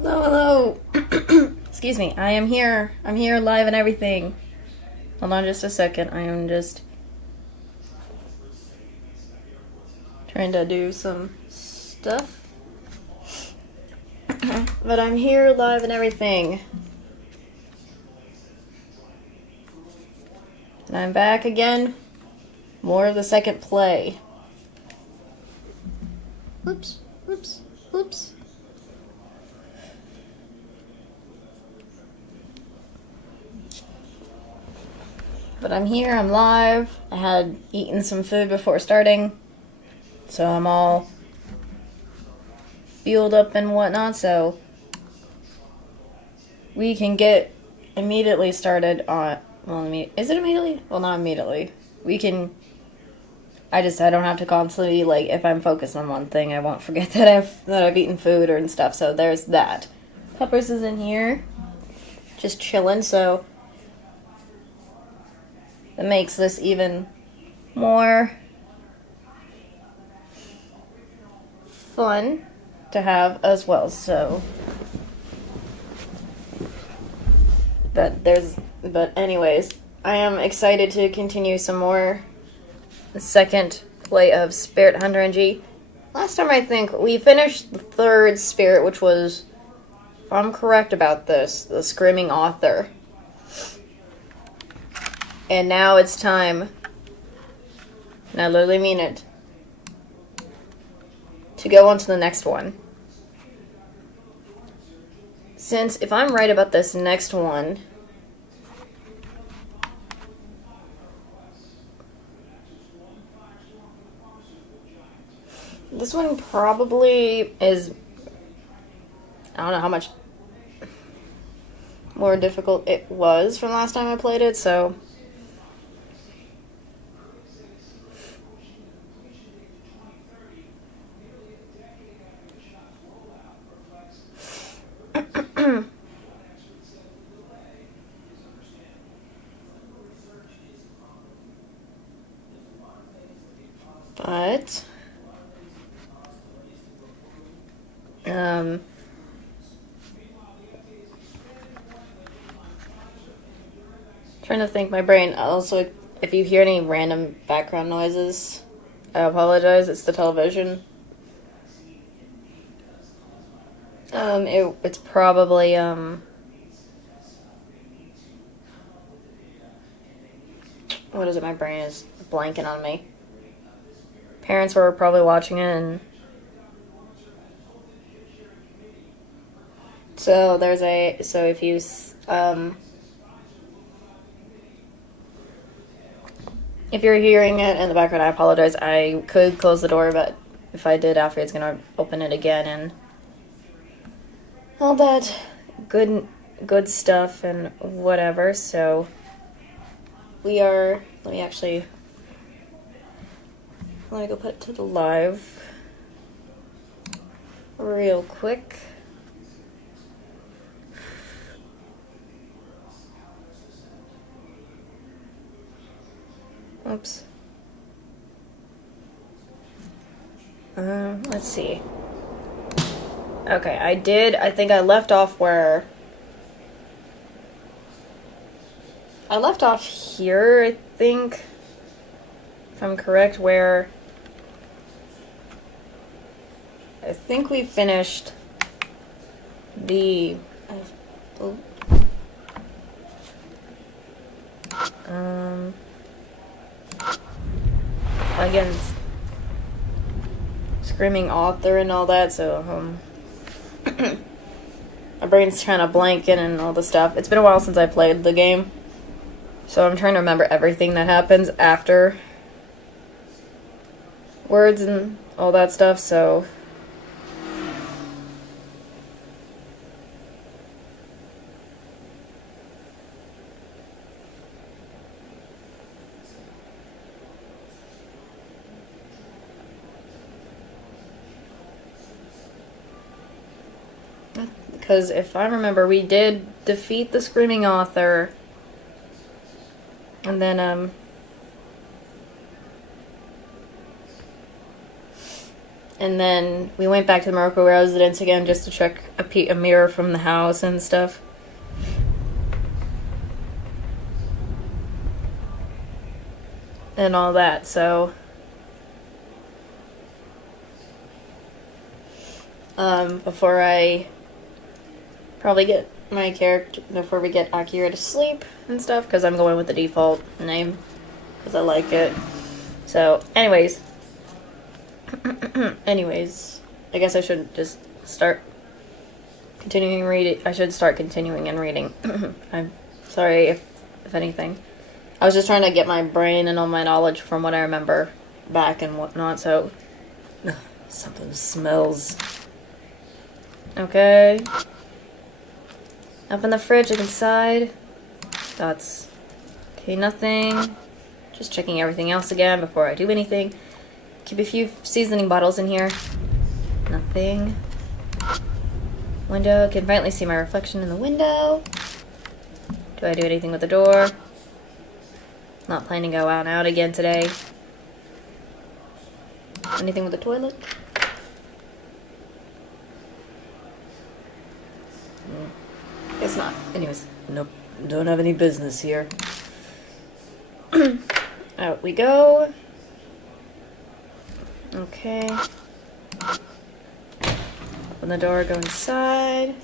Hello, hello. Excuse me. I am here. I'm here live and everything. Hold on just a second. I am just trying to do some stuff. But I'm here live and everything. And I'm back again. More of the second play. Whoops, whoops, whoops. But I'm here, I'm live. I had eaten some food before starting, so I'm all fueled up and whatnot, so we can get immediately started on, is it immediately? Well, not immediately. I don't have to constantly, if I'm focused on one thing, I won't forget that I've eaten food and stuff, so there's that. Peppers is in here, just chilling, so that makes this even more fun to have as well. So, but anyways, I am excited to continue some more. The second play of Spirit Hunter NG. Last time I think we finished the third Spirit, which was, if I'm correct about this, the Screaming Author. And now it's time, and I literally mean it, to go on to the next one. Since, if I'm right about this next one, this one probably is, I don't know how much more difficult it was from last time I played it, so but trying to think, my brain. Also, if you hear any random background noises, I apologize. It's the television. It's probably what is it? My brain is blanking on me. Parents were probably watching it, and so if you if you're hearing it in the background, I apologize. I could close the door, but if I did after, it's gonna open it again and all that good stuff and whatever. So let me go put it to the live real quick. Oops. Let's see. Okay, I think I left off where I left off here, I think, if I'm correct, where I think we finished the again, Screaming Author and all that, so my brain's trying to blank in and all the stuff. It's been a while since I played the game, so I'm trying to remember everything that happens after words and all that stuff, so because if I remember, we did defeat the Screaming Author, and then And then we went back to the Morocco residence again just to check a mirror from the house and stuff. And all that, so... before I probably get my character, before we get Akira to sleep and stuff, because I'm going with the default name, because I like it. So, anyways, I guess I should just start continuing reading. I should start continuing and reading. I'm sorry if anything. I was just trying to get my brain and all my knowledge from what I remember back and whatnot, so... Something smells. Okay. Up in the fridge, look inside. That's... Okay, nothing. Just checking everything else again before I do anything. Keep a few seasoning bottles in here. Nothing. Window. Can finally see my reflection in the window. Do I do anything with the door? Not planning to go out and out again today. Anything with the toilet? Guess not. Anyways, nope. Don't have any business here. Out we go. Okay. Open the door, go inside.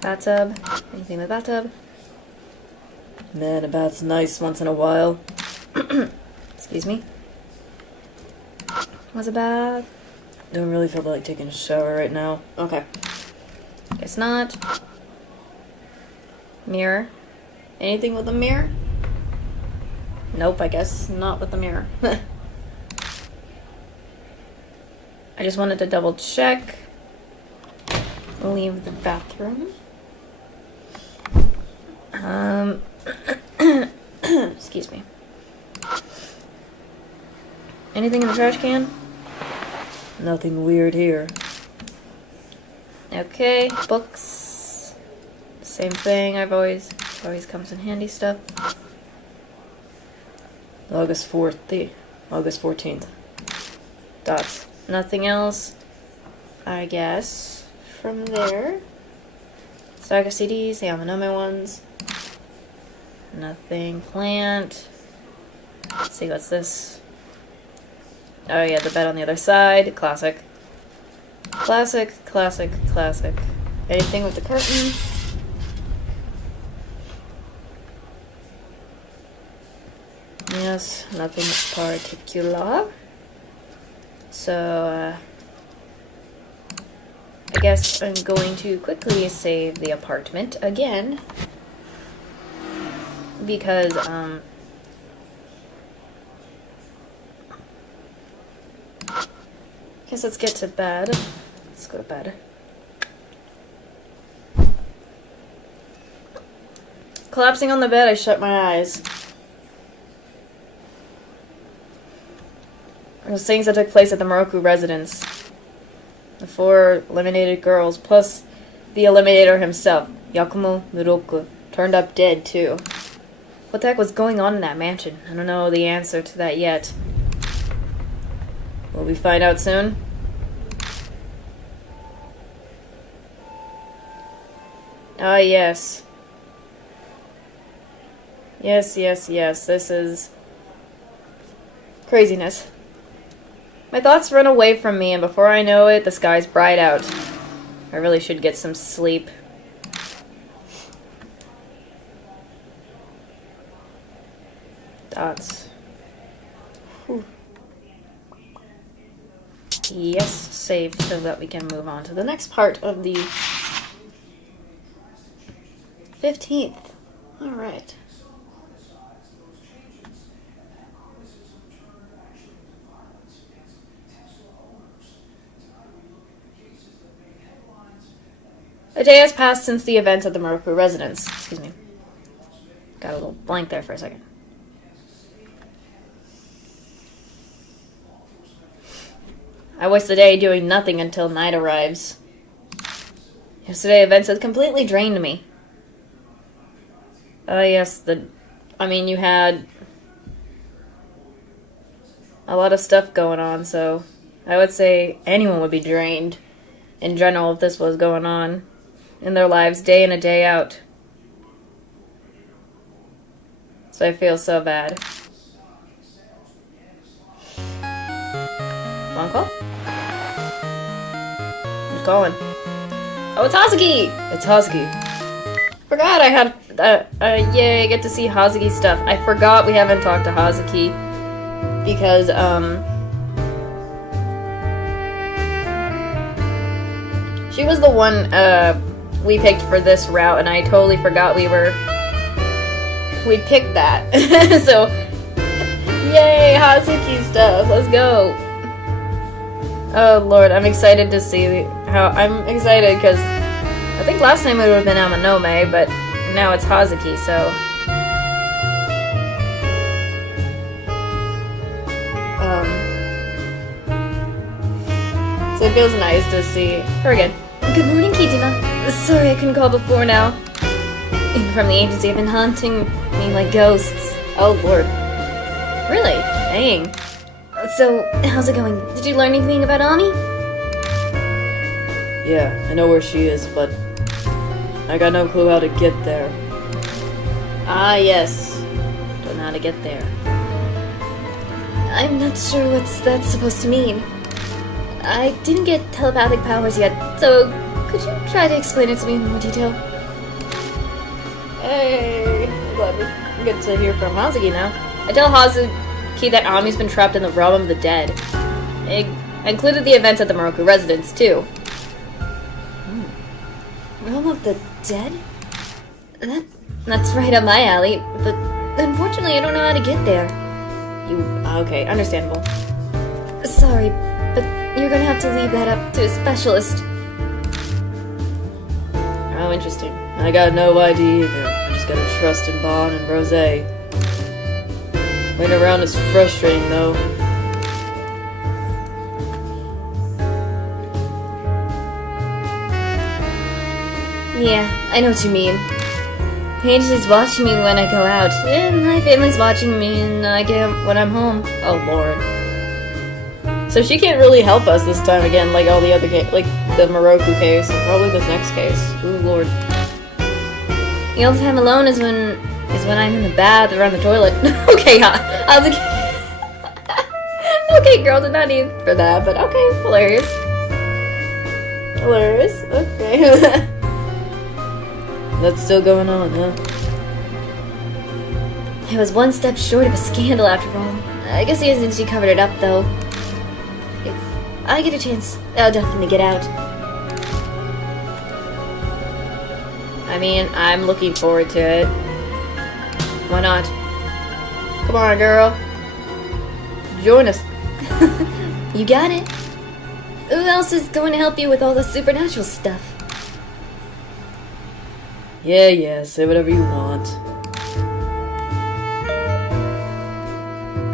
Bathtub. Anything in the bathtub? Man, a bath's nice once in a while. Excuse me. Was a bath? Don't really feel like taking a shower right now. Okay. Guess not. Mirror. Anything with a mirror? Nope, I guess not with the mirror. I just wanted to double check. Leave the bathroom. Excuse me. Anything in the trash can? Nothing weird here. Okay, books. Same thing. Always comes in handy stuff. August 14th. Dots. Nothing else, I guess, from there. Saga CDs, the Amanome ones. Nothing. Plant. Let's see, what's this? Oh yeah, the bed on the other side. Classic. Classic. Anything with the curtain? Yes, nothing particular. So, I guess I'm going to quickly save the apartment again. Because, guess let's get to bed. Let's go to bed. Collapsing on the bed, I shut my eyes. Those things that took place at the Morocco residence. The 4 eliminated girls, plus the eliminator himself, Yakumo Muroku, turned up dead too. What the heck was going on in that mansion? I don't know the answer to that yet. Will we find out soon? Ah, yes. Yes. This is craziness. My thoughts run away from me, and before I know it, the sky's bright out. I really should get some sleep. Dots. Whew. Yes, save so that we can move on to the next part of the 15th. Alright. A day has passed since the events at the Morocco residence. Excuse me. Got a little blank there for a second. I waste the day doing nothing until night arrives. Yesterday events had completely drained me. Yes, you had a lot of stuff going on, so I would say anyone would be drained in general if this was going on in their lives day in and day out. So I feel so bad. Phone call? Who's calling? Oh, it's Hazuki! It's Hazuki. Forgot I had, yay, I get to see Hazuki stuff. I forgot we haven't talked to Hazuki because, she was the one, we picked for this route, and I totally forgot we picked that. So, yay, Hazuki stuff, let's go. Oh lord, I'm excited to see I'm excited because I think last time it would have been Amanome, but now it's Hazuki, so. So it feels nice to see her again. Good morning, Kijima. Sorry I couldn't call before now. Even from the agency have been haunting me like ghosts. Oh lord. Really? Dang. So, how's it going? Did you learn anything about Ami? Yeah, I know where she is, but I got no clue how to get there. Ah, yes. Don't know how to get there. I'm not sure what's that supposed to mean. I didn't get telepathic powers yet, so could you try to explain it to me in more detail? Hey, I'm glad we get to hear from Hazuki now. I tell Hazuki that Ami's been trapped in the realm of the dead. I included the events at the Moroku residence, too. Realm of the dead? That's right up my alley, but unfortunately I don't know how to get there. Okay, understandable. Sorry, but you're gonna have to leave that up to a specialist. Oh, interesting. I got no idea either. I just gotta trust in Bon and Rose. Waiting around is frustrating, though. Yeah, I know what you mean. Paige is watching me when I go out, and my family's watching me when I'm home. Oh lord. So she can't really help us this time again, like all the other like the Moroku case, and probably this next case. Ooh lord. The only time alone is when I'm in the bath or on the toilet. Okay, how's it? Okay, girl, did not need for that, but okay, hilarious. Hilarious. Okay. That's still going on, huh? It was one step short of a scandal after all. I guess the agency covered it up, though. If I get a chance, I'll definitely get out. I mean, I'm looking forward to it. Why not? Come on, girl. Join us. You got it. Who else is going to help you with all the supernatural stuff? Yeah, say whatever you want.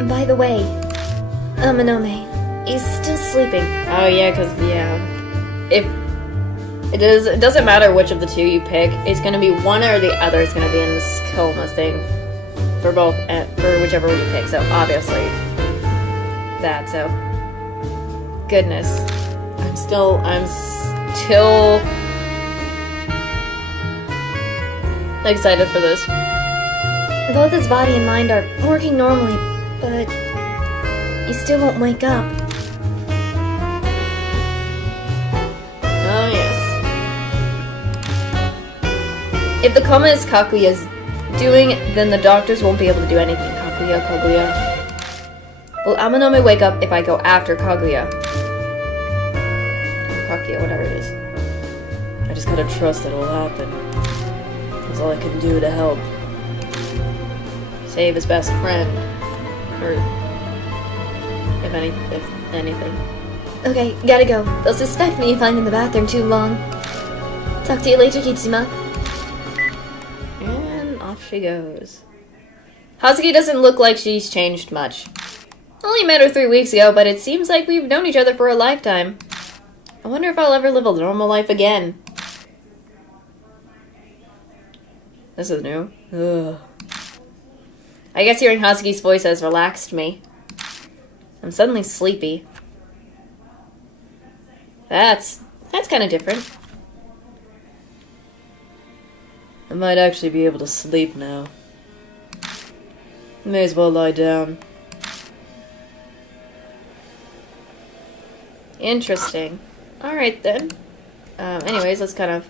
By the way, Amanome is still sleeping. Oh yeah, if it doesn't matter which of the two you pick, it's gonna be one or the other is gonna be in this coma thing for both, for whichever one you pick. So obviously that. So goodness, I'm still excited for this. Both his body and mind are working normally, but he still won't wake up. Oh yes. If the coma is Kaguya's doing, then the doctors won't be able to do anything. Kaguya. Will Amanome wake up if I go after Kaguya? Or Kaguya, whatever it is. I just gotta trust that it'll happen. That's all I can do to help. Save his best friend. Or if anything. Okay, gotta go. They'll suspect me if I'm in the bathroom too long. Talk to you later, Kitsuma. And off she goes. Hazuki doesn't look like she's changed much. Only met her 3 weeks ago, but it seems like we've known each other for a lifetime. I wonder if I'll ever live a normal life again. This is new. Ugh. I guess hearing Hazuki's voice has relaxed me. I'm suddenly sleepy. That's kind of different. I might actually be able to sleep now. May as well lie down. Interesting. Alright then. Anyways, let's kind of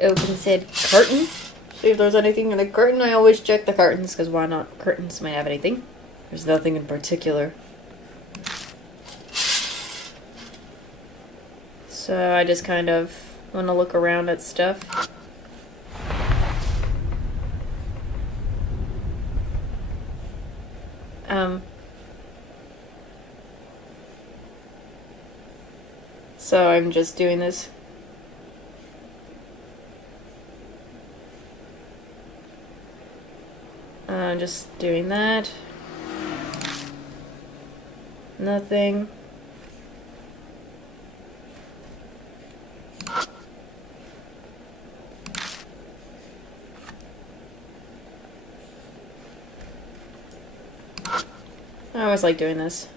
open said curtain. See if there's anything in the curtain. I always check the curtains, because why not? Curtains might have anything. There's nothing in particular. So I just kind of want to look around at stuff. So I'm just doing this. I'm just doing that. Nothing. I always like doing this.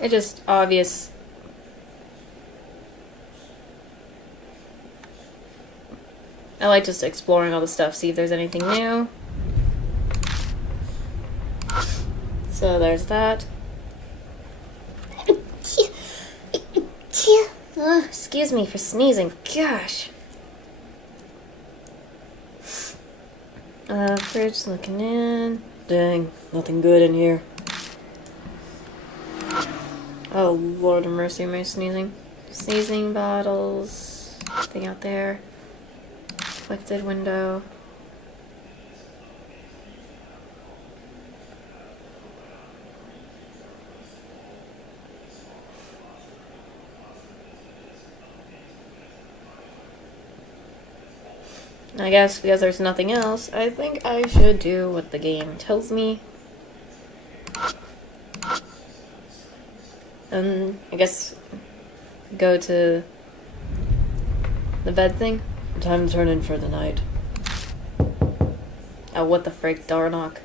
It's just obvious. I like just exploring all the stuff, see if there's anything new. So there's that. Excuse me for sneezing. Gosh. Fridge looking in. Dang, nothing good in here. Oh, Lord of mercy, am I sneezing? Sneezing bottles. Thing out there. Reflected window. I guess because there's nothing else, I think I should do what the game tells me. And I guess go to the bed thing. Time to turn in for the night. Oh, what the frick, door knock.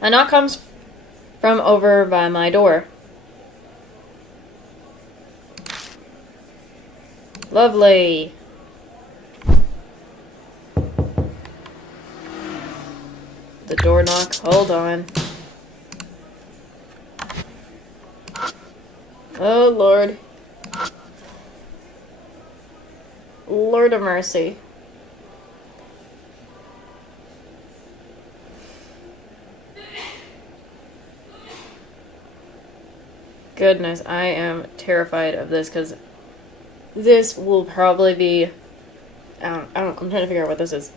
A knock comes from over by my door. Lovely. The door knock, hold on. Oh, Lord. Lord of mercy. Goodness, I am terrified of this because this will probably be. I'm trying to figure out what this is.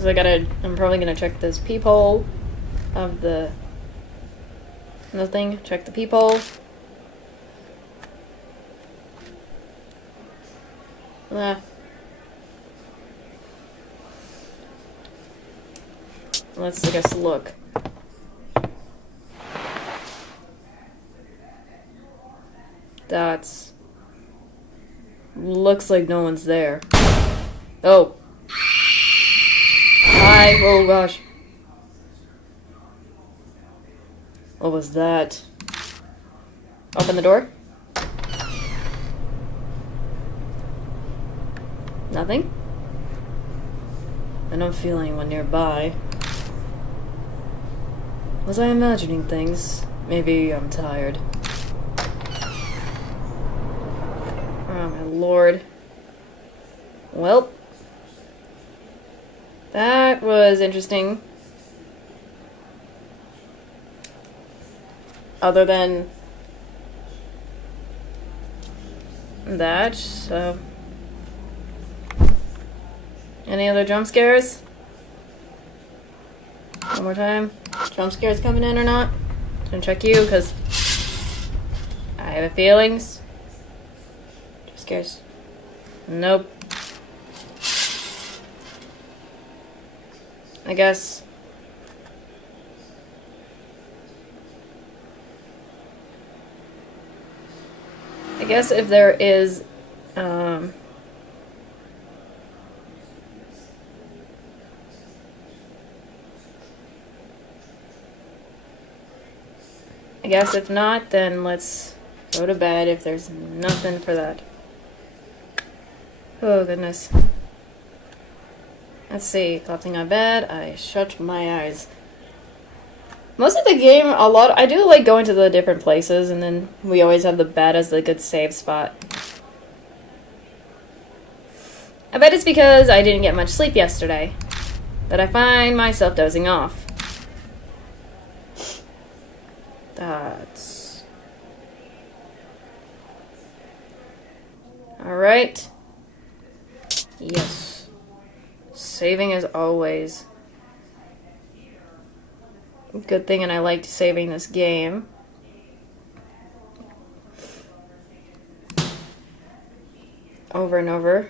So I'm probably gonna check this peephole of the thing. Check the peephole. Let's, I guess, look. That's... Looks like no one's there. Oh. Hi. Oh, gosh. What was that? Open the door. Nothing? I don't feel anyone nearby. Was I imagining things? Maybe I'm tired. Oh, my Lord. Well. That was interesting. Other than that, so... Any other jump scares? One more time. Jump scares coming in or not? Gonna check you, because I have a feelings. Jump scares. Nope. I guess. guess if there is, I guess if not, then let's go to bed if there's nothing for that. Oh, goodness. Let's see. Collapsing on bed. I shut my eyes. Most of the game, I do like going to the different places, and then we always have the bed as the good save spot. I bet it's because I didn't get much sleep yesterday that I find myself dozing off. That's... Alright. Yes. Saving as always. Good thing, and I liked saving this game. Over and over.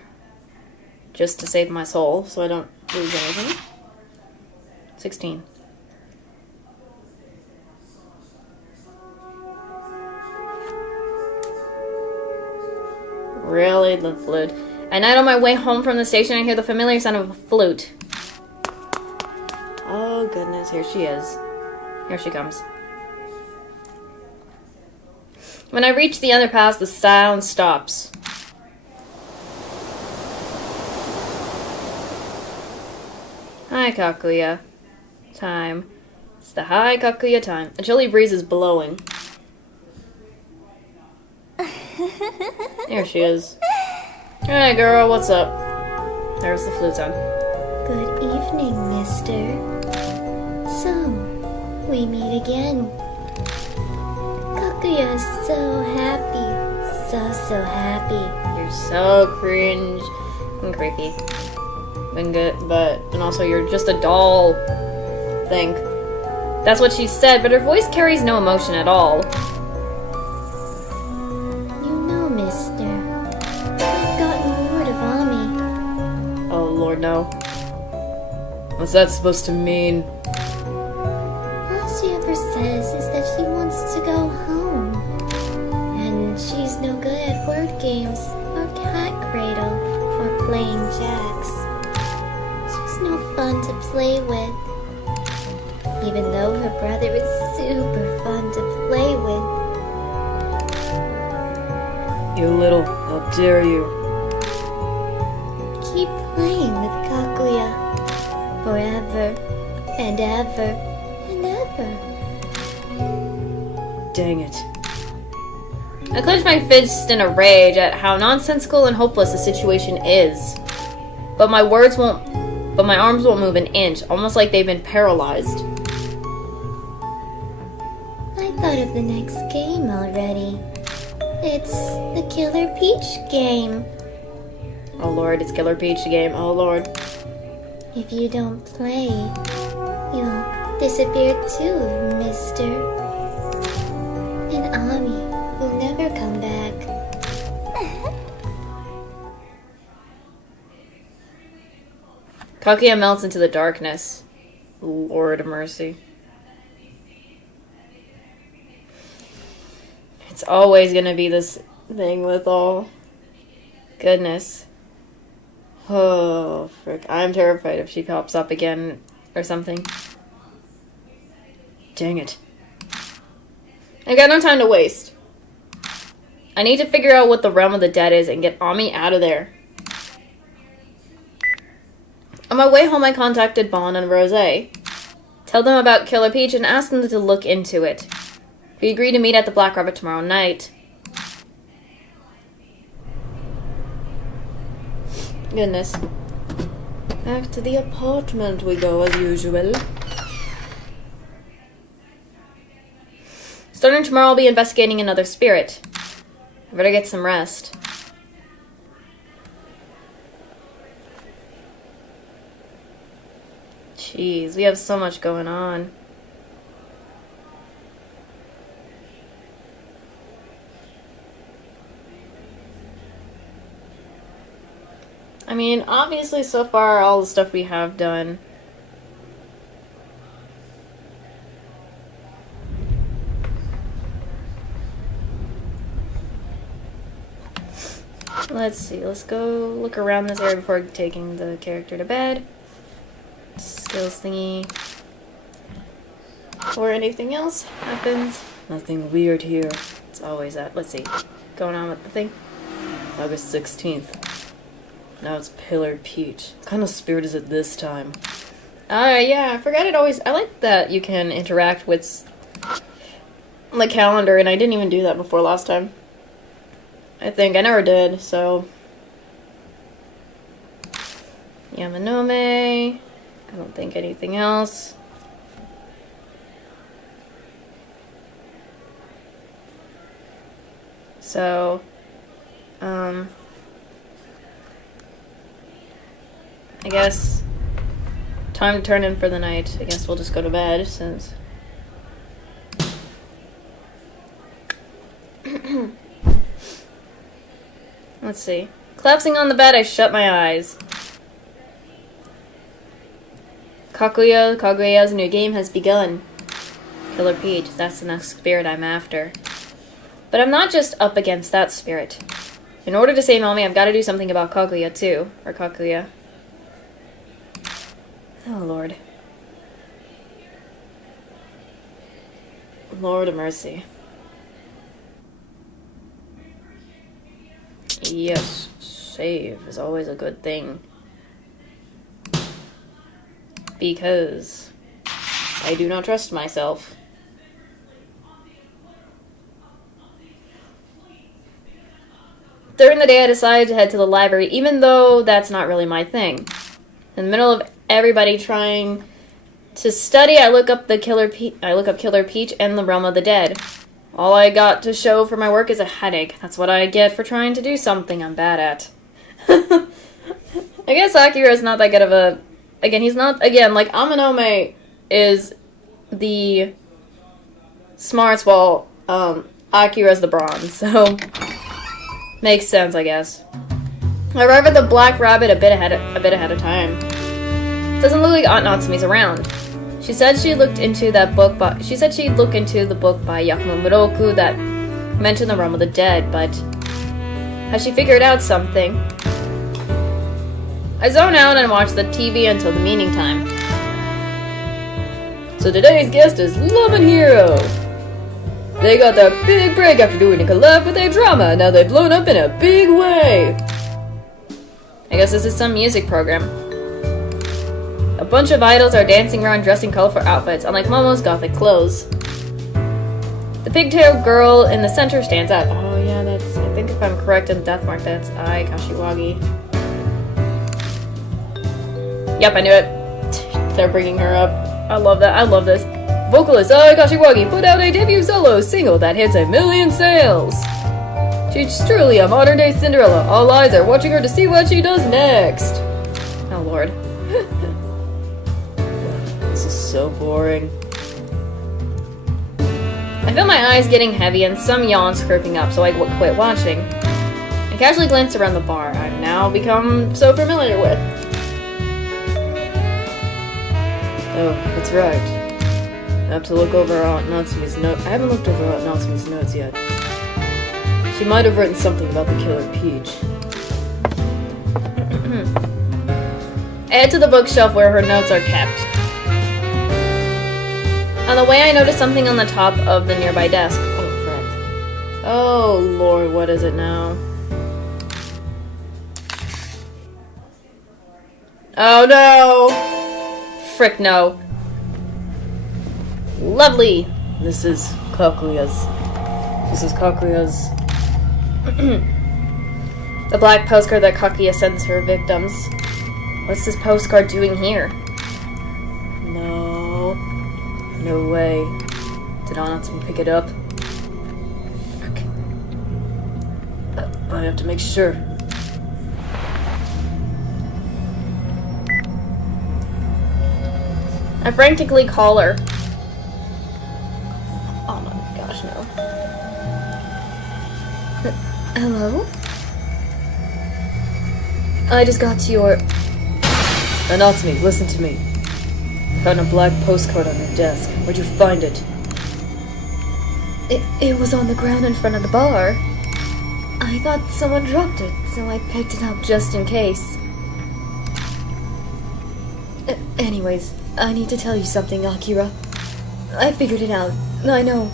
Just to save my soul, so I don't lose anything. 16. Really? The flute. At night on my way home from the station, I hear the familiar sound of a flute. Oh, goodness. Here she is. Here she comes. When I reach the underpass, the sound stops. Hi, Kakuya. Time. It's the Hi, Kakuya time. A chilly breeze is blowing. There she is. Hey, girl, what's up? There's the flute sound. Good evening, mister. So, we meet again. Kakuya is so happy. So happy. You're so cringe and creepy. And good, and also you're just a doll thing. That's what she said, but her voice carries no emotion at all. You know, mister, I've gotten word of Ami. Oh, Lord, no. What's that supposed to mean? All she ever says is that she wants to go home. And she's no good at word games, or cat cradle, or playing jacks. She's no fun to play with. Even though her brother is super fun to play with. You little, how dare you. Keep playing with Kakuya. Forever, and ever, and ever. Dang it. I clench my fist in a rage at how nonsensical and hopeless the situation is. But my arms won't move an inch, almost like they've been paralyzed. I thought of the next game already. It's the Killer Peach game. Oh Lord, it's Killer Peach game. Oh Lord. If you don't play, you'll disappear too, mister. And Ami will never come back. Kakuya melts into the darkness. Lord of mercy. It's always gonna be this thing with all. Goodness. Oh, frick. I'm terrified if she pops up again or something. Dang it. I got no time to waste. I need to figure out what the realm of the dead is and get Ami out of there. On my way home, I contacted Bon and Rosé. Tell them about Killer Peach and asked them to look into it. We agreed to meet at the Black Rabbit tomorrow night. Goodness. Back to the apartment we go as usual. Starting tomorrow, I'll be investigating another spirit. I better get some rest. Jeez, we have so much going on. I mean, obviously, so far, all the stuff we have done. let's see. Let's go look around this area before taking the character to bed. Skills thingy. Or anything else happens. Nothing weird here. It's always that. Let's see. Going on with the thing. August 16th. Now it's Pillar Peach. What kind of spirit is it this time? Yeah, I forgot it always. I like that you can interact with the calendar, and I didn't even do that before last time. I think I never did, so. Yamanome. I don't think anything else. So, I guess time to turn in for the night. I guess we'll just go to bed since. Let's see. Collapsing on the bed, I shut my eyes. Kaguya's new game has begun. Killer Peach, that's the next spirit I'm after. But I'm not just up against that spirit. In order to save Mommy, I've got to do something about Kaguya too. Or Kaguya. Oh, Lord. Lord of mercy. Yes, save is always a good thing. Because I do not trust myself. During the day, I decided to head to the library, even though that's not really my thing. In the middle of everybody trying to study, I look up Killer Peach and the Realm of the Dead. All I got to show for my work is a headache. That's what I get for trying to do something I'm bad at. I guess Akira's not that good of a... Again, he's not... Again, like, Amanome is the smarts while Akira's the bronze, so... Makes sense, I guess. I arrive at the Black Rabbit a bit ahead of time. Doesn't look like Aunt Natsumi's around. She said she looked into that book, but she said she'd look into the book by Yakumo Muroku that mentioned the Realm of the Dead, but has she figured out something? I zone out and watch the TV until the meeting time. So today's guest is Love and Hero. They got that big break after doing a collab with a drama. Now they've blown up in a big way. I guess this is some music program. A bunch of idols are dancing around dressed in colorful outfits, unlike Momo's gothic clothes. The pigtailed girl in the center stands out. Oh yeah, that's... I think if I'm correct in Deathmark, that's Ai Kashiwagi. Yep, I knew it. They're bringing her up. I love that. I love this. Vocalist Ai Kashiwagi put out a debut solo single that hits 1 million sales. She's truly a modern-day Cinderella. All eyes are watching her to see what she does next. Oh, Lord. This is so boring. I feel my eyes getting heavy and some yawns creeping up, so I quit watching. I casually glance around the bar I've now become so familiar with. Oh, that's right. I have to look over Aunt Natsumi's note. I haven't looked over Aunt Natsumi's notes yet. She might have written something about the Killer Peach. I head to the bookshelf where her notes are kept. On the way, I notice something on the top of the nearby desk. Oh, frick. Oh, Lord, what is it now? Oh, no! Frick, no. Lovely! This is Kaguya's. The black postcard that Kaguya sends her victims. What's this postcard doing here? No. No way. Did Anatsume pick it up? Fuck. I have to make sure. I frantically call her. Oh my gosh, no. Hello? I just got to your... Anatsume, listen to me. Found a black postcard on your desk. Where'd you find it? It was on the ground in front of the bar. I thought someone dropped it, so I picked it up just in case. Anyways, I need to tell you something, Akira. I figured it out. I know.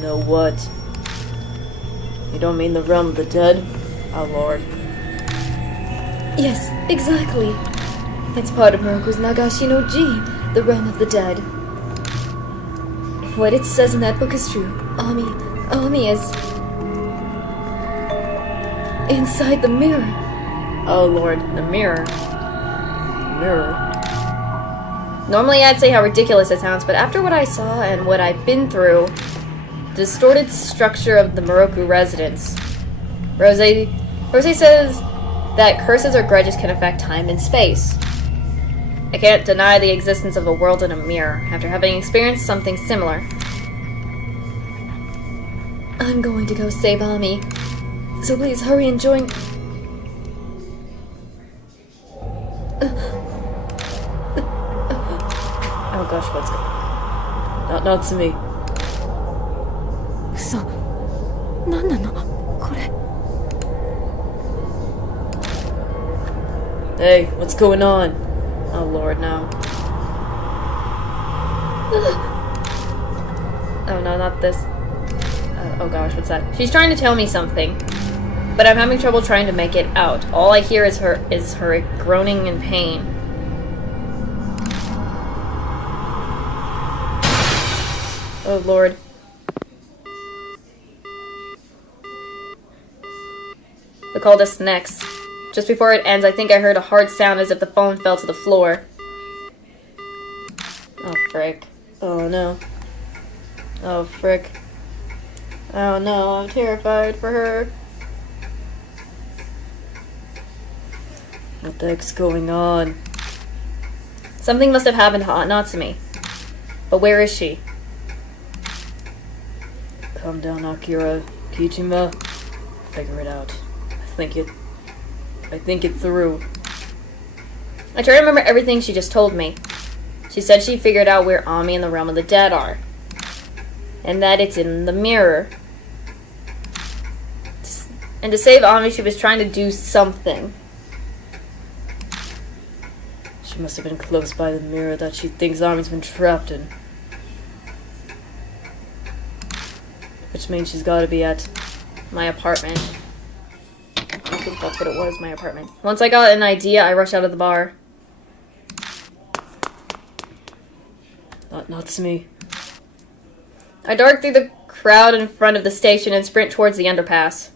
Know what? You don't mean the realm of the dead? Oh lord. Yes, exactly. It's part of Muraku's Nagashi no Ji, the realm of the dead. If what it says in that book is true, Ami is inside the mirror. Oh lord, the mirror. Mirror. Normally I'd say how ridiculous it sounds, but after what I saw and what I've been through, the distorted structure of the Moroku residence, Rose says that curses or grudges can affect time and space. I can't deny the existence of a world in a mirror after having experienced something similar. I'm going to go save Ami, so please hurry and join. Oh gosh, what's going on? Not to me. 嘘。何なのこれ。 Hey, what's going on? Oh lord, no. Oh no, not this. Oh gosh, what's that? She's trying to tell me something, but I'm having trouble trying to make it out. All I hear is her groaning in pain. Oh lord. The call disconnects. Just before it ends, I think I heard a hard sound as if the phone fell to the floor. Oh frick. Oh no. Oh frick. Oh no, I'm terrified for her. What the heck's going on? Something must have happened to Aunt Natsumi. But where is she? Calm down, Akira. Kijima. Figure it out. I think it through. I try to remember everything she just told me. She said she figured out where Ami and the realm of the dead are. And that it's in the mirror. And to save Ami, she was trying to do something. She must have been close by the mirror that she thinks Ami's been trapped in. Which means she's gotta be at My apartment. I think that's what it was, my apartment. Once I got an idea, I rushed out of the bar. Not me. I dart through the crowd in front of the station and sprint towards the underpass.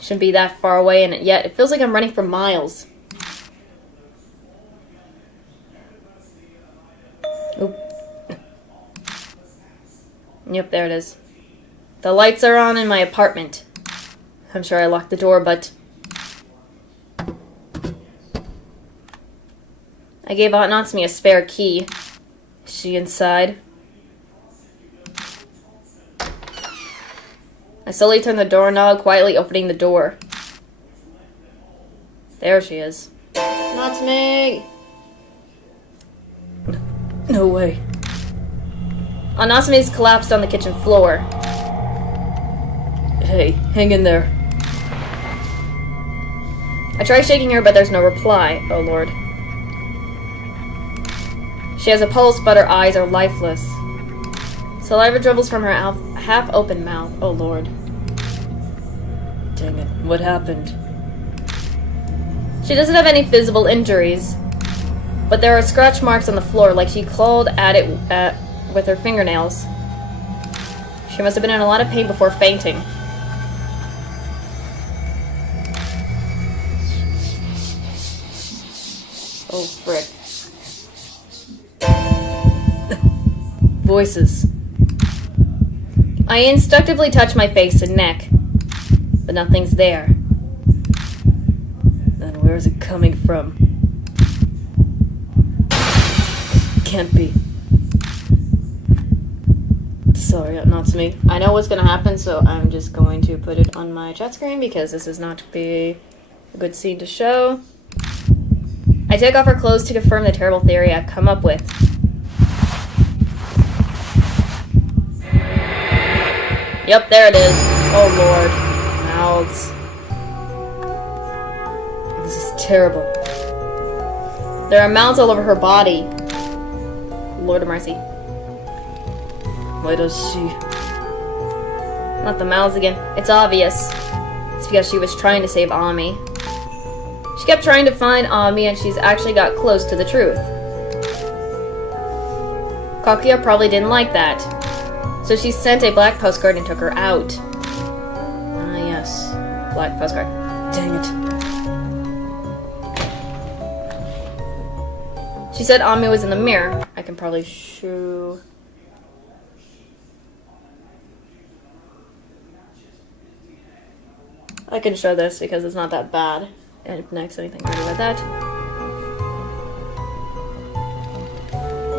Shouldn't be that far away, and yet it feels like I'm running for miles. Oop. Yep, there it is. The lights are on in my apartment. I'm sure I locked the door, but I gave Aunt Natsumi a spare key. Is she inside? I slowly turn the doorknob, quietly opening the door. There she is. Natsumi! No way. Aunt Natsumi's collapsed on the kitchen floor. Hey, hang in there. I try shaking her, but there's no reply. Oh lord. She has a pulse, but her eyes are lifeless. Saliva dribbles from her half-open mouth. Oh lord. Dang it, what happened? She doesn't have any visible injuries, but there are scratch marks on the floor, like she clawed at it with her fingernails. She must have been in a lot of pain before fainting. Oh, frick. Voices. I instinctively touch my face and neck, but nothing's there. Then where is it coming from? Can't be. Sorry, Natsumi. I know what's going to happen, so I'm just going to put it on my chat screen because this is not to be a good scene to show. I take off her clothes to confirm the terrible theory I've come up with. Yep, there it is. Oh lord. Mouths. This is terrible. There are mouths all over her body. Lord of mercy. Why does she... Not the mouths again. It's obvious. It's because she was trying to save Ami. She kept trying to find Ami and she's actually got close to the truth. Kakuya probably didn't like that. So she sent a black postcard and took her out. Ah yes. Black postcard. Dang it. She said Ami was in the mirror. I can probably show... I can show this because it's not that bad. And next, anything ready with that?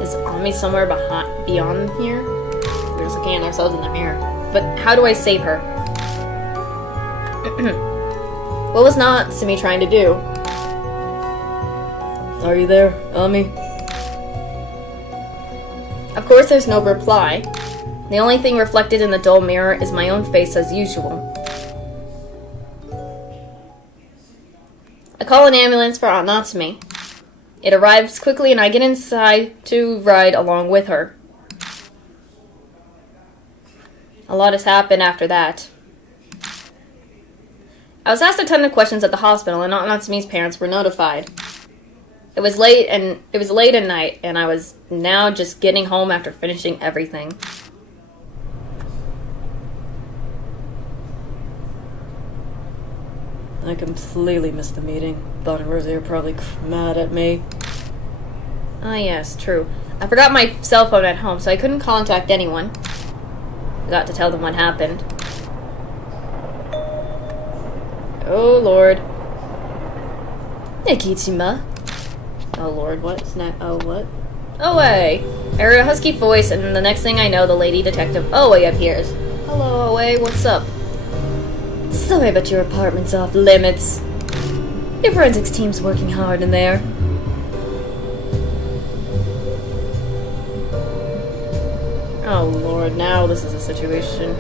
Is Ami somewhere beyond here? We're just looking at ourselves in the mirror. But how do I save her? What was Natsumi trying to do? Are you there, Ami? Of course there's no reply. The only thing reflected in the dull mirror is my own face as usual. I call an ambulance for Aunt Natsumi. It arrives quickly and I get inside to ride along with her. A lot has happened after that. I was asked a ton of questions at the hospital and Aunt Natsumi's parents were notified. It was late at night and I was now just getting home after finishing everything. I completely missed the meeting. Bon and Rosie are probably mad at me. Ah yes, true. I forgot my cell phone at home, so I couldn't contact anyone. Forgot to tell them what happened. Oh lord. Nikichima. Oh lord, what's next? Oh, what? Oe! I heard a husky voice, and the next thing I know, the lady detective Oe appears. Hello, Oe, what's up? Sorry, but your apartment's off limits. Your forensics team's working hard in there. Oh lord, now this is a situation.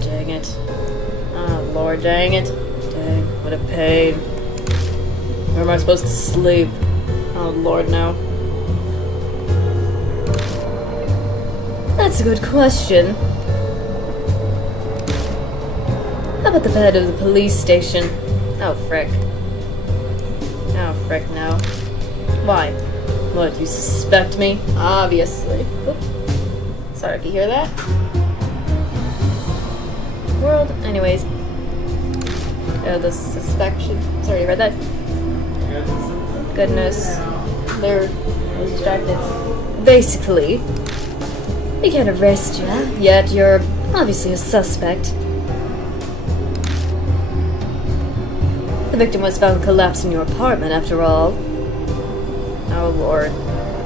Dang it. Oh lord, dang it. Dang, what a pain. Where am I supposed to sleep? Oh lord, no. That's a good question. How about the bed of the police station? Oh, frick. Oh, frick, no. Why? What, you suspect me? Obviously. Oop. Sorry if you hear that. World. Anyways. The suspicion. Sorry, you read that? Goodness. They're distracted. Basically, we can't arrest you, yet you're obviously a suspect. The victim was found collapsed in your apartment, after all. Oh lord.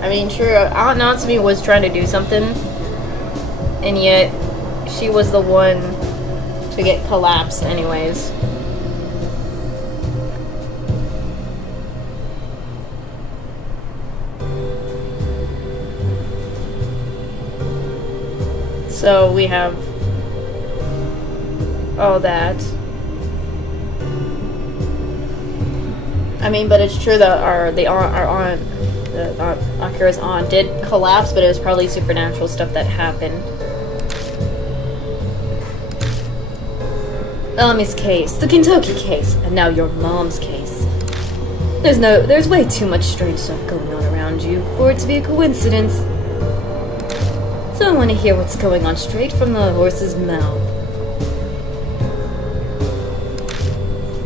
I mean, sure, Aunt Natsumi was trying to do something, and yet she was the one to get collapsed anyways. So we have all that. I mean, but it's true that our aunt, Akira's aunt, did collapse, but it was probably supernatural stuff that happened. Miss case, the Kentucky case, and now your mom's case. There's way too much strange stuff going on around you for it to be a coincidence. So I want to hear what's going on straight from the horse's mouth.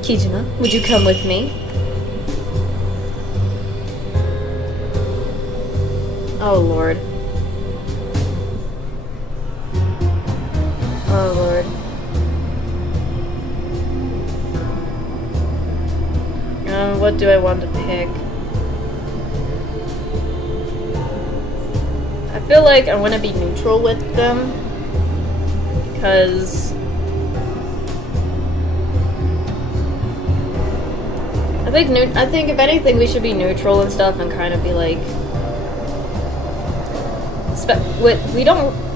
Kijima, would you come with me? Oh lord. Oh lord. What do I want to pick? I feel like I want to be neutral with them, because I think if anything we should be neutral and stuff and kind of be like,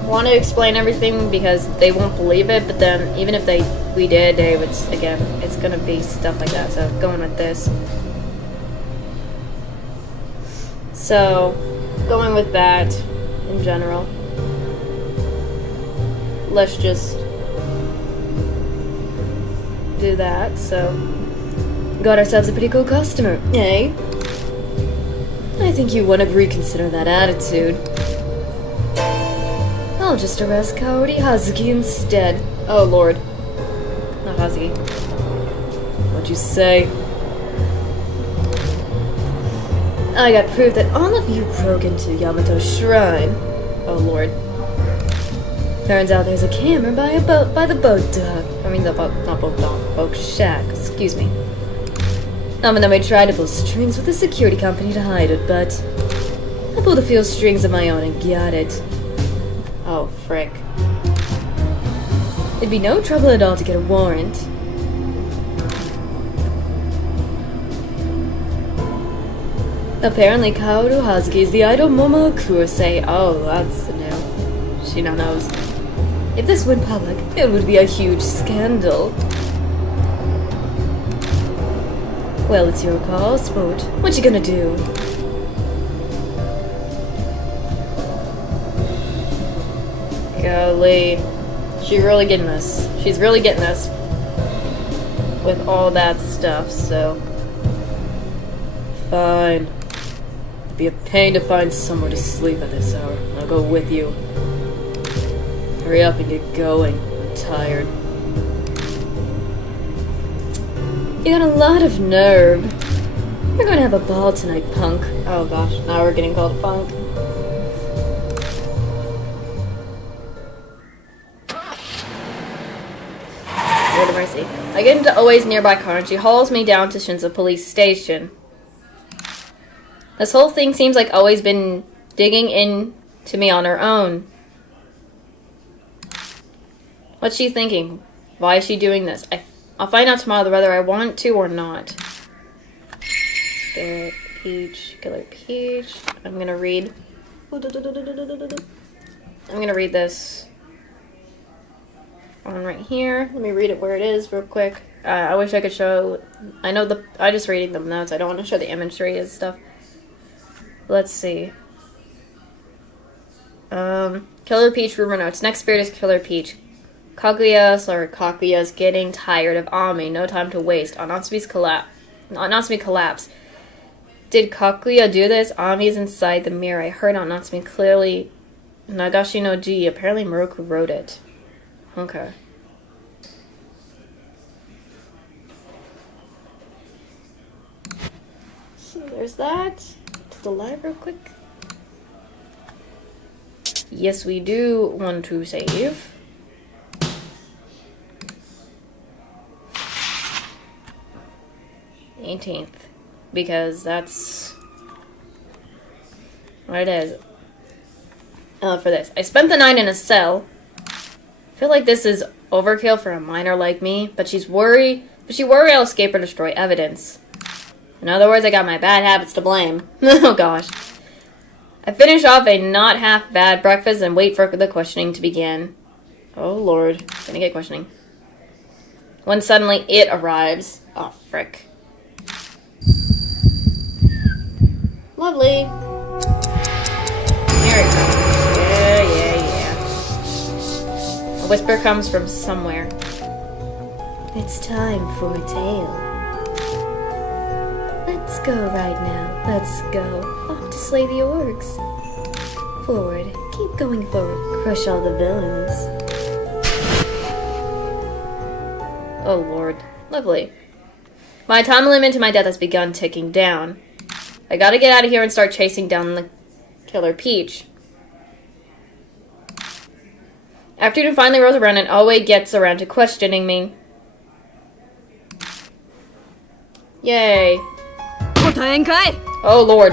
want to explain everything because they won't believe it, but then even if we did, they would, again, it's gonna be stuff like that, so going with this. So, going with that in general. Let's just do that, so. Got ourselves a pretty cool customer, eh? I think you want to reconsider that attitude. I'll just arrest Kaori Hazuki instead. Oh lord. Not Hazuki. What'd you say? I got proof that all of you broke into Yamato's shrine. Oh lord. Turns out there's a camera by the boat dock. I mean the boat, not boat dock, boat shack, excuse me. And then we tried to pull strings with the security company to hide it, but I pulled a few strings of my own and got it. Oh, frick. It'd be no trouble at all to get a warrant. Apparently, Kaoru Hazuki is the idol Momo Kurosei. Oh, that's new. She now knows. If this went public, it would be a huge scandal. Well, it's your call, sport. What you gonna do? Golly. She's really getting this. She's really getting this. With all that stuff, so. Fine. It'd be a pain to find somewhere to sleep at this hour. I'll go with you. Hurry up and get going. I'm tired. You got a lot of nerve. We're gonna have a ball tonight, punk. Oh gosh, now we're getting called punk. Lord of mercy. I get into Oe's nearby car and she hauls me down to Shinzo Police Station. This whole thing seems like Oe's been digging in to me on her own. What's she thinking? Why is she doing this? I'll find out tomorrow whether I want to or not. Sprit, peach, killer peach. I'm gonna read. I'm gonna read this one right here. Let me read it where it is real quick. I wish I could show. I just reading the notes. I don't want to show the imagery and stuff. Let's see. Killer Peach rumor notes. Next spirit is Killer Peach. Kaguya's getting tired of Ami. No time to waste. On Natsumi's collapse. Did Kaguya do this? Ami's inside the mirror. I heard on Natsumi clearly. Nagashi no Ji. Apparently Moroku wrote it. Okay. So there's that. To the live real quick. Yes, we do want to save. The 18th. Because that's what it is. For this. I spent the night in a cell. I feel like this is overkill for a minor like me, but she worried I'll escape or destroy evidence. In other words, I got my bad habits to blame. Oh gosh. I finish off a not half bad breakfast and wait for the questioning to begin. Oh lord. Gonna get questioning. When suddenly it arrives. Oh frick. Lovely. Here it comes. Yeah. A whisper comes from somewhere. It's time for a tale. Let's go right now. Let's go. Off to slay the orcs. Forward. Keep going forward. Crush all the villains. Oh lord. Lovely. My time limit to my death has begun ticking down. I gotta get out of here and start chasing down the Killer Peach. Afternoon finally rolls around and Oe gets around to questioning me. Yay. Oh lord.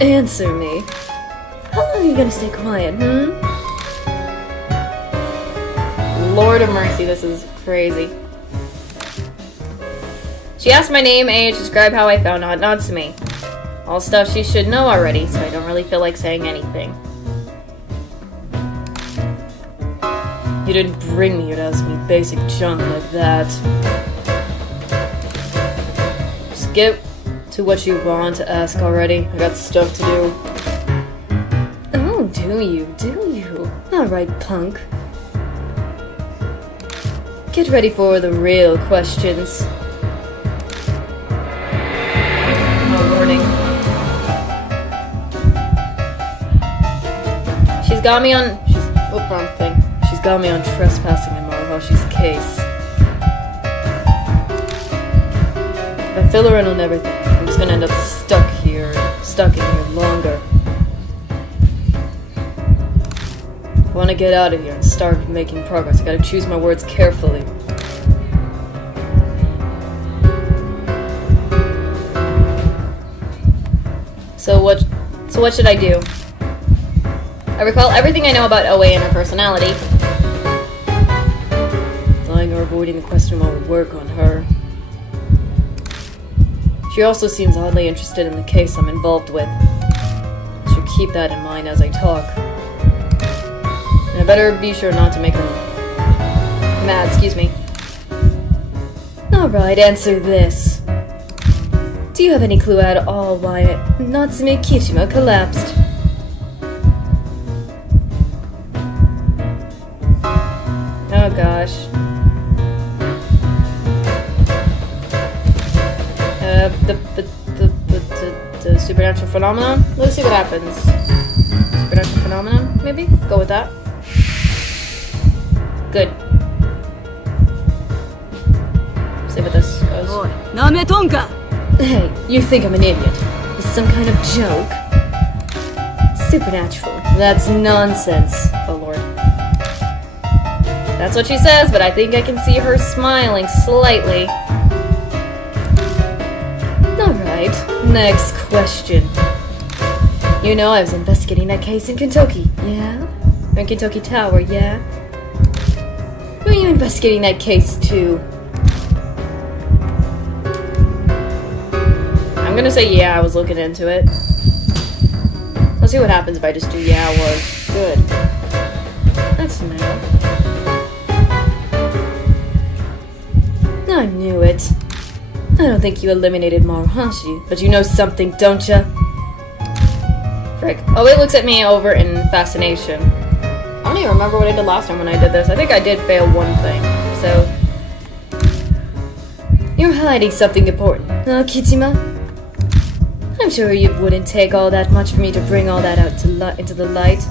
Answer me. How long are you gonna stay quiet, Lord of mercy, this is crazy. She asked my name, age, describe how I found Aunt Natsumi. All stuff she should know already, so I don't really feel like saying anything. You didn't bring me here to ask me basic junk like that. Just get to what you want to ask already. I got stuff to do. Oh, do you? Alright, punk. Get ready for the real questions. Oh, warning. She's got me on... wrong thing. She's got me on trespassing in Marihoshi's case. If I fill her in on everything, I'm just gonna end up stuck in here longer. I want to get out of here and start making progress. I gotta choose my words carefully. So what should I do? I recall everything I know about OA and her personality. Lying or avoiding the question won't work on her. She also seems oddly interested in the case I'm involved with. I should keep that in mind as I talk. And I better be sure not to make her mad, excuse me. Alright, answer this. Do you have any clue at all why Natsume Kichima collapsed? Oh gosh. The supernatural phenomenon? Let's see what happens. Supernatural phenomenon, maybe? Go with that. Good. See what this goes. Oi, Nametonka! Hey, you think I'm an idiot? Is some kind of joke? Supernatural. That's nonsense. Oh lord. That's what she says, but I think I can see her smiling slightly. Alright, next question. You know I was investigating that case in Kentucky, yeah? In Kentucky Tower, yeah? Were you investigating that case too? I'm gonna say yeah, I was looking into it. Let's see what happens if I just do yeah, I was. Good. That's new. I knew it. I don't think you eliminated Maruhashi, but you know something, don't ya? Frick. Oh, it looks at me over in fascination. I don't even remember what I did last time when I did this. I think I did fail one thing, so... You're hiding something important, huh, Kichima? I'm sure it wouldn't take all that much for me to bring all that out to into the light.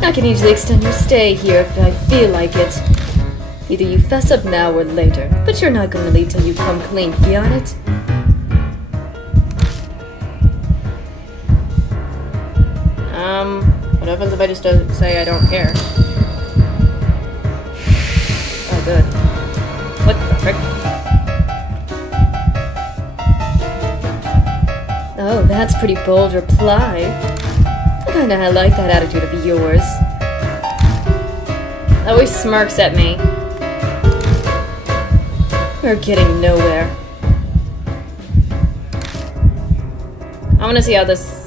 I can easily extend your stay here if I feel like it. Either you fess up now or later, but you're not going to leave till you come clean, got it? What happens if I just say I don't care? Oh, good. What the frick? Oh, that's a pretty bold reply. I kinda like that attitude of yours. Always smirks at me. We're getting nowhere. I wanna see how this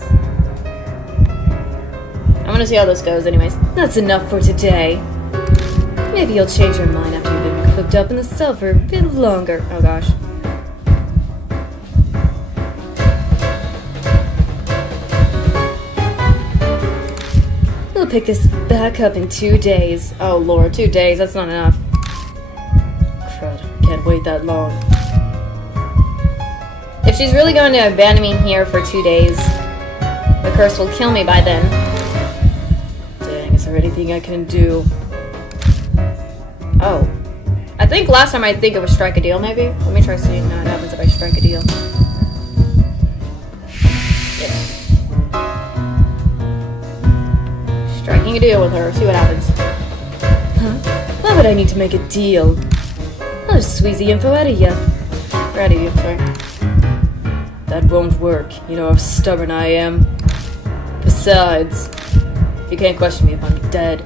goes anyways. That's enough for today. Maybe you'll change your mind after you've been cooked up in the cell for a bit longer. Oh gosh. We'll pick this back up in 2 days. Oh lord, 2 days, that's not enough. Crud, can't wait that long. If she's really going to abandon me here for 2 days, the curse will kill me by then. Dang, is there anything I can do? Oh. I think last time I think it was strike a deal, maybe? Let me try seeing what happens if I strike a deal. Striking a deal with her, see what happens. Huh? Why would I need to make a deal? I'll just squeeze the info out of you. Or out of you, sorry. That won't work. You know how stubborn I am. Besides, you can't question me if I'm dead.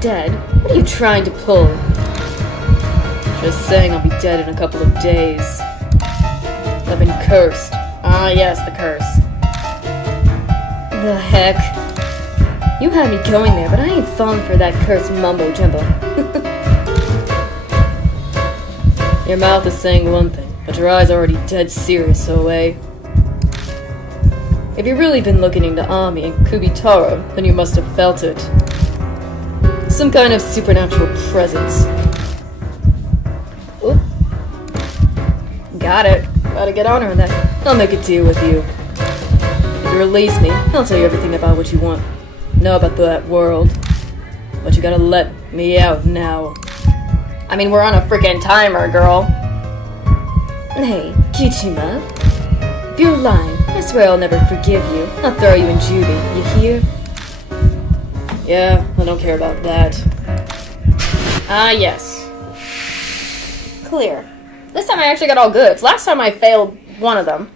Dead? What are you trying to pull? Just saying I'll be dead in a couple of days. I've been cursed. Ah, yes, the curse. The heck? You had me going there, but I ain't falling for that cursed mumbo-jumbo. Your mouth is saying one thing, but your eyes are already dead serious, away. If you've really been looking into Ami and Kubitaro, then you must have felt it. Some kind of supernatural presence. Oop. Got it. Gotta get on her on that. I'll make a deal with you. If you release me, I'll tell you everything about what you want. Know about that world. But you gotta let me out now. I mean, we're on a freaking timer, girl. Hey, Kichima. If you're lying, I swear I'll never forgive you. I'll throw you in juvie, you hear? Yeah, I don't care about that. Ah, yes. Clear. This time I actually got all goods. Last time I failed one of them.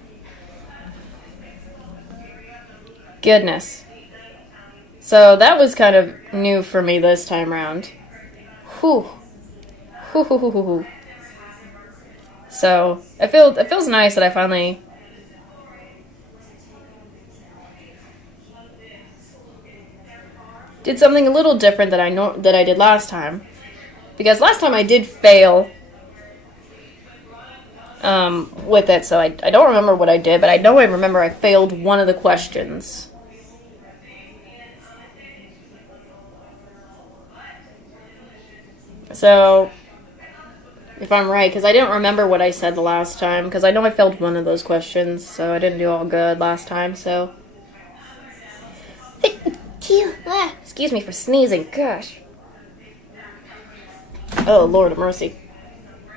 Goodness. So that was kind of new for me this time round. Whew. Whew, whew, whew, whew, whew. So it feels nice that I finally did something a little different that I did last time, because last time I did fail with it, so I don't remember what I did, but I know I remember I failed one of the questions. So if I'm right, because I didn't remember what I said the last time, because I know I failed one of those questions, so I didn't do all good last time, so... Excuse me for sneezing, gosh. Oh, Lord of mercy.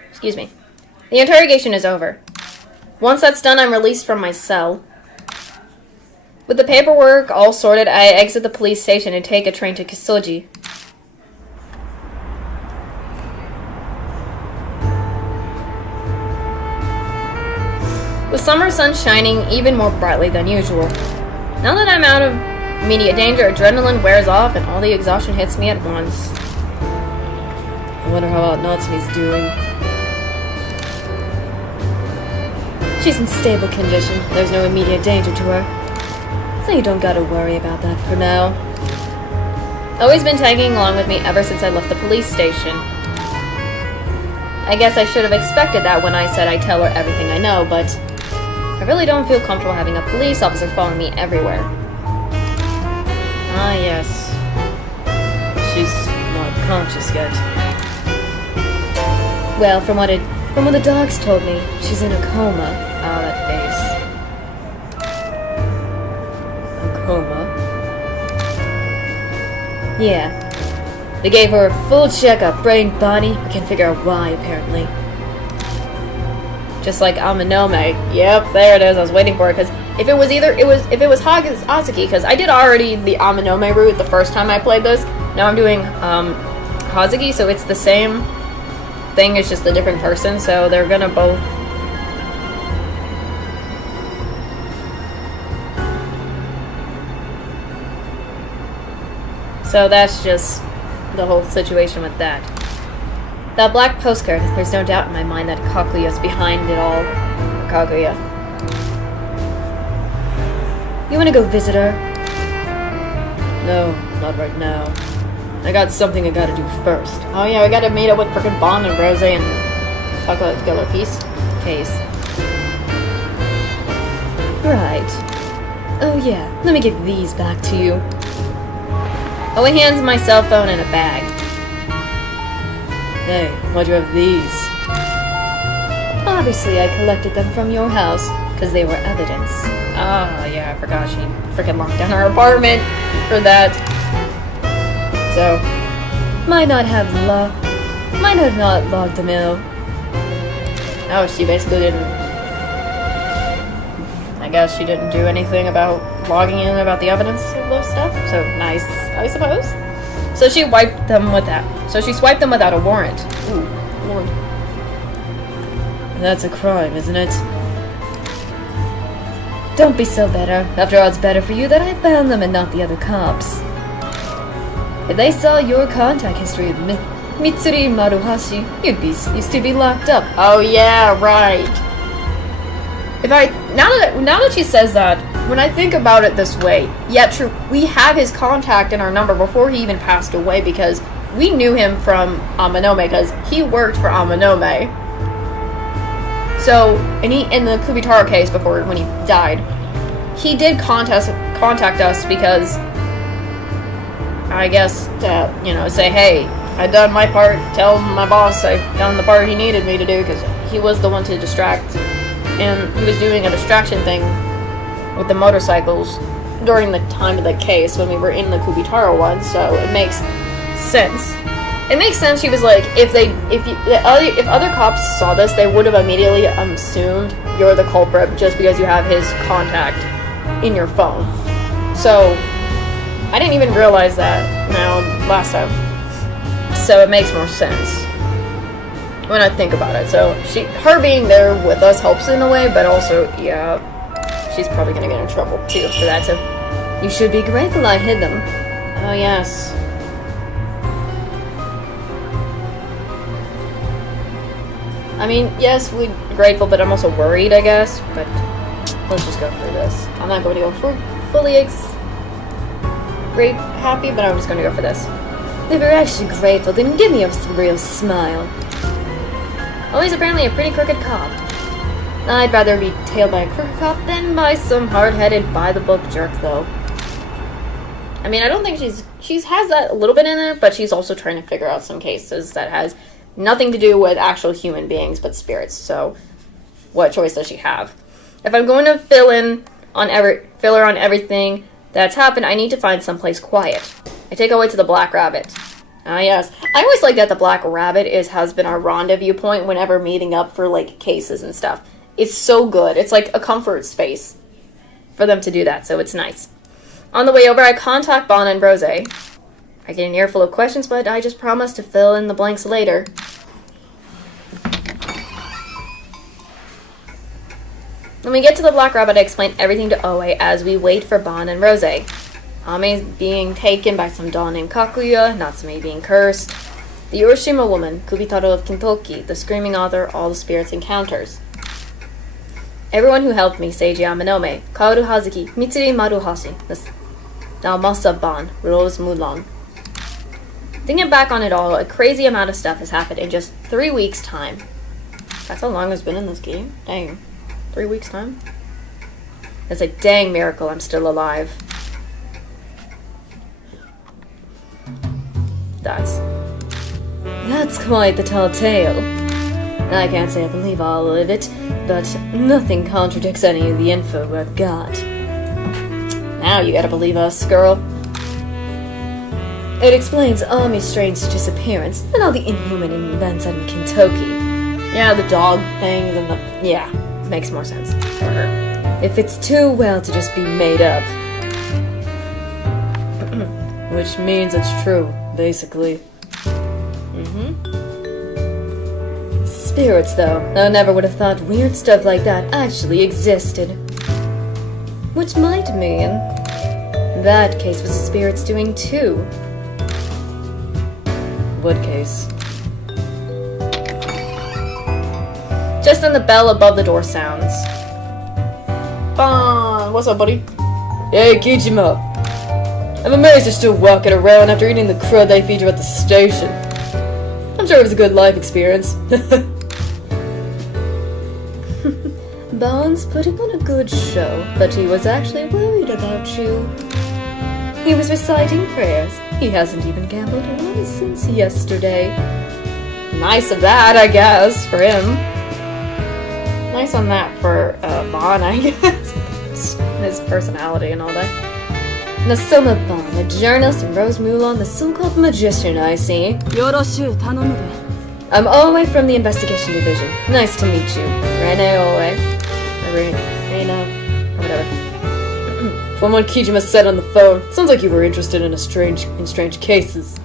Excuse me. The interrogation is over. Once that's done, I'm released from my cell. With the paperwork all sorted, I exit the police station and take a train to Kisuji. The summer sun shining even more brightly than usual. Now that I'm out of immediate danger, adrenaline wears off and all the exhaustion hits me at once. I wonder how Aunt Natsume's doing. She's in stable condition. There's no immediate danger to her. So you don't gotta worry about that for now. Always been tagging along with me ever since I left the police station. I guess I should have expected that when I said I'd tell her everything I know, but I really don't feel comfortable having a police officer following me everywhere. Ah, yes. She's not conscious yet. Well, from what the docs told me, she's in a coma. Ah, that face. A coma? Yeah. They gave her a full checkup, brain, body. We can't figure out why, apparently. Just like Amanome. Yep, there it is. I was waiting for it, because if it was Hazuki, because I did already the Amanome route the first time I played this. Now I'm doing Hazuki, so it's the same thing, it's just a different person, so they're gonna both... So that's just the whole situation with that. That black postcard, there's no doubt in my mind that Kaguya's behind it all. Kaguya. You wanna go visit her? No, not right now. I got something I gotta do first. Oh yeah, I gotta meet up with frickin' Bond and Rose and talk about the killer piece case. Right. Oh yeah, let me give these back to you. Oh, he hands my cell phone and a bag. Hey, why'd you have these? Obviously, I collected them from your house, because they were evidence. Ah, yeah, I forgot she freaking locked down her apartment for that. So, might not have not logged them in. Oh, she basically didn't... I guess she didn't do anything about logging in about the evidence of those stuff. So, nice, I suppose. So she wiped them with that. So she swiped them without a warrant. Ooh, Lord. That's a crime, isn't it? Don't be so bitter. After all, it's better for you that I found them and not the other cops. If they saw your contact history with Mitsuri Maruhashi, you'd still be locked up. Oh yeah, right. Now that she says that, when I think about it this way, yeah, true, we had his contact and our number before he even passed away because we knew him from Amanome because he worked for Amanome. So, and he, in the Kubitaro case before, when he died, he did contact us because, I guess, to, you know, say, hey, I done my part, tell my boss I done the part he needed me to do, because he was the one to distract, and he was doing a distraction thing with the motorcycles during the time of the case when we were in the Kubitaro one, so it makes sense. It makes sense. She was like, if other cops saw this, they would have immediately assumed you're the culprit just because you have his contact in your phone. So I didn't even realize that now last time. So it makes more sense when I think about it. So her being there with us helps in a way, but also, yeah, she's probably gonna get in trouble too for that. So you should be grateful I hid them. Oh yes. I mean, yes, we're grateful, but I'm also worried, I guess. But let's just go through this. I'm not going to go fully happy, but I'm just going to go for this. If you're actually grateful, then give me a real smile. Oh, he's apparently a pretty crooked cop. I'd rather be tailed by a crooked cop than by some hard-headed, by-the-book jerk, though. I mean, I don't think she has that a little bit in it, but she's also trying to figure out some cases that has nothing to do with actual human beings, but spirits. So, what choice does she have? If I'm going to fill her on everything that's happened, I need to find someplace quiet. I take her way to the Black Rabbit. Ah, yes. I always like that the Black Rabbit has been our rendezvous point whenever meeting up for, like, cases and stuff. It's so good. It's like a comfort space for them to do that, so it's nice. On the way over, I contact Bon and Rose. I get an earful of questions, but I just promise to fill in the blanks later. When we get to the Black Rabbit, I explain everything to Oe as we wait for Bon and Rose. Ame's being taken by some doll named Kakuya, Natsume being cursed. The Urashima woman, Kubitaro of Kintoki, the screaming author, all the spirits encounters. Everyone who helped me, Seiji Amanome, Kaoru Hazuki, Mitsuri Maruhashi, Naomasa Bon, Rose Mulan. Thinking back on it all, a crazy amount of stuff has happened in just 3 weeks' time. That's how long it's been in this game. Dang. 3 weeks' time? It's a dang miracle I'm still alive. That's quite the tall tale. I can't say I believe all of it, but nothing contradicts any of the info I've got. Now you gotta believe us, girl. It explains Ami's strange disappearance and all the inhuman events in Kintoki. Yeah, the dog things and the... yeah, makes more sense for her. If it's too well to just be made up. Which means it's true, basically. Spirits, though. I never would have thought weird stuff like that actually existed. Which might mean that case was the spirits doing too. What case? Just then the bell above the door sounds. Bon! What's up, buddy? Hey, Kijima! I'm amazed you're still walking around after eating the crud they feed you at the station. I'm sure it was a good life experience. Bon's putting on a good show, but he was actually worried about you. He was reciting prayers. He hasn't even gambled once since yesterday. Nice of that, I guess, for him. Nice on that for Bon, I guess. His personality and all that. Nasoma Bon, a journalist, and Rose Mulan, the so-called magician, I see. I'm Oe from the Investigation Division. Nice to meet you. Rene Oe. Reina, whatever. From what Kijima said on the phone, sounds like you were interested in strange cases.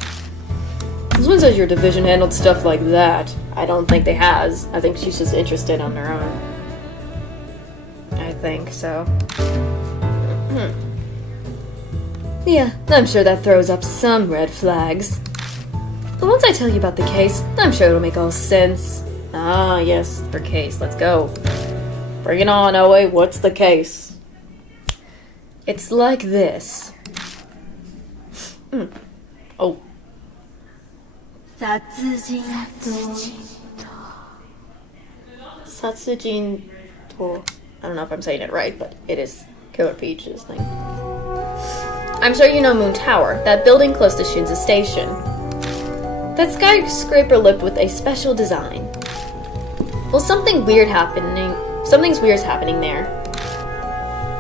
Since when has your division handled stuff like that? I don't think they has. I think she's just interested on her own. I think so. Yeah, I'm sure that throws up some red flags. But once I tell you about the case, I'm sure it'll make all sense. Ah, yes, her case. Let's go. Bring it on, Oe. What's the case? It's like this. Oh. 殺人と Satsujin to. I don't know if I'm saying it right, but it is Killer Peach's thing. I'm sure you know Moon Tower, that building close to Shinza Station. That skyscraper lit with a special design. Well, something's weird's happening there.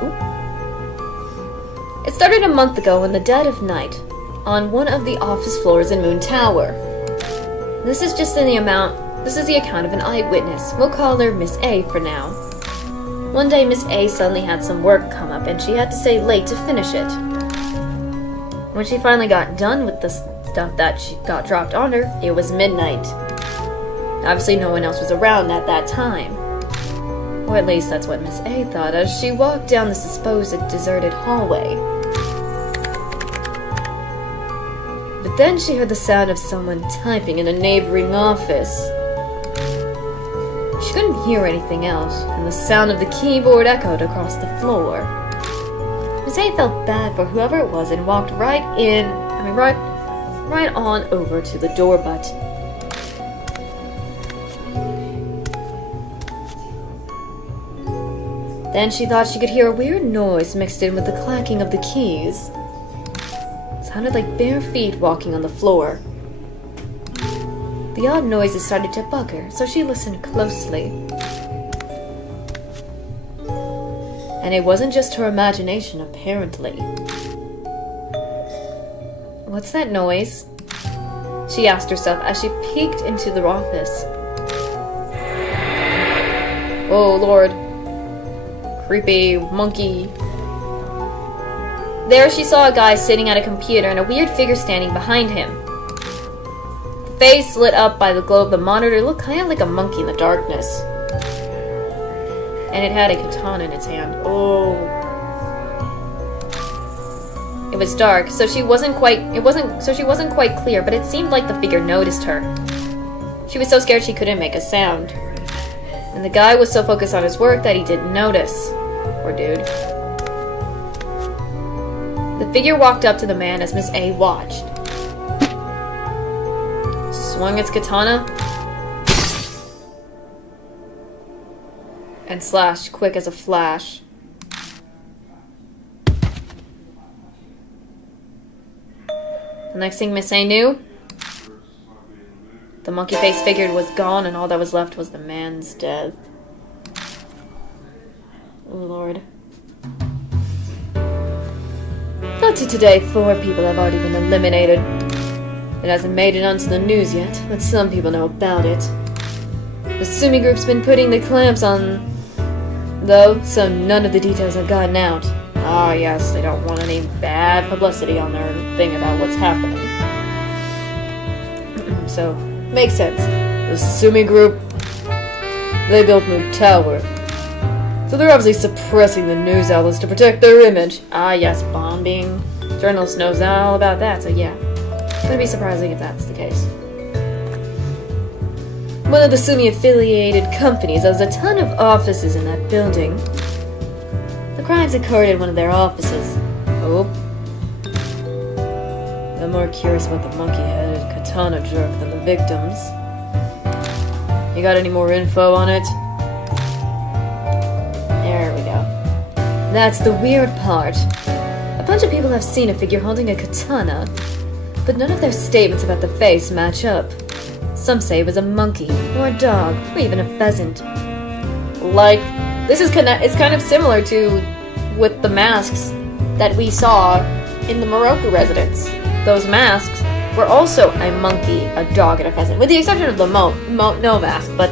Ooh. It started a month ago in the dead of night, on one of the office floors in Moon Tower. This is the account of an eyewitness. We'll call her Miss A for now. One day, Miss A suddenly had some work come up and she had to stay late to finish it. When she finally got done with the stuff that she got dropped on her, it was midnight. Obviously, no one else was around at that time. Or at least that's what Miss A thought as she walked down the supposed deserted hallway. But then she heard the sound of someone typing in a neighboring office. She couldn't hear anything else, and the sound of the keyboard echoed across the floor. Miss A felt bad for whoever it was and walked right on over to the door button. Then she thought she could hear a weird noise mixed in with the clacking of the keys. It sounded like bare feet walking on the floor. The odd noises started to bug her, so she listened closely. And it wasn't just her imagination, apparently. What's that noise? She asked herself as she peeked into the office. Oh, Lord. Creepy monkey. There she saw a guy sitting at a computer and a weird figure standing behind him. The face lit up by the glow of the monitor looked kind of like a monkey in the darkness. And it had a katana in its hand. Oh. It was dark, so she wasn't quite clear, but it seemed like the figure noticed her. She was so scared she couldn't make a sound. And the guy was so focused on his work that he didn't notice. Poor dude. The figure walked up to the man as Miss A watched. Swung its katana and slashed quick as a flash. The next thing Miss A knew, the monkey-faced figure was gone and all that was left was the man's death. Oh, Lord. But to today, 4 people have already been eliminated. It hasn't made it onto the news yet, but some people know about it. The Sumi group's been putting the clamps on, though, so none of the details have gotten out. Ah, yes, they don't want any bad publicity on their thing about what's happening. So, makes sense. The Sumi group, they built Moon Tower. So they're obviously suppressing the news outlets to protect their image. Ah, yes, bombing. Journalists knows all about that, so yeah. It's gonna be surprising if that's the case. One of the Sumi-affiliated companies owns a ton of offices in that building. The crimes occurred in one of their offices. Oh. I'm more curious about the monkey-headed katana jerk than the victims. You got any more info on it? There we go. That's the weird part. A bunch of people have seen a figure holding a katana, but none of their statements about the face match up. Some say it was a monkey, or a dog, or even a pheasant. Like, it's kind of similar to with the masks that we saw in the Moroku residence. Those masks were also a monkey, a dog, and a pheasant, with the exception of the no mask, but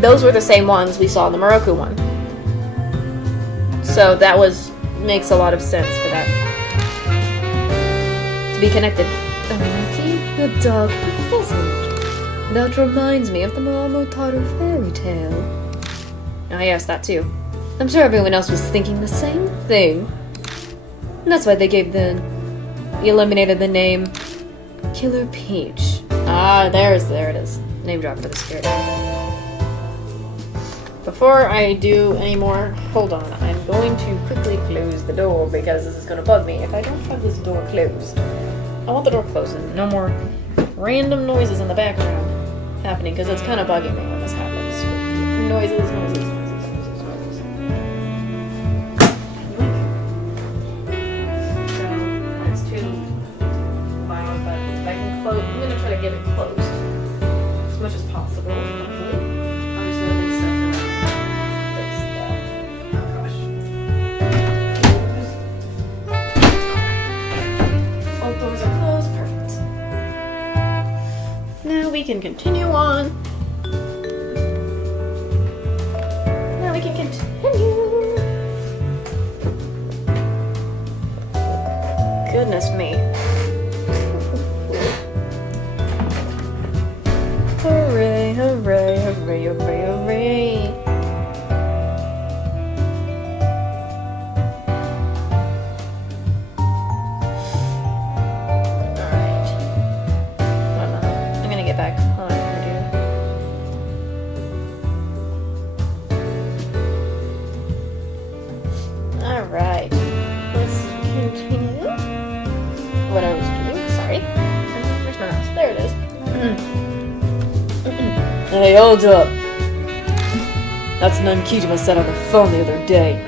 those were the same ones we saw in the Moroku one. So that makes a lot of sense for that to be connected. A monkey, a dog, a pheasant. That reminds me of the Momotaro fairy tale. Ah, yes, that too. I'm sure everyone else was thinking the same thing. And that's why they eliminated the name Killer Peach. Ah, there it is. Name drop for the spirit. Before I do any more, hold on. I'm going to quickly close the door because this is going to bug me if I don't have this door closed. I want the door closed and no more random noises in the background happening because it's kind of bugging me when this happens. Noises. So, that's too loud, but if I can close, I'm going to try to get it closed as much as possible, hopefully. I'm just going to leave stuff for fix that. Oh gosh. All doors are closed. Perfect. Now we can continue on. Goodness me. Hooray, hooray, hooray, hooray, hooray. Alright. I'm gonna get back on here. Alright. Let's continue. What I was doing. Sorry. Where's my mouse? There it is. Hey, hold up. That's Nankijima said on the phone the other day.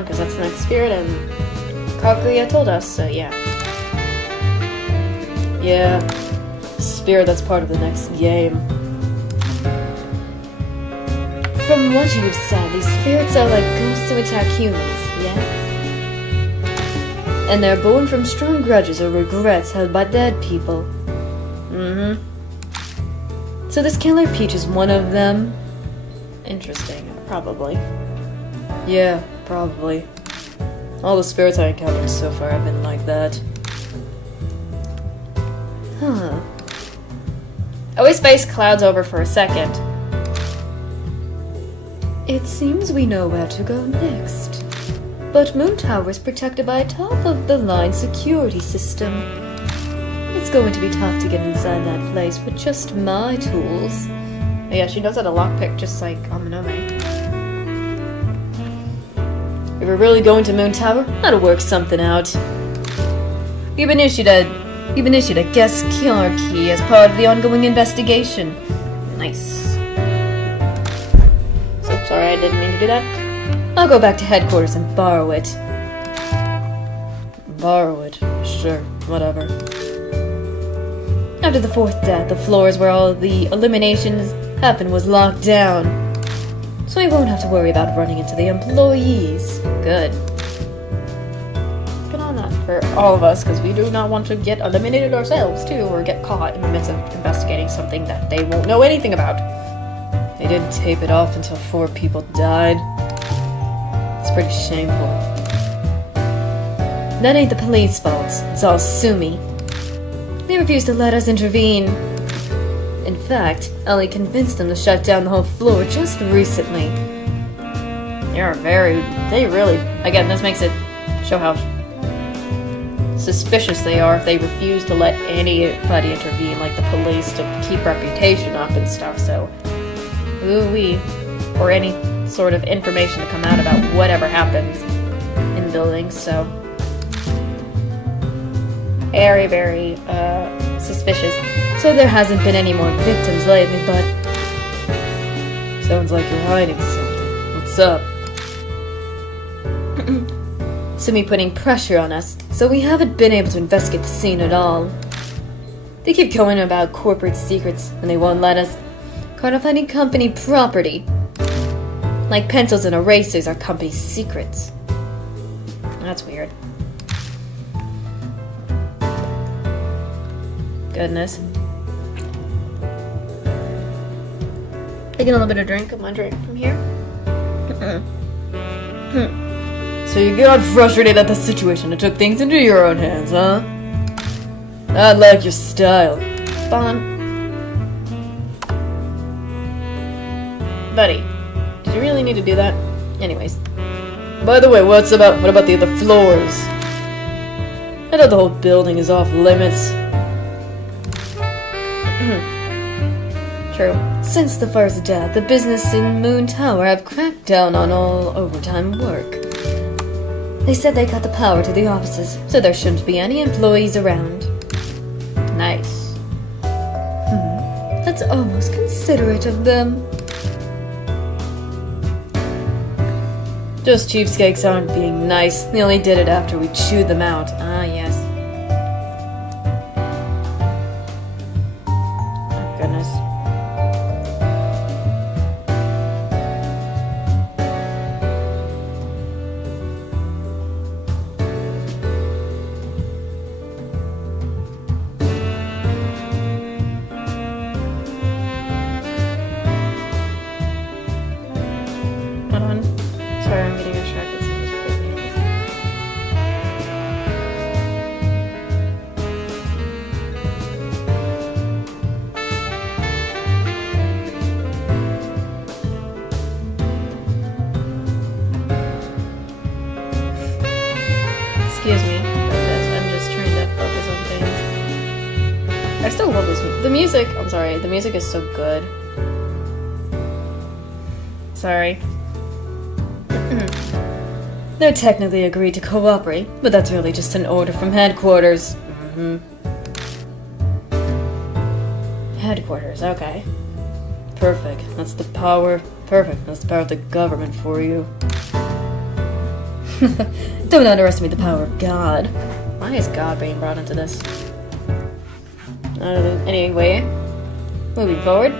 Because that's the next spirit and Kaguya told us, so yeah. Yeah. Spirit that's part of the next game. From what you've said, these spirits are like ghosts who attack humans, yeah? And they're born from strong grudges or regrets held by dead people. So this Killer Peach is one of them? Interesting, probably. Yeah, probably. All the spirits I encountered so far have been like that. Huh. Always space clouds over for a second. It seems we know where to go next. But Moon Tower is protected by a top-of-the-line security system. It's going to be tough to get inside that place with just my tools. Oh yeah, she knows how to lockpick just like Amanome. If we're really going to Moon Tower, that'll work something out. You've been issued a guest killer key as part of the ongoing investigation. Nice. So sorry, I didn't mean to do that. I'll go back to headquarters and borrow it. Borrow it? Sure, whatever. After the fourth death, the floors where all the eliminations happened was locked down. So we won't have to worry about running into the employees. Good. Good on that for all of us, because we do not want to get eliminated ourselves, too, or get caught in the midst of investigating something that they won't know anything about. They didn't tape it off until 4 people died. It's pretty shameful. That ain't the police's fault. It's all Sumi. They refused to let us intervene. In fact, Ellie convinced them to shut down the whole floor just recently. They really... Again, this makes it show how suspicious they are if they refuse to let anybody intervene, like the police, to keep reputation up and stuff, so... Ooh-wee. Or any sort of information to come out about whatever happens in buildings, so... Very, very, suspicious. So there hasn't been any more victims lately, but... Sounds like you're hiding something. What's up? Sumi putting pressure on us, so we haven't been able to investigate the scene at all. They keep going about corporate secrets, and they won't let us caught up any company property. Like pencils and erasers are company secrets. That's weird. Goodness. Taking a little bit of drink of my drink from here. So you got frustrated at the situation and took things into your own hands, huh? I like your style. Fun. Buddy, did you really need to do that? Anyways. By the way, what about the other floors? I know the whole building is off limits. True. Since the first death, the business in Moon Tower have cracked down on all overtime work. They said they cut the power to the offices, so there shouldn't be any employees around. Nice. That's almost considerate of them. Just cheapskates aren't being nice. They only did it after we chewed them out. Ah, yes. Oh, goodness. Hold on. Sorry, I'm getting distracted. Excuse me about this. I'm just trying to focus on things. I still love this. The music. I'm sorry. The music is so good. Sorry. They're technically agreed to cooperate, but that's really just an order from headquarters. Headquarters. Okay. Perfect. That's the power. Perfect. That's the power of the government for you. Don't underestimate the power of God. Why is God being brought into this? Anyway, moving forward.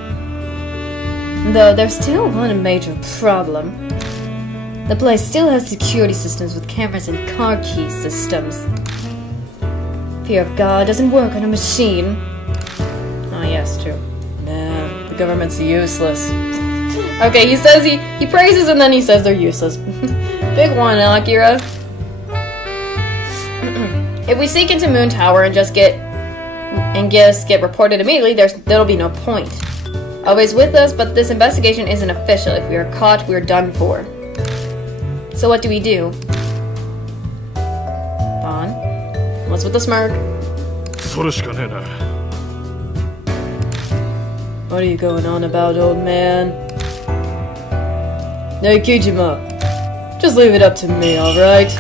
Though there's still one major problem. The place still has security systems with cameras and car key systems. Fear of God doesn't work on a machine. Oh yes, true. Man, the government's useless. Okay, he says he praises and then he says they're useless. Big one, Akira. If we sneak into Moon Tower and just get reported immediately, there'll be no point. Always with us, but this investigation isn't official. If we are caught, we're done for. So what do we do? Bon? What's with the smirk? それしかねえな。 What are you going on about, old man? Hey, Kijima. Just leave it up to me, alright?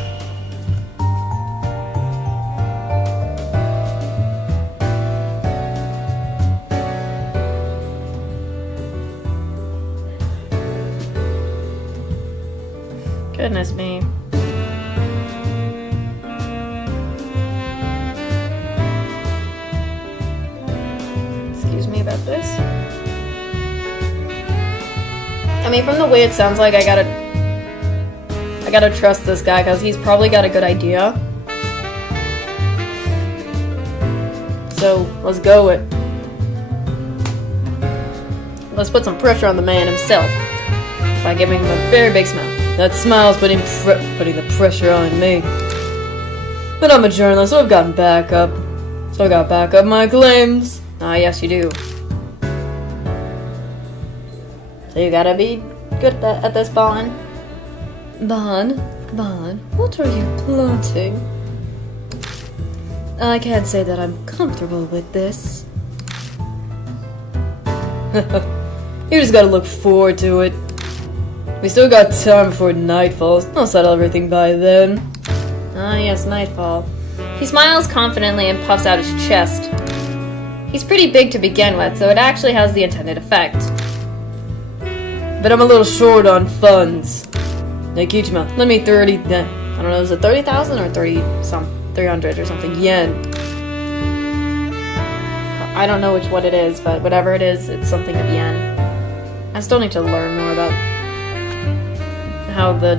Goodness me. Excuse me about this. I mean, from the way it sounds like, I gotta trust this guy because he's probably got a good idea. So let's go it. Let's put some pressure on the man himself by giving him a very big smile. That smile's putting the pressure on me. But I'm a journalist, so I've gotten backup. So I gotta back up my claims. Ah, yes, you do. So you gotta be good at this, Bon. Bon, what are you plotting? I can't say that I'm comfortable with this. You just gotta look forward to it. We still got time before night falls. I'll settle everything by then. Ah, yes, nightfall. He smiles confidently and puffs out his chest. He's pretty big to begin with, so it actually has the intended effect. But I'm a little short on funds. Hey, Kichima, lend me 30, I don't know, is it 30,000 or 300 or something yen? I don't know what it is, but whatever it is, it's something of yen. I still need to learn more about how the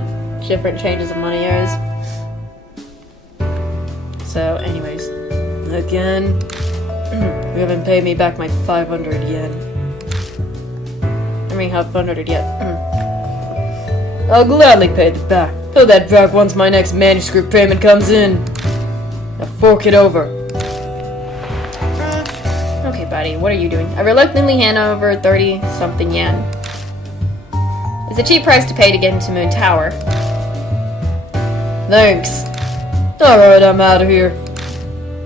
different changes of money is. So, anyways. Again, you haven't paid me back my 500 yen. I mean, how 500 yet? I'll gladly pay it back. Pay that back once my next manuscript payment comes in. Now fork it over. Okay, buddy, what are you doing? I reluctantly hand over 30-something yen. It's a cheap price to pay to get into Moon Tower. Thanks. Alright, I'm out of here.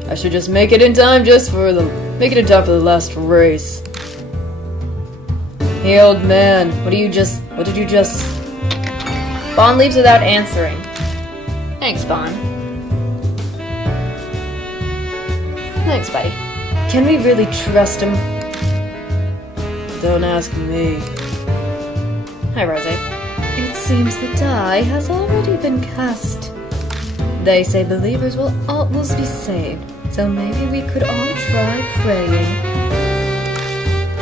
I should just make it in time for the last race. Hey, old man, what did you just... Bond leaves without answering. Thanks, Bond. Thanks, buddy. Can we really trust him? Don't ask me. Hi, Rosie. It seems the die has already been cast. They say believers will almost be saved, so maybe we could all try praying.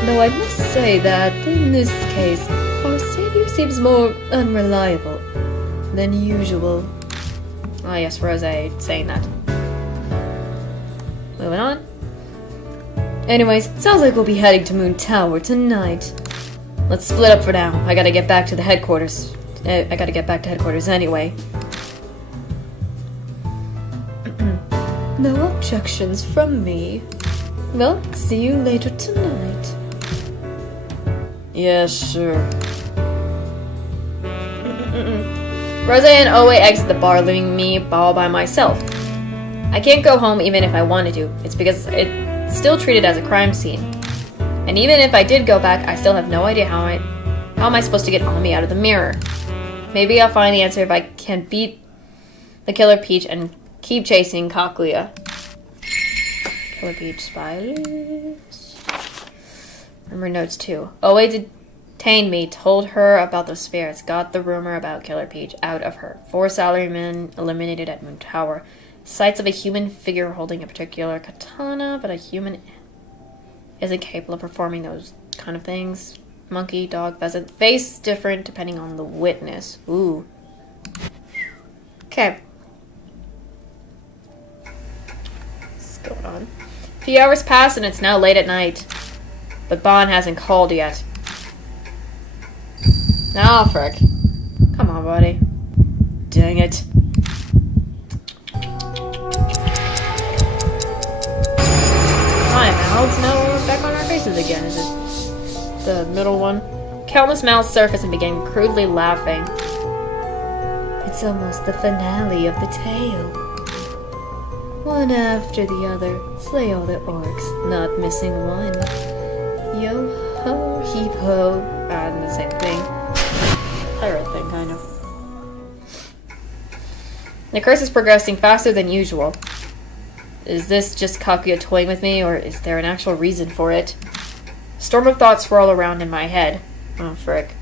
Though I must say that, in this case, our savior seems more unreliable than usual. Ah, yes, Rose saying that. Moving on. Anyways, sounds like we'll be heading to Moon Tower tonight. Let's split up for now. I gotta get back to the headquarters. Anyway. No objections from me. Well, see you later tonight. Yeah, sure. Rose and Owe exit the bar, leaving me all by myself. I can't go home even if I wanted to. It's because it's still treated as a crime scene. And even if I did go back, I still have no idea how am I supposed to get Ami out of the mirror. Maybe I'll find the answer if I can beat the Killer Peach and keep chasing Kakuya. Killer Peach spies. Remember notes too. Oe detained me, told her about the spirits, got the rumor about Killer Peach out of her. 4 salarymen eliminated at Moon Tower. Sights of a human figure holding a particular katana, but a human isn't capable of performing those kind of things. Monkey, dog, pheasant. Face different depending on the witness. Ooh. Okay. What's going on? A few hours pass and it's now late at night. But Bond hasn't called yet. Oh, frick. Come on, buddy. Dang it. Hi, mouths. Now we're back on our faces again. Is it the middle one? Countless mouths surface and begin crudely laughing. It's almost the finale of the tale. One after the other, slay all the orcs, not missing one. Yo ho, heap ho, and the same thing. Pirate thing, kind of. The curse is progressing faster than usual. Is this just Kakuya toying with me, or is there an actual reason for it? A storm of thoughts swirl around in my head. Oh, frick.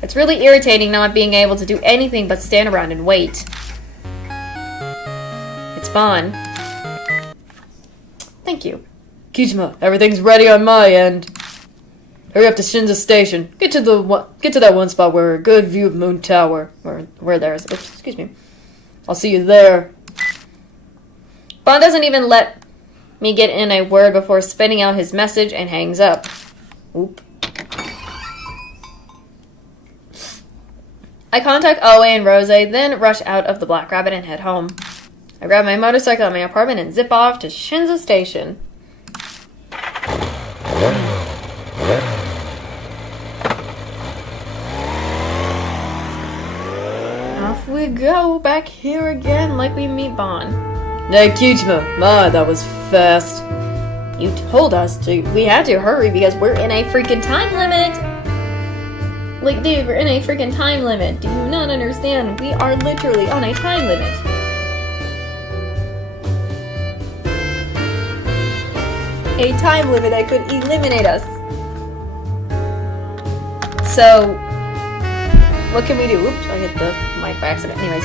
It's really irritating not being able to do anything but stand around and wait. It's Bond. Thank you. Kijima, everything's ready on my end. Hurry up to Shinza Station. Get to that one spot where a good view of Moon Tower. Where there is. Oops, excuse me. I'll see you there. Bond doesn't even let me get in a word before spitting out his message and hangs up. Oop. I contact Oe and Rose, then rush out of the Black Rabbit and head home. I grab my motorcycle at my apartment and zip off to Shinza Station. Off we go, back here again like we meet Bond. Hey, Kijima, that was fast. You told us we had to hurry because we're in a freaking time limit. Like, dude, we're in a freaking time limit. Do you not understand? We are literally on a time limit. A time limit that could eliminate us. So, what can we do? Oops, I hit the mic by accident. Anyways.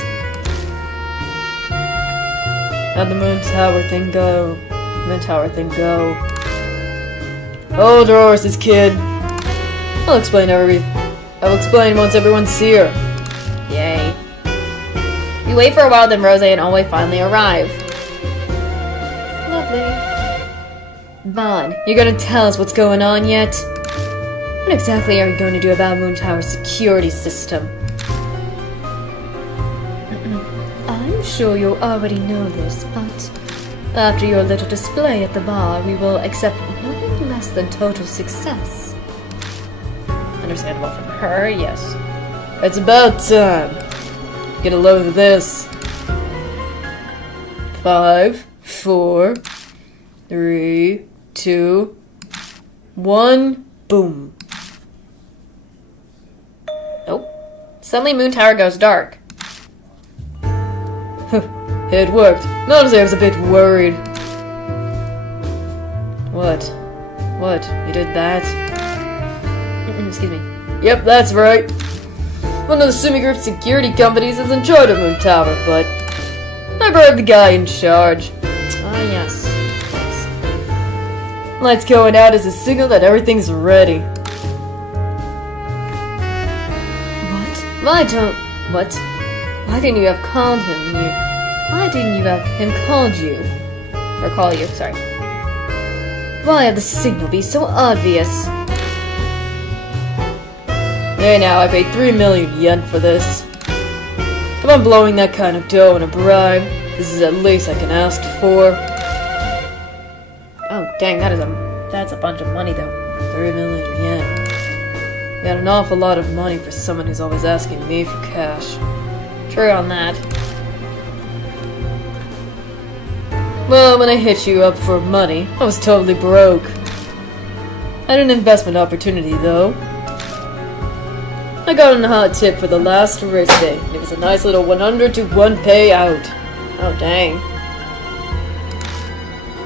How'd the Moon Tower thing go? Moon Tower thing go. Hold your horses, kid. I'll explain once everyone's here. Yay. We wait for a while, then Rose and Owe finally arrive. Lovely. Bond, you're gonna tell us what's going on yet? What exactly are you going to do about Moon Tower's security system? I'm sure you already know this, but after your little display at the bar, we will accept nothing less than total success. Understandable from her, yes. It's about time. Get a load of this. 5, 4, 3, 2, 1, boom. Suddenly Moon Tower goes dark. It worked. Honestly, I was a bit worried. What? What? You did that? Excuse me. Yep, that's right. One of the Sumi Group security companies is in charge of Moon Tower, but I bribed the guy in charge. Ah, yes. Lights going out is a signal that everything's ready. What? What? Why didn't you have called him? Why didn't you have him called you? Or call you, sorry. Why had the signal be so obvious? Hey now, I paid 3 million yen for this. If I'm blowing that kind of dough in a bribe, this is at least I can ask for. Oh dang, that's a bunch of money though. 3 million yen. Got an awful lot of money for someone who's always asking me for cash. True on that. Well, when I hit you up for money, I was totally broke. I had an investment opportunity though. I got on a hot tip for the last race day. It was a nice little 100 to 1 payout. Oh dang.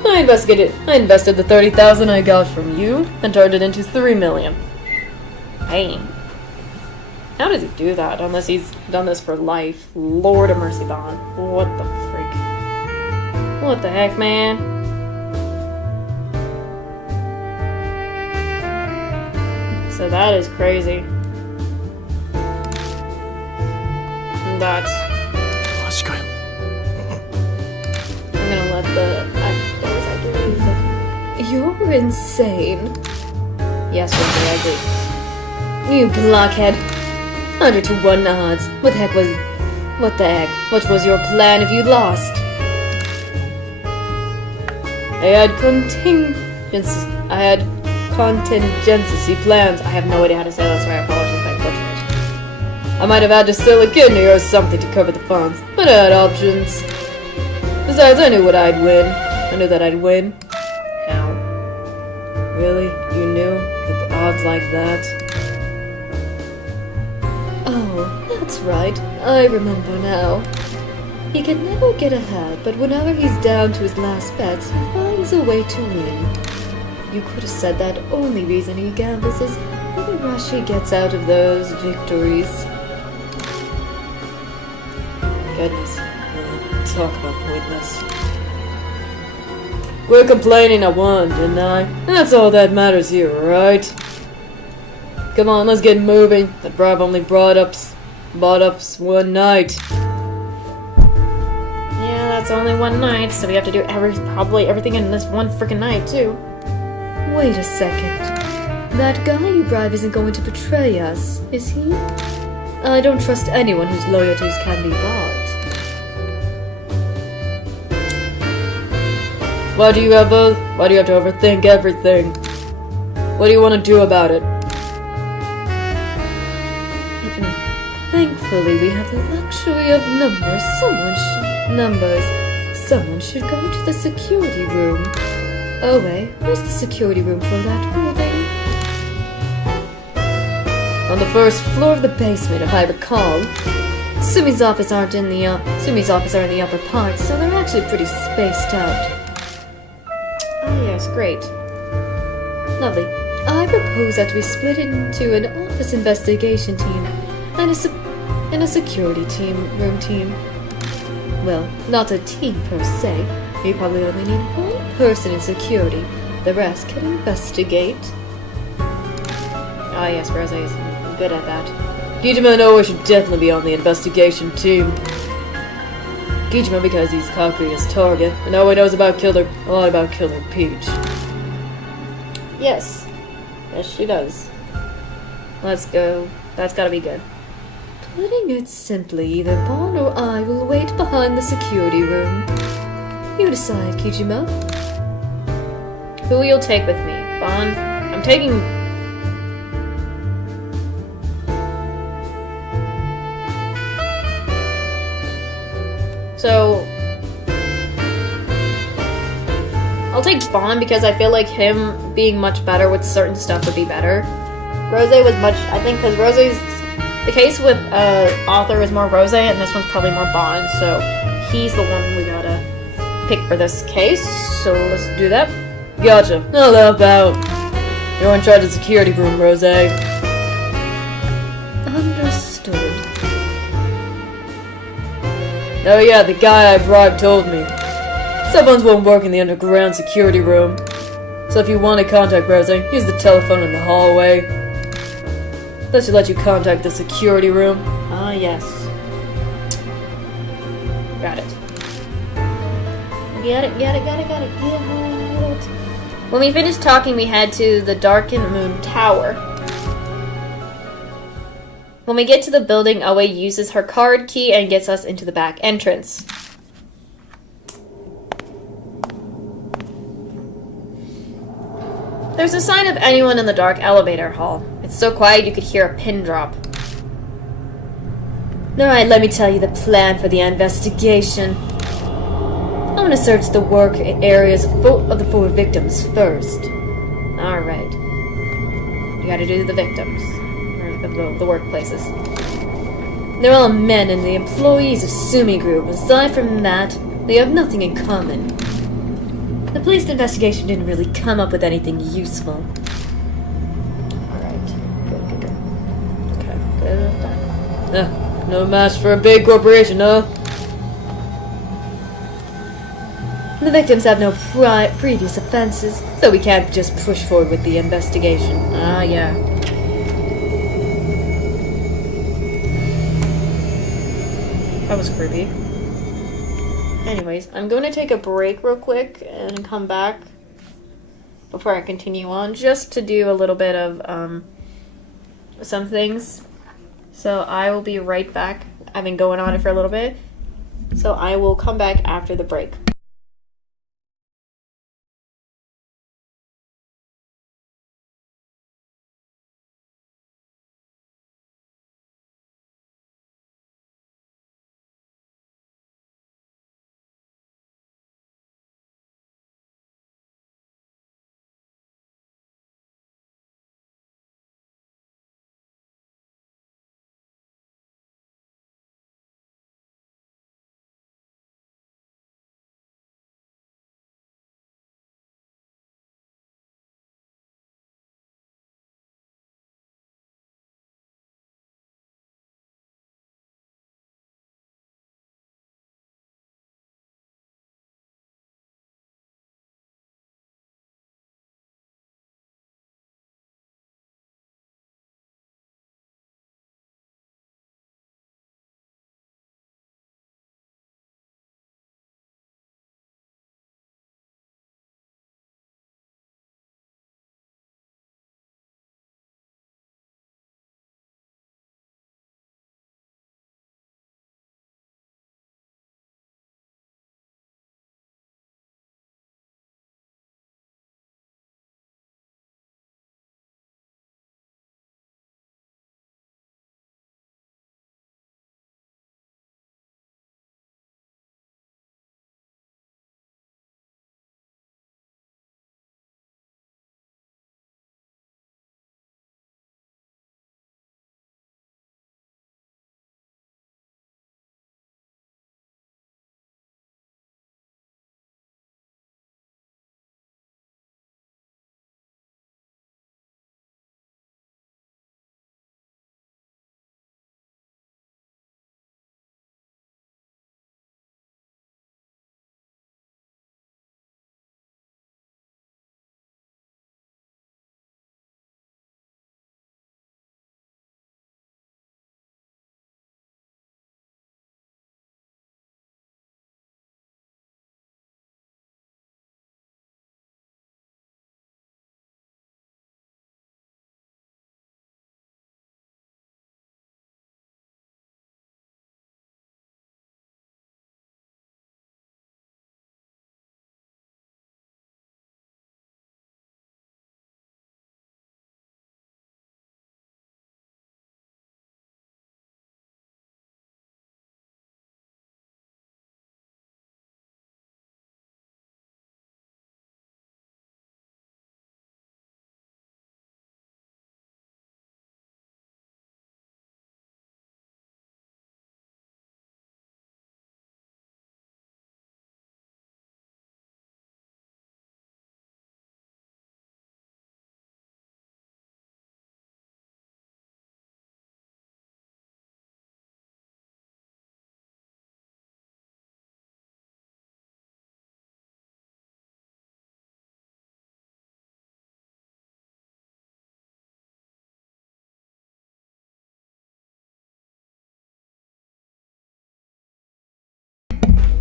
I invested the 30,000 I got from you and turned it into 3 million. Dang. How does he do that unless he's done this for life? Lord of mercy, Bond. What the freak? What the heck, man? So that is crazy. That's... マジかよ。 I'm gonna let the actors agree. You're insane. Yes, Wendy, I agree. You blockhead. 100 to 1 odds. What the heck? What was your plan if you lost? I had contingency plans. I have no idea how to say that, so I apologize if I butchered it. I might have had to sell a kidney or something to cover the funds, but I had options. Besides, I knew what I'd win. I knew that I'd win. How? Really? You knew? With odds like that? Oh, that's right. I remember now. He can never get ahead, but whenever he's down to his last bets, he finds a way to win. You could have said that only reason he gambles is for the rush he gets out of those victories. Goodness. Talk about pointless. Quit complaining, I won, didn't I? That's all that matters here, right? Come on, let's get moving. That bribe only bought us one night. Yeah, that's only one night, so we have to do probably everything in this one freaking night, too. Wait a second. That guy you bribe isn't going to betray us, is he? I don't trust anyone whose loyalties can be bought. Why do you have to overthink everything? What do you want to do about it? Thankfully, we have the luxury of numbers. Someone should go to the security room. Oh wait, where's the security room for that building? On the first floor of the basement, if I recall. Sumi's office are in the upper part, so they're actually pretty spaced out. Oh yes, great. Lovely. I propose that we split into an office investigation team and a security room team. Well, not a team per se. We probably only need one person in security. The rest can investigate. Ah yes, Rose is good at that. Kijima and Oa should definitely be on the investigation team. Kijima because he's Kakuya's target, and Oa knows a lot about Killer Peach. Yes. Yes, she does. Let's go. That's gotta be good. Putting it simply, either Bon or I will wait behind the security room. You decide, Kijima. Who you'll take with me? Bon? I'm taking... So... I'll take Bon because I feel like him being much better with certain stuff would be better. Rose was much... I think because Rose's The case with Author is more Rose, and this one's probably more Bond, so he's the one we gotta pick for this case. So let's do that. Gotcha. I'll help out. You're in charge of the security room, Rose. Understood. Oh yeah, the guy I bribed told me. Someone's won't work in the underground security room. So if you want to contact Rose, use the telephone in the hallway. That should let you contact the security room. Ah, yes. Got it. Got it. When we finished talking, we head to the Darkened Moon Tower. When we get to the building, Aoi uses her card key and gets us into the back entrance. There's a sign of anyone in the dark elevator hall. It's so quiet you could hear a pin drop. Alright, let me tell you the plan for the investigation. I'm gonna search the work areas of the 4 victims first. Alright. You gotta do the victims. Or the workplaces. They're all men and the employees of Sumi Group. Aside from that, they have nothing in common. The police investigation didn't really come up with anything useful. Alright. Good. Okay, good with that. No match for a big corporation, huh? The victims have no previous offenses, so we can't just push forward with the investigation. Ah, yeah. That was creepy. Anyways, I'm going to take a break real quick and come back before I continue on, just to do a little bit of some things. So I will be right back. I've been going on it for a little bit, so I will come back after the break.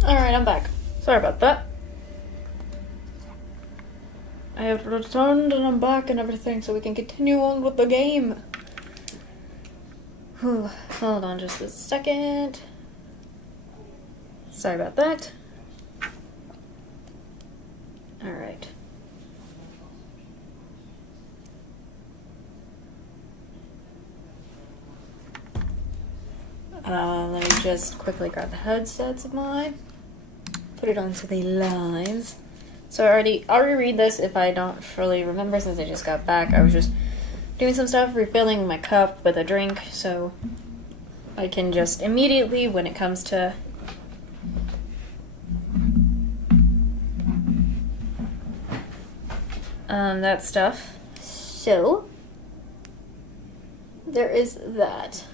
Alright, I'm back. Sorry about that. I have returned and I'm back and everything, so we can continue on with the game. Whew. Hold on just a second. Sorry about that. Alright. Let me just quickly grab the headsets of mine. Put it onto the lines. So I'll reread this if I don't fully remember since I just got back. I was just doing some stuff, refilling my cup with a drink, so I can just immediately, when it comes to that stuff. So there is that.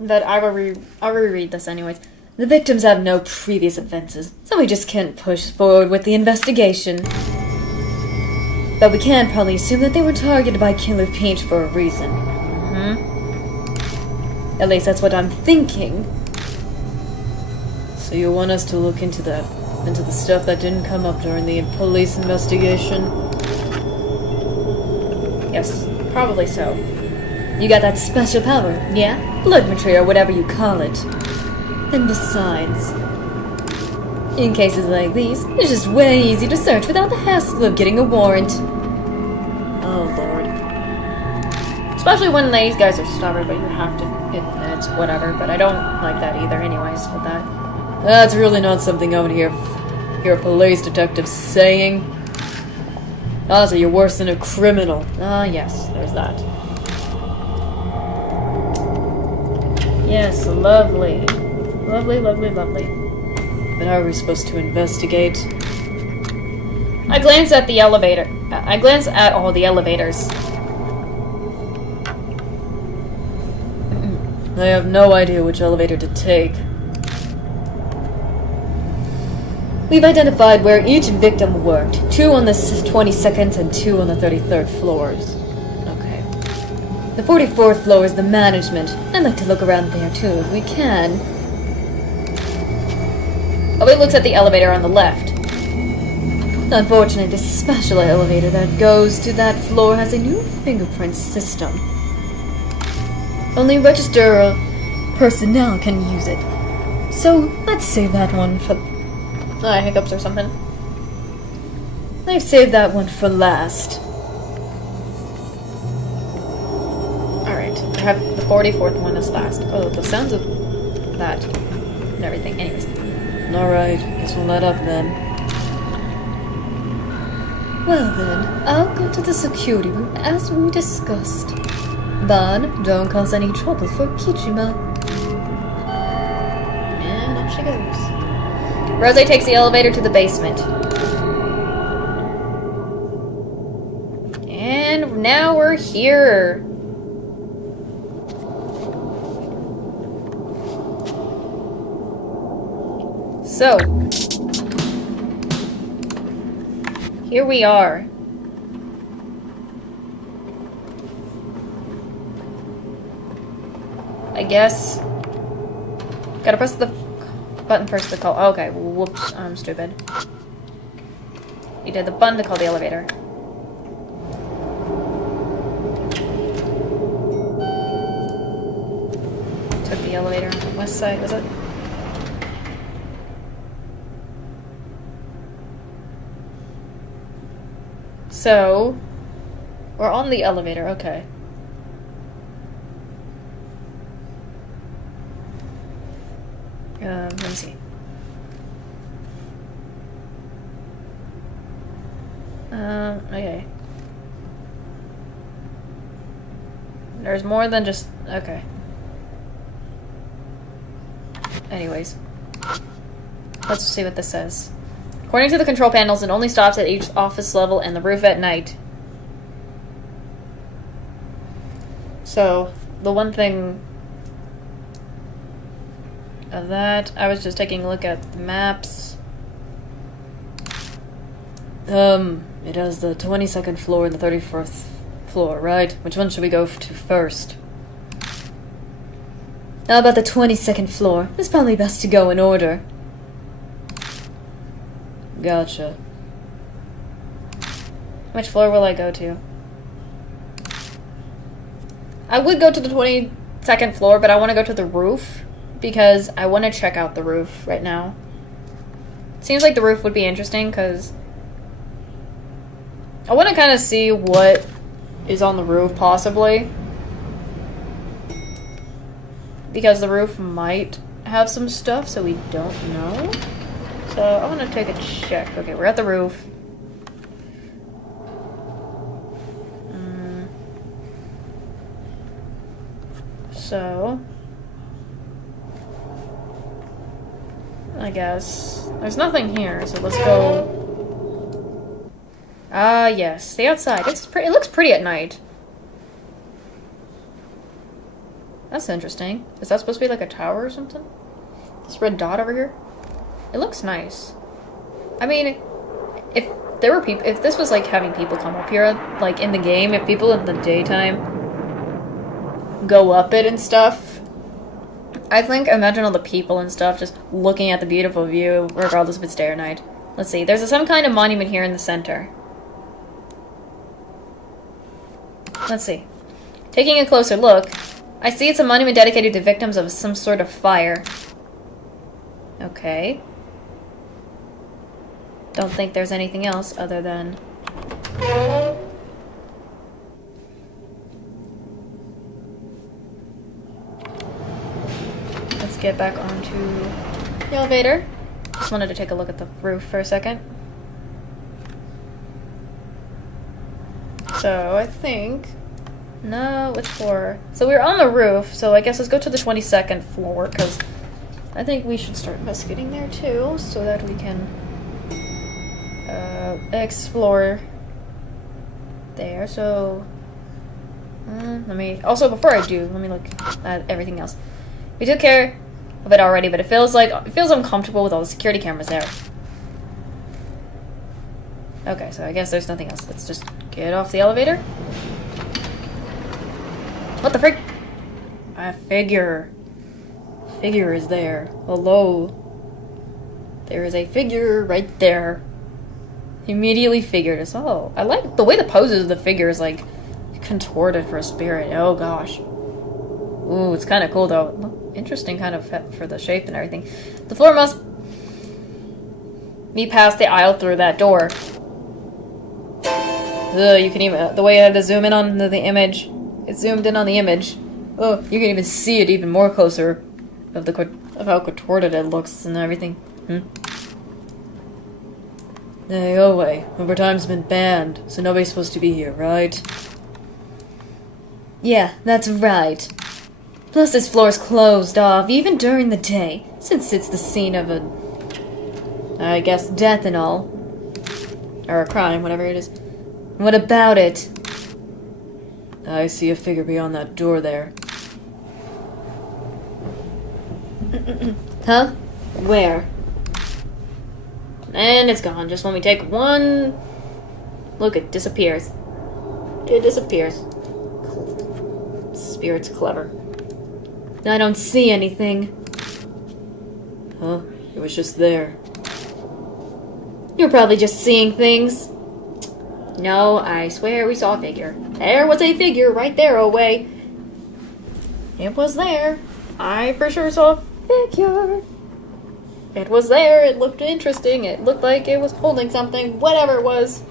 But I'll reread this anyways. The victims have no previous offenses, so we just can't push forward with the investigation. But we can probably assume that they were targeted by Killer Peach for a reason. At least that's what I'm thinking. So you want us to look into that, into the stuff that didn't come up during the police investigation? Yes, probably so. You got that special power, yeah? Blood material, whatever you call it. And besides, in cases like these, it's just way easy to search without the hassle of getting a warrant. Oh lord. Especially when these guys are stubborn, but you have to admit, whatever. But I don't like that either anyways with that. That's really not something I would hear a police detective saying. Ah, so you're worse than a criminal. Ah, yes, there's that. Yes, lovely. Lovely, lovely, lovely. But how are we supposed to investigate? I glance at the elevator. I glance at all the elevators. I have no idea which elevator to take. We've identified where each victim worked. 2 on the 22nd and 2 on the 33rd floors. Okay. The 44th floor is the management. I'd like to look around there too if we can. Obi looks at the elevator on the left. Unfortunately, the special elevator that goes to that floor has a new fingerprint system. Only register personnel can use it. So, let's save that one for... hiccups or something. I've saved that one for last. Alright, I have the 44th one as last. Oh, the sounds of that and everything. Anyways. Alright, guess we'll let up then. Well then, I'll go to the security room as we discussed. But don't cause any trouble for Kichima. And off she goes. Rose takes the elevator to the basement. And now we're here. So, here we are. I guess. Gotta press the button first to call. Oh, okay, whoops, I'm stupid. You did the button to call the elevator. Took the elevator on the west side, was it? So, we're on the elevator, okay. Let me see. Okay. There's more than just... okay. Anyways. Let's see what this says. According to the control panels, it only stops at each office level and the roof at night. So, the one thing of that, I was just taking a look at the maps. It has the 22nd floor and the 31st floor, right? Which one should we go to first? How about the 22nd floor? It's probably best to go in order. Gotcha. Which floor will I go to? I would go to the 22nd floor, but I want to go to the roof because I want to check out the roof right now. Seems like the roof would be interesting because I want to kind of see what is on the roof, possibly. Because the roof might have some stuff, so we don't know. So I want to take a check. Okay, we're at the roof. So I guess there's nothing here, so let's go. Ah, yes, stay outside. It looks pretty at night. That's interesting. Is that supposed to be like a tower or something? This red dot over here? It looks nice. I mean, if there were people, if this was like having people come up here, like in the game, if people in the daytime go up it and stuff, I think, imagine all the people and stuff just looking at the beautiful view, regardless if it's day or night. Let's see, there's some kind of monument here in the center. Let's see. Taking a closer look, I see it's a monument dedicated to victims of some sort of fire. Okay. Don't think there's anything else other than... Let's get back onto the elevator. Just wanted to take a look at the roof for a second. So, I think... No, which floor? So we're on the roof, so I guess let's go to the 22nd floor, because I think we should start investigating there too, so that we can explore there. So, let me... Also, before I do, let me look at everything else. We took care of it already, but it feels uncomfortable with all the security cameras there. Okay, so I guess there's nothing else. Let's just get off the elevator. What the frick? A figure. Figure is there. Hello. There is a figure right there. Immediately figured us. Oh, I like the way the poses of the figure is like contorted for a spirit. Oh gosh. Ooh, it's kind of cool though. Interesting kind of for the shape and everything. The floor must be past the aisle through that door. Ugh, you can even, the way I had to zoom in on the image. It zoomed in on the image. Oh, you can even see it even more closer of how contorted it looks and everything. Hey, go away. Overtime's been banned, so nobody's supposed to be here, right? Yeah, that's right. Plus this floor's closed off, even during the day, since it's the scene of a... I guess death and all. Or a crime, whatever it is. What about it? I see a figure beyond that door there. Huh? Where? And it's gone. Just when we take one look, it disappears. It disappears. Spirit's clever. I don't see anything. Huh? It was just there. You're probably just seeing things. No, I swear we saw a figure. There was a figure right there, away. It was there. I for sure saw a figure. It was there. It looked interesting. It looked like it was holding something. Whatever it was.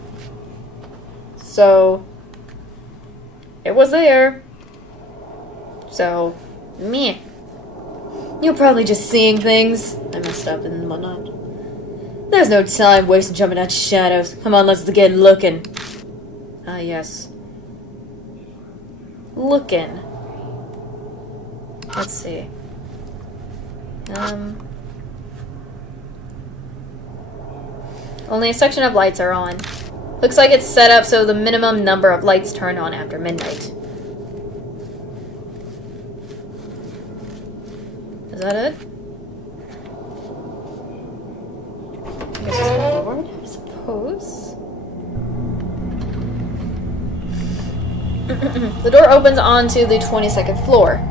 So, it was there. So, meh. You're probably just seeing things. I messed up and whatnot. There's no time wasting jumping at shadows. Come on, let's get looking. Ah, yes. Looking. Let's see. Only a section of lights are on. Looks like it's set up so the minimum number of lights turn on after midnight. Is that it? I guess it's forward, I suppose. The door opens onto the 22nd floor.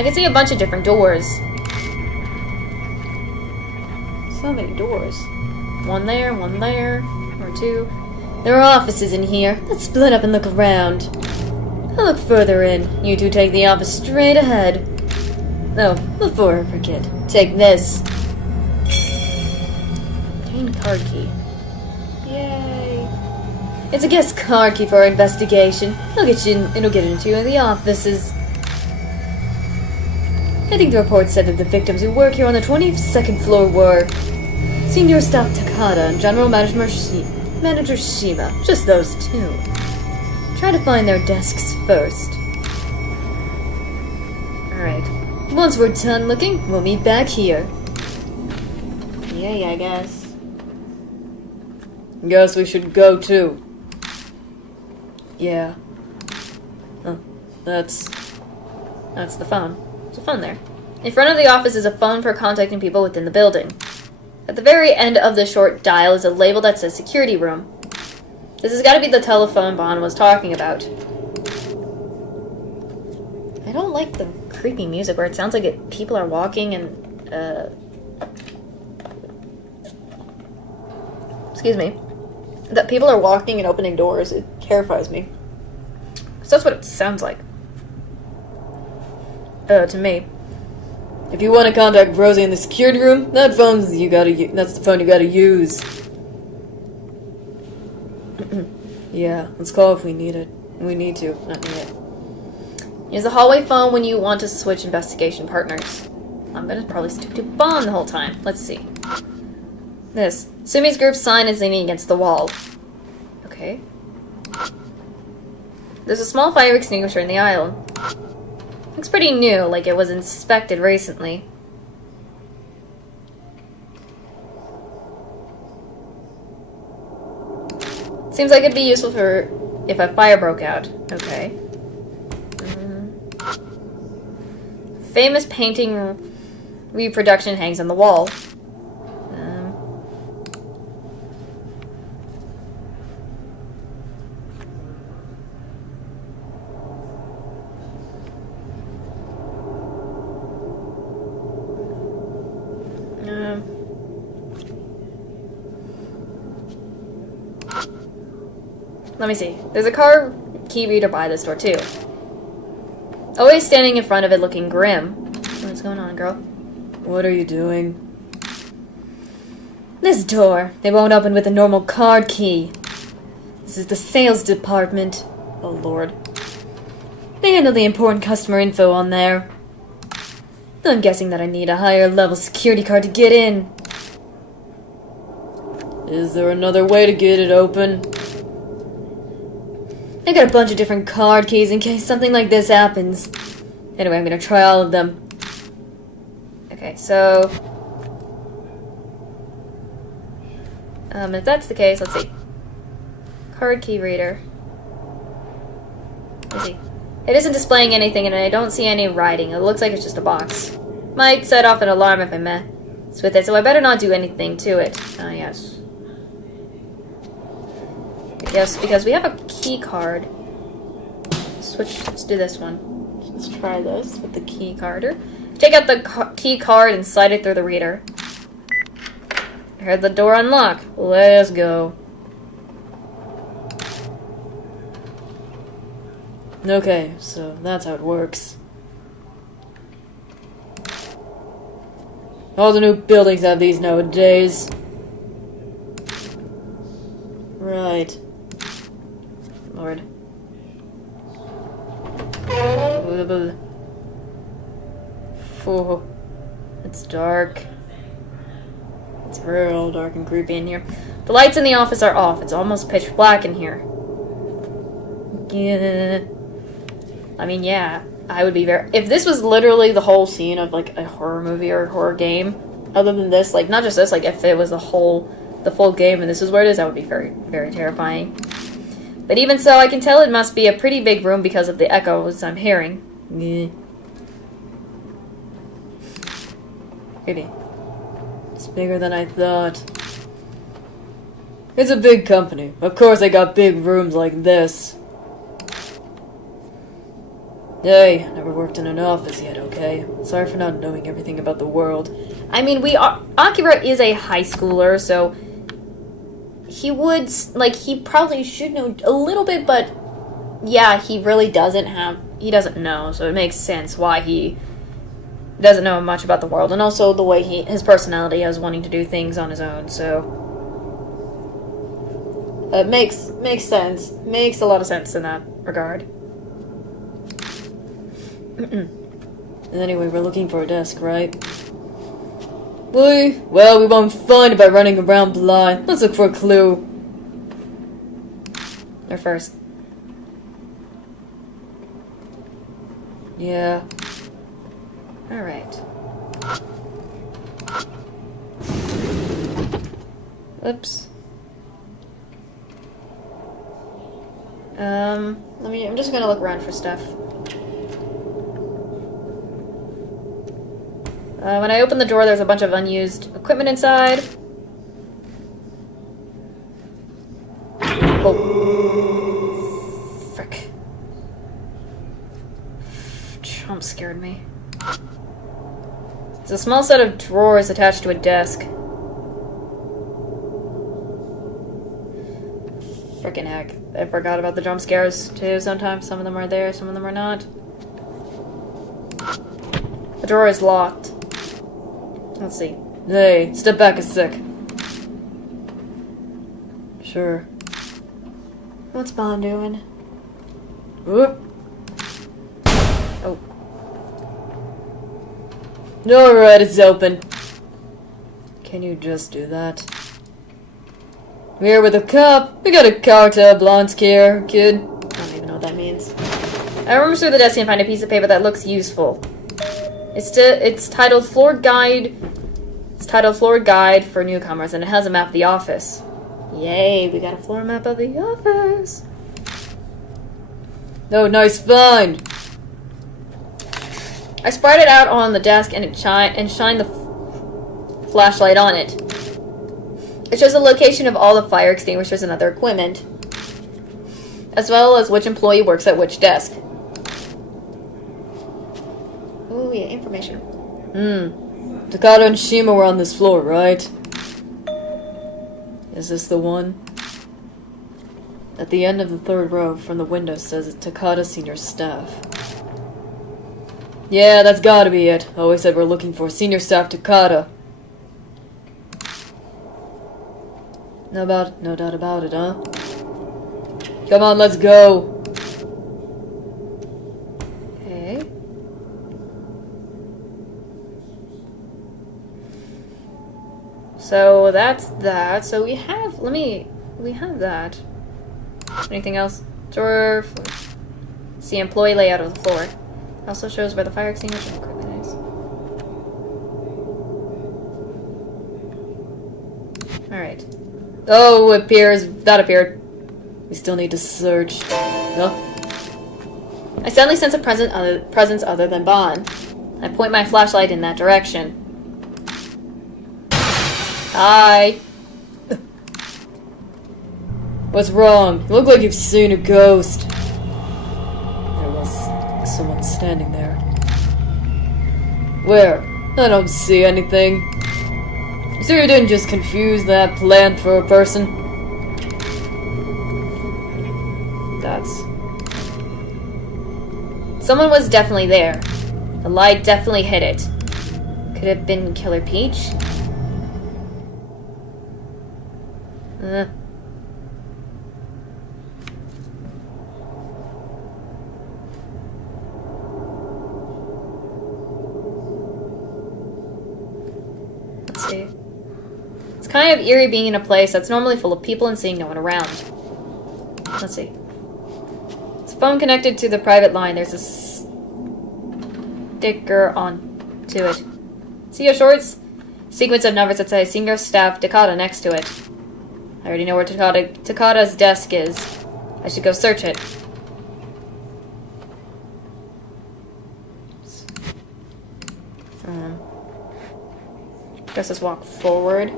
I can see a bunch of different doors. So many doors. One there, or two. There are offices in here. Let's split up and look around. I'll look further in. You two take the office straight ahead. Oh, before I forget, take this. Obtain card key. Yay. It's a guest card key for our investigation. It'll get into the offices. I think the report said that the victims who work here on the 22nd floor were Senior Staff Takada and General Manager Shima. Just those two. Try to find their desks first. Alright. Once we're done looking, we'll meet back here. Yay, I guess. Guess we should go too. Yeah. Oh, that's the phone. There's a phone there. In front of the office is a phone for contacting people within the building. At the very end of the short dial is a label that says security room. This has got to be the telephone Bond was talking about. I don't like the creepy music where it sounds like people are walking and, excuse me. That people are walking and opening doors. It terrifies me. So that's what it sounds like. To me. If you want to contact Rosie in the security room, that's the phone you gotta use. Yeah, let's call if we need it. We need to, not need it. Use the hallway phone when you want to switch investigation partners. I'm gonna probably stick to Bond the whole time. Let's see. This. Sumi's group sign is leaning against the wall. Okay. There's a small fire extinguisher in the aisle. Looks pretty new, like it was inspected recently. Seems like it'd be useful for if a fire broke out. Okay. Famous painting reproduction hangs on the wall. Let me see. There's a car key reader by this door, too. Always standing in front of it looking grim. What's going on, girl? What are you doing? This door. They won't open with a normal card key. This is the sales department. Oh, Lord. They handle the important customer info on there. I'm guessing that I need a higher level security card to get in. Is there another way to get it open? I got a bunch of different card keys in case something like this happens. Anyway, I'm gonna try all of them. Okay, so... if that's the case, let's see. Card key reader. Let's see. It isn't displaying anything and I don't see any writing. It looks like it's just a box. Might set off an alarm if I mess with it, so I better not do anything to it. Ah, yes. Yes, because we have a key card. Let's do this one. Let's try this with the key carder. Take out the key card and slide it through the reader. I heard the door unlock. Let's go. Okay, so that's how it works. All the new buildings have these nowadays. Right. Lord. Oh, it's dark. It's real dark and creepy in here. The lights in the office are off. It's almost pitch black in here. Yeah. I mean, yeah. I would be very... If this was literally the whole scene of, like, a horror movie or a horror game, other than this, like, not just this, like, if it was the full game and this is where it is, that would be very, very terrifying. But even so, I can tell it must be a pretty big room because of the echoes I'm hearing. Maybe. It's bigger than I thought. It's a big company. Of course they got big rooms like this. Hey, never worked in an office yet, okay? Sorry for not knowing everything about the world. I mean, Akira is a high schooler, so he would, like, he probably should know a little bit, but yeah, he really doesn't know, so it makes sense why he doesn't know much about the world, and also the way his personality is wanting to do things on his own, so it makes sense. Makes a lot of sense in that regard. Anyway, we're looking for a desk, right? Well, we won't find it by running around blind. Let's look for a clue. Or first. Yeah. Alright. Oops. I'm just gonna look around for stuff. When I open the door, there's a bunch of unused equipment inside. Oh. Frick. Chomp scared me. There's a small set of drawers attached to a desk. Frickin' heck. I forgot about the jump scares, too, sometimes. Some of them are there, some of them are not. The drawer is locked. Let's see. Hey, step back a sec. Sure. What's Bond doing? Whoop. Oh. Alright, it's open. Can you just do that? I'm here with a cop. We got a carta blanche here, kid. I don't even know what that means. I rummage through the desk and find a piece of paper that looks useful. It's titled Floor Guide. It's titled Floor Guide for Newcomers, and it has a map of the office. Yay, we got a floor map of the office. No, nice find. I spread it out on the desk and shined the flashlight on it. It shows the location of all the fire extinguishers and other equipment, as well as which employee works at which desk. Ooh, yeah, information. Takada and Shima were on this floor, right? Is this the one? At the end of the third row from the window says it's Takada Senior Staff. Yeah, that's gotta be it. Always said we're looking for Senior Staff Takada. No doubt about it, huh? Come on, let's go. Okay. So that's that. So we have, we have that. Anything else? Drawer. See employee layout of the floor. Also shows where the fire extinguisher equipment is. Alright. Oh, that appeared. We still need to search. No? I suddenly sense a presence other than Bond. I point my flashlight in that direction. Hi. What's wrong? You look like you've seen a ghost. There was someone standing there. Where? I don't see anything. You sure you didn't just confuse that plant for a person? Someone was definitely there. The light definitely hit it. Could it have been Killer Peach? Let's see. It's kind of eerie being in a place that's normally full of people and seeing no one around. Let's see. It's a phone connected to the private line. There's a sticker on to it. See a short sequence of numbers that say Senior Staff Takada next to it. I already know where Takada's desk is. I should go search it. Guess let's walk forward.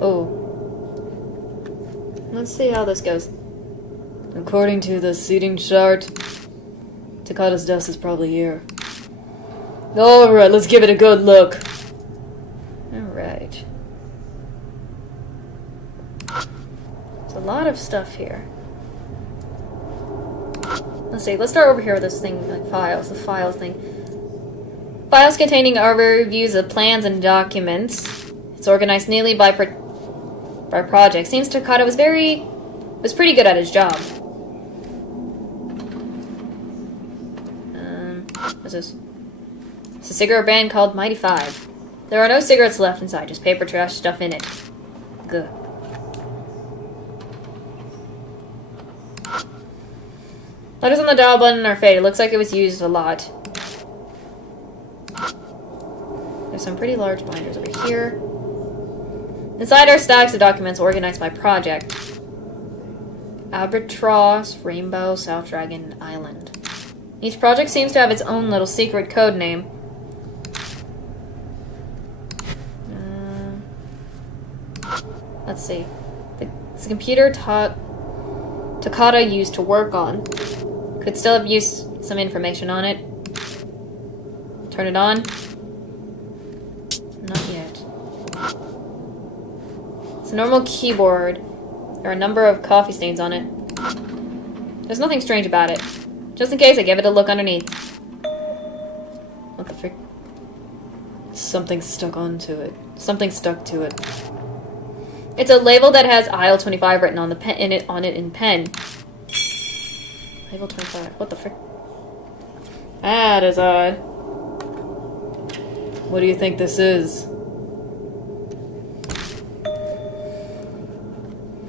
Oh. Let's see how this goes. According to the seating chart, Takata's desk is probably here. Alright, let's give it a good look. Alright. There's a lot of stuff here. Let's see, let's start over here with this thing, like files, the files thing. Files containing overviews of plans and documents. It's organized neatly by project. Seems Takata was pretty good at his job. What's this? It's a cigarette brand called Mighty Five. There are no cigarettes left inside, just paper trash stuff in it. Good. Letters on the dial button are faded. Looks like it was used a lot. There's some pretty large binders over here. Inside are stacks of documents organized by project. Albatross, Rainbow, South Dragon, Island. Each project seems to have its own little secret code name. Let's see. It's a computer Takata used to work on. Could still have used some information on it. Turn it on. Not yet. It's a normal keyboard. There are a number of coffee stains on it. There's nothing strange about it. Just in case, I give it a look underneath. What the frick? Something stuck onto it. Something stuck to it. It's a label that has aisle 25 written on it in pen. Label 25. What the frick? That is odd. What do you think this is?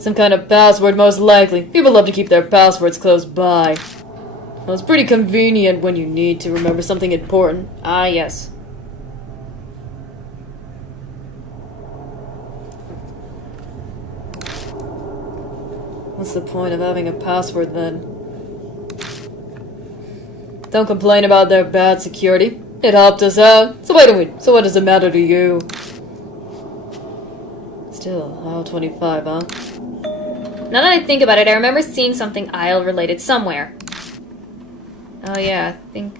Some kind of password, most likely. People love to keep their passwords close by. Well, it's pretty convenient when you need to remember something important. Ah, yes. What's the point of having a password, then? Don't complain about their bad security. It helped us out. So what does it matter to you? Still, aisle 25, huh? Now that I think about it, I remember seeing something aisle-related somewhere. Oh yeah, think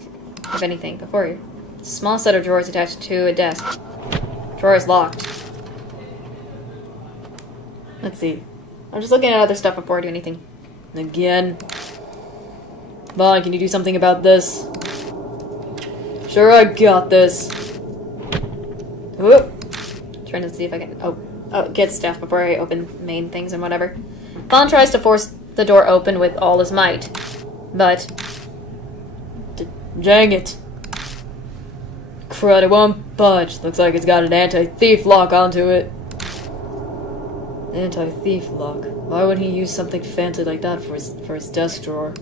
of anything before you. It's a small set of drawers attached to a desk. Drawer is locked. Let's see. I'm just looking at other stuff before I do anything. Again. Vaughn, can you do something about this? Sure, I got this. Whoop. Trying to see if I can... Oh, get stuff before I open main things and whatever. Vaughn tries to force the door open with all his might. But... Dang it. Crud, it won't budge. Looks like it's got an anti-thief lock onto it. Anti-thief lock. Why would he use something fancy like that for his desk drawer?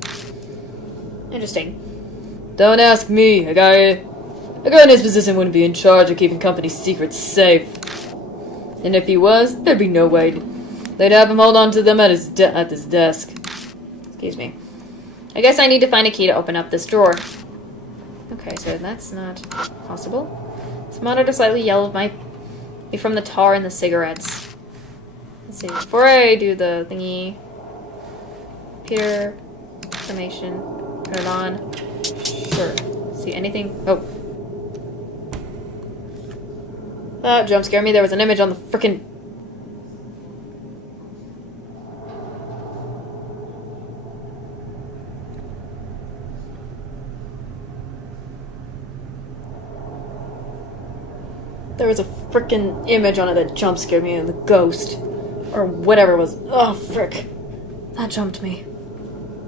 Interesting. Don't ask me. A guy in his position wouldn't be in charge of keeping company secrets safe. And if he was, there'd be no way they'd have him hold on to them at his desk. Excuse me. I guess I need to find a key to open up this drawer. Okay, so that's not possible. This monitor slightly yellowed might be from the tar in the cigarettes. Let's see. Before I do the thingy, computer information. Turn it on. Sure. See anything? Oh. That jump scared me. There was an image on the frickin'... There was a frickin' image on it that jump scared me, and the ghost. Or whatever it was. Oh, frick. That jumped me.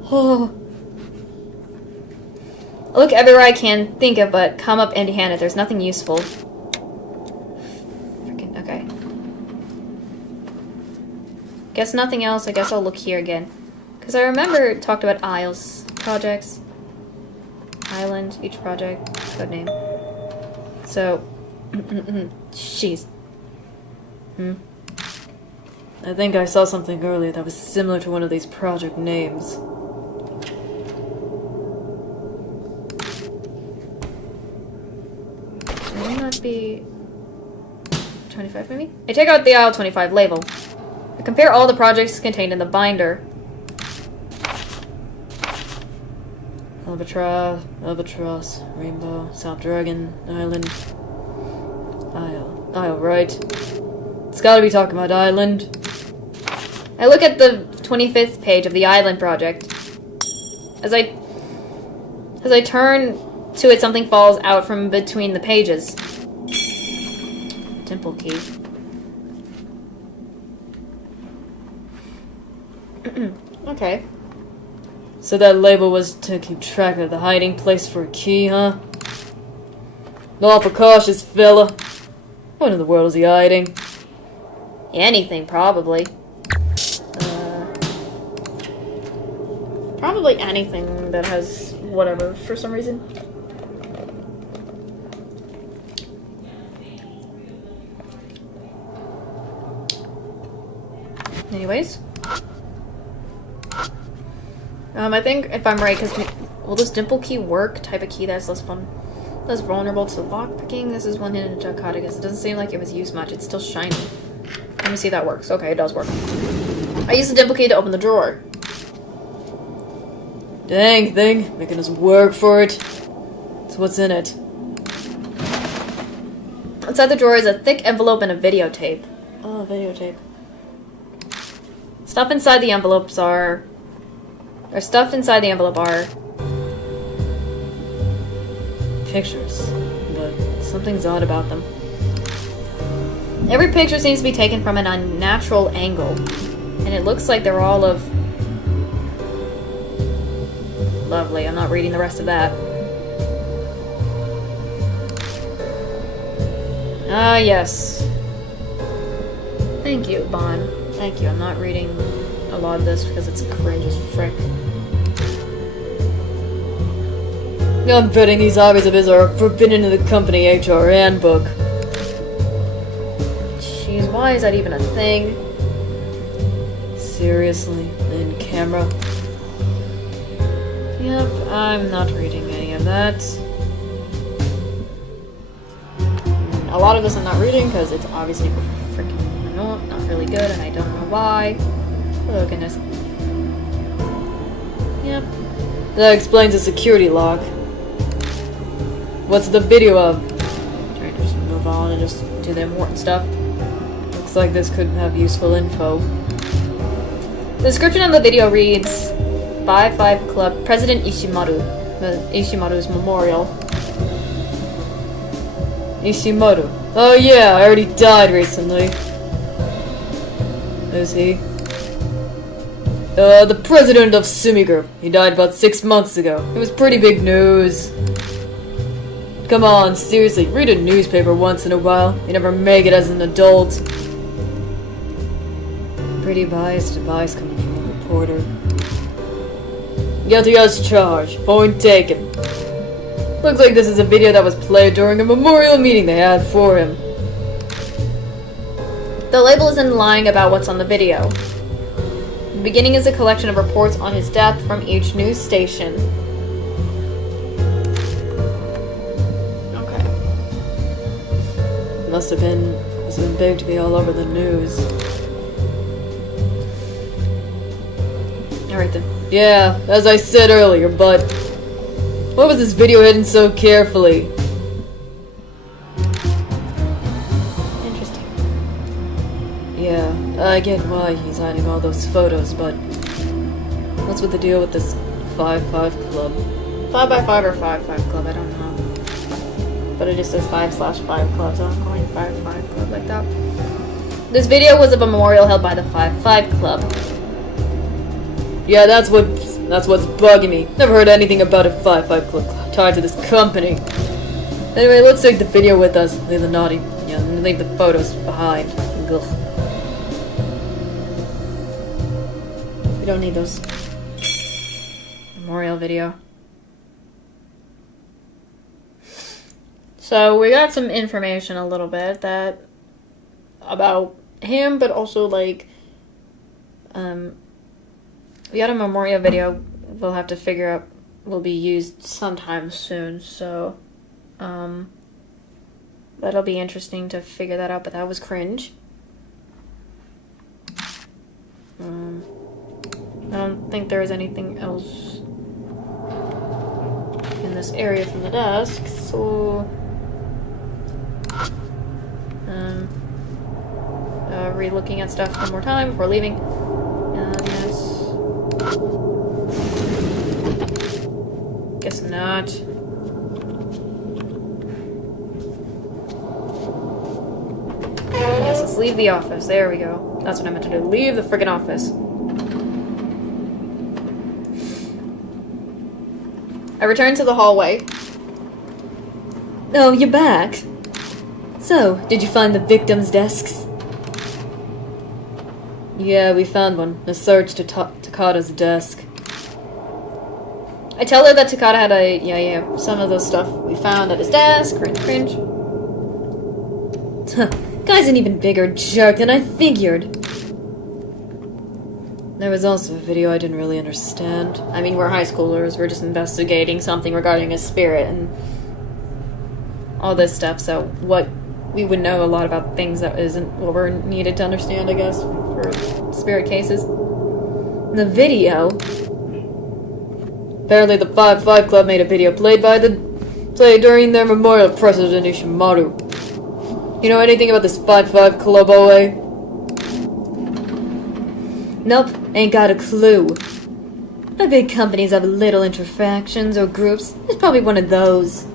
Oh. I look everywhere I can think of, but come up empty-handed. There's nothing useful. Freaking, okay. Guess nothing else. I guess I'll look here again. Because I remember it talked about aisles. Projects. Island. Each project. Code name. So. Jeez. I think I saw something earlier that was similar to one of these project names. Be 25 maybe? I take out the aisle 25 label. I compare all the projects contained in the binder. Albatross, Rainbow, South Dragon, Island. Isle, right. It's gotta be talking about Island. I look at the 25th page of the Island Project. As I turn to it, something falls out from between the pages. Temple key. Okay. So that label was to keep track of the hiding place for a key, huh? Awful cautious fella. What in the world is he hiding? Anything, probably. Probably anything that has whatever for some reason. Anyways. I think if I'm right, because will this dimple key work? Type of key that's less vulnerable to lockpicking. This is one hidden narcoticus. It doesn't seem like it was used much. It's still shiny. Let me see if that works. Okay, it does work. I used the dimple key to open the drawer. Dang thing, making us work for it. So what's in it? Inside the drawer is a thick envelope and a videotape. Oh, videotape. Stuffed inside the envelope are pictures, but something's odd about them. Every picture seems to be taken from an unnatural angle, and it looks like they're all of... Lovely, I'm not reading the rest of that. Ah, yes. Thank you, Bon. Thank you, I'm not reading a lot of this because it's cringe as frick. I'm betting these hobbies of his are forbidden in the company HR handbook. Jeez, why is that even a thing? Seriously, in camera? Yep, I'm not reading any of that. A lot of this I'm not reading because it's obviously freaking not really good and I don't know why. Oh goodness. Yep. That explains the security lock. What's the video of? Trying to just move on and just do the important stuff. Looks like this could have useful info. The description of the video reads 5-5 Club President Ishimaru's memorial. Ishimaru. Oh yeah, I already died recently. Who's he? The president of Sumiger. He died about 6 months ago. It was pretty big news. Come on, seriously, read a newspaper once in a while. You never make it as an adult. Pretty biased advice coming from a reporter. Guilty as charged. Point taken. Looks like this is a video that was played during a memorial meeting they had for him. The label isn't lying about what's on the video. The beginning is a collection of reports on his death from each news station. Okay. Must have been big to be all over the news. Alright then. Yeah, as I said earlier, but what was this video hidden so carefully? Interesting. Yeah, I get why he's hiding all those photos, but what's with the deal with this 5-5 club? 5x5 or 5-5 club, I don't know. But it just says 5/5 club, so I'm calling 5-5 club like that. This video was a memorial held by the 5-5 club. Yeah, that's what's bugging me. Never heard anything about a 5-5 club tied to this company. Anyway, let's take the video with us. Leave the and leave the photos behind. Ugh. We don't need those. Memorial video. So we got some information a little bit about him, but also like we got a memorial video we'll have to figure out will be used sometime soon, so that'll be interesting to figure that out, but that was cringe. I don't think there is anything else this area from the desk, so... re-looking at stuff one more time before leaving. Yes. Guess not. Yes, let's leave the office. There we go. That's what I meant to do. Leave the friggin' office. I returned to the hallway. Oh, you're back. So, did you find the victims' desks? Yeah, we found one. A search to Takada's desk. I tell her that Takada had some of the stuff we found at his desk. Cringe, cringe. Guy's an even bigger jerk than I figured. There was also a video I didn't really understand. I mean, we're high schoolers. We're just investigating something regarding his spirit and all this stuff. So we would know a lot about things that isn't what we're needed to understand, I guess, for spirit cases. The video? Apparently the 5-5 Club made a video played during their memorial to President Ishimaru. You know anything about this 5-5 Club, OA? Nope, ain't got a clue. The big companies have little interfactions or groups. It's probably one of those.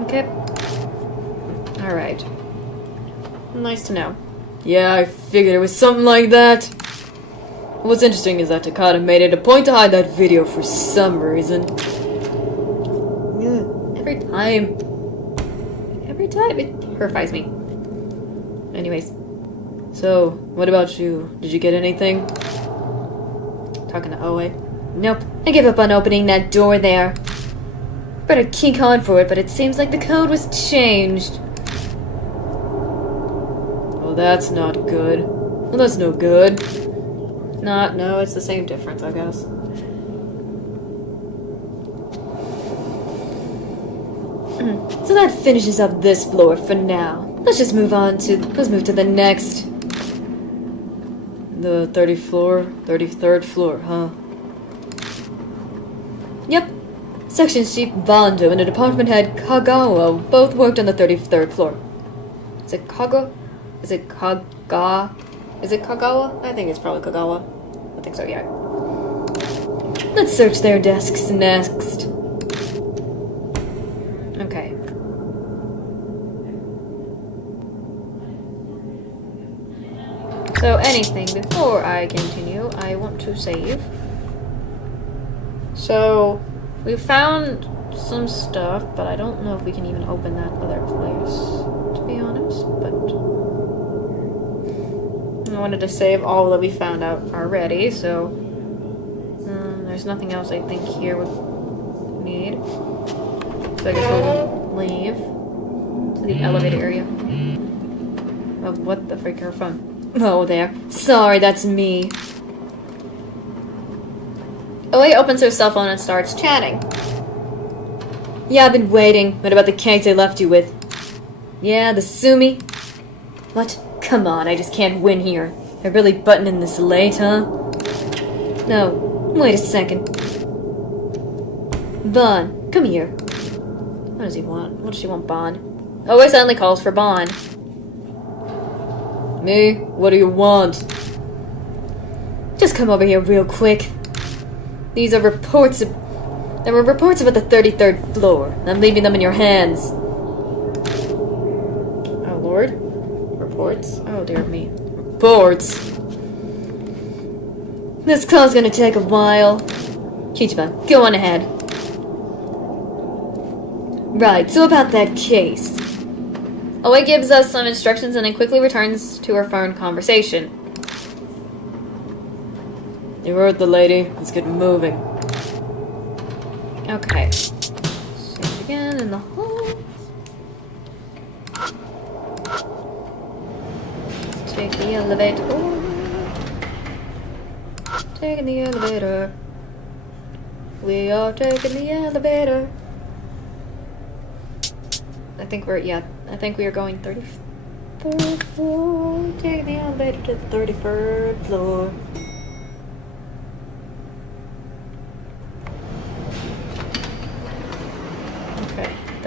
Okay. Alright. Nice to know. Yeah, I figured it was something like that. What's interesting is that Takada made it a point to hide that video for some reason. Every time it horrifies me. Anyways. So, what about you? Did you get anything? Talking to OA. Nope, I gave up on opening that door there. Better kick on for it, but it seems like the code was changed. Oh, that's not good. Well, that's no good. No, it's the same difference, I guess. So that finishes up this floor for now. Let's move to the next. The 33rd floor, huh? Yep. Section Chief Bando and the department head Kagawa both worked on the 33rd floor. Is it Kagawa? Is it Kagawa? I think it's probably Kagawa. I think so, yeah. Let's search their desks next. Okay. So anything before I continue, I want to save. So we found some stuff, but I don't know if we can even open that other place, to be honest. But I wanted to save all that we found out already, so there's nothing else I think here would need. So I guess we'll leave to the elevator area. Oh, what the frick, her phone? Oh, there. Sorry, that's me. Oe opens her cell phone and starts chatting. Yeah, I've been waiting. What about the case I left you with? Yeah, the Sumi? What? Come on, I just can't win here. They're really buttoning this late, huh? No, wait a second. Bon, come here. What does he want? What does she want, Bon? Oe suddenly calls for Bon. Me? What do you want? Just come over here real quick. There were reports about the 33rd floor. I'm leaving them in your hands. Oh, Lord. Reports? Oh, dear me. Reports? This call's gonna take a while. Kichima, go on ahead. Right, so about that case. Oe gives us some instructions and then quickly returns to her phone conversation. You heard the lady. Let's get moving. Okay. Save again in the hall. Let's take the elevator. Taking the elevator. We are taking the elevator. I think we are going 33rd floor. Taking the elevator to the 33rd floor.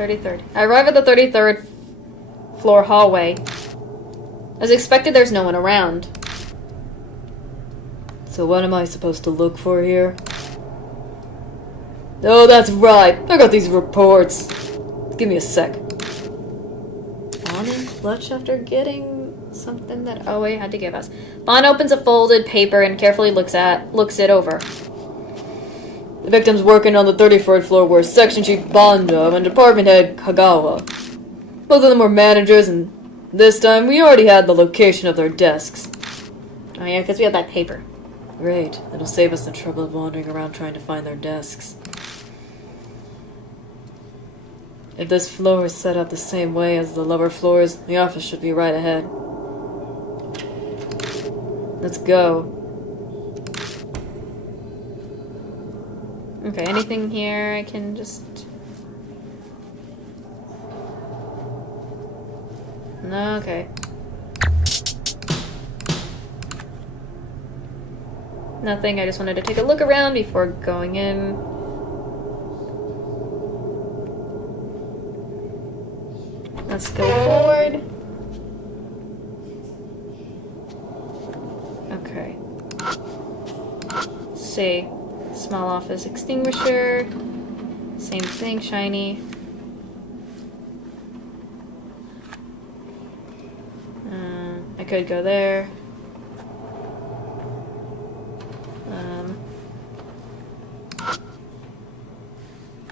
33rd. I arrive at the 33rd floor hallway. As expected, there's no one around. So what am I supposed to look for here? Oh, that's right. I got these reports. Give me a sec. Bond and clutch after getting something that OA had to give us. Bond opens a folded paper and carefully looks it over. The victims working on the 34th floor were Section Chief Bando and Department Head Kagawa. Both of them were managers, and this time we already had the location of their desks. Oh yeah, because we have that paper. Great. It'll save us the trouble of wandering around trying to find their desks. If this floor is set up the same way as the lower floors, the office should be right ahead. Let's go. Okay, anything here I can just... No, okay. Nothing, I just wanted to take a look around before going in. Let's go forward. Okay. Let's see. Small office extinguisher. Same thing, shiny. I could go there.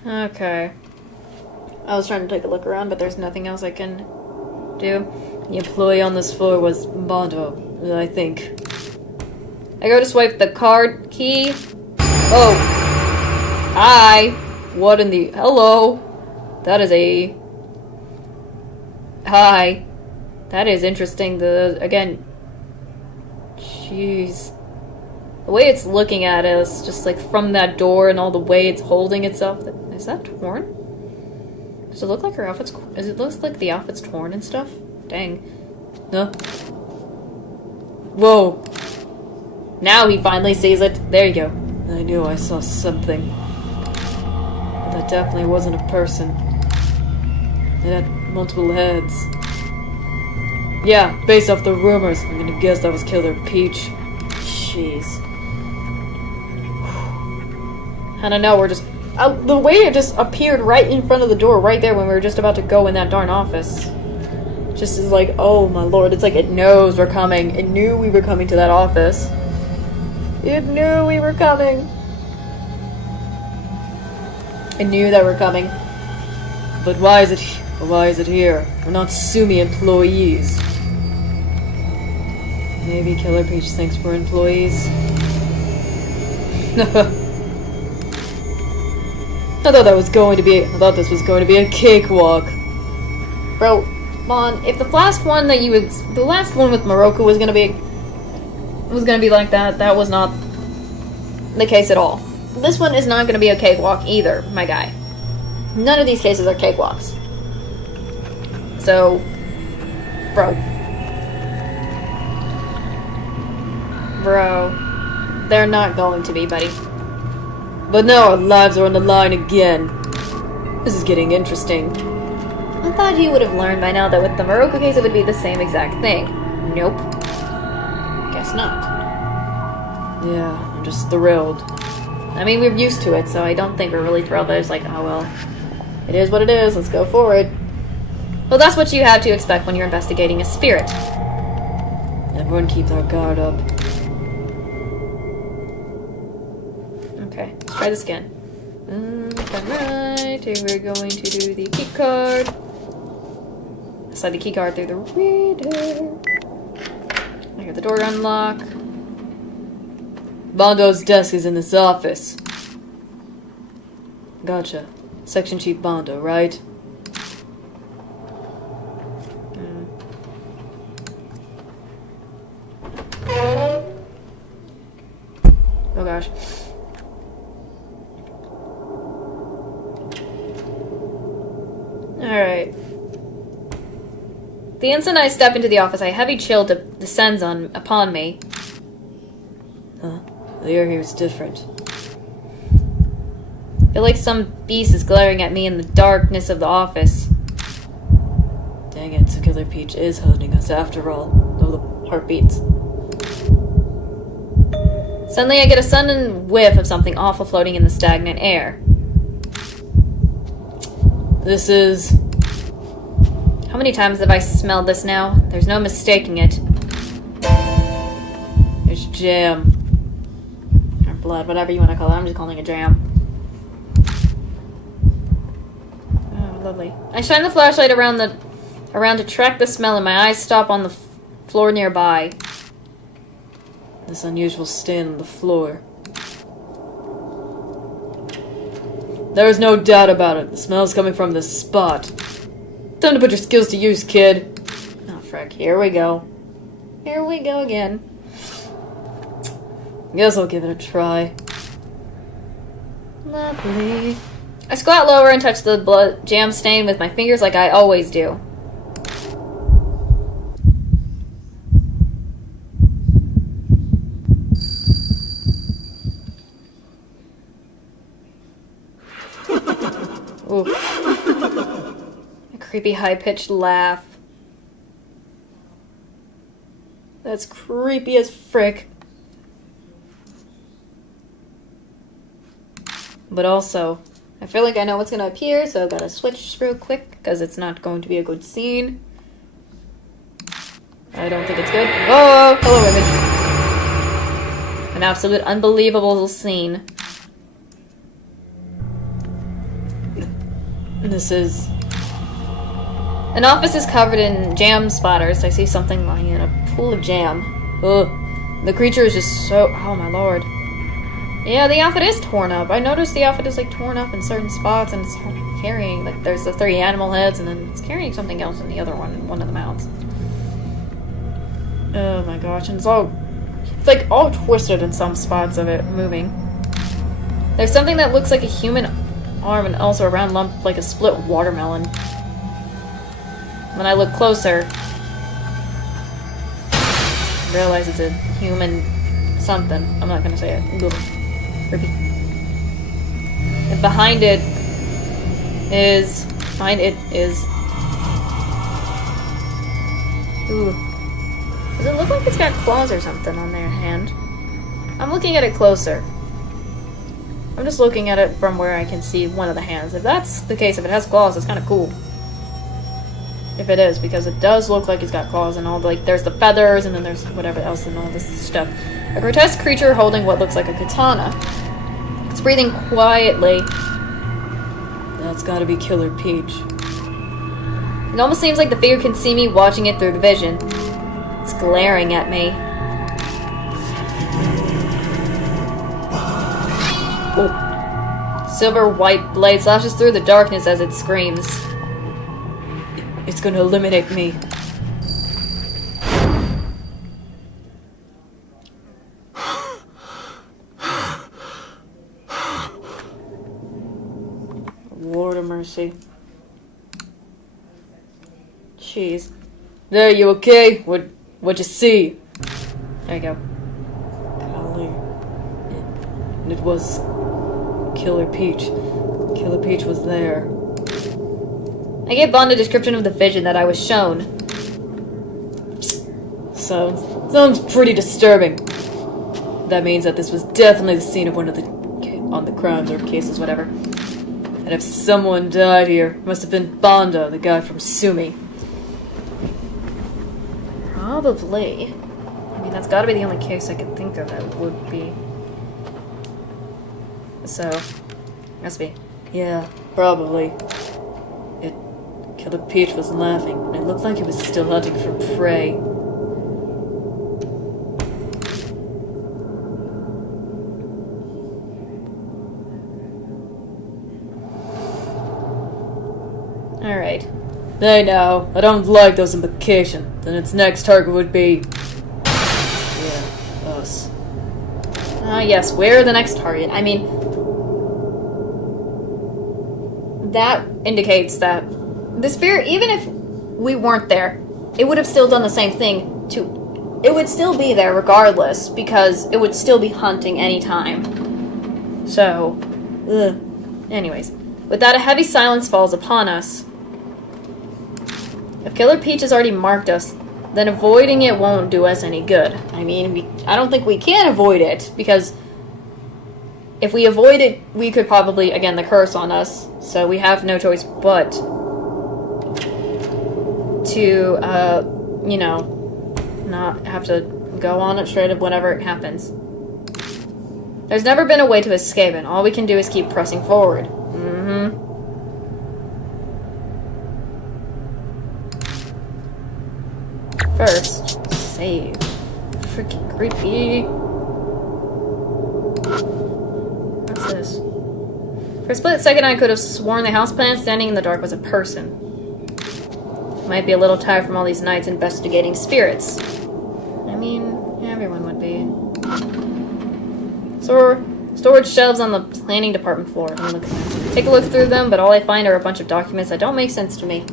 Okay. I was trying to take a look around, but there's nothing else I can do. The employee on this floor was Bando, I think. I go to swipe the card key. Oh. Hi. What in the... Hello? That is a... Hi. That is interesting. Again... Jeez. The way it's looking at us, just like from that door and all the way it's holding itself. Is that torn? Does it look like her outfit's... Does it look like the outfit's torn and stuff? Dang. No. Whoa. Now he finally sees it. There you go. I knew I saw something. But that definitely wasn't a person. It had multiple heads. Yeah, based off the rumors, I'm gonna guess that was Killer Peach. Jeez. I don't know, we're just... the way it just appeared right in front of the door, right there when we were just about to go in that darn office. Just is like, oh my lord, it's like it knows we're coming. It knew we were coming to that office. It knew we were coming. It knew that we're coming. But why is it here? We're not Sumi employees. Maybe Killer Peach thinks we're employees. I thought this was going to be a cakewalk. Bro, Bon, if the last one that the last one with Morocco was gonna be like that, that was not the case at all. This one is not gonna be a cakewalk either, my guy. None of these cases are cakewalks. So, bro, they're not going to be, buddy. But now our lives are on the line again. This is getting interesting. I thought you would have learned by now that with the Morocco case it would be the same exact thing. Nope. Guess not. Yeah, I'm just thrilled. I mean, we're used to it, so I don't think we're really thrilled, but it's like, oh well. It is what it is, let's go forward. Well, that's what you have to expect when you're investigating a spirit. Everyone keep their guard up. Okay, let's try this again. Alright, we're going to do the key card. Slide the key card through the reader. I hear the door unlock. Bando's desk is in this office. Gotcha. Section Chief Bando, right? Oh gosh. Alright. The instant I step into the office, a heavy chill descends upon me. Huh? The air here is different. I feel like some beast is glaring at me in the darkness of the office. Dang it, so Killer Peach is hunting us after all. Oh, the heartbeats. Suddenly I get a sudden whiff of something awful floating in the stagnant air. This is... How many times have I smelled this now? There's no mistaking it. There's jam. Or blood, whatever you want to call it. I'm just calling it jam. Oh, lovely. I shine the flashlight around to track the smell, and my eyes stop on the floor nearby. This unusual stain on the floor. There is no doubt about it. The smell is coming from this spot. Time to put your skills to use, kid. Oh, frick. Here we go. Here we go again. Guess I'll give it a try. Lovely. I squat lower and touch the blood jam stain with my fingers like I always do. Ooh. A creepy high-pitched laugh. That's creepy as frick. But also, I feel like I know what's gonna appear, so I've gotta switch real quick, because it's not going to be a good scene. I don't think it's good. Oh, hello, image. An absolute unbelievable scene. This is... An office is covered in jam splatters. I see something lying in a pool of jam. Ugh. The creature is just so... Oh my lord. Yeah, the outfit is torn up. I noticed the outfit is like torn up in certain spots, and it's carrying... Like, there's the 3 animal heads, and then it's carrying something else in the other one of the mounts. Oh my gosh, and it's all... It's like all twisted in some spots of it, moving. There's something that looks like a human arm and also a round lump like a split watermelon. When I look closer, I realize it's a human something. I'm not gonna say it. Ugh. Creepy. And behind it is... Ooh. Does it look like it's got claws or something on their hand? I'm looking at it closer. I'm just looking at it from where I can see one of the hands. If that's the case, if it has claws, it's kind of cool. If it is, because it does look like it's got claws and all, like, there's the feathers, and then there's whatever else and all this stuff. A grotesque creature holding what looks like a katana. It's breathing quietly. That's gotta be Killer Peach. It almost seems like the figure can see me watching it through the vision. It's glaring at me. Oh. Silver white blade slashes through the darkness as it screams. It's gonna eliminate me. Lord of mercy. Jeez. There, you okay? What'd you see? There you go. Golly. It was Killer Peach. Killer Peach was there. I gave Bond a description of the vision that I was shown. Sounds pretty disturbing. That means that this was definitely the scene of one of the crimes or cases, whatever. And if someone died here, it must have been Bonda, the guy from Sumi. Probably. I mean, that's gotta be the only case I can think of that would be. So, must be. Yeah, probably. Killer Peach was laughing, and it looked like he was still hunting for prey. Alright. Hey now, I don't like those implications. Then its next target would be... Yeah, us. Yes, we're the next target. I mean... That indicates that the spirit, even if we weren't there, it would have still done the same thing to... It would still be there regardless, because it would still be hunting anytime. So, ugh. Anyways, with that, a heavy silence falls upon us. If Killer Peach has already marked us, then avoiding it won't do us any good. I mean, I don't think we can avoid it, because if we avoid it, we could probably, again, the curse on us, so we have no choice but to, you know, not have to go on it straight up whenever it happens. There's never been a way to escape, and all we can do is keep pressing forward. First, save. Freaking creepy. What's this? For a split second, I could have sworn the houseplant standing in the dark was a person. Might be a little tired from all these nights investigating spirits. I mean, everyone would be. Storage shelves on the planning department floor. Take a look through them, but all I find are a bunch of documents that don't make sense to me.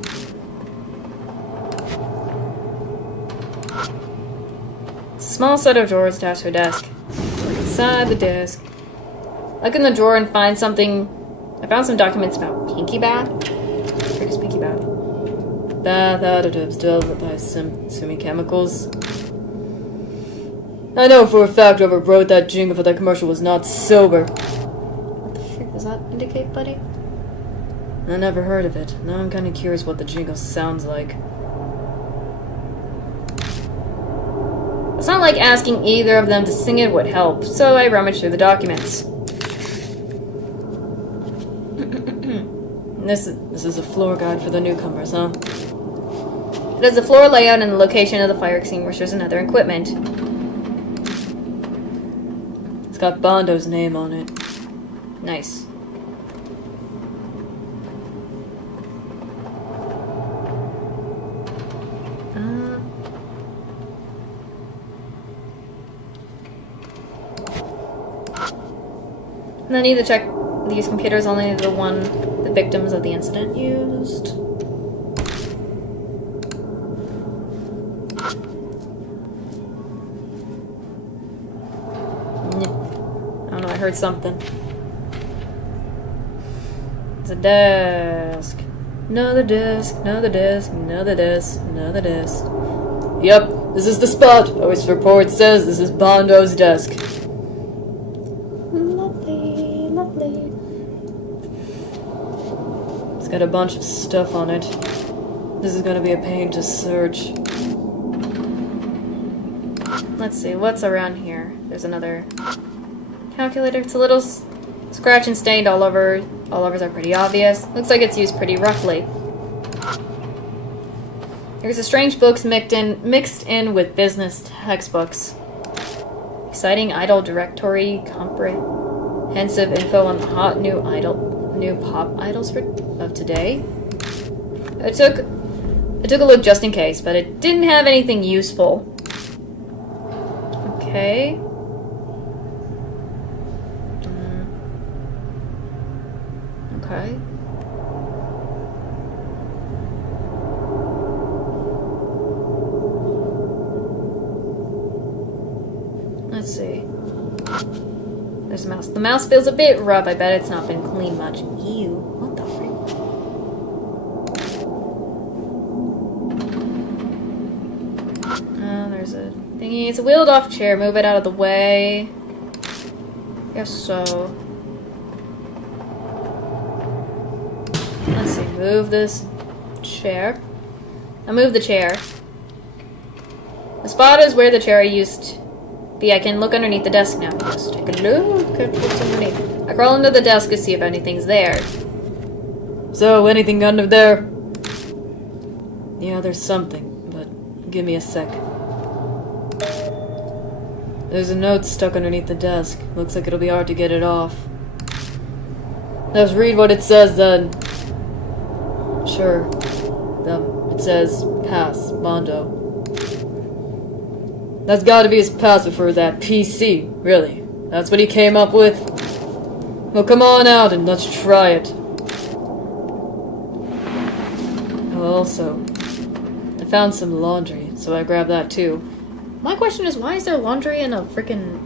It's a small set of drawers attached to a desk. Look inside the desk. Look in the drawer and find something. I found some documents about Pinky Bath. Where is Pinky Bath? Bath additives developed by semi chemicals. I know for a fact whoever wrote that jingle for that commercial was not sober. What the frick does that indicate, buddy? I never heard of it. Now I'm kinda curious what the jingle sounds like. It's not like asking either of them to sing it would help, so I rummaged through the documents. This is a floor guide for the newcomers, huh? It has the floor layout and the location of the fire extinguishers and other equipment. It's got Bondo's name on it. Nice. And I need to check these computers, only the victims of the incident used. I don't know, I heard something. It's a desk. Another desk, another desk, another desk, another desk. Yep, this is the spot. Always report says this is Bondo's desk. Lovely, lovely. It's got a bunch of stuff on it. This is gonna be a pain to search. Let's see, what's around here? There's another calculator. It's a little scratch and stained all over. All overs are pretty obvious. Looks like it's used pretty roughly. There's a strange books mixed in with business textbooks. Exciting idol directory, comprehensive info on the hot new pop idols of today. I took a look just in case, but it didn't have anything useful. Okay. Okay. Let's see. There's a mouse. The mouse feels a bit rough. I bet it's not been cleaned much. Ew. What the frick? Oh, there's a thingy. It's a wheeled off chair. Move it out of the way. Guess so. Let's see. Move this chair. I'll move the chair. The spot is where the chair used to be. I can look underneath the desk now. Just take a look at what's underneath. I crawl under the desk to see if anything's there. So, anything under there? Yeah, there's something, but give me a sec. There's a note stuck underneath the desk. Looks like it'll be hard to get it off. Let's read what it says then. Sure. It says, pass, Bondo. That's gotta be his password for that PC, really. That's what he came up with? Well, come on out and let's try it. Also, I found some laundry, so I grabbed that too. My question is, why is there laundry in a freaking...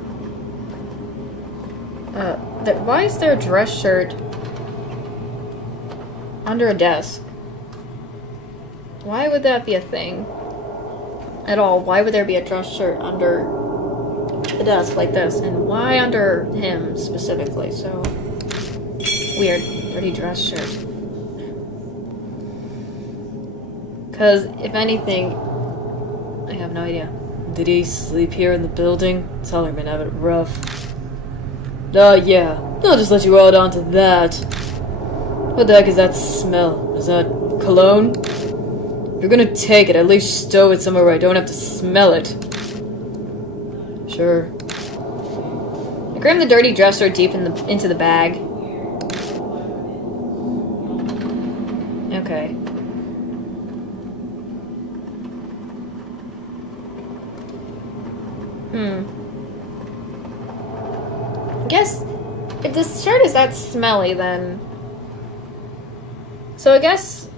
why is there a dress shirt under a desk. Why would that be a thing? At all? Why would there be a dress shirt under the desk like this? And why under him specifically? So weird. Dirty dress shirt. Because, if anything, I have no idea. Did he sleep here in the building? Tell her been having it rough. Yeah. I'll just let you hold on to that. What the heck is that smell? Is that cologne? If you're gonna take it, at least stow it somewhere where I don't have to smell it. Sure. I crammed the dirty dress shirt deep into the bag. Okay. I guess if this shirt is that smelly, then... So I guess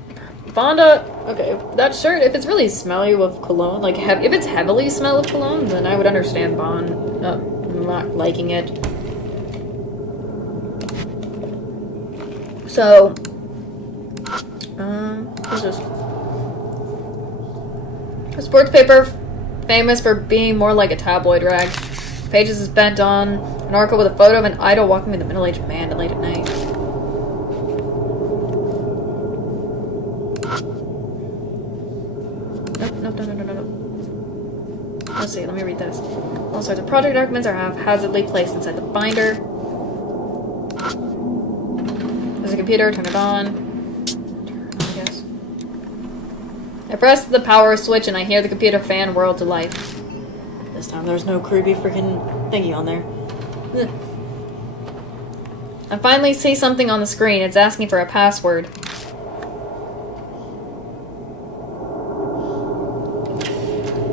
Vonda... Okay, that shirt, if it's really smelly with cologne, like, if it's heavily smell of cologne, then I would understand Bond not liking it. So... what's this? A sports paper famous for being more like a tabloid rag. Pages is bent on an article with a photo of an idol walking with a middle-aged man late at night. Nope. Let's see, let me read this. All sorts of project documents are haphazardly placed inside the binder. There's a computer, turn it on. I press the power switch and I hear the computer fan whirl to life. This time there's no creepy freaking thingy on there. I finally see something on the screen. It's asking for a password.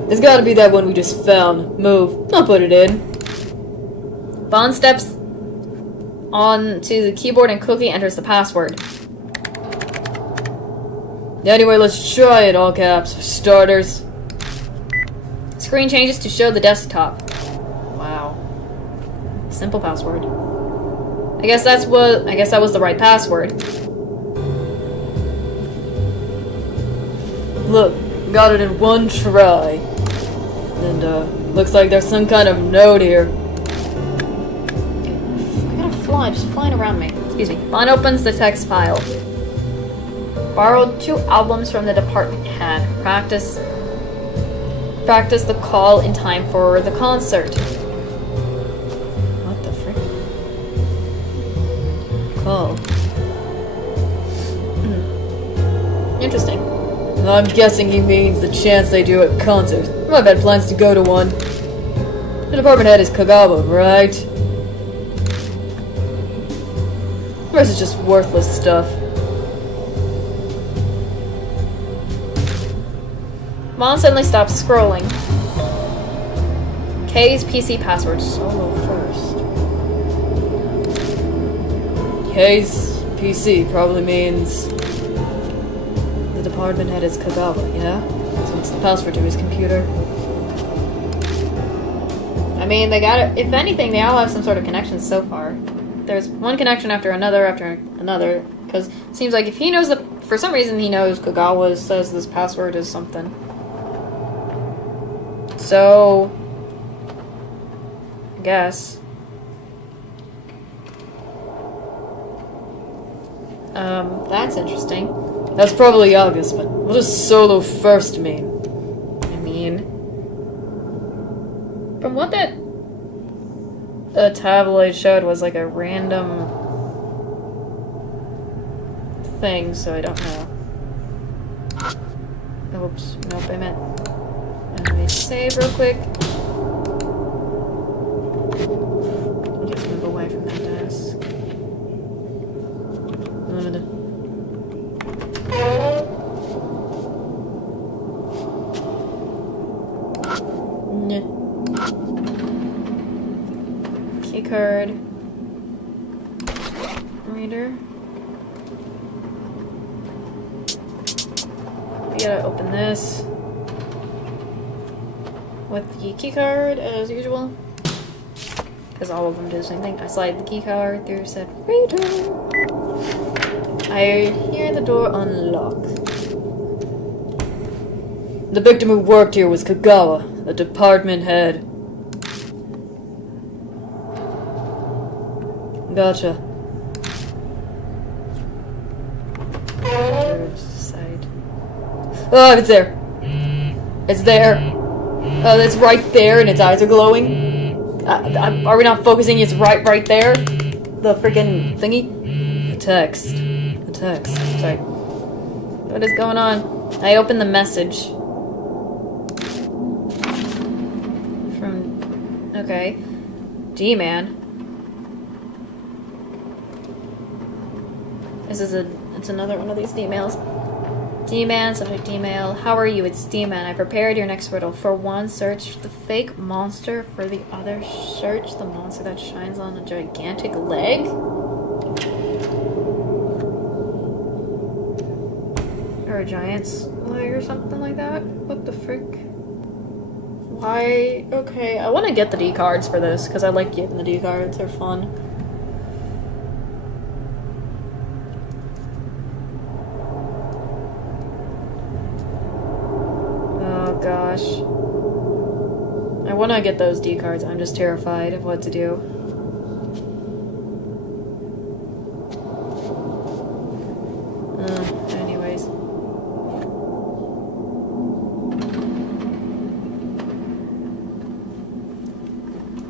It's gotta be that one we just found. Move. I'll put it in. Bond steps onto the keyboard and quickly enters the password. Anyway, let's try it, all caps, for starters. Screen changes to show the desktop. Wow. Simple password. I guess that was the right password. Look, got it in one try. And, looks like there's some kind of note here. I got a fly just flying around me. Excuse me. Bond opens the text file. Borrowed 2 albums from the department head. Practice the call in time for the concert. What the frick? Call. Interesting. I'm guessing he means the chance they do at concert. I've had plans to go to one. The department head is Kagawa, right? The rest is just worthless stuff. Mom suddenly stops scrolling. K's PC password. Solo first. K's PC probably means the department head is Kagawa, yeah? So it's the password to his computer. I mean, they got it. If anything, they all have some sort of connections so far. There's one connection after another, because it seems like if he knows for some reason he knows Kagawa says this password is something. So, I guess. That's interesting. That's probably August, but what does solo first mean? I mean, from what that tabloid showed was like a random thing, so I don't know. Oops, nope, I meant... Let me save real quick. Just move away from that desk. Keycard. Reader. We gotta open this with the keycard as usual, because all of them do the same thing. I slide the keycard through said reader. I hear the door unlock. The victim who worked here was Kagawa, the department head. Gotcha. Side. Oh, it's there. It's there. Oh, it's right there, and its eyes are glowing. Are we not focusing? It's right there. The freaking thingy. The text. Sorry. What is going on? I open the message. From. Okay. G-Man. It's another one of these emails. D-Man, subject email. How are you? It's D-Man. I prepared your next riddle. For one, search the fake monster. For the other, search the monster that shines on a gigantic leg. Or a giant's leg or something like that. What the frick? Why? Okay, I want to get the D cards for this because I like getting the D cards. They're fun. Gosh. I want to get those D cards. I'm just terrified of what to do. Anyways.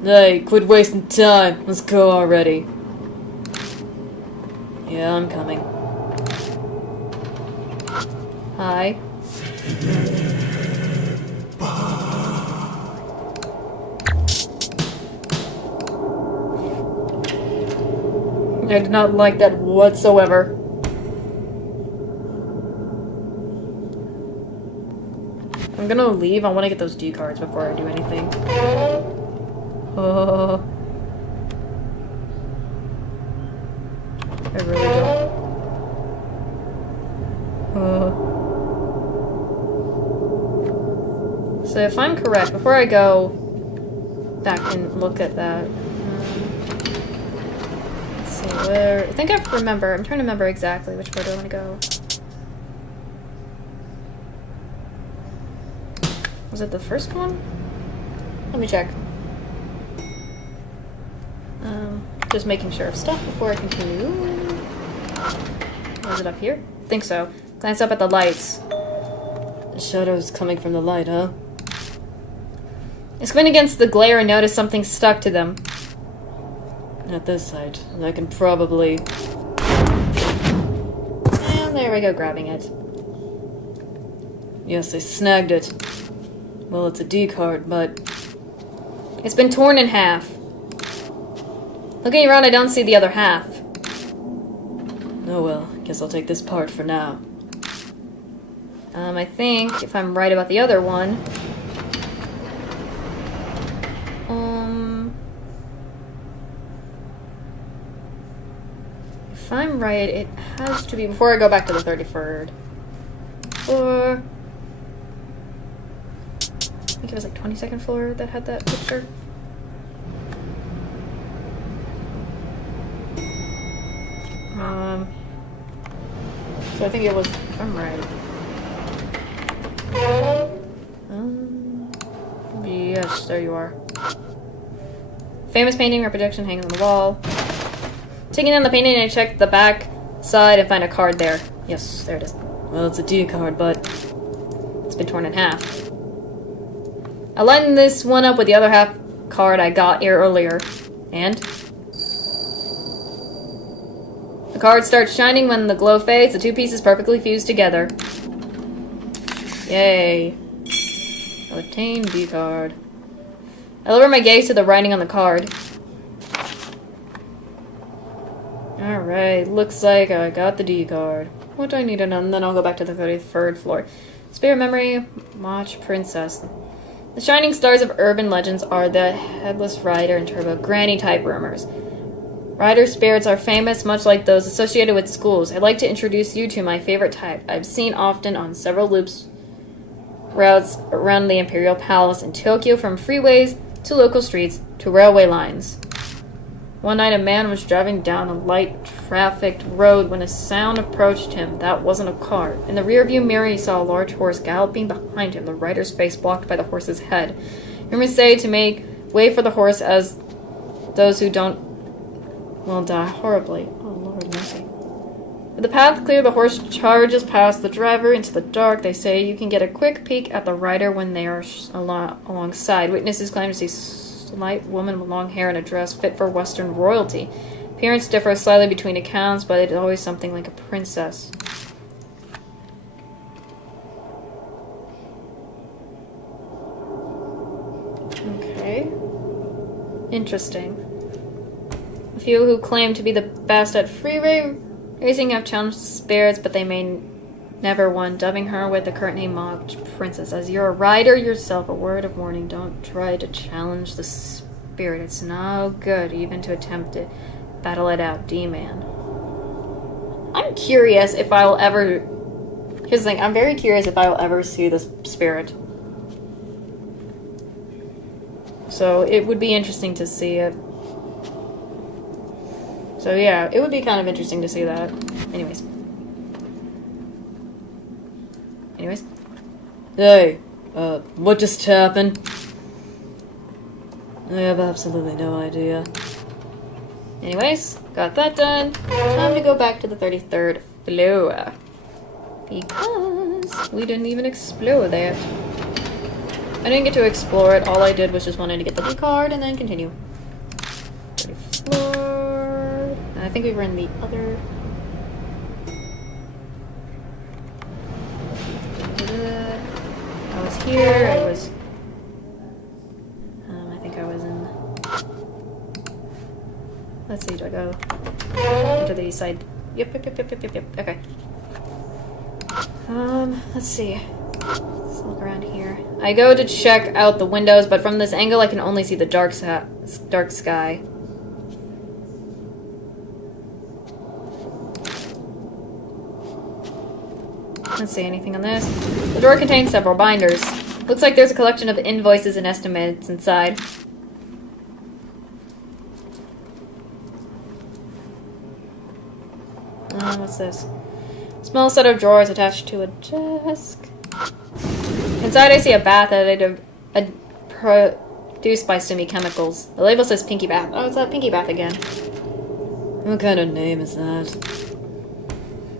Hey, quit wasting time. Let's go already. Yeah, I'm coming. Hi. I did not like that whatsoever. I'm gonna leave. I want to get those D cards before I do anything. Oh. I really don't. Oh. So if I'm correct, before I go back and look at that, where I think I remember. I'm trying to remember exactly which photo I want to go. Was it the first one? Let me check. Just making sure of stuff before I continue. Was it up here? I think so. Glance up at the lights. The shadows coming from the light, huh? I squint against the glare and notice something stuck to them. At this side, and I can probably... And there we go, grabbing it. Yes, I snagged it. Well, it's a D card, but... It's been torn in half. Looking around, I don't see the other half. Oh well, guess I'll take this part for now. I think, if I'm right about the other one... If I'm right, it has to be before I go back to the 33rd. Or... I think it was like 22nd floor that had that picture. So I think it was... if I'm right. Yes, there you are. Famous painting reproduction hanging on the wall. Taking down the painting, I check the back side and find a card there. Yes, there it is. Well, it's a D card, but it's been torn in half. I line this one up with the other half card I got here earlier. And? The card starts shining when the glow fades. The two pieces perfectly fuse together. Yay. Obtain D card. I lower my gaze to the writing on the card. Alright, looks like I got the D card. What do I need to know? And then I'll go back to the 33rd floor. Spirit memory, Mach Princess. The shining stars of urban legends are the Headless Rider and Turbo Granny type rumors. Rider spirits are famous, much like those associated with schools. I'd like to introduce you to my favorite type. I've seen often on several loops routes around the Imperial Palace in Tokyo, from freeways to local streets to railway lines. One night a man was driving down a light-trafficked road when a sound approached him. That wasn't a car. In the rearview mirror he saw a large horse galloping behind him, the rider's face blocked by the horse's head. Humans say to make way for the horse as those who don't will die horribly. Oh, Lord mercy. With the path clear, the horse charges past the driver into the dark. They say you can get a quick peek at the rider when they are alongside. Witnesses claim to see slight woman with long hair and a dress fit for Western royalty. Appearance differs slightly between accounts, but it's always something like a princess. Okay. Interesting. A few who claim to be the best at freeway racing have challenged the spirits, but they may never won, dubbing her with the current name mocked princess. As you're a rider yourself, a word of warning, don't try to challenge the spirit. It's no good even to attempt to battle it out, D-man. I'm curious if I will ever... Here's the thing, I'm very curious if I will ever see this spirit. So it would be interesting to see it. So yeah, it would be kind of interesting to see that. Anyways. Hey, what just happened? I have absolutely no idea. Anyways, got that done. Time to go back to the 33rd floor. Because we didn't even explore that. I didn't get to explore it. All I did was just wanted to get the key card and then continue. 30th floor. And I think we were in the other... I was here, I was... I think I was in... Let's see, do I go into the side? Yep, okay. Let's see. Let's look around here. I go to check out the windows, but from this angle I can only see the dark sky. Let's see, anything on this? The door contains several binders. Looks like there's a collection of invoices and estimates inside. What's this? Small set of drawers attached to a desk. Inside I see a bath produced by Sumi Chemicals. The label says Pinky Bath. Oh, it's that Pinky Bath again. What kind of name is that?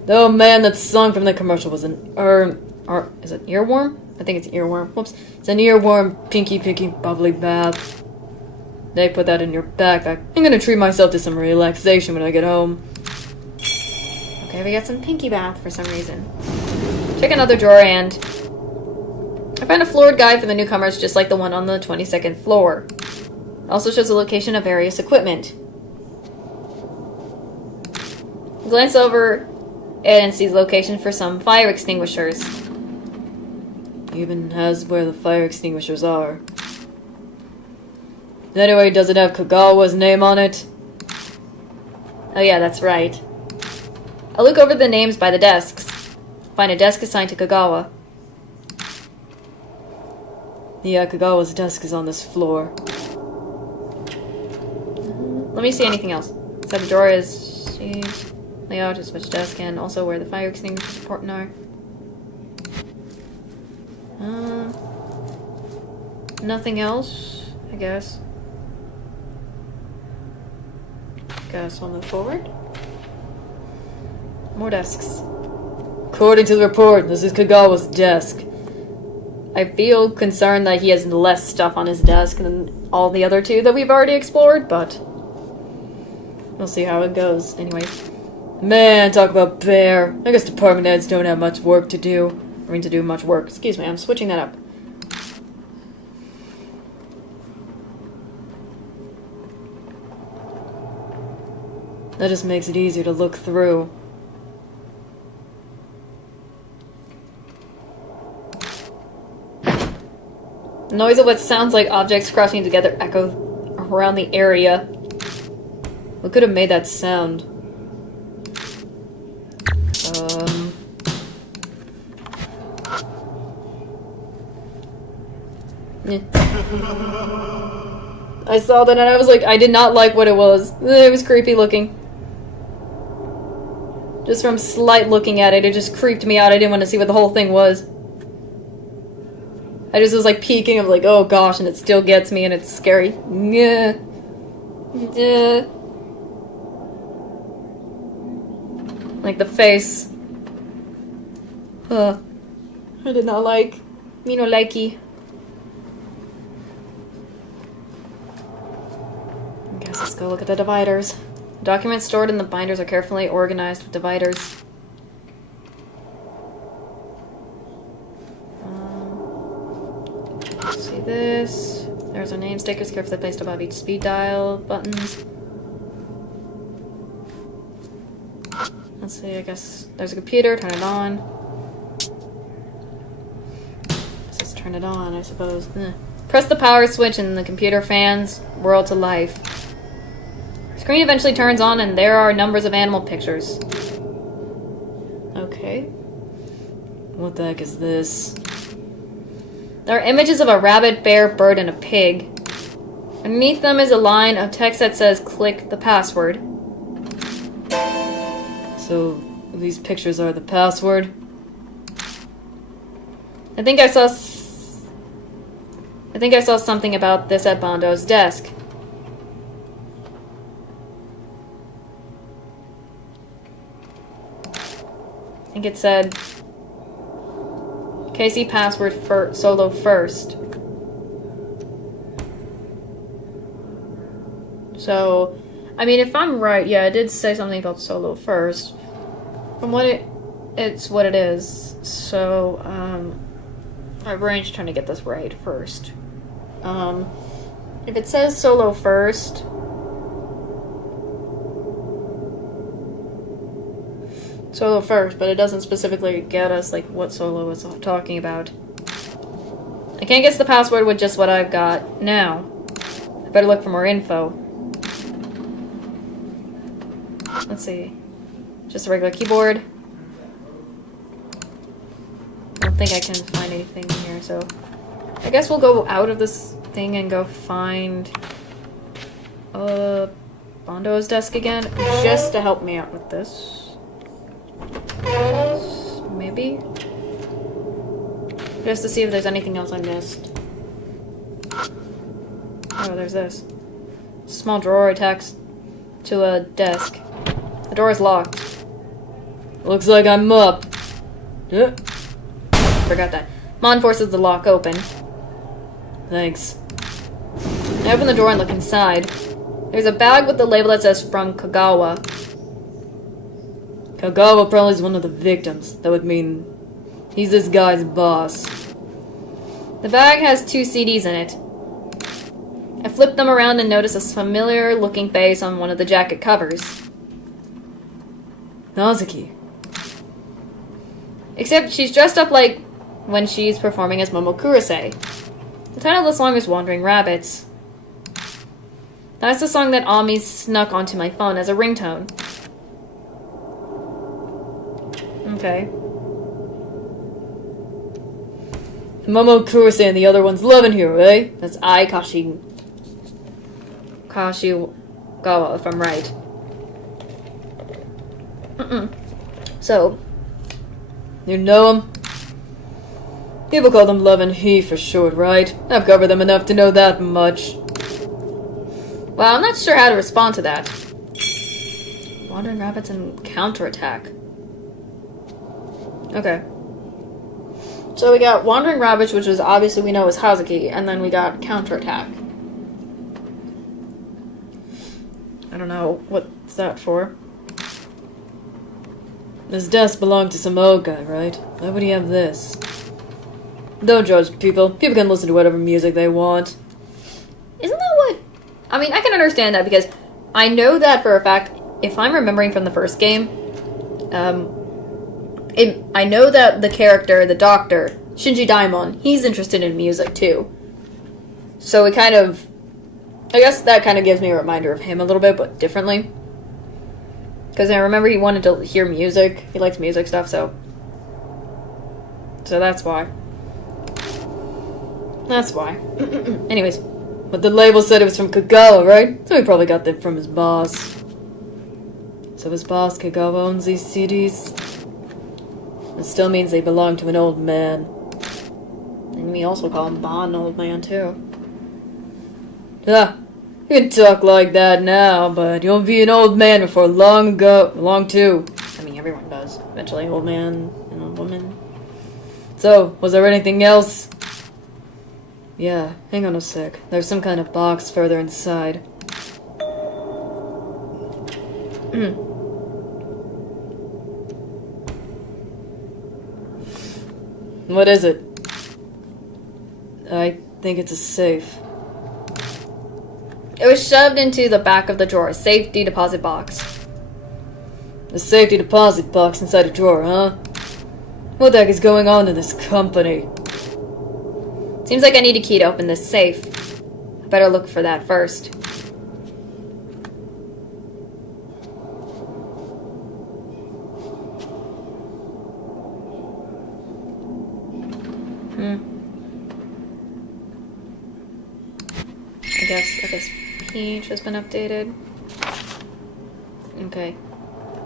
The old man that sung from the commercial was an is it earworm? I think it's earworm. Whoops. It's an earworm, pinky bubbly bath. They put that in your backpack. I'm gonna treat myself to some relaxation when I get home. Okay, we got some Pinky Bath for some reason. Check another drawer and... I found a floored guide for the newcomers just like the one on the 22nd floor. It also shows the location of various equipment. Glance over and sees location for some fire extinguishers. Even has where the fire extinguishers are. Anyway, does it have Kagawa's name on it? Oh yeah, that's right. I'll look over the names by the desks. Find a desk assigned to Kagawa. Yeah, Kagawa's desk is on this floor. Let me see anything else. So the drawer is... layout is which desk and also where the fire extinguisher important are. Nothing else, I guess. Guess we'll move forward. More desks. According to the report, this is Kagawa's desk. I feel concerned that he has less stuff on his desk than all the other two that we've already explored, but we'll see how it goes. Anyway. Man, talk about bear. I guess department heads don't have much work to do. I mean, to do much work. Excuse me, I'm switching that up. That just makes it easier to look through. The noise of what sounds like objects crashing together echoes around the area. What could have made that sound? I saw that and I was like, I did not like what it was. It was creepy looking. Just from slight looking at it, it just creeped me out. I didn't want to see what the whole thing was. I just was like peeking. I was like, oh gosh, and it still gets me and it's scary. Yeah. Yeah. Like the face. I did not like. Me no likey. I guess let's go look at the dividers. Documents stored in the binders are carefully organized with dividers. See this. There's our name stickers carefully placed above each speed dial buttons. Let's see, I guess there's a computer, turn it on. Let's turn it on, I suppose. Press the power switch and the computer fans whirl to life. Screen eventually turns on and there are numbers of animal pictures. Okay. What the heck is this? There are images of a rabbit, bear, bird, and a pig. Underneath them is a line of text that says, click the password. So, these pictures are the password? I think I saw something about this at Bondo's desk. I think it said KC password for solo first. So, I mean, if I'm right, yeah, it did say something about solo first. From what it's what it is. So, my brain's trying to get this right first. If it says solo first, but it doesn't specifically get us like what solo is talking about. I can't guess the password with just what I've got now. I better look for more info. Let's see. Just a regular keyboard. I don't think I can find anything here, so I guess we'll go out of this thing and go find Bondo's desk again, just to help me out with this. Maybe? Just to see if there's anything else I missed. Oh, there's this. Small drawer attached to a desk. The door is locked. Looks like I'm up. Forgot that. Mon forces the lock open. Thanks. I open the door and look inside. There's a bag with the label that says from Kagawa. Kagawa probably is one of the victims. That would mean he's this guy's boss. The bag has 2 CDs in it. I flip them around and notice a familiar looking face on one of the jacket covers. Nazuki. Except she's dressed up like when she's performing as Momo Kurose. The title of the song is Wandering Rabbits. That's the song that Ami snuck onto my phone as a ringtone. Okay. Momo Kurose and the other one's loving here, eh? That's Kashigawa, if I'm right. So, you know him? People call them Love and He for short, right? I've covered them enough to know that much. Well, I'm not sure how to respond to that. Wandering Rabbits and Counterattack. Okay. So we got Wandering Rabbits, which is obviously we know is Hazuki, and then we got Counterattack. I don't know what's that for. This desk belonged to some old guy, right? Why would he have this? Don't judge people. People can listen to whatever music they want. Isn't that what... I mean, I can understand that because I know that for a fact, if I'm remembering from the first game, I know that the character, the doctor, Shinji Daimon, he's interested in music too. So it kind of... I guess that kind of gives me a reminder of him a little bit, but differently. Because I remember he wanted to hear music. He likes music stuff, so that's why. That's why. Anyways. But the label said it was from Kagawa, right? So he probably got them from his boss. So his boss, Kagawa, owns these CDs. It still means they belong to an old man. And we also call him Bon an old man, too. Yeah, you can talk like that now, but you'll be an old man before long too. I mean, everyone does. Eventually, old man and old woman. So, was there anything else? Yeah, hang on a sec. There's some kind of box further inside. What is it? I think it's a safe. It was shoved into the back of the drawer. Safety deposit box. A safety deposit box inside a drawer, huh? What the heck is going on in this company? Seems like I need a key to open this safe. I better look for that first. I guess Peach has been updated. Okay.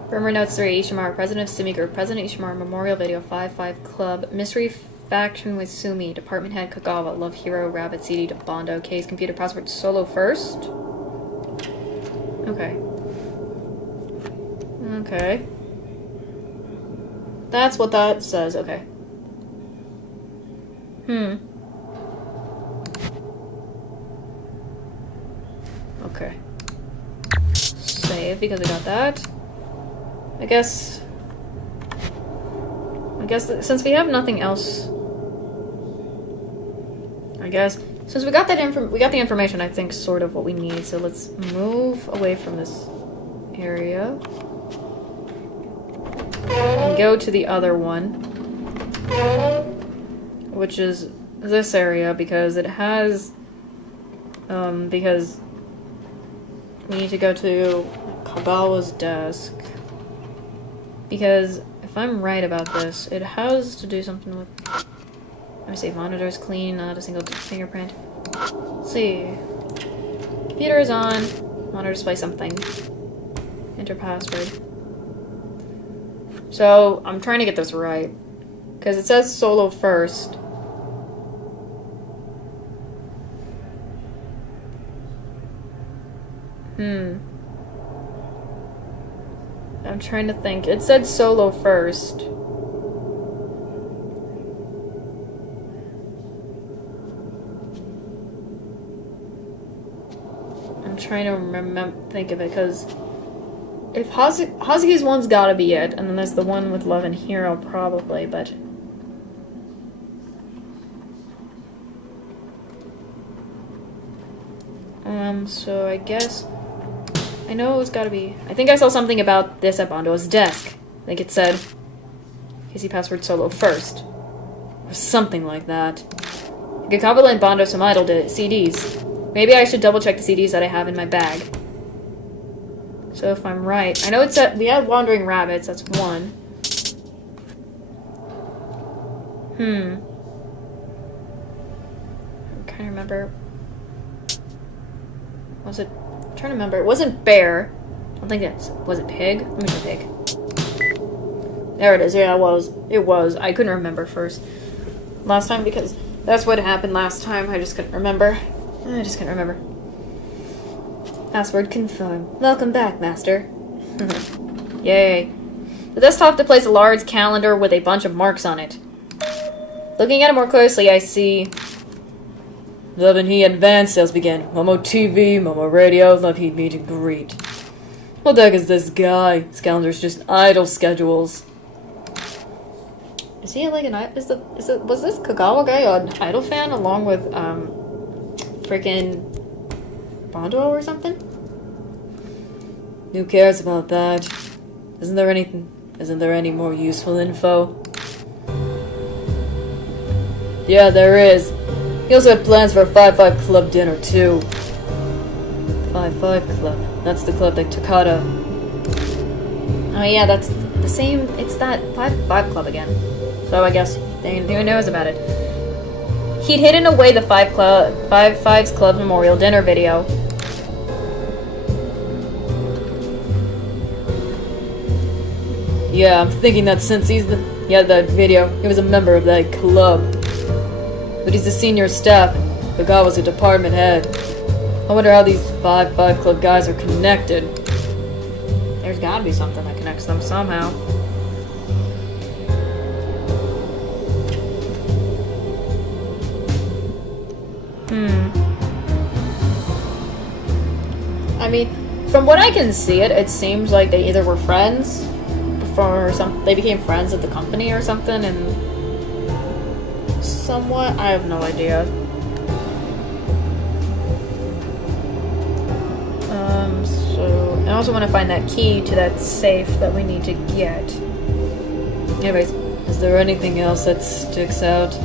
Rumor Notes 3, Ishimara, President of Sumi Group, President Ishimara, Memorial Video, 5-5 Club, Mystery Faction with Sumi, Department Head Kagawa, Love Hero, Rabbit CD to Bondo, Case, Computer Password, Solo first? Okay. Okay. That's what that says, okay. Okay. Save because we got that. I guess since we have nothing else, since we got the information, I think sort of what we need. So let's move away from this area and go to the other one, which is this area because it has because we need to go to Kagawa's desk. Because if I'm right about this, it has to do something with... Let me see, monitor's clean, not a single fingerprint. Let's see. Computer is on. Monitor display something. Enter password. So, I'm trying to get this right. Because it says solo first. I'm trying to think. It said solo first. I'm trying to think of it, because if Hazuki's one's gotta be it, and then there's the one with Love and Hero probably, but... so I guess... I know it's gotta be... I think I saw something about this at Bondo's desk. I think it said... Casey password solo first. Or something like that. Gakaba lent Bondo some idle CDs. Maybe I should double check the CDs that I have in my bag. So if I'm right... I know it said... We had Wandering Rabbits, that's one. I'm trying to remember... Was it... I'm trying to remember. It wasn't Bear. I don't think it's... Was it Pig? Let me try Pig. There it is. Yeah, it was. It was. I couldn't remember first. Last time, because that's what happened last time. I just couldn't remember. Password confirmed. Welcome back, Master. Yay. The desktop displays a large calendar with a bunch of marks on it. Looking at it more closely, I see... Love and Heat Advanced sales began. Momo TV, Momo Radio, Love Heat Meet and Greet. What the heck is this guy? His calendar's just idle schedules. Is he like an was this Kagawa guy an idol fan along with freaking Bondo or something? Who cares about that? Isn't there any more useful info? Yeah, there is. He also had plans for a 5-5 Club dinner, too. 5-5 Club. That's the club that Takata... Oh yeah, that's the same... It's that 5-5 Club again. So I guess who knows about it. He'd hidden away the Five Fives Club Memorial Dinner video. Yeah, I'm thinking that since he had that video, he was a member of that club. But he's a senior staff, and the guy was a department head. I wonder how these Five Club guys are connected. There's gotta be something that connects them somehow. I mean, from what I can see it seems like they either were friends they became friends at the company or something, and somewhat, I have no idea. So I also want to find that key to that safe that we need to get. Anyways, is there anything else that sticks out?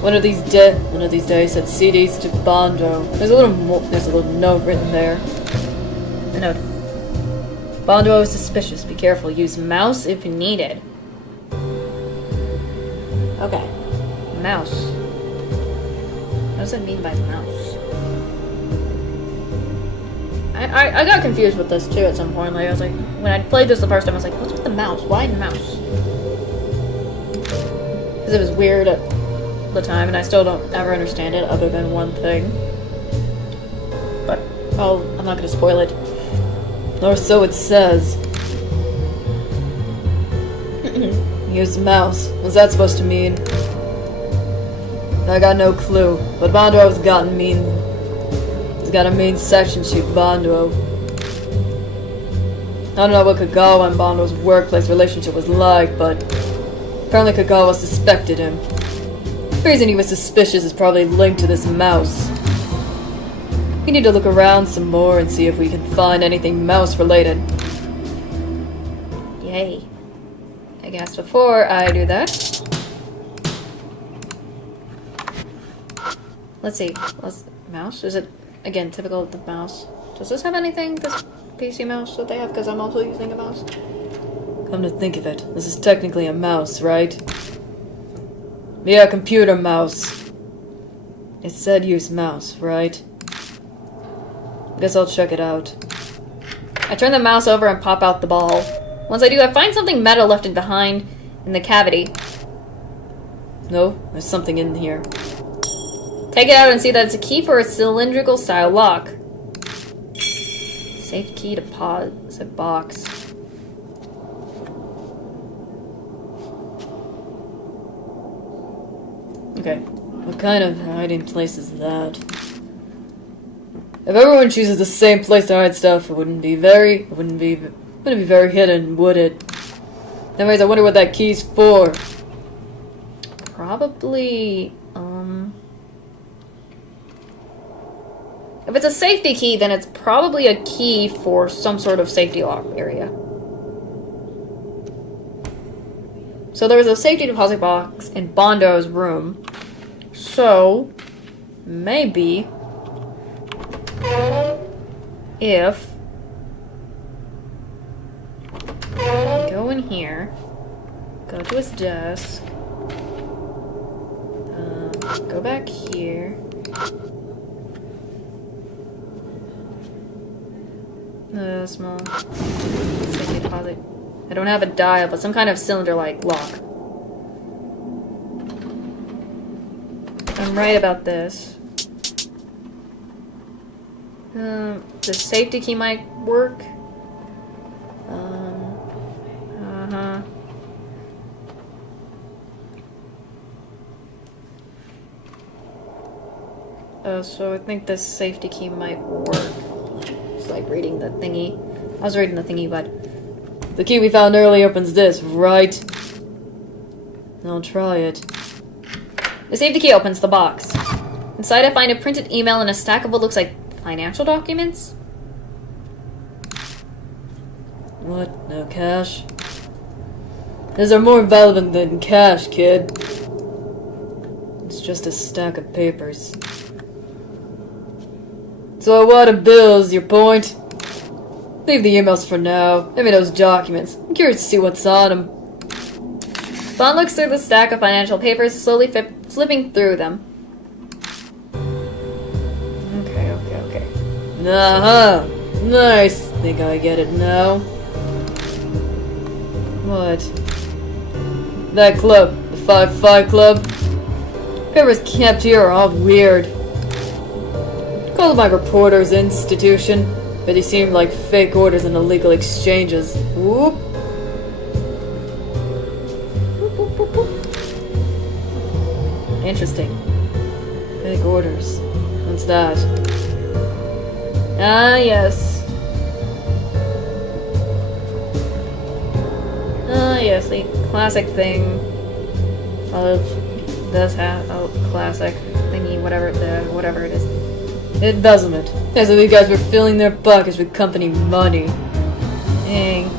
One of these days said CDs to Bondo. There's a little note written there. A note. Bondo is suspicious. Be careful. Use mouse if needed. Okay. Mouse. What does it mean by mouse? I got confused with this too at some point. Like I was like, when I played this the first time, I was like, what's with the mouse? Why the mouse? Because it was weird at the time, and I still don't ever understand it other than one thing. But I'm not gonna spoil it. Or so it says. Use mouse. What's that supposed to mean? I got no clue. But Bondo has got a mean section sheet, Bondo. I don't know what Kagawa and Bondo's workplace relationship was like, but apparently Kagawa suspected him. The reason he was suspicious is probably linked to this mouse. We need to look around some more and see if we can find anything mouse-related. Yay. I guess before I do that... Let's see. Mouse? Is it, again, typical of the mouse? Does this have anything, this PC mouse that they have? Because I'm also using a mouse. Come to think of it, this is technically a mouse, right? Yeah, computer mouse. It said use mouse, right? I guess I'll check it out. I turn the mouse over and pop out the ball. Once I do, I find something metal left behind in the cavity. No, there's something in here. Take it out and see that it's a key for a cylindrical style lock. Safe key to pause a box. Okay, what kind of hiding place is that? If everyone chooses the same place to hide stuff, it wouldn't be very hidden, would it? Anyways, I wonder what that key's for. Probably, if it's a safety key, then it's probably a key for some sort of safety lock area. So there was a safety deposit box in Bondo's room. So, maybe... if go in here, go to his desk, go back here, small safety deposit. I don't have a dial, but some kind of cylinder-like lock. I'm right about this. The safety key might work. So I think this safety key might work. It's like reading the thingy. I was reading the thingy, but... The key we found earlier opens this, right? I'll try it. The safety key opens the box. Inside I find a printed email and a stack of what looks like financial documents? What? No cash? These are more valuable than cash, kid. It's just a stack of papers. So what a bill's your point? Leave the emails for now. Maybe those documents. I'm curious to see what's on them. Bond looks through the stack of financial papers, slowly flipping through them. Okay. Uh-huh. Nice. Think I get it now. What? That club. The 5-5 club? Whoever's kept here are all weird. Call my reporters institution, but they seem like fake orders and illegal exchanges. Whoop. Interesting. Fake orders. What's that? Ah, yes. Ah, yes, the classic thing of this classic thingy, whatever it is. Embezzlement. As if you guys were filling their pockets with company money. Dang.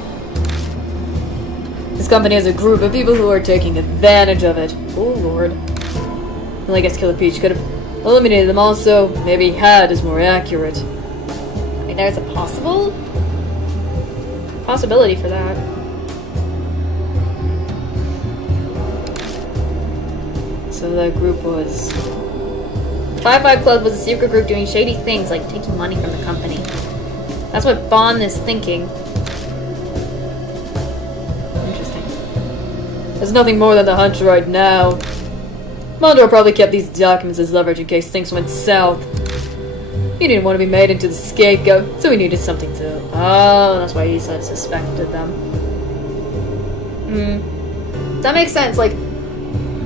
This company has a group of people who are taking advantage of it. Oh lord. Well, I guess Killer Peach could have eliminated them also. Maybe had is more accurate. I mean, there's a possibility for that. So that group was... 5-5 Club was a secret group doing shady things like taking money from the company. That's what Bond is thinking. Interesting. There's nothing more than the hunch right now. Mondo probably kept these documents as leverage in case things went south. He didn't want to be made into the scapegoat, so he needed something to... Oh, that's why he suspected them. That makes sense, like,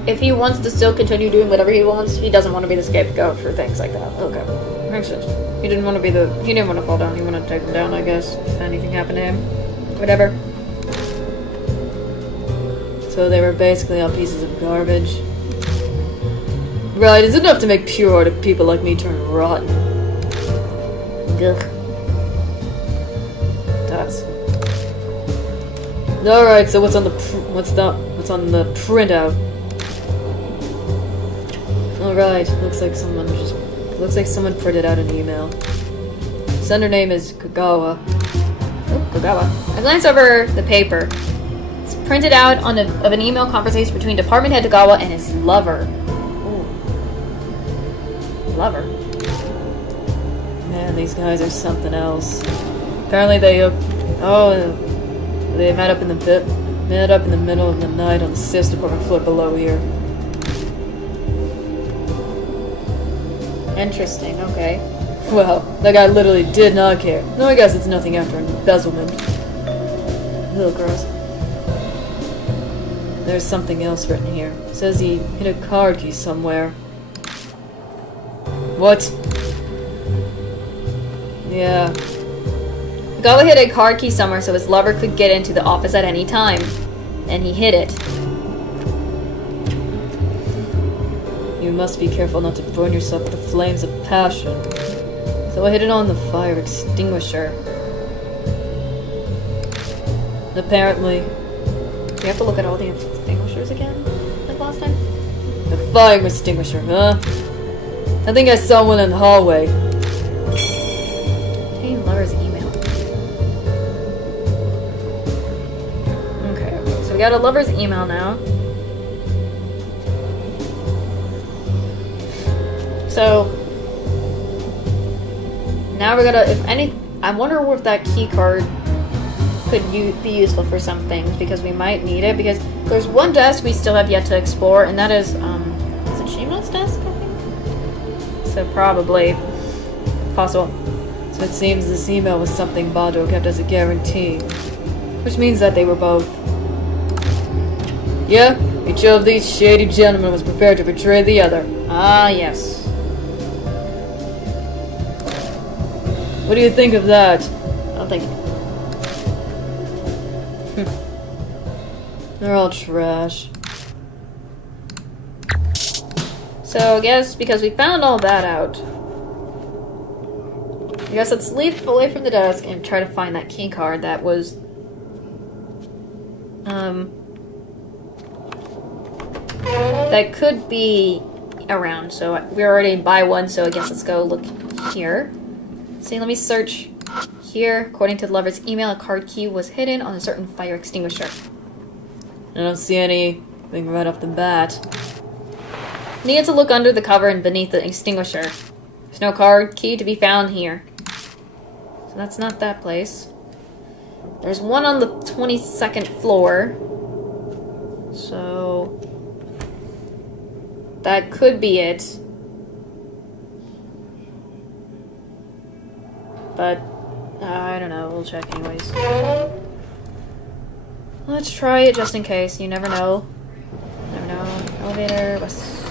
if he wants to still continue doing whatever he wants, he doesn't want to be the scapegoat for things like that. Okay. Makes sense. He didn't want to fall down, he wanted to take him down, I guess, if anything happened to him. Whatever. So they were basically all pieces of garbage. Right, it's enough to make pure-hearted people like me turn rotten. Ugh. That's... Alright, so what's on the printout? Alright, looks like someone printed out an email. Sender name is Kagawa. Oh, Kagawa. I glanced over the paper. It's printed out of an email conversation between Department Head Kagawa and his lover. Ooh. Lover. Man, these guys are something else. Apparently they met up in the middle of the night on the 6th department floor below here. Interesting, okay. Well, that guy literally did not care. No, I guess it's nothing after embezzlement. Little gross. There's something else written here. It says he hid a card key somewhere. What? Yeah. Kagawa hid a card key somewhere so his lover could get into the office at any time. And he hid it. You must be careful not to burn yourself with the flames of passion. So I hid it on the fire extinguisher. And apparently... Do you have to look at all the extinguishers again? Like last time? The fire extinguisher, huh? I think I saw one in the hallway. Hey, lover's email. Okay, so we got a lover's email now. So now we're gonna, I wonder if that key card could be useful for some things, because we might need it, because there's one desk we still have yet to explore, and that is it Shima's desk, I think? So probably possible. So it seems this email was something Bado kept as a guarantee. Which means that they were both. Yeah, each of these shady gentlemen was prepared to betray the other. Ah, yes. What do you think of that? I don't think... They're all trash. So I guess because we found all that out, I guess let's leave away from the desk and try to find that key card that was that could be around. So we're already by one, so I guess let's go look here. See, let me search here. According to the lover's email, a card key was hidden on a certain fire extinguisher. I don't see anything right off the bat. Needed to look under the cover and beneath the extinguisher. There's no card key to be found here. So that's not that place. There's one on the 22nd floor. So that could be it. But I don't know, we'll check anyways. Let's try it just in case, you never know. Never know. Elevator, west.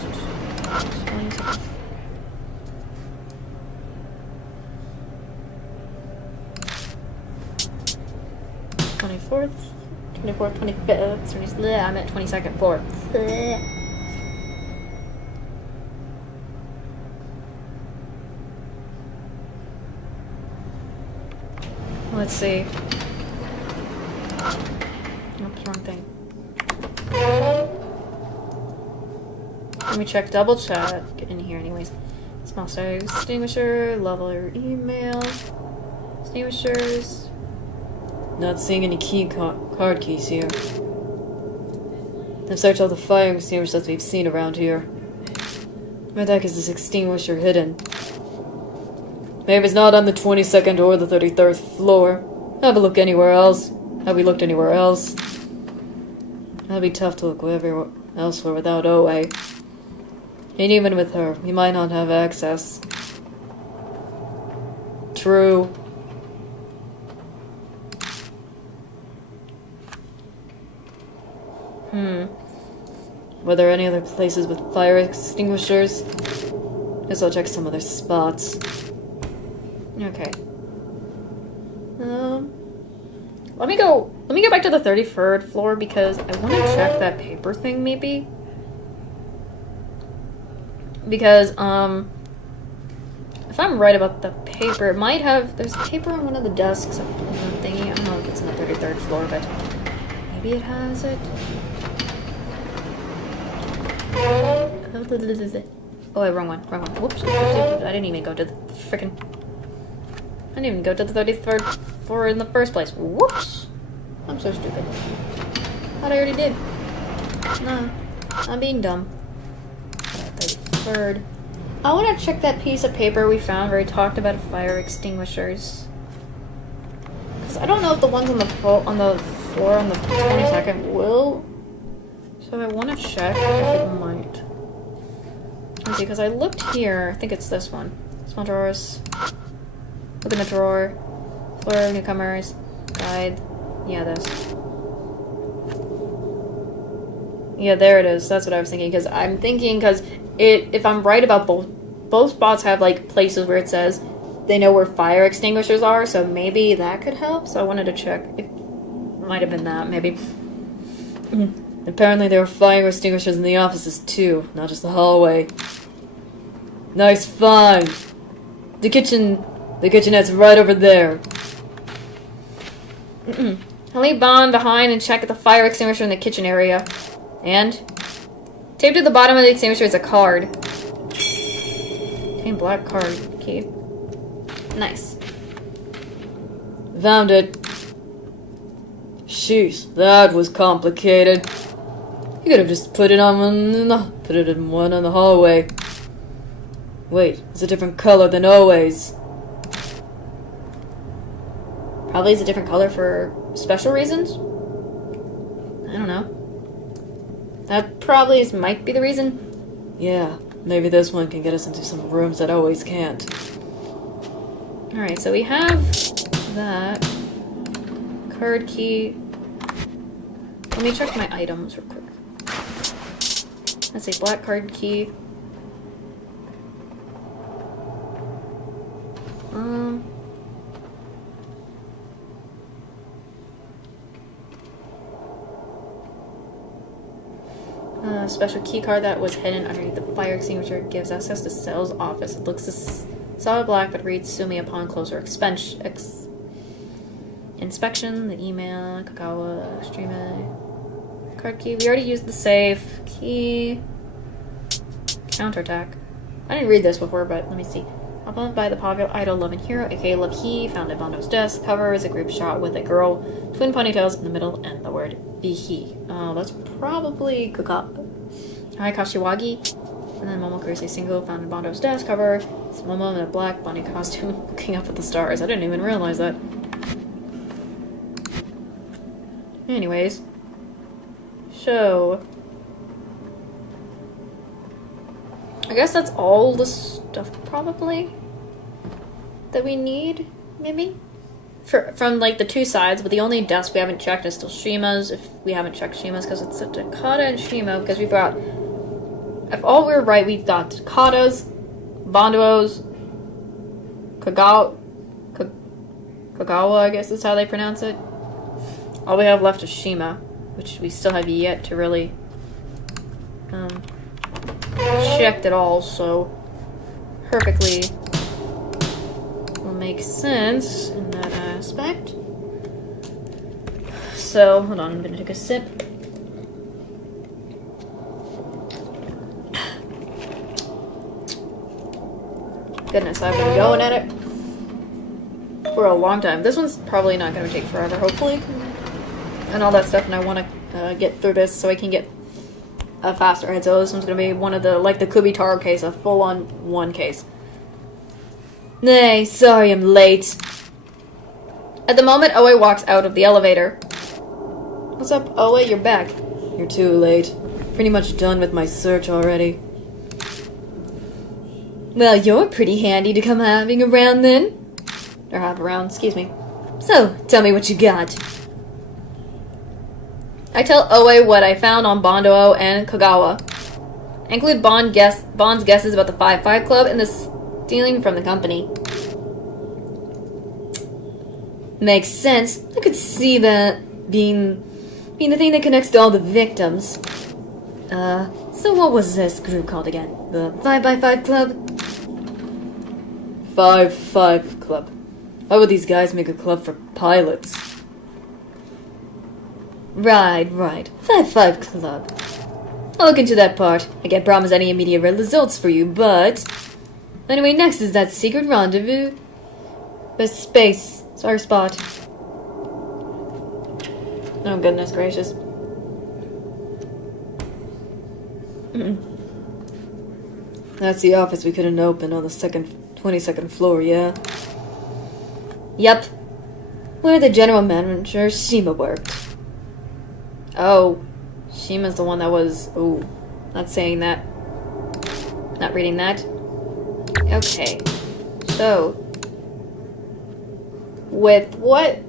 24th, 24th, 25th, I'm at 22nd floor. Let's see. Oops, wrong thing. Let me check, double check. Get in here anyways. Small size extinguisher, level your email. Extinguishers. Not seeing any card keys here. I've searched all the fire extinguishers we've seen around here. Where the heck is this extinguisher hidden? Maybe it's not on the 22nd or the 33rd floor. Have a look anywhere else. Have we looked anywhere else? That'd be tough to look elsewhere without OA. And even with her, we might not have access. True. Were there any other places with fire extinguishers? Guess I'll check some other spots. Okay. Let me go back to the 33rd floor because I want to check that paper thing maybe. Because, if I'm right about the paper, it might have, there's paper on one of the desks up on the thingy. I don't know if it's on the 33rd floor, but maybe it has it. Oh, wait, wrong one. Whoops. I didn't even go to the frickin'... I didn't even go to the 33rd floor in the first place. Whoops! I'm so stupid. Thought I already did. No, I'm being dumb. 33rd. I want to check that piece of paper we found where he talked about fire extinguishers. Because I don't know if the ones on the floor on the 22nd will. So I want to check if it might. Let's see, because I looked here. I think it's this one. Small drawers. Look in the drawer. Floor of newcomers. Guide. Yeah, this. Yeah, there it is. That's what I was thinking. Because I'm thinking, if I'm right about both spots have like places where it says they know where fire extinguishers are, so maybe that could help. So I wanted to check. It might have been that, maybe. Apparently there were fire extinguishers in the offices too, not just the hallway. Nice find. The kitchenette's right over there. I'll leave Bond behind and check the fire extinguisher in the kitchen area. And taped to the bottom of the extinguisher is a card. Obtain black card key. Nice. Found it. Sheesh, that was complicated. You could have just put it in one on the hallway. Wait, it's a different color than always. Probably it's a different color for special reasons? I don't know. That probably might be the reason. Yeah, maybe this one can get us into some rooms that always can't. Alright, so we have that. Card key. Let me check my items real quick. Let's see, black card key. Special key card that was hidden underneath the fire extinguisher gives access to Cell's office. It looks solid black but reads Sumi upon closer inspection. The email, Kakawa, Streamer, card key. We already used the safe key. Counterattack. I didn't read this before, but let me see. Uploaded by the popular idol Love and Hero, aka Love He, found at Bondo's desk. Cover is a group shot with a girl, twin ponytails in the middle, and the word be he. That's probably Kakawa. Hi, Kashiwagi. And then Momo creates a single found in Bondo's desk cover. It's Momo in a black bunny costume looking up at the stars. I didn't even realize that. Anyways. So. I guess that's all the stuff, probably, that we need, maybe? From, like, the two sides, but the only desk we haven't checked is still Shima's, if we haven't checked Shima's, because it's a Takata and Shima, because we've got, if all we're right, we've got Takata's, Bondo's, Kagawa, I guess is how they pronounce it. All we have left is Shima, which we still have yet to really, checked it all, so perfectly will make sense in that aspect. So, hold on, I'm gonna take a sip. Goodness, I've been going at it for a long time. This one's probably not gonna take forever, hopefully, and all that stuff, and I want to get through this so I can get a faster head. So this one's gonna be one of the, like the Kubitaro case, a full-on one case. Nay, sorry I'm late. At the moment, Oe walks out of the elevator. What's up, Oe? You're back. You're too late. Pretty much done with my search already. Well, you're pretty handy to come having around then. Or have around, excuse me. So, tell me what you got. I tell Oe what I found on Bondo and Kagawa. I include Bond's guesses about the 5-5 Club and the stealing from the company. Makes sense. I could see that being the thing that connects to all the victims. So what was this group called again? The 5x5 Club? 5-5 Club. Why would these guys make a club for pilots? Right. 5-5 Club. I'll look into that part. I can't promise any immediate results for you, but... Anyway, next is that secret rendezvous. Best space. Sorry, spot. Oh, goodness gracious. That's the office we couldn't open on the 22nd floor, yeah? Yep. Where the general manager, Shima, worked. Oh, Shima's the one that was... Ooh, not saying that. Not reading that. Okay. So. With what?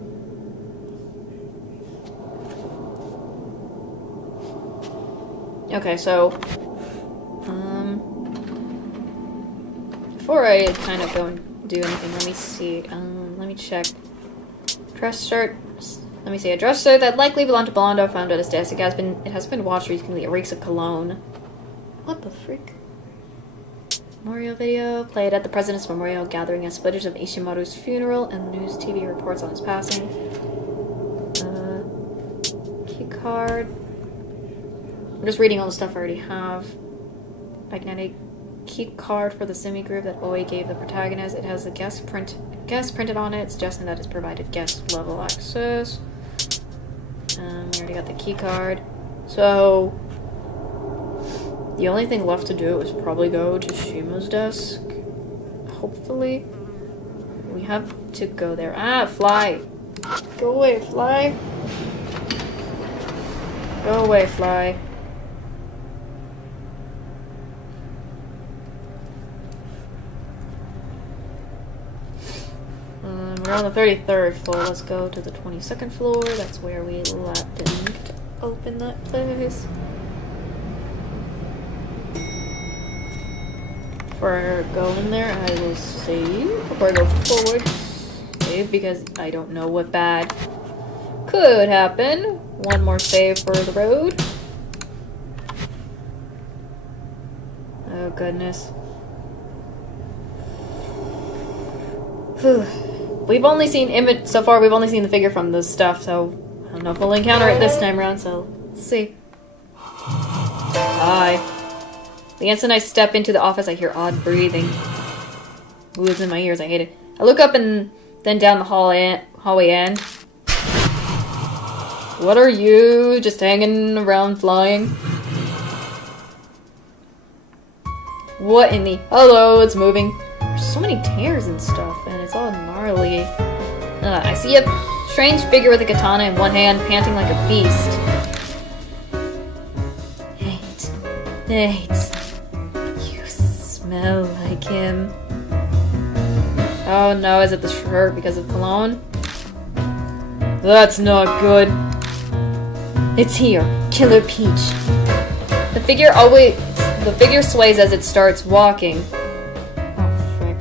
Okay, so. Before I kind of go and do anything, let me see. Let me check. Dress shirt. Let me see. A dress shirt that likely belonged to Blondo found at his desk. It has been washed recently. It reeks of cologne. What the freak? Memorial video played at the President's Memorial gathering as footage of Ishimaru's funeral and news TV reports on his passing. Key card. I'm just reading all the stuff I already have. Magnetic key card for the semi group that Oe gave the protagonist. It has a guest printed on it, suggesting that it's provided guest level access. We already got the key card. So the only thing left to do is probably go to Shima's desk. Hopefully. We have to go there. Ah, fly. Go away, fly. Go away, fly. We're on the 33rd floor. Let's go to the 22nd floor. That's where we didn't open that place. Before I go in there, I will save. Before I go forward, save, because I don't know what bad could happen. One more save for the road. Oh, goodness. Whew. We've only seen image so far. We've only seen the figure from the stuff, so I don't know if we'll encounter it this time around. So let's see. Hi. The instant I step into the office, I hear odd breathing. Ooh, it's in my ears. I hate it. I look up and then down the hallway end. What are you? Just hanging around flying? What in the... Hello, it's moving. There's so many tears and stuff, and it's all gnarly. I see a strange figure with a katana in one hand, panting like a beast. Nate. You smell like him. Oh no, is it the shirt because of cologne? That's not good. It's here, Killer Peach. The figure sways as it starts walking. Oh, frick.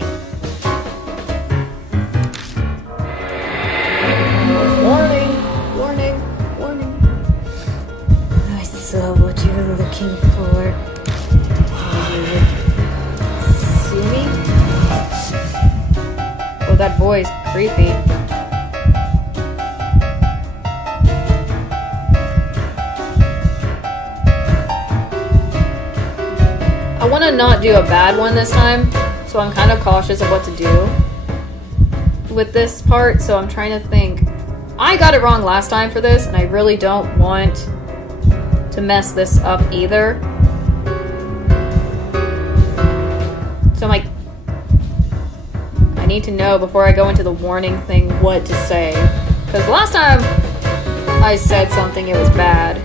Warning. I saw what you were looking for. See me? Oh, that voice, creepy. I want to not do a bad one this time, so I'm kind of cautious of what to do with this part, so I'm trying to think. I got it wrong last time for this, and I really don't want to mess this up either. So I'm like, I need to know before I go into the warning thing what to say. Because last time I said something, it was bad.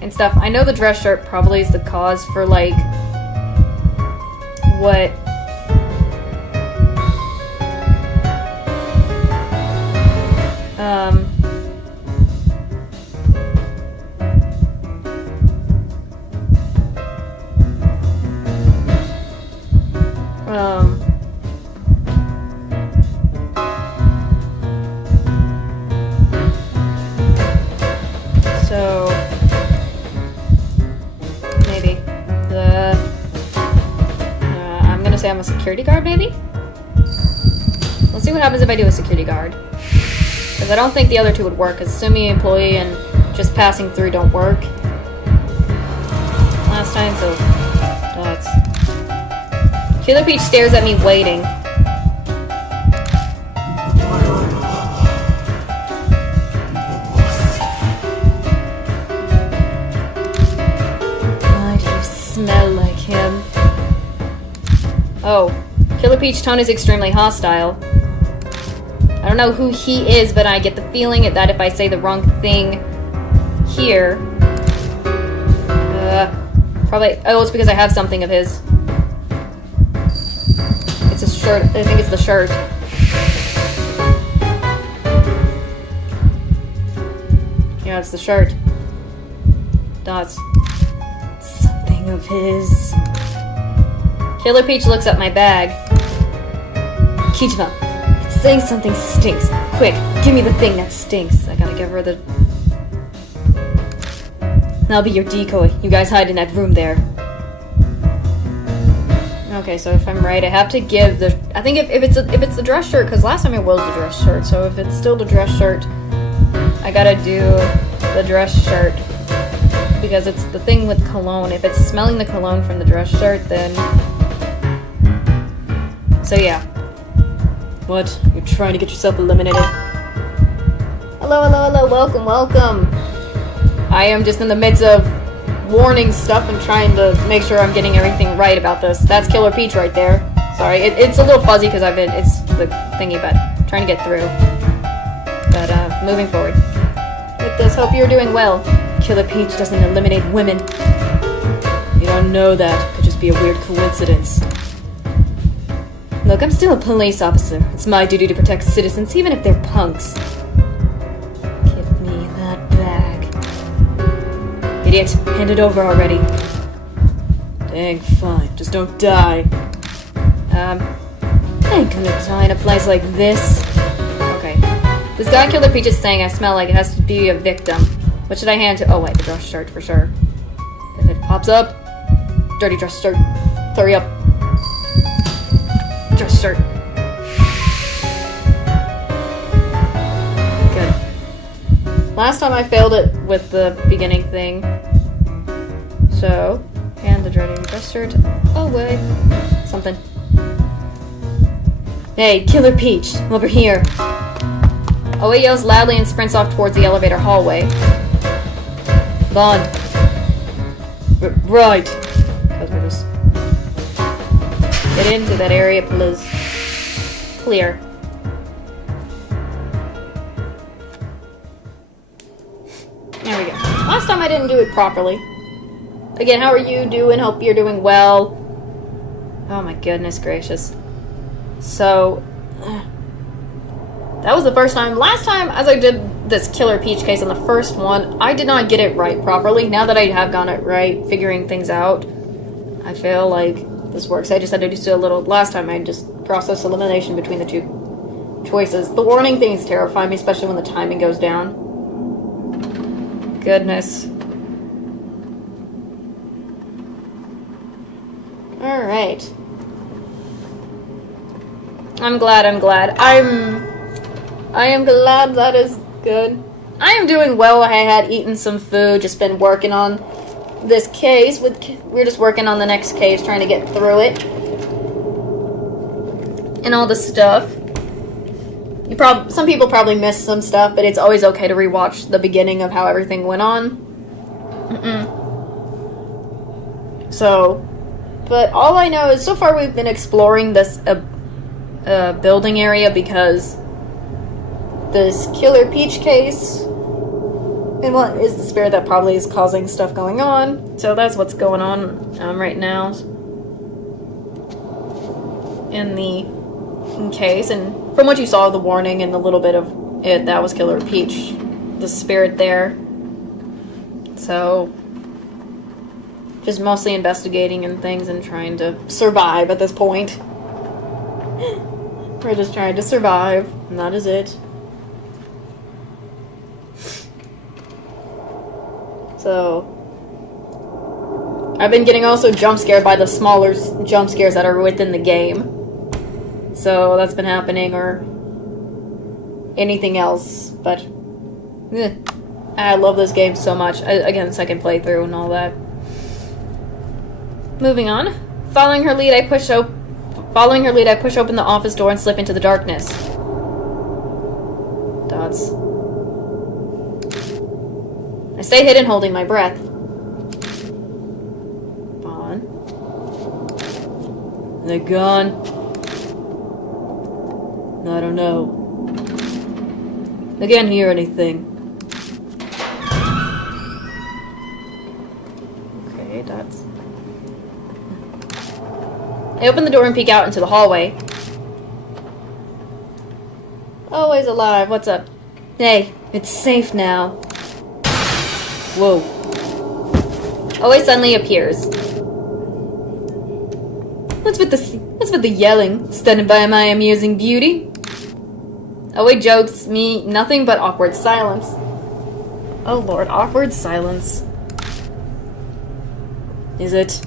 And stuff. I know the dress shirt probably is the cause for, like, what... So... maybe. I'm gonna say I'm a security guard, maybe? Let's see what happens if I do a security guard. Because I don't think the other two would work, because semi-employee and just passing through don't work. Last time, so... that's... Killer Peach stares at me waiting. Why do you smell like him? Oh. Killer Peach's tone is extremely hostile. I don't know who he is, but I get the feeling that if I say the wrong thing here... probably... oh, it's because I have something of his. It's a shirt. I think it's the shirt. Yeah, it's the shirt. Dots. Something of his. Killer Peach looks at my bag. Kijima, it's saying something stinks. Quick, give me the thing that stinks. I gotta give her the... I'll be your decoy. You guys hide in that room there. Okay, so if I'm right, I have to give the... I think if it's the dress shirt, because last time it was the dress shirt, so if it's still the dress shirt, I gotta do the dress shirt. Because it's the thing with cologne. If it's smelling the cologne from the dress shirt, then... So yeah. What? You're trying to get yourself eliminated? Hello, welcome. I am just in the midst of warning stuff and trying to make sure I'm getting everything right about this. That's Killer Peach right there. Sorry, it's a little fuzzy because it's the thingy, but I'm trying to get through. But, moving forward. With this, hope you're doing well. Killer Peach doesn't eliminate women. You don't know that. Could just be a weird coincidence. Look, I'm still a police officer. It's my duty to protect citizens, even if they're punks. Give me that bag. Idiot, hand it over already. Dang, fine. Just don't die. I ain't gonna die in a place like this. Okay. This guy Killer Peach is saying I smell like it has to be a victim. What should I hand to? Oh, wait, the dress shirt for sure. If it pops up, dirty dress shirt. Hurry up. Dress shirt. Good. Last time I failed it with the beginning thing. So, and the dirty dress shirt. Oh, wait. Something. Hey, Killer Peach, over here. Oe yells loudly and sprints off towards the elevator hallway. Bond. Right. Because we're just... Get into that area, please. Clear. There we go. Last time I didn't do it properly. Again, how are you doing? Hope you're doing well. Oh my goodness gracious. So... that was the first time. Last time, as I did this Killer Peach case on the first one, I did not get it right properly. Now that I have gotten it right, figuring things out, I feel like this works. I just had to do a little... Last time I just processed elimination between the two choices. The warning things terrify me, especially when the timing goes down. Goodness. Alright. I'm glad. I am glad that is good. I am doing well. I had eaten some food, just been working on this case. We're just working on the next case, trying to get through it. And all the stuff. Some people probably missed some stuff, but it's always okay to rewatch the beginning of how everything went on. So, but all I know is so far we've been exploring this building area because this Killer Peach case, and what is the spirit that probably is causing stuff going on. So that's what's going on right now in the case. And from what you saw, the warning and the little bit of it, that was Killer Peach, the spirit there. So just mostly investigating and things and trying to survive at this point. We're just trying to survive, and that is it. So, I've been getting also jump scared by the smaller jump scares that are within the game. So that's been happening, or anything else. But I love this game so much. Again, second playthrough and all that. Moving on. Following her lead, I push open the office door and slip into the darkness. Dots. I stay hidden, holding my breath. Vaughn. They're gone. I don't know. I can't hear anything. Okay, dots. I open the door and peek out into the hallway. Always alive. What's up? Hey, it's safe now. Whoa. Always suddenly appears. What's with the yelling? Stunned by my amusing beauty? Always jokes me nothing but awkward silence. Oh lord, awkward silence. Is it?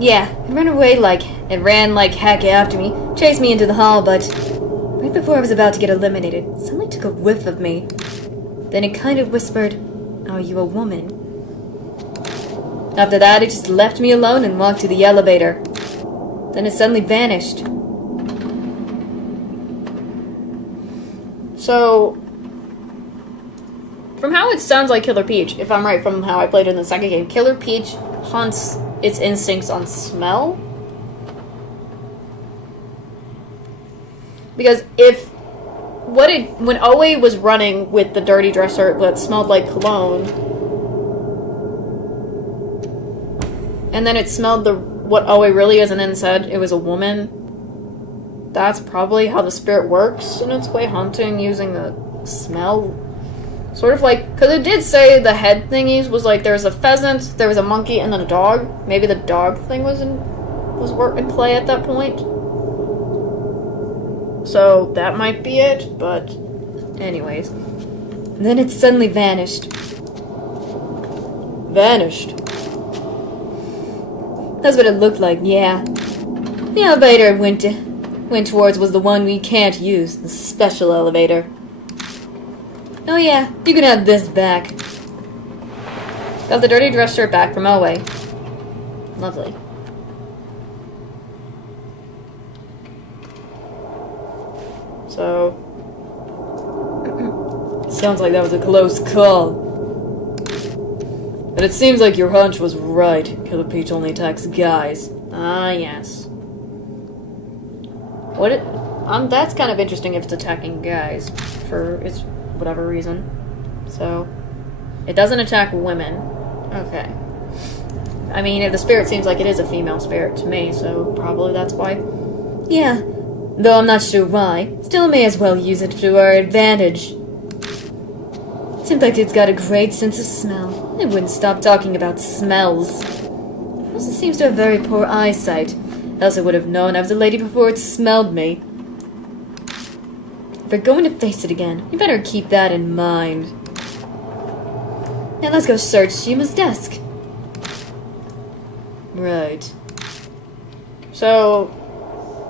Yeah, it ran like heck after me, chased me into the hall, but right before I was about to get eliminated, it suddenly took a whiff of me. Then it kind of whispered, "Are you a woman?" After that, it just left me alone and walked to the elevator. Then it suddenly vanished. So, from how it sounds like Killer Peach, if I'm right from how I played in the second game, Killer Peach hunts its instincts on smell? Because when Oe was running with the dirty dresser that smelled like cologne, and then it smelled what Oe really is and then said it was a woman, that's probably how the spirit works in its way, hunting using the smell. Sort of like, because it did say the head thingies was like there was a pheasant, there was a monkey, and then a dog. Maybe the dog thing was in play at that point. So that might be it, but anyways. Then it suddenly vanished. Vanished? That's what it looked like, yeah. The elevator it went towards was the one we can't use, the special elevator. Oh yeah, you can have this back. Got the dirty dress shirt back from Oe. Lovely. So... sounds like that was a close call. And it seems like your hunch was right. Killer Peach only attacks guys. Ah, yes. What it... that's kind of interesting if it's attacking guys for its whatever reason. So, it doesn't attack women. Okay. I mean, the spirit seems like it is a female spirit to me, so probably that's why. Yeah, though I'm not sure why. Still may as well use it to our advantage. Seems like it's got a great sense of smell. It wouldn't stop talking about smells. Also seems to have very poor eyesight. Else I would have known I was a lady before it smelled me. If we're going to face it again, you better keep that in mind. Now let's go search Shima's desk. Right. So,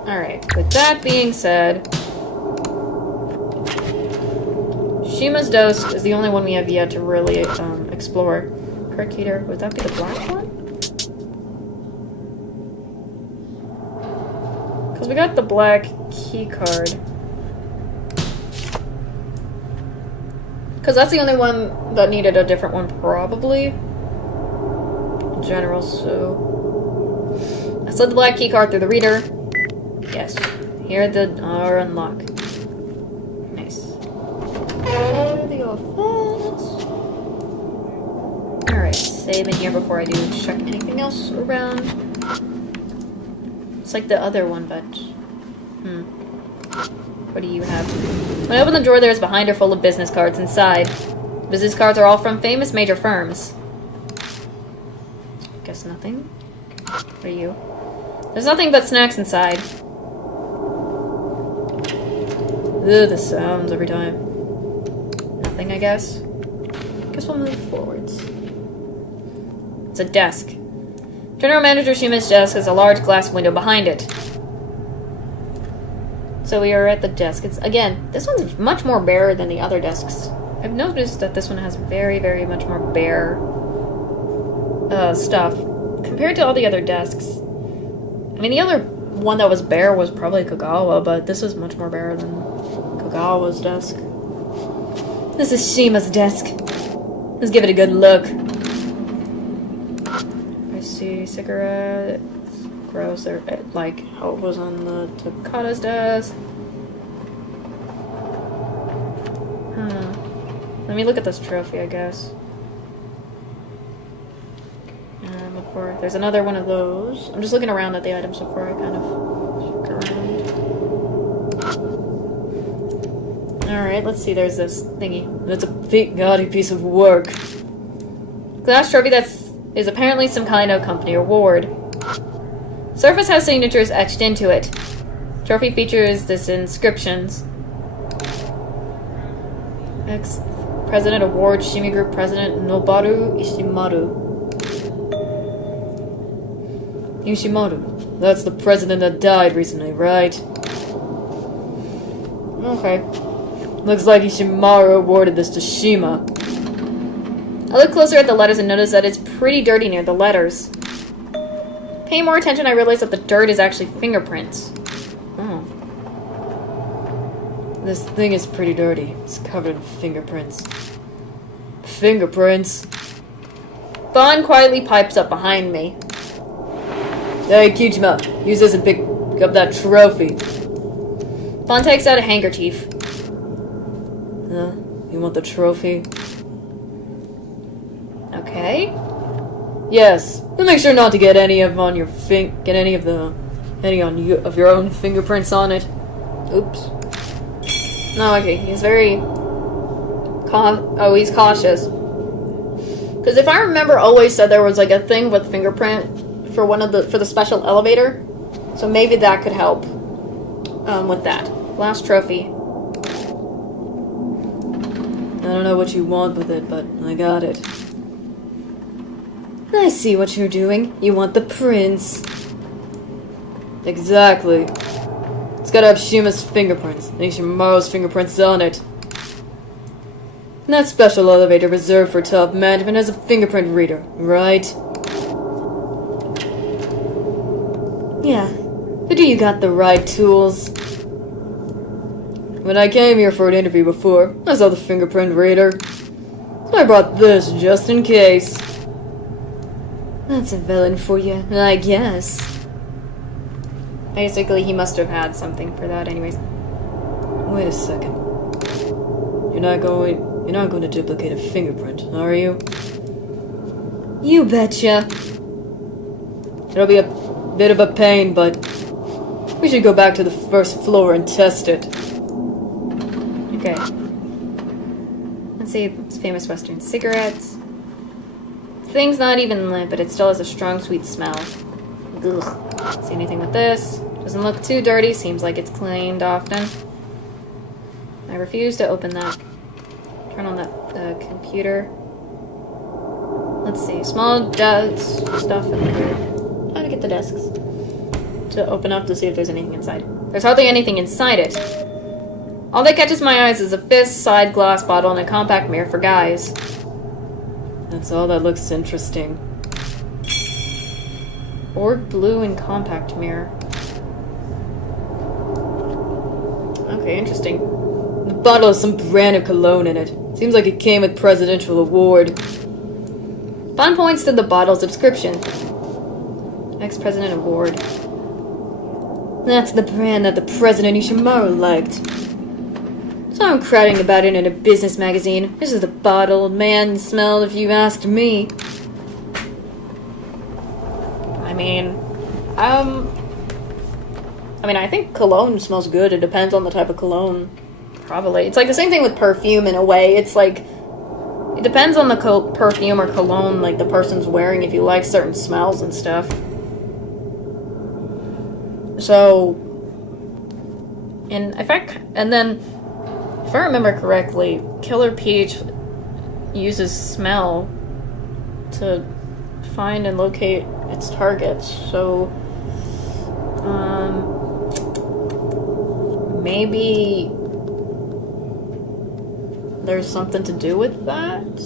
alright, with that being said, Shima's desk is the only one we have yet to really explore. Card heater, would that be the black one? Because we got the black key card. Because that's the only one that needed a different one, probably. In general, so... I slid the black key card through the reader. Yes. Here are unlock. Nice. Alright, save in here before I do check anything else around. It's like the other one, but... What do you have? When I open the drawer, there's behind her full of business cards inside. Business cards are all from famous major firms. Guess nothing. What are you? There's nothing but snacks inside. Ugh, the sounds every time. Nothing, I guess. Guess we'll move forwards. It's a desk. General Manager Shima's desk has a large glass window behind it. So we are at the desk. It's, again, this one's much more bare than the other desks. I've noticed that this one has very, very much more bare stuff compared to all the other desks. I mean, the other one that was bare was probably Kagawa, but this is much more bare than Kagawa's desk. This is Shima's desk. Let's give it a good look. I see cigarettes. Gross. They're like how it was on the Takata's desk. Let me look at this trophy, I guess. Look for. There's another one of those. I'm just looking around at the items before I kind of look around. Alright, let's see. There's this thingy. That's a big, gaudy piece of work. Glass trophy is apparently some kind of company award. Surface has signatures etched into it. Trophy features this inscriptions. Ex-President Award, Shimi Group President Nobaru Ishimaru. Ishimaru. That's the president that died recently, right? Okay. Looks like Ishimaru awarded this to Shima. I look closer at the letters and notice that it's pretty dirty near the letters. Paying more attention, I realize that the dirt is actually fingerprints. Oh. This thing is pretty dirty. It's covered in fingerprints. Fingerprints? Bon quietly pipes up behind me. Hey, Kijima, use this and pick up that trophy. Bon takes out a handkerchief. You want the trophy? Okay. Yes, but make sure not to get any of your own fingerprints on it. Oops. No, okay. He's very he's cautious. Because if I remember, always said there was like a thing with fingerprint for the special elevator, so maybe that could help with that. Last trophy. I don't know what you want with it, but I got it. I see what you're doing. You want the prince. Exactly. It's gotta have Shima's fingerprints, and Ishimaru's fingerprints on it. And that special elevator reserved for top management has a fingerprint reader, right? Yeah, but you got the right tools. When I came here for an interview before, I saw the fingerprint reader. So I brought this just in case. That's a villain for you, I guess. Basically, he must have had something for that anyways. Wait a second. You're not going to duplicate a fingerprint, are you? You betcha. It'll be a bit of a pain, but we should go back to the first floor and test it. Okay. Let's see, it's famous Western cigarettes. Thing's not even lit, but it still has a strong, sweet smell. Ugh. See anything with this? Doesn't look too dirty, seems like it's cleaned often. I refuse to open that. Turn on the computer. Let's see, small desk stuff in here. Trying to get the desks to open up to see if there's anything inside. There's hardly anything inside it. All that catches my eyes is a fist, side glass bottle, and a compact mirror for guys. That's all that looks interesting. Org blue and compact mirror. Okay, interesting. The bottle has some brand of cologne in it. Seems like it came with presidential award. Bond points to the bottle's subscription. Ex-President Award. That's the brand that the President Ishimaru liked. So I'm crowding about it in a business magazine. This is the bottle man smelled if you asked me. I mean, I think cologne smells good. It depends on the type of cologne. Probably. It's like the same thing with perfume in a way. It's like, it depends on the perfume or cologne like the person's wearing if you like certain smells and stuff. So, and if I remember correctly, Killer Peach uses smell to find and locate its targets. So, maybe there's something to do with that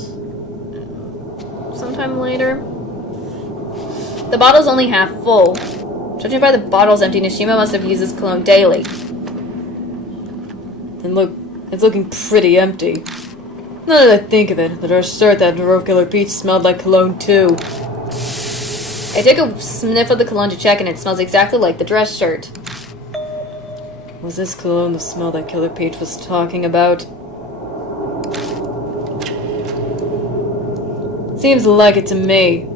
sometime later. The bottle's only half full. Judging by the bottle's emptiness, Shima must have used this cologne daily. And look, it's looking pretty empty. Now that I think of it, the dress shirt that drove Killer Peach smelled like cologne too. I took a sniff of the cologne to check and it smells exactly like the dress shirt. Was this cologne the smell that Killer Peach was talking about? Seems like it to me.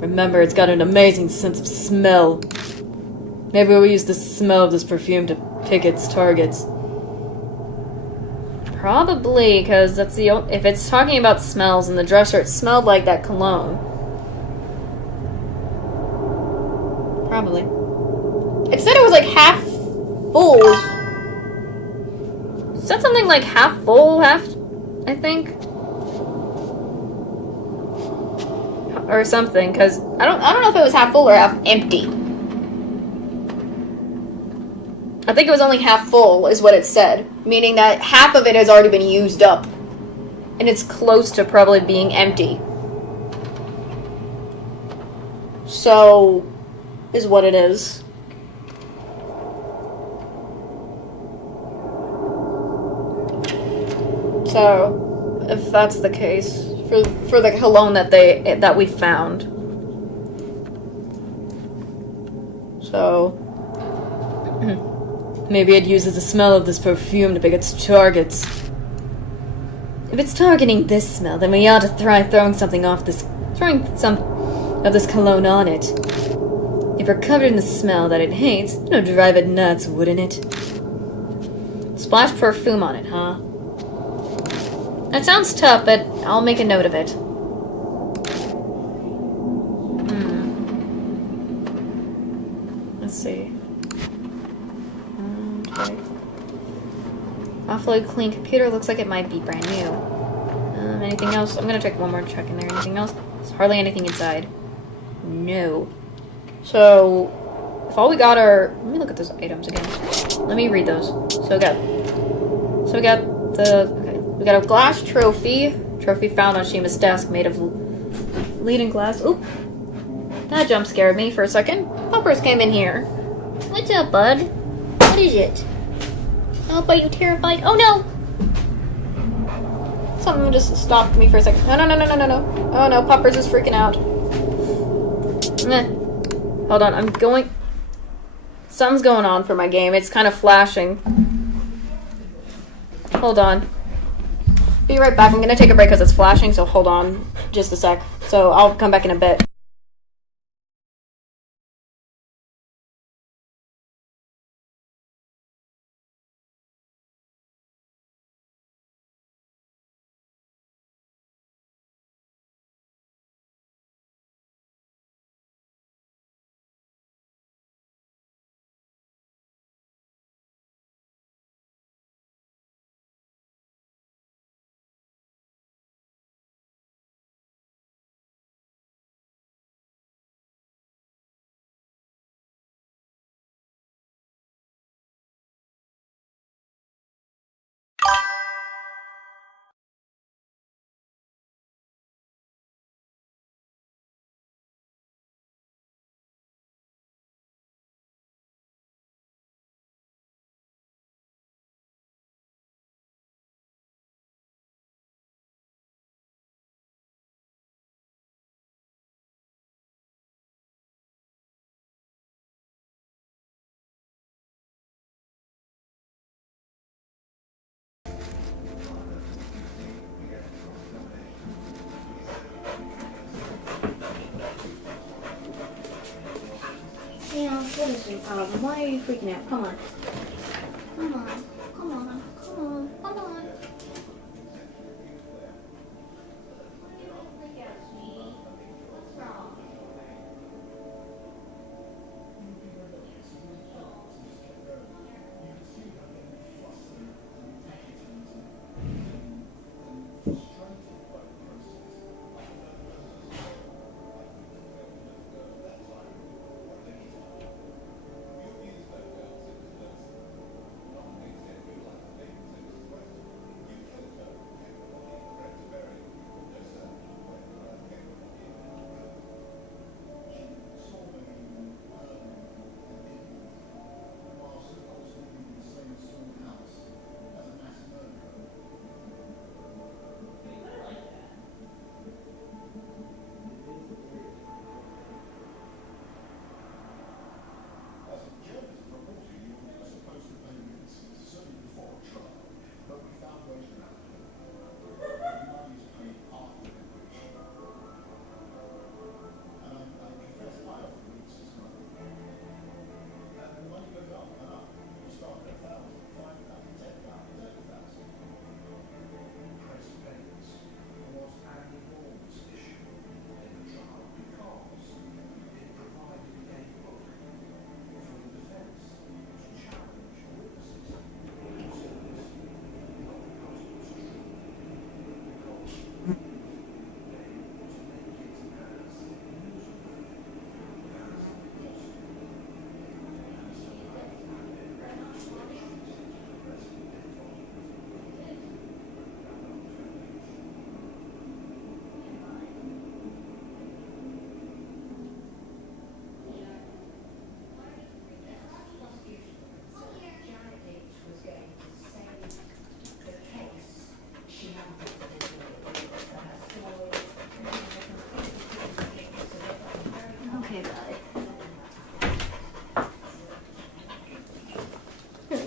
Remember, it's got an amazing sense of smell. Maybe we'll use the smell of this perfume to pick its targets. Probably, because that's the if it's talking about smells and the dress shirt smelled like that cologne. Probably. It said it was like half full. It said something like half full, half, I think. Or something, because I don't know if it was half full or half empty. I think it was only half full, is what it said. Meaning that half of it has already been used up. And it's close to probably being empty. So, is what it is. So, if that's the case, for the cologne that we found. So, maybe it uses the smell of this perfume to pick its targets. If it's targeting this smell, then we ought to try throwing some of this cologne on it. If we're covered in the smell that it hates, it'll drive it nuts, wouldn't it? Splash perfume on it, huh? That sounds tough, but I'll make a note of it. Let's see. Okay. Awfully clean computer. Looks like it might be brand new. Anything else? I'm gonna check one more check in there. Anything else? There's hardly anything inside. No. So, if all we got are... Let me look at those items again. Let me read those. So we got we got a glass trophy. Trophy found on Shima's desk made of leading glass. Oop. That jump scared me for a second. Puppers came in here. What's up, bud? What is it? Oh, are you terrified? Oh, no! Something just stopped me for a second. No. Oh, no, Puppers is freaking out. Hold on, I'm going... Something's going on for my game. It's kind of flashing. Hold on. Be right back. I'm gonna take a break because it's flashing, so hold on just a sec. So I'll come back in a bit. Yeah, what is your problem? Why are you freaking out? Come on. Come on. Come on. Come on. Come on.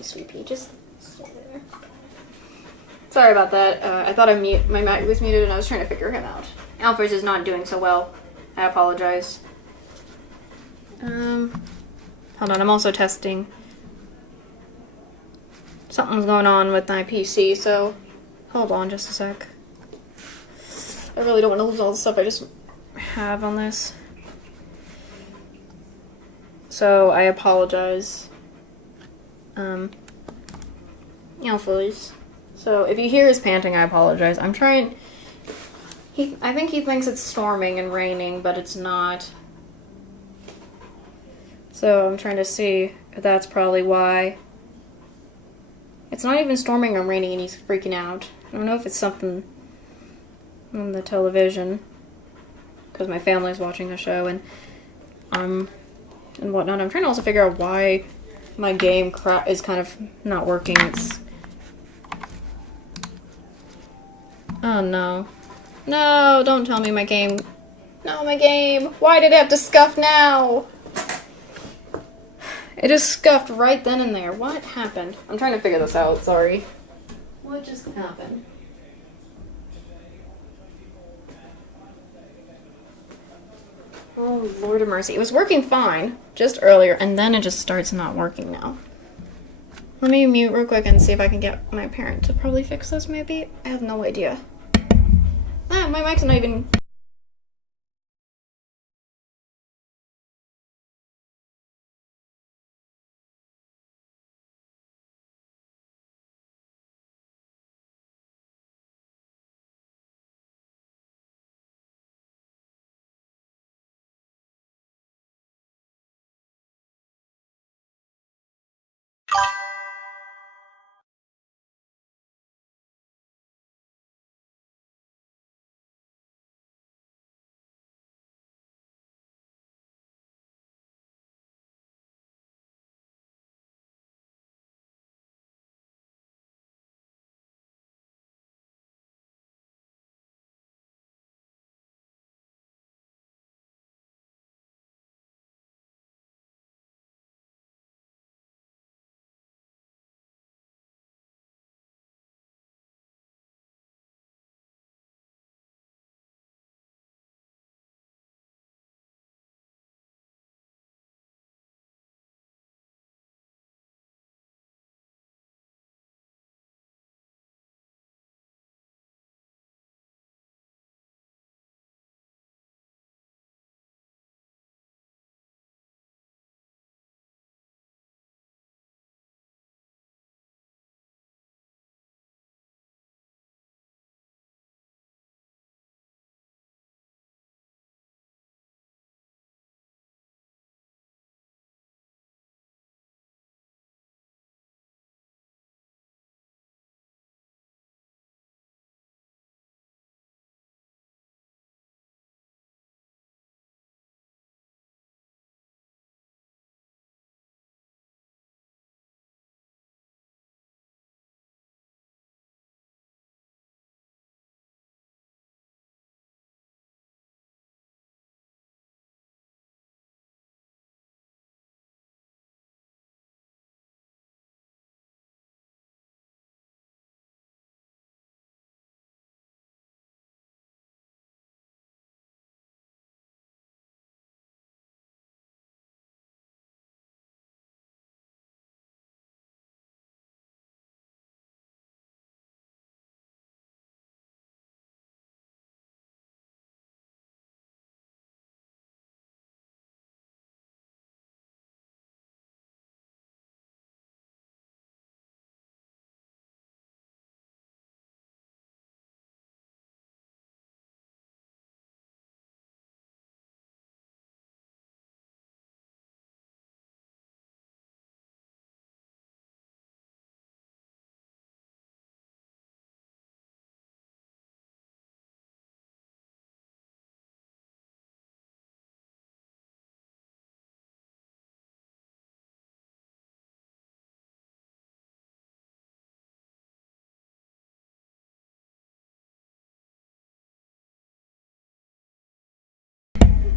Sweet pea, just stay there. Sorry about that. I thought my mic was muted and I was trying to figure him out. Alfred's is not doing so well. I apologize. Hold on, I'm also testing. Something's going on with my PC, so hold on just a sec. I really don't want to lose all the stuff I just have on this. So I apologize. Alphas. So if you hear his panting, I apologize. I'm trying. I think he thinks it's storming and raining, but it's not. So I'm trying to see if that's probably why. It's not even storming or raining, and he's freaking out. I don't know if it's something on the television, because my family's watching the show and whatnot. I'm trying to also figure out why my game is kind of not working. Oh no. No, don't tell me my game No, my game. Why did it have to scuff now? It just scuffed right then and there. What happened? I'm trying to figure this out, sorry. What just happened? Oh, Lord of mercy. It was working fine just earlier, and then it just starts not working now. Let me mute real quick and see if I can get my parent to probably fix this, maybe. I have no idea. Ah, my mic's not even...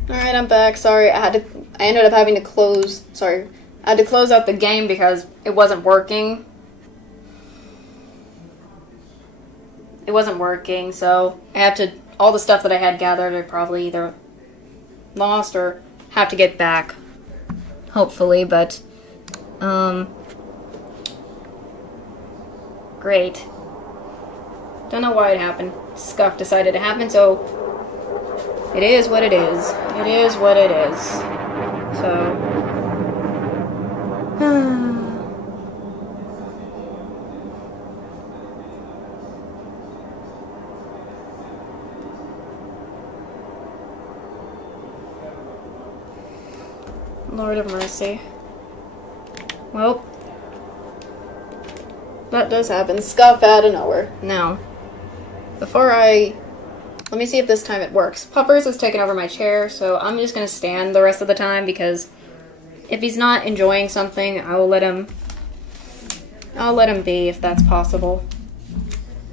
Alright, I'm back. Sorry, I ended up having to close out the game because it wasn't working. It wasn't working, so I had to, all the stuff that I had gathered, I probably either lost or have to get back. Hopefully, but, great. Don't know why it happened. Scuff decided to happen, so it is what it is. It is what it is. So. Lord of mercy. Well. That does happen. Scuff out of nowhere. Now. Let me see if this time it works. Puppers has taken over my chair, so I'm just going to stand the rest of the time because if he's not enjoying something, I'll let him be if that's possible.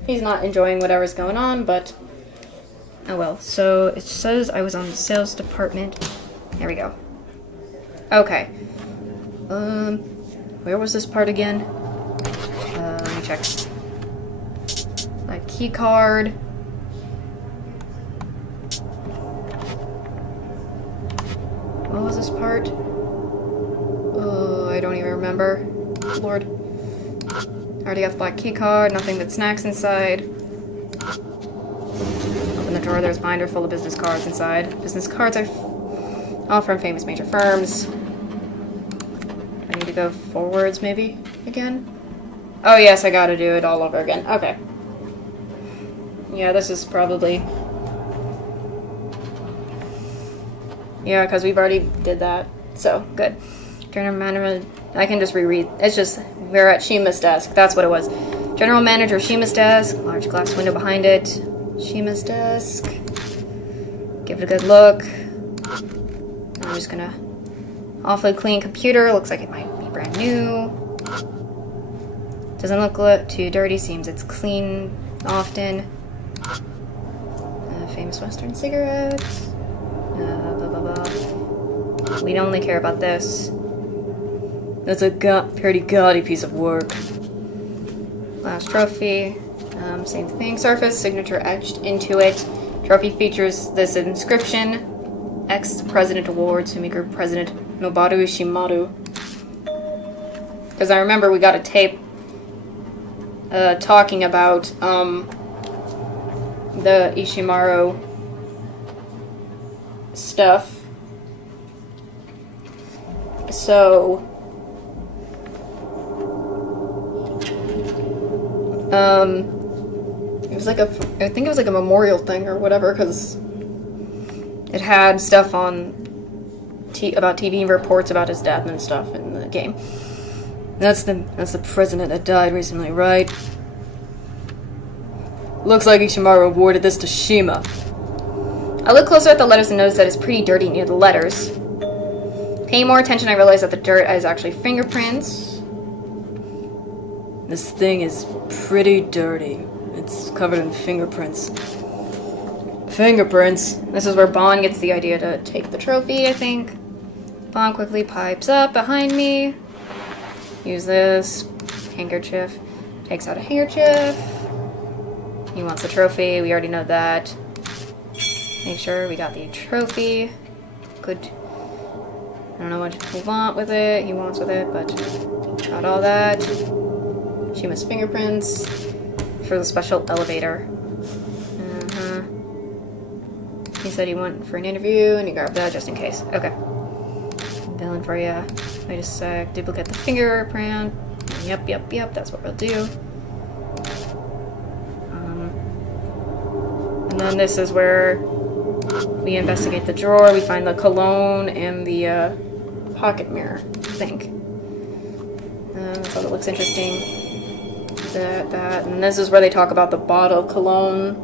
He's not enjoying whatever's going on, but Oh well, so it says I was on the sales department. There we go. Okay. Where was this part again? Let me check. My key card. What was this part? I don't even remember. Lord. I already got the black key card, nothing but snacks inside. Open the drawer, there's a binder full of business cards inside. Business cards are all from famous major firms. I need to go forwards, maybe, again? Oh yes, I gotta do it all over again. Okay. Yeah, this is probably... Yeah, because we've already did that. So, good. General manager... I can just reread. It's just, we're at Shima's desk. That's what it was. General manager, Shima's desk. Large glass window behind it. Shima's desk. Give it a good look. I'm just gonna... Awfully clean computer. Looks like it might be brand new. Doesn't look too dirty. Seems it's clean often. Famous Western cigarettes. Blah, blah, blah. We only care about this. That's a pretty gaudy piece of work. Last trophy. Same thing. Surface. Signature etched into it. Trophy features this inscription. Ex-President Award. Sumi Group President Noboru Ishimaru. Because I remember we got a tape talking about the Ishimaru stuff. So it was like I think it was like a memorial thing or whatever, because it had stuff on about TV reports about his death and stuff in the game. That's the president that died recently, right? Looks like Ishimaru awarded this to Shima. I looked closer at the letters and noticed that it's pretty dirty near the letters. Paying more attention, I realized that the dirt is actually fingerprints. This thing is pretty dirty. It's covered in fingerprints. Fingerprints? This is where Bond gets the idea to take the trophy, I think. Bond quickly pipes up behind me. Use this. Handkerchief. Takes out a handkerchief. He wants the trophy. We already know that. Make sure we got the trophy. Good. I don't know what we want with it. He wants with it, but got all that. Shima's fingerprints for the special elevator. He said he went for an interview and he grabbed that just in case. Okay. Billing for ya. Wait a sec. Duplicate the fingerprint. Yep. That's what we'll do. And then this is where we investigate the drawer. We find the cologne and the pocket mirror, I think. So it looks interesting. That. And this is where they talk about the bottle of cologne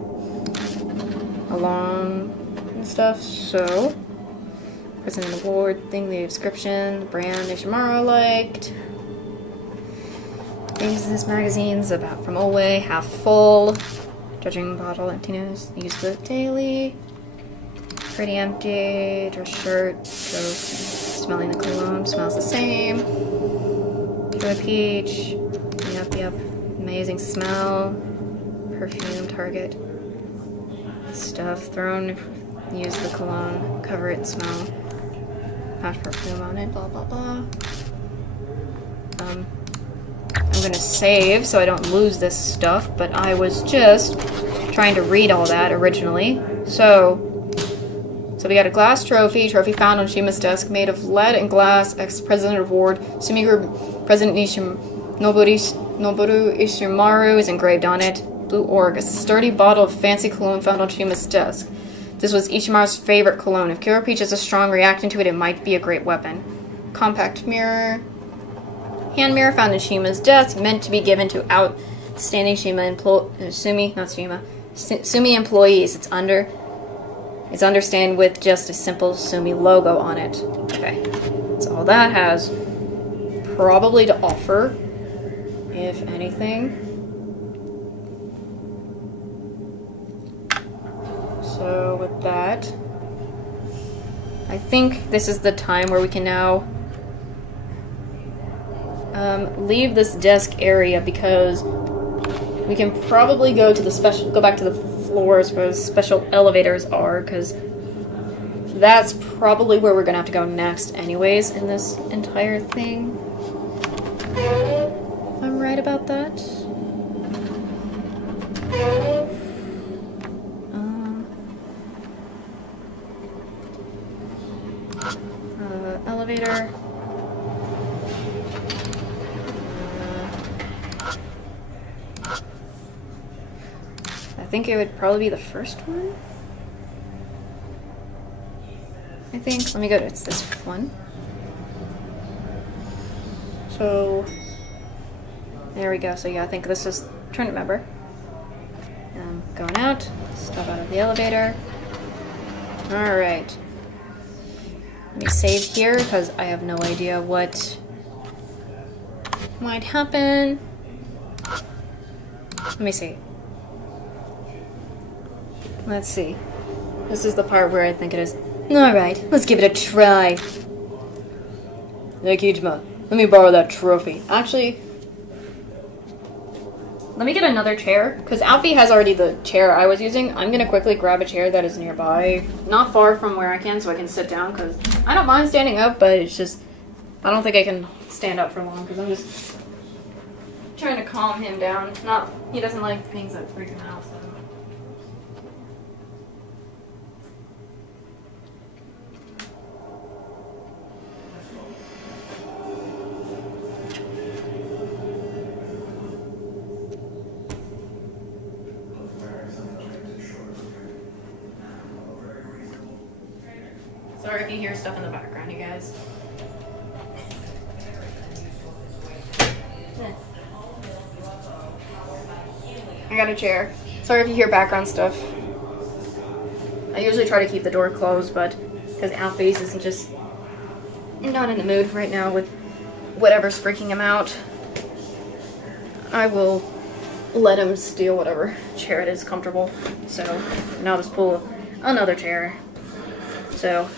along and stuff. So, President Award thing, the description, the brand Ishimaru liked. Business magazines about from Olway, half full. Judging bottle emptiness, used it daily. Pretty empty. Dress shirt. So smelling the cologne, smells the same. Joy peach. Yep. Amazing smell. Perfume, Target. Stuff thrown. Use the cologne. Cover it, smell. Have perfume on it. Blah blah blah. I'm gonna save so I don't lose this stuff, but I was just trying to read all that originally. So we got a glass trophy found on Shima's desk, made of lead and glass, ex-president award, Sumi Group President Noboru Ishimaru is engraved on it. Blue Org, a sturdy bottle of fancy cologne found on Shima's desk. This was Ishimaru's favorite cologne. If Killer Peach has a strong reaction to it, it might be a great weapon. Compact mirror. Hand mirror found in Shima's desk, meant to be given to outstanding Sumi employees. It's understand with just a simple Sumi logo on it. Okay, that's all that has probably to offer, if anything. So with that. I think this is the time where we can now leave this desk area, because we can probably go back to the floors where the special elevators are, because that's probably where we're gonna have to go next anyways in this entire thing. If I'm right about that. Elevator. I think it would probably be the first one. I think. Let me go to it's this one. So there we go. So yeah, I think this is trying to remember. Going out. Step out of the elevator. Alright. Let me save here because I have no idea what might happen. Let me see. Let's see. This is the part where I think it is. Alright, let's give it a try. Hey, Kijima, let me borrow that trophy. Actually, let me get another chair, because Alfie has already the chair I was using. I'm going to quickly grab a chair that is nearby, not far from where I can, so I can sit down, because I don't mind standing up, but it's just, I don't think I can stand up for long, because I'm just trying to calm him down. He doesn't like things that freak him out, so. Sorry if you hear stuff in the background, you guys. I got a chair. Sorry if you hear background stuff. I usually try to keep the door closed, but because Alfie's isn't just not in the mood right now with whatever's freaking him out, I will let him steal whatever chair it is comfortable. So, and I'll just pull another chair. So,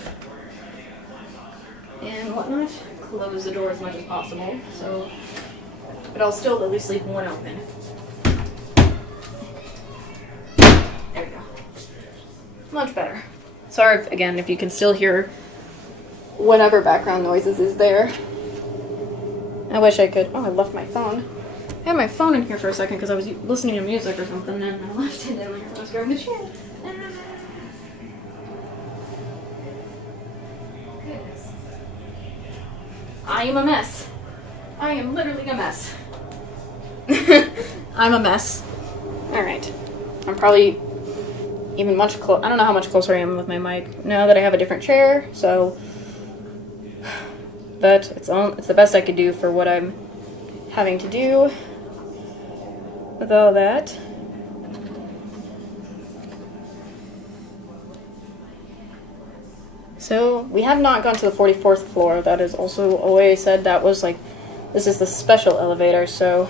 and whatnot, close the door as much as possible, so, but I'll still at least leave one open. There we go. Much better. Sorry, again, if you can still hear whatever background noises is there. I wish I could. Oh, I left my phone. I had my phone in here for a second because I was listening to music or something, and I left it in there. I was grabbing the chair. I am a mess. I am literally a mess. I'm a mess. Alright. I'm probably even much I don't know how much closer I am with my mic now that I have a different chair, so. But it's the best I could do for what I'm having to do with all that. So, we have not gone to the 44th floor. That is also always said that was like, this is the special elevator, so.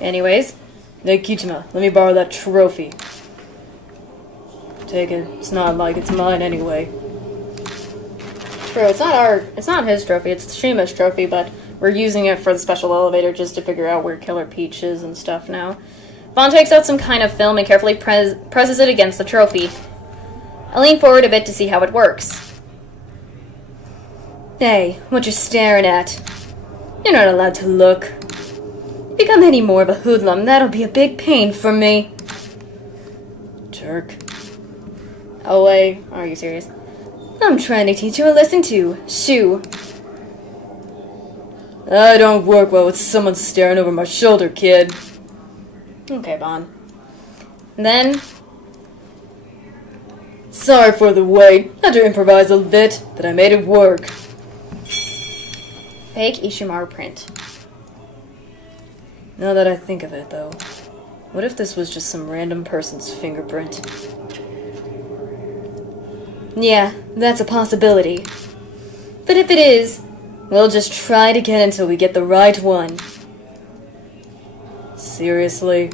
Anyways, hey Kijima, let me borrow that trophy. Take it. It's not like it's mine anyway. True, it's not his trophy, it's Shima's trophy, but we're using it for the special elevator just to figure out where Killer Peach is and stuff now. Vaughn takes out some kind of film and carefully presses it against the trophy. I lean forward a bit to see how it works. Hey, what you staring at? You're not allowed to look. If you become any more of a hoodlum, that'll be a big pain for me. Jerk. Oh wait, are you serious? I'm trying to teach you a lesson too. Shoo. I don't work well with someone staring over my shoulder, kid. Okay, Vaughn. Then... Sorry for the wait. Had to improvise a bit, but I made it work. Fake Ishimaru print. Now that I think of it, though, what if this was just some random person's fingerprint? Yeah, that's a possibility. But if it is, we'll just try it again until we get the right one. Seriously?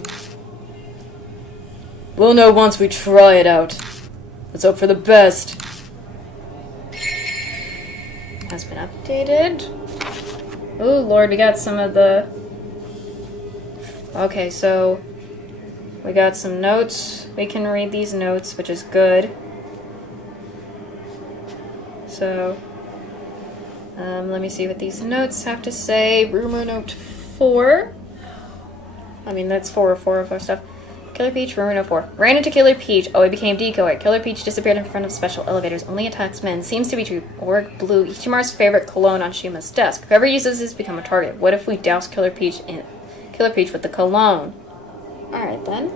We'll know once we try it out. Let's hope for the best. Has been updated. Oh lord, we got some of the... Okay, so... we got some notes. We can read these notes, which is good. So... let me see what these notes have to say. Rumor note 4. I mean, that's 4 of stuff. Killer Peach, rumor note 4. Ran into Killer Peach. Oh, he became decoy. Killer Peach disappeared in front of special elevators. Only attacks men. Seems to be true. Auric Blue. Ichimaru's favorite cologne on Shima's desk. Whoever uses this become a target. What if we douse Killer Peach with the cologne? Alright then.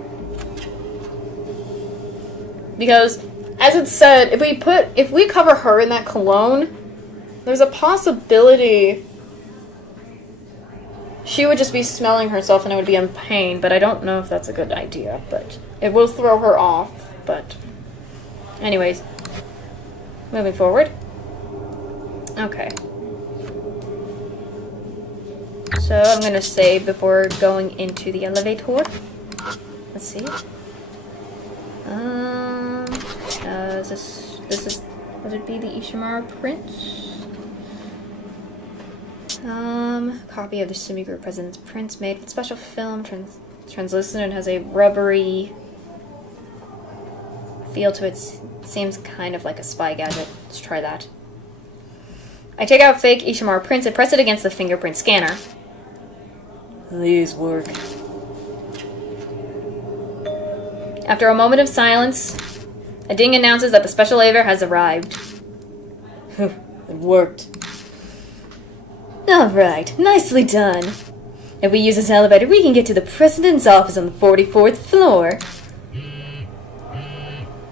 Because, as it said, if we cover her in that cologne, there's a possibility she would just be smelling herself and it would be in pain, but I don't know if that's a good idea, but it will throw her off, but anyways, moving forward. Okay. So I'm gonna save before going into the elevator. Let's see. Would it be the Ishimaru Prince? Copy of the Shimi Group President's Prince made with special film, translucent, and has a rubbery feel to it. Seems kind of like a spy gadget. Let's try that. I take out fake Ishimaru Prince and press it against the fingerprint scanner. Please work. After a moment of silence, a ding announces that the special elevator has arrived. It worked. Alright, nicely done. If we use this elevator, we can get to the President's office on the 44th floor.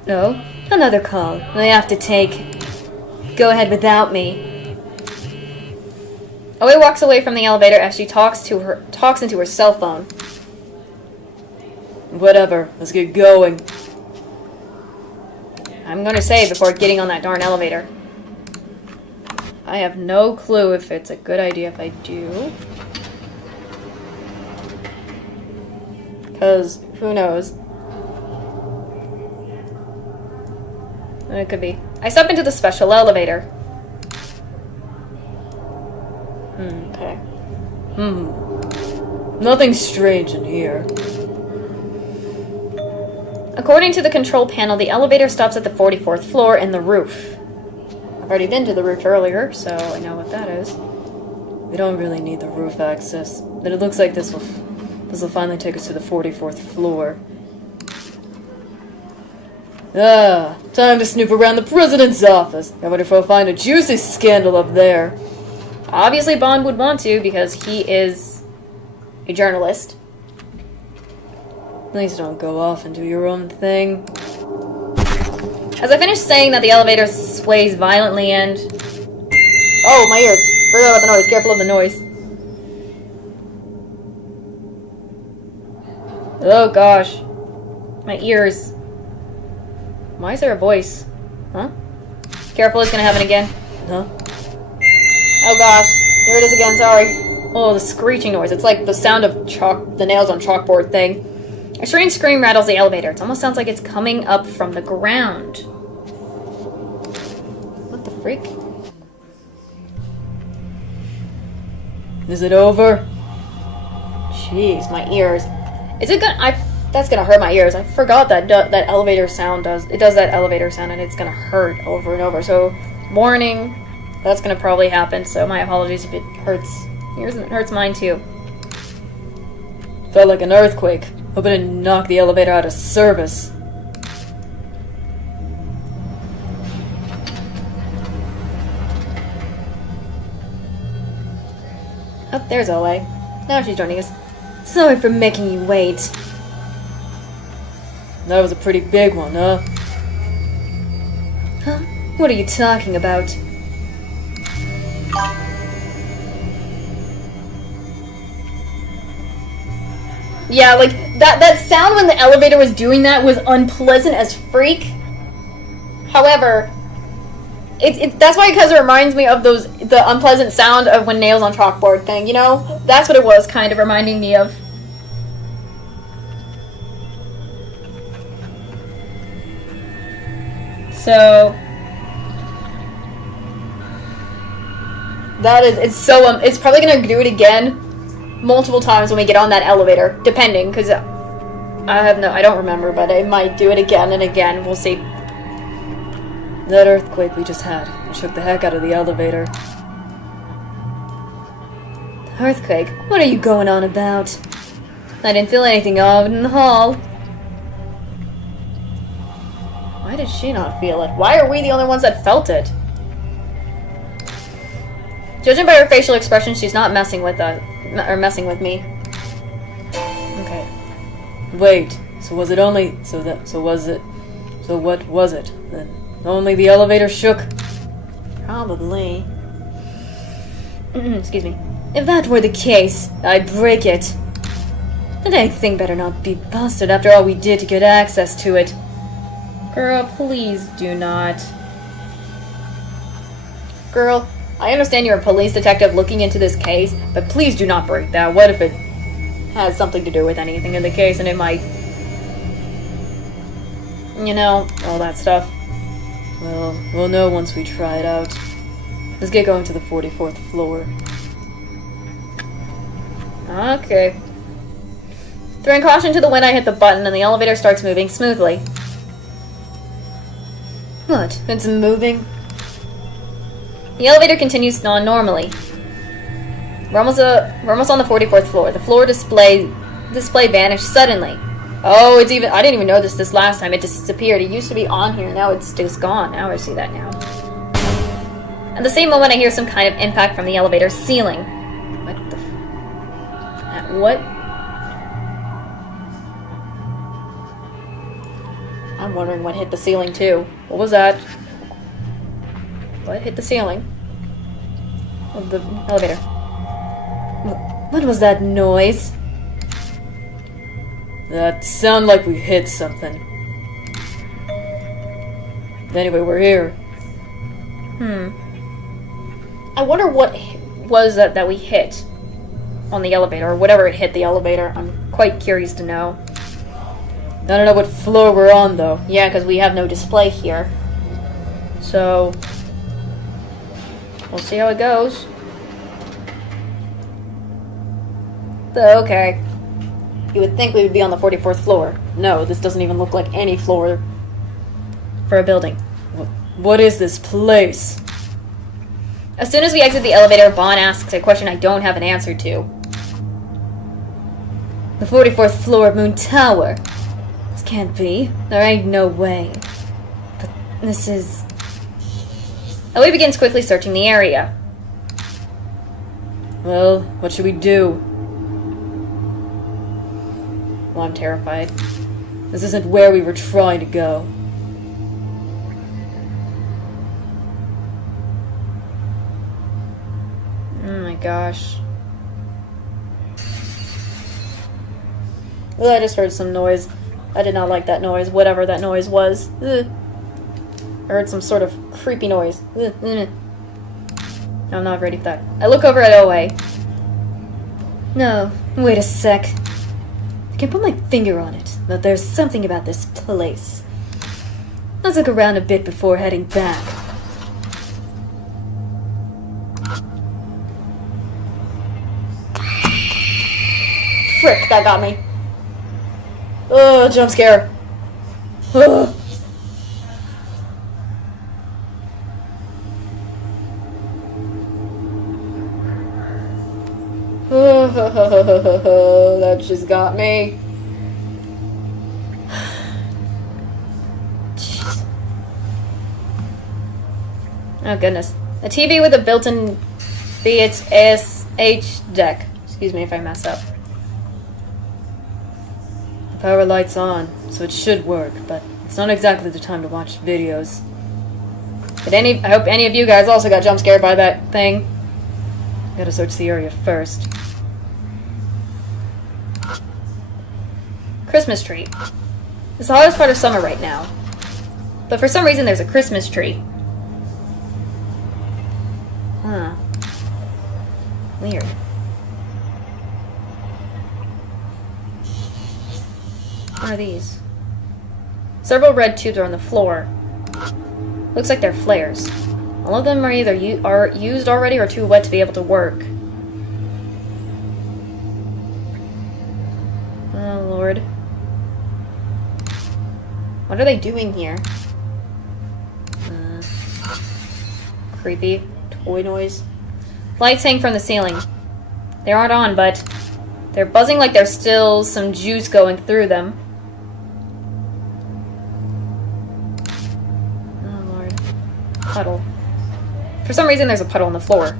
No, another call. I have to take. Go ahead without me. Oe walks away from the elevator as she talks into her cell phone. Whatever, let's get going. I'm gonna save before getting on that darn elevator. I have no clue if it's a good idea if I do. Because, who knows? It could be. I step into the special elevator. Okay. Nothing strange in here. According to the control panel, the elevator stops at the 44th floor in the roof. I've already been to the roof earlier, so I know what that is. We don't really need the roof access, but it looks like this will finally take us to the 44th floor. Ah, time to snoop around the President's office. I wonder if I'll find a juicy scandal up there. Obviously Bond would want to, because he is a journalist. Please don't go off and do your own thing. As I finish saying that, the elevator sways violently and... Oh, my ears. Forget about the noise. Careful of the noise. Oh, gosh. My ears. Why is there a voice? Huh? Careful, it's gonna happen again. Huh? Oh, gosh. Here it is again, sorry. Oh, the screeching noise. It's like the sound of the nails on chalkboard thing. A strange scream rattles the elevator. It almost sounds like it's coming up from the ground. What the freak? Is it over? Jeez, my ears. Is it gonna... That's gonna hurt my ears. I forgot that that elevator sound does... It does that elevator sound and it's gonna hurt over and over. So, warning. That's gonna probably happen. So, my apologies if it hurts yours and it hurts mine too. Felt like an earthquake. Hope it didn't knock the elevator out of service. Oh, there's Oe. Now she's joining us. Sorry for making you wait. That was a pretty big one, huh? Huh? What are you talking about? Yeah, like, that sound when the elevator was doing that was unpleasant as freak. However, that's why, because it reminds me of the unpleasant sound of when nails on chalkboard thing, you know? That's what it was kind of reminding me of. So that is, it's probably gonna do it again multiple times when we get on that elevator, depending, because I don't remember, but it might do it again and again. We'll see. That earthquake we just had, it shook the heck out of the elevator. Earthquake? What are you going on about? I didn't feel anything of it in the hall. Why did she not feel it? Why are we the only ones that felt it? Judging by her facial expression, she's not messing with us, or messing with me. Okay. Wait. So was it only? So what was it then? Only the elevator shook? Probably. Excuse me. If that were the case, I'd break it. That anything better not be busted after all we did to get access to it. Girl, please do not. Girl, I understand you're a police detective looking into this case, but please do not break that. What if it has something to do with anything in the case and it might... You know, all that stuff. Well, we'll know once we try it out. Let's get going to the 44th floor. Okay. Throwing caution to the wind, I hit the button and the elevator starts moving smoothly. What? It's moving? The elevator continues on normally. We're almost on the 44th floor. The floor display vanished suddenly. Oh, it's even... I didn't even notice this last time. It disappeared. It used to be on here. Now it's just gone. Now I see that now. At the same moment, I hear some kind of impact from the elevator ceiling. What the... What? I'm wondering what hit the ceiling, too. What was that? What hit the ceiling? Of the elevator. What was that noise? That sounded like we hit something. Anyway, we're here. I wonder what was that we hit on the elevator, or whatever it hit the elevator. I'm quite curious to know. I don't know what floor we're on, though. Yeah, because we have no display here. So, we'll see how it goes. Okay. You would think we would be on the 44th floor. No, this doesn't even look like any floor for a building. What is this place? As soon as we exit the elevator, Bon asks a question I don't have an answer to. The 44th floor of Moon Tower. This can't be. There ain't no way. But this is... Ellie begins quickly searching the area. Well, what should we do? Well, I'm terrified. This isn't where we were trying to go. Oh my gosh. Well, I just heard some noise. I did not like that noise, whatever that noise was. Ugh. I heard some sort of creepy noise. Ugh. I'm not ready for that. I look over at OA. No, wait a sec. I can put my finger on it, but there's something about this place. Let's look around a bit before heading back. Frick, that got me. Ugh, jump scare. Ugh. That just got me. Jeez. Oh goodness. A TV with a built-in BHSH deck. Excuse me if I mess up. The power light's on, so it should work, but it's not exactly the time to watch videos. I hope any of you guys also got jump scared by that thing. Gotta search the area first. Christmas tree. It's the hottest part of summer right now. But for some reason there's a Christmas tree. Huh. Weird. What are these? Several red tubes are on the floor. Looks like they're flares. All of them are either used already or too wet to be able to work. Oh, Lord. What are they doing here? Creepy. Toy noise. Lights hang from the ceiling. They aren't on, but they're buzzing like there's still some juice going through them. Oh, Lord. Puddle. For some reason, there's a puddle on the floor.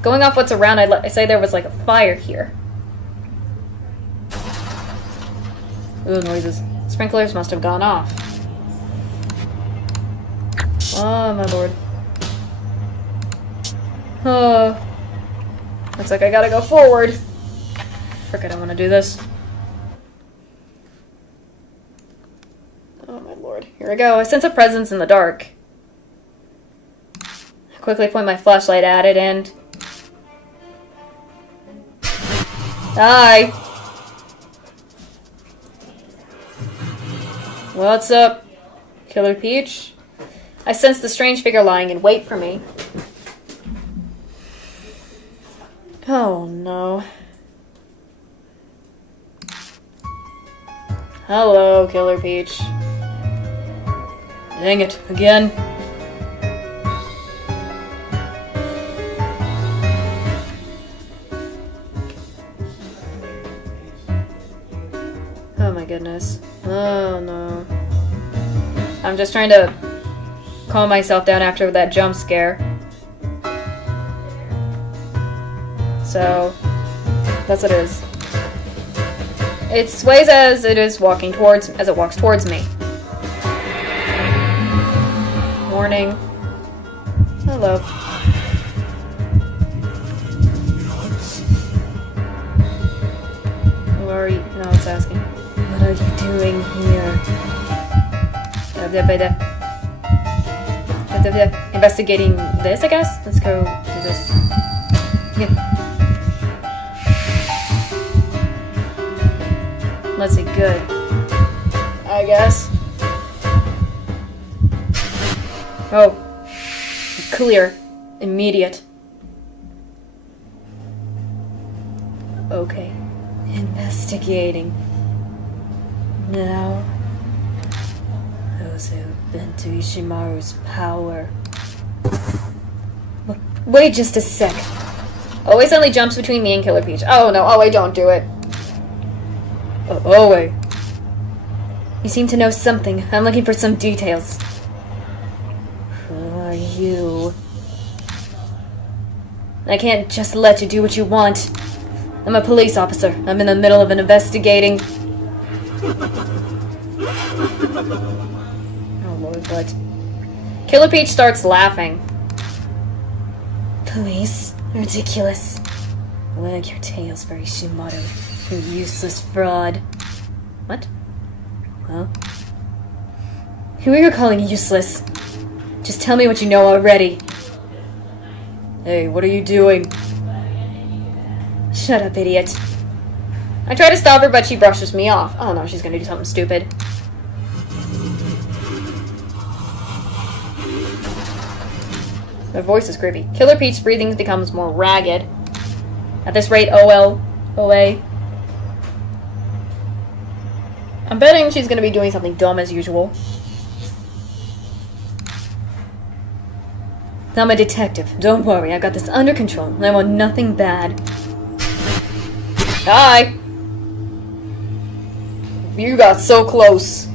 Going off what's around, I say there was like a fire here. Ooh, noises. Sprinklers must have gone off. Oh, my Lord. Oh. Looks like I gotta go forward. Frick, I don't want to do this. Oh, my Lord. Here we go. I sense a presence in the dark. I quickly point my flashlight at it and... Hi! What's up, Killer Peach? I sense the strange figure lying in wait for me. Oh, no. Hello, Killer Peach. Dang it, again. Oh my goodness. Oh no. I'm just trying to calm myself down after that jump scare. So, that's what it is. It sways as it walks towards me. Warning. Hello. Who are you? No, it's asking. What are you doing here? Investigating this, I guess? Let's go do this. Let's see, good. I guess. Oh. Clear. Immediate. Okay. Investigating. Now, those who've been to Ishimaru's power. Wait just a sec. Always suddenly jumps between me and Killer Peach. Oh no, wait, don't do it. Wait. You seem to know something. I'm looking for some details. Who are you? I can't just let you do what you want. I'm a police officer. I'm in the middle of an investigating... Oh Lord, what? Killer Peach starts laughing. Police? Ridiculous. Wag your tails for Ishimaru, you useless fraud. What? Well? Who are you calling useless? Just tell me what you know already. Hey, what are you doing? Shut up, idiot. I try to stop her, but she brushes me off. Oh no, she's gonna do something stupid. Her voice is creepy. Killer Peach's breathing becomes more ragged. At this rate, OA. I'm betting she's gonna be doing something dumb as usual. I'm a detective. Don't worry, I got this under control. I want nothing bad. Hi! You got so close.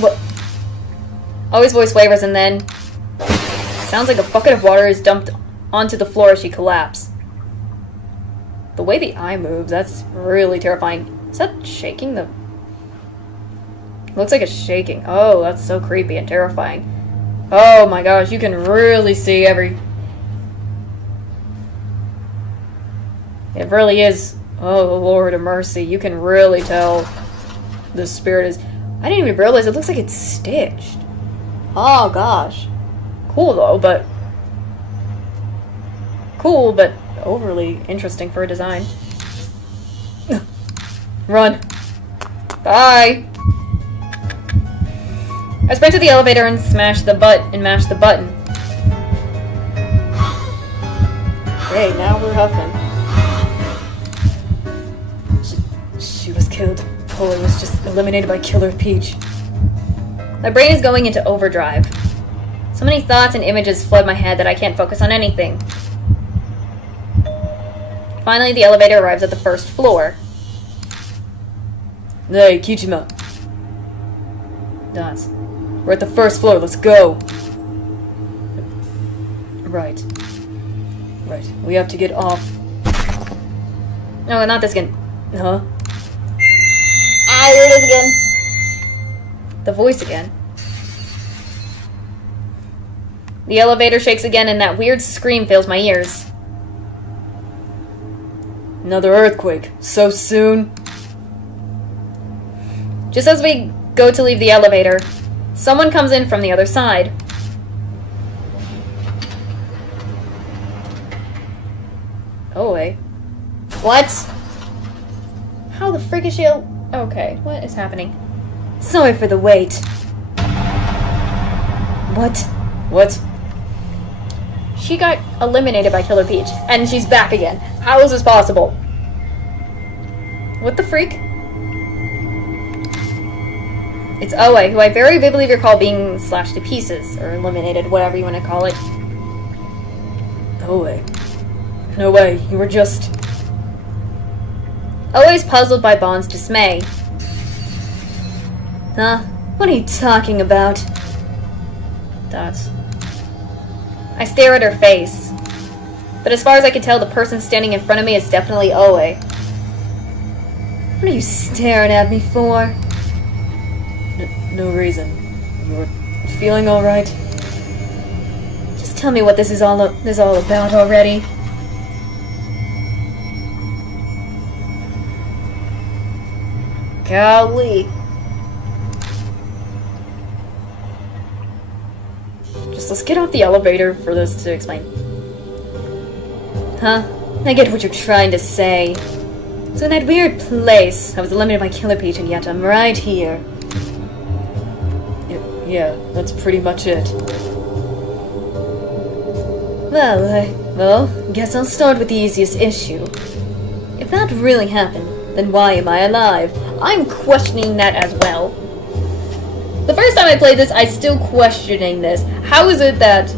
What? Always voice wavers and then... Sounds like a bucket of water is dumped onto the floor as she collapses. The way the eye moves, that's really terrifying. Is that shaking the... Looks like it's shaking. Oh, that's so creepy and terrifying. Oh my gosh, you can really see every... It really is... Oh, Lord of mercy. You can really tell the spirit is... I didn't even realize it looks like it's stitched. Oh gosh. Cool though, but... Cool, but overly interesting for a design. Run. Bye. I sprint to the elevator and mash the button. Great, now we're huffing. She was killed. Polar was just eliminated by Killer Peach. My brain is going into overdrive. So many thoughts and images flood my head that I can't focus on anything. Finally, the elevator arrives at the first floor. Hey, Kichima. Dots. We're at the first floor, let's go! Right. Right, we have to get off. No, not this again. Huh? Ah, here it is again. The voice again. The elevator shakes again and that weird scream fills my ears. Another earthquake. So soon? Just as we go to leave the elevator, someone comes in from the other side. Oh, wait. What? How the frick is she okay, what is happening? Sorry for the wait. What? What? She got eliminated by Killer Peach, and she's back again. How is this possible? What the freak? It's Oe, who I very vividly recall being slashed to pieces, or eliminated, whatever you want to call it. Oe. No way, you were just... Always puzzled by Bond's dismay. Huh? What are you talking about? Dots. I stare at her face. But as far as I can tell, the person standing in front of me is definitely Oe. What are you staring at me for? No reason. You're feeling alright? Just tell me what this is all about already. Golly. Just let's get off the elevator for this to explain. Huh? I get what you're trying to say. So in that weird place, I was eliminated by Killer Peach and yet I'm right here. Yeah, that's pretty much it. Well, guess I'll start with the easiest issue. If that really happened, then why am I alive? I'm questioning that as well. The first time I played this, I still questioning this. How is it that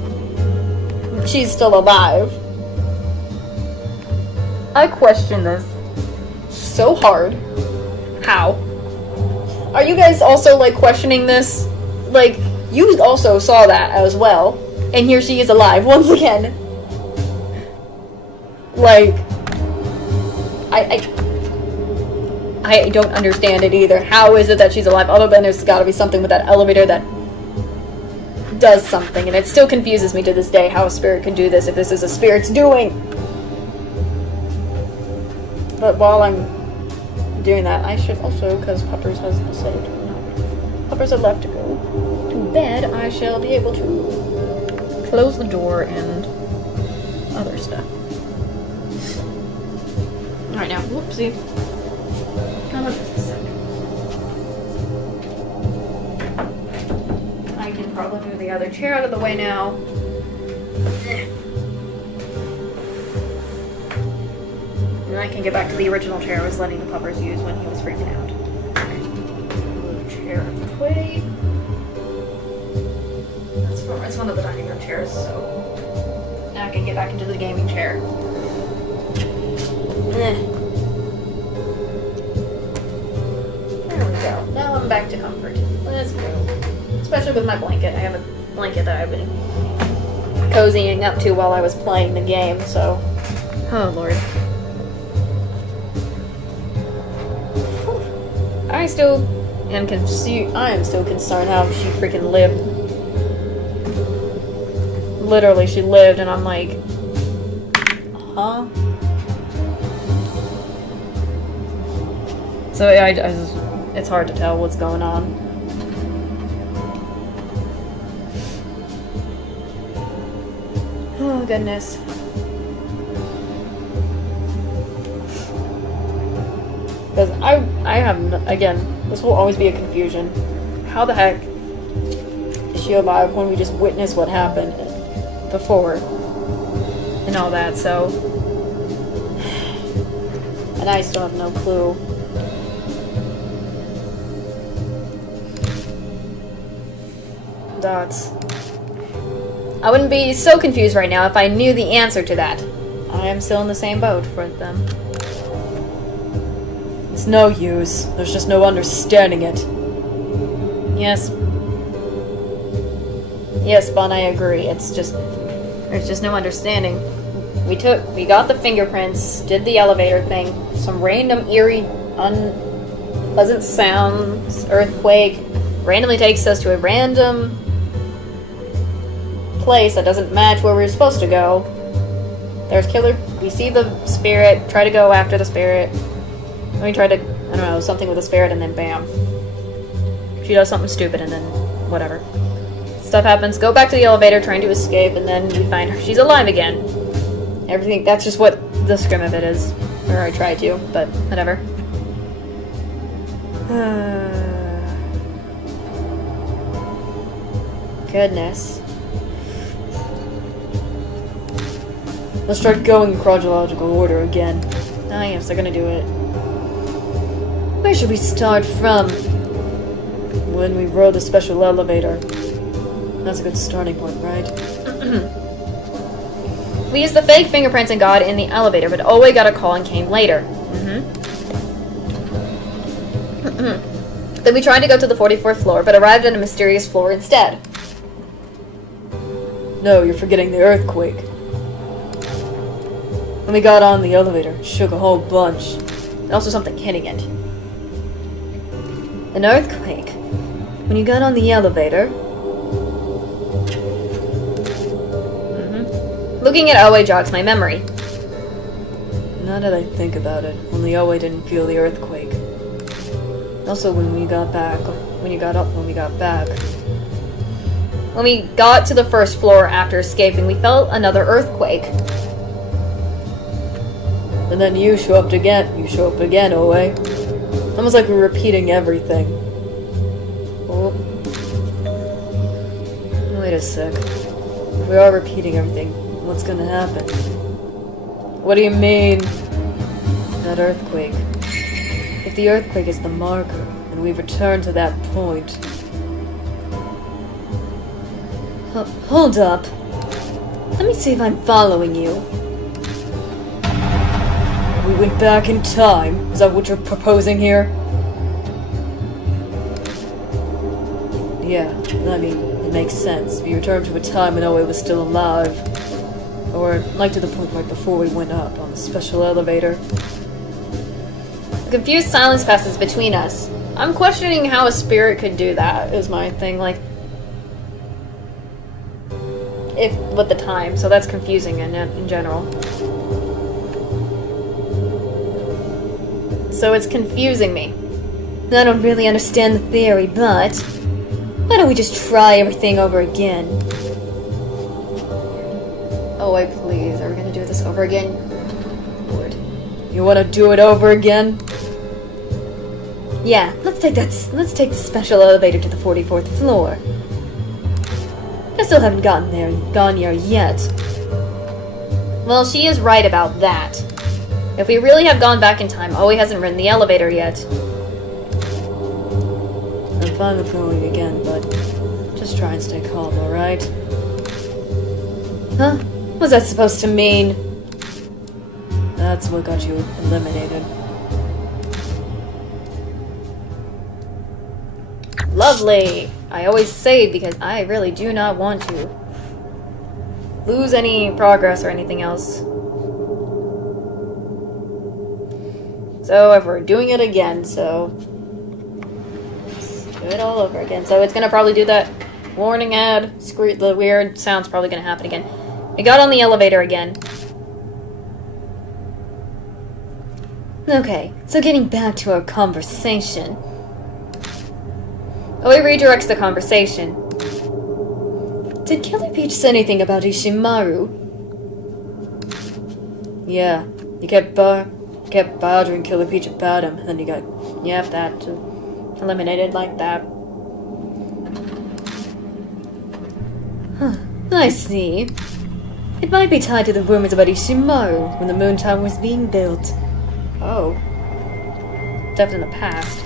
she's still alive? I question this so hard. How? Are you guys also, like, questioning this? Like, you also saw that as well. And here she is alive once again. Like, I don't understand it either. How is it that she's alive? Other than there's gotta be something with that elevator that does something. And it still confuses me to this day how a spirit can do this if this is a spirit's doing. But while I'm doing that, I should also, because Puppers has decided to not. Puppers have left to go to bed, I shall be able to close the door and other stuff. Alright, now, whoopsie. How much is this? I can probably move the other chair out of the way now. And I can get back to the original chair I was letting the puppers use when he was freaking out. Move chair out of the way. It's one of the dining room chairs, so now I can get back into the gaming chair. There we go. Now I'm back to comfort. Let's go. Especially with my blanket. I have a blanket that I've been cozying up to while I was playing the game, so... Oh, Lord. I am still concerned how she freaking lived. Literally, she lived, and I'm like... Huh? So yeah, it's hard to tell what's going on. Oh goodness. Because I have, again, this will always be a confusion. How the heck she alive when we just witnessed what happened before and all that, so. And I still have no clue. Dots. I wouldn't be so confused right now if I knew the answer to that. I am still in the same boat with them. It's no use. There's just no understanding it. Yes. Yes, Bon, I agree. There's just no understanding. We got the fingerprints, did the elevator thing, some random eerie, unpleasant sounds, earthquake, randomly takes us to a random place that doesn't match where we were supposed to go. There's killer. We see the spirit, try to go after the spirit. Then we try to, I don't know, something with the spirit, and then bam. She does something stupid, and then whatever. Stuff happens, go back to the elevator trying to escape, and then we find her. She's alive again. Everything, that's just what the scrim of it is. Or I tried to, but whatever. Goodness. Let's start going in chronological order again. Ah, yes, they're gonna do it. Where should we start from? When we rode the special elevator. That's a good starting point, right? We used the fake fingerprints and got in the elevator, but Owe got a call and came later. Then we tried to go to the 44th floor, but arrived at a mysterious floor instead. No, you're forgetting the earthquake. When we got on the elevator, it shook a whole bunch. And also something hitting it. An earthquake? When you got on the elevator? Looking at Owe jogs my memory. Now that I think about it, only Owe didn't feel the earthquake. Also, when we got back. When we got to the first floor after escaping, we felt another earthquake. And then you show up again. You show up again, Owe. Almost like we're repeating everything. Oh. Wait a sec. If we are repeating everything, what's gonna happen? What do you mean? That earthquake. If the earthquake is the marker, and we've returned to that point. Hold up. Let me see if I'm following you. We went back in time? Is that what you're proposing here? Yeah, I mean, it makes sense. We returned to a time when Oe was still alive. Or, like to the point right before we went up on the special elevator. A confused silence passes between us. I'm questioning how a spirit could do that, is my thing, like... If, with the time, so that's confusing in general. So it's confusing me. I don't really understand the theory, but... Why don't we just try everything over again? Oh, wait, please. Are we gonna do this over again? Lord. You wanna do it over again? Yeah, let's take the special elevator to the 44th floor. I still haven't gone there yet. Well, she is right about that. If we really have gone back in time, Oe hasn't ridden the elevator yet. I'm fine with going again, but just try and stay calm, alright? Huh? What's that supposed to mean? That's what got you eliminated. Lovely! I always save because I really do not want to lose any progress or anything else. So if we're doing it again, so let's do it all over again. So it's gonna probably do that warning ad, the weird sound's probably gonna happen again. We got on the elevator again. Okay, so getting back to our conversation. Oe redirects the conversation. Did Killer Peach say anything about Ishimaru? Yeah, you kept bothering Killer Peach about him, and then you got, that eliminated like that. I see. It might be tied to the rumors about Ishimaru when the moon tower was being built. Oh. Definitely in the past.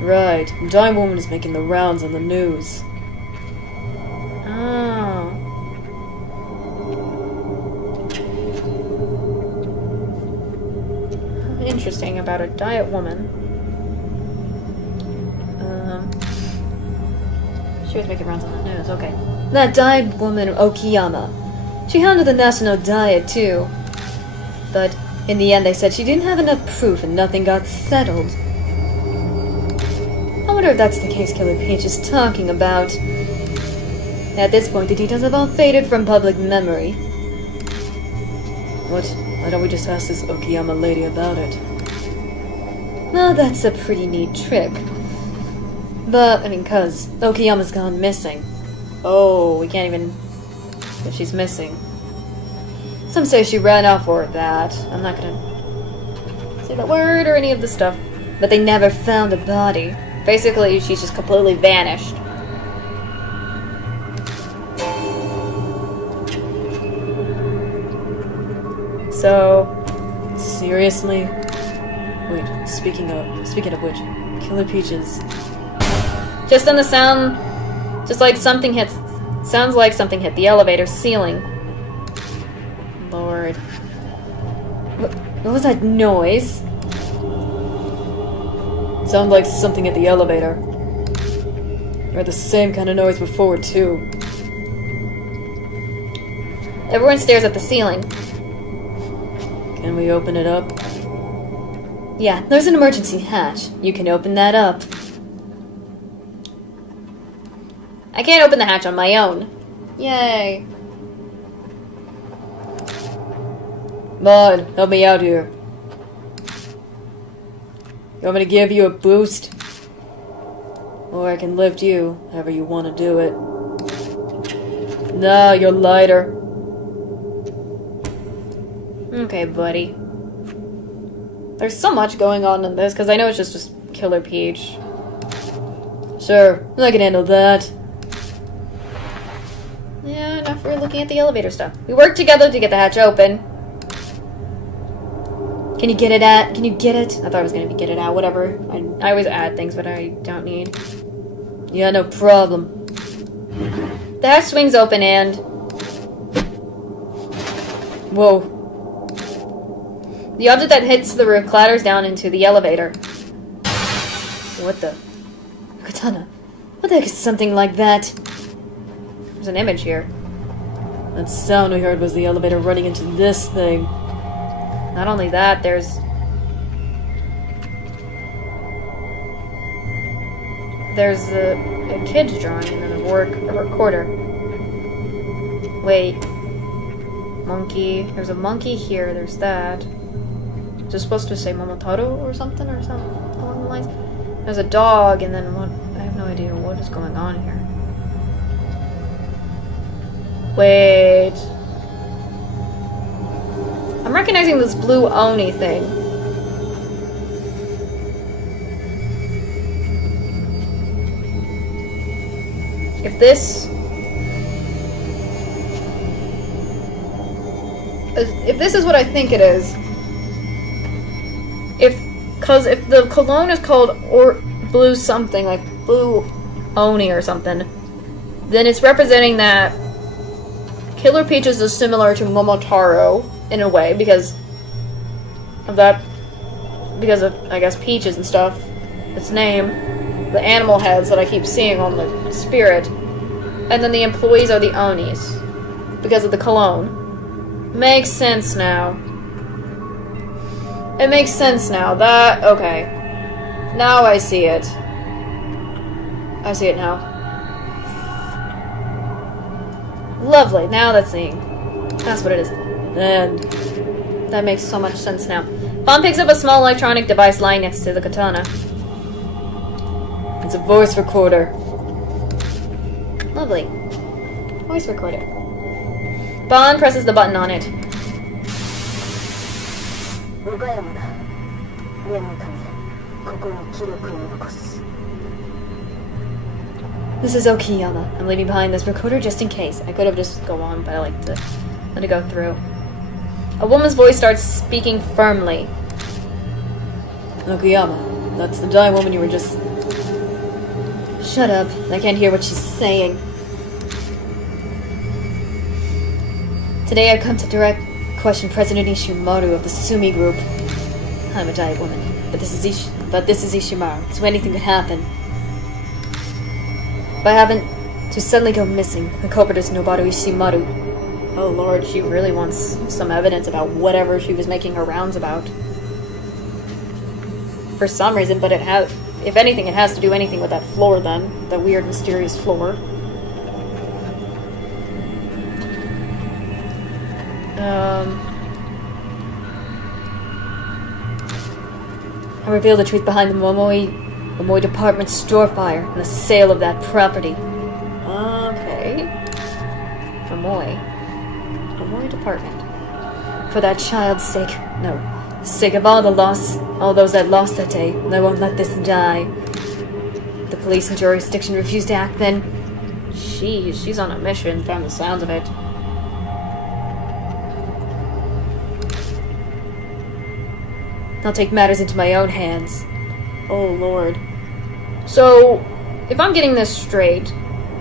Right. The giant woman is making the rounds on the news. Oh. Interesting about a diet woman. She was making rounds on the news, okay. That diet woman Okiyama. She handled the national diet too. But in the end they said she didn't have enough proof and nothing got settled. I wonder if that's the case Killer Peach is talking about. At this point the details have all faded from public memory. What? Why don't we just ask this Okiyama lady about it? Well, that's a pretty neat trick. But, cause Okiyama's gone missing. Oh, we can't even... If she's missing. Some say she ran off or that. I'm not gonna say that word or any of the stuff. But they never found a body. Basically, she's just completely vanished. So... Seriously? Wait, speaking of which, Killer Peaches... Just in the sound, just like something hits, sounds like something hit the elevator ceiling. Lord. What was that noise? Sounded like something at the elevator. I heard the same kind of noise before, too. Everyone stares at the ceiling. Can we open it up? Yeah, there's an emergency hatch. You can open that up. I can't open the hatch on my own. Yay. Bud, help me out here. You want me to give you a boost? Or I can lift you, however you want to do it. No, you're lighter. Okay, buddy. There's so much going on in this, because I know it's just Killer Peach. Sure, I can handle that. Yeah, enough for looking at the elevator stuff. We worked together to get the hatch open. Can you get it? I thought I was gonna be get it out, whatever. I always add things, but I don't need. Yeah, no problem. The hatch swings open and... Whoa. The object that hits the roof clatters down into the elevator. What the? Katana. What the heck is something like that? There's an image here. That sound we heard was the elevator running into this thing. Not only that, there's a kid's drawing and then a recorder. Wait. Monkey. There's a monkey here. There's that. Is it supposed to say Momotaro or something along the lines? There's a dog and then what? I have no idea what is going on here. Wait. I'm recognizing this blue Oni thing. If this is what I think it is, because if the cologne is called blue something, like blue Oni or something, then it's representing that Killer Peaches is similar to Momotaro in a way because of, I guess, peaches and stuff. Its name, the animal heads that I keep seeing on the spirit, and then the employees are the Onis because of the cologne. Makes sense now. It makes sense now. Okay. Now I see it. I see it now. Lovely. Now that's what it is. And that makes so much sense now. Bon picks up a small electronic device lying next to the katana. It's a voice recorder. Lovely. Voice recorder. Bon presses the button on it. This is Okiyama. I'm leaving behind this recorder just in case. I could have just go on, but I like to let it go through. A woman's voice starts speaking firmly. Okiyama, that's the dying woman you were just... Shut up. I can't hear what she's saying. Today I've come to direct question President Ishimaru of the Sumi Group. I'm a dying woman, but this is Ishimaru, so anything could happen. If I happen to suddenly go missing, the culprit is Noboru Ishimaru. Oh lord, she really wants some evidence about whatever she was making her rounds about. For some reason, but if anything, it has to do anything with that floor then. That weird, mysterious floor. I reveal the truth behind the Momoi department store fire and the sale of that property. Okay. Momoi department. For that child's sake, no. Sake of all those that lost that day, I won't let this die. The police and jurisdiction refuse to act then. She's on a mission from the sounds of it. I'll take matters into my own hands. Oh lord. So, if I'm getting this straight,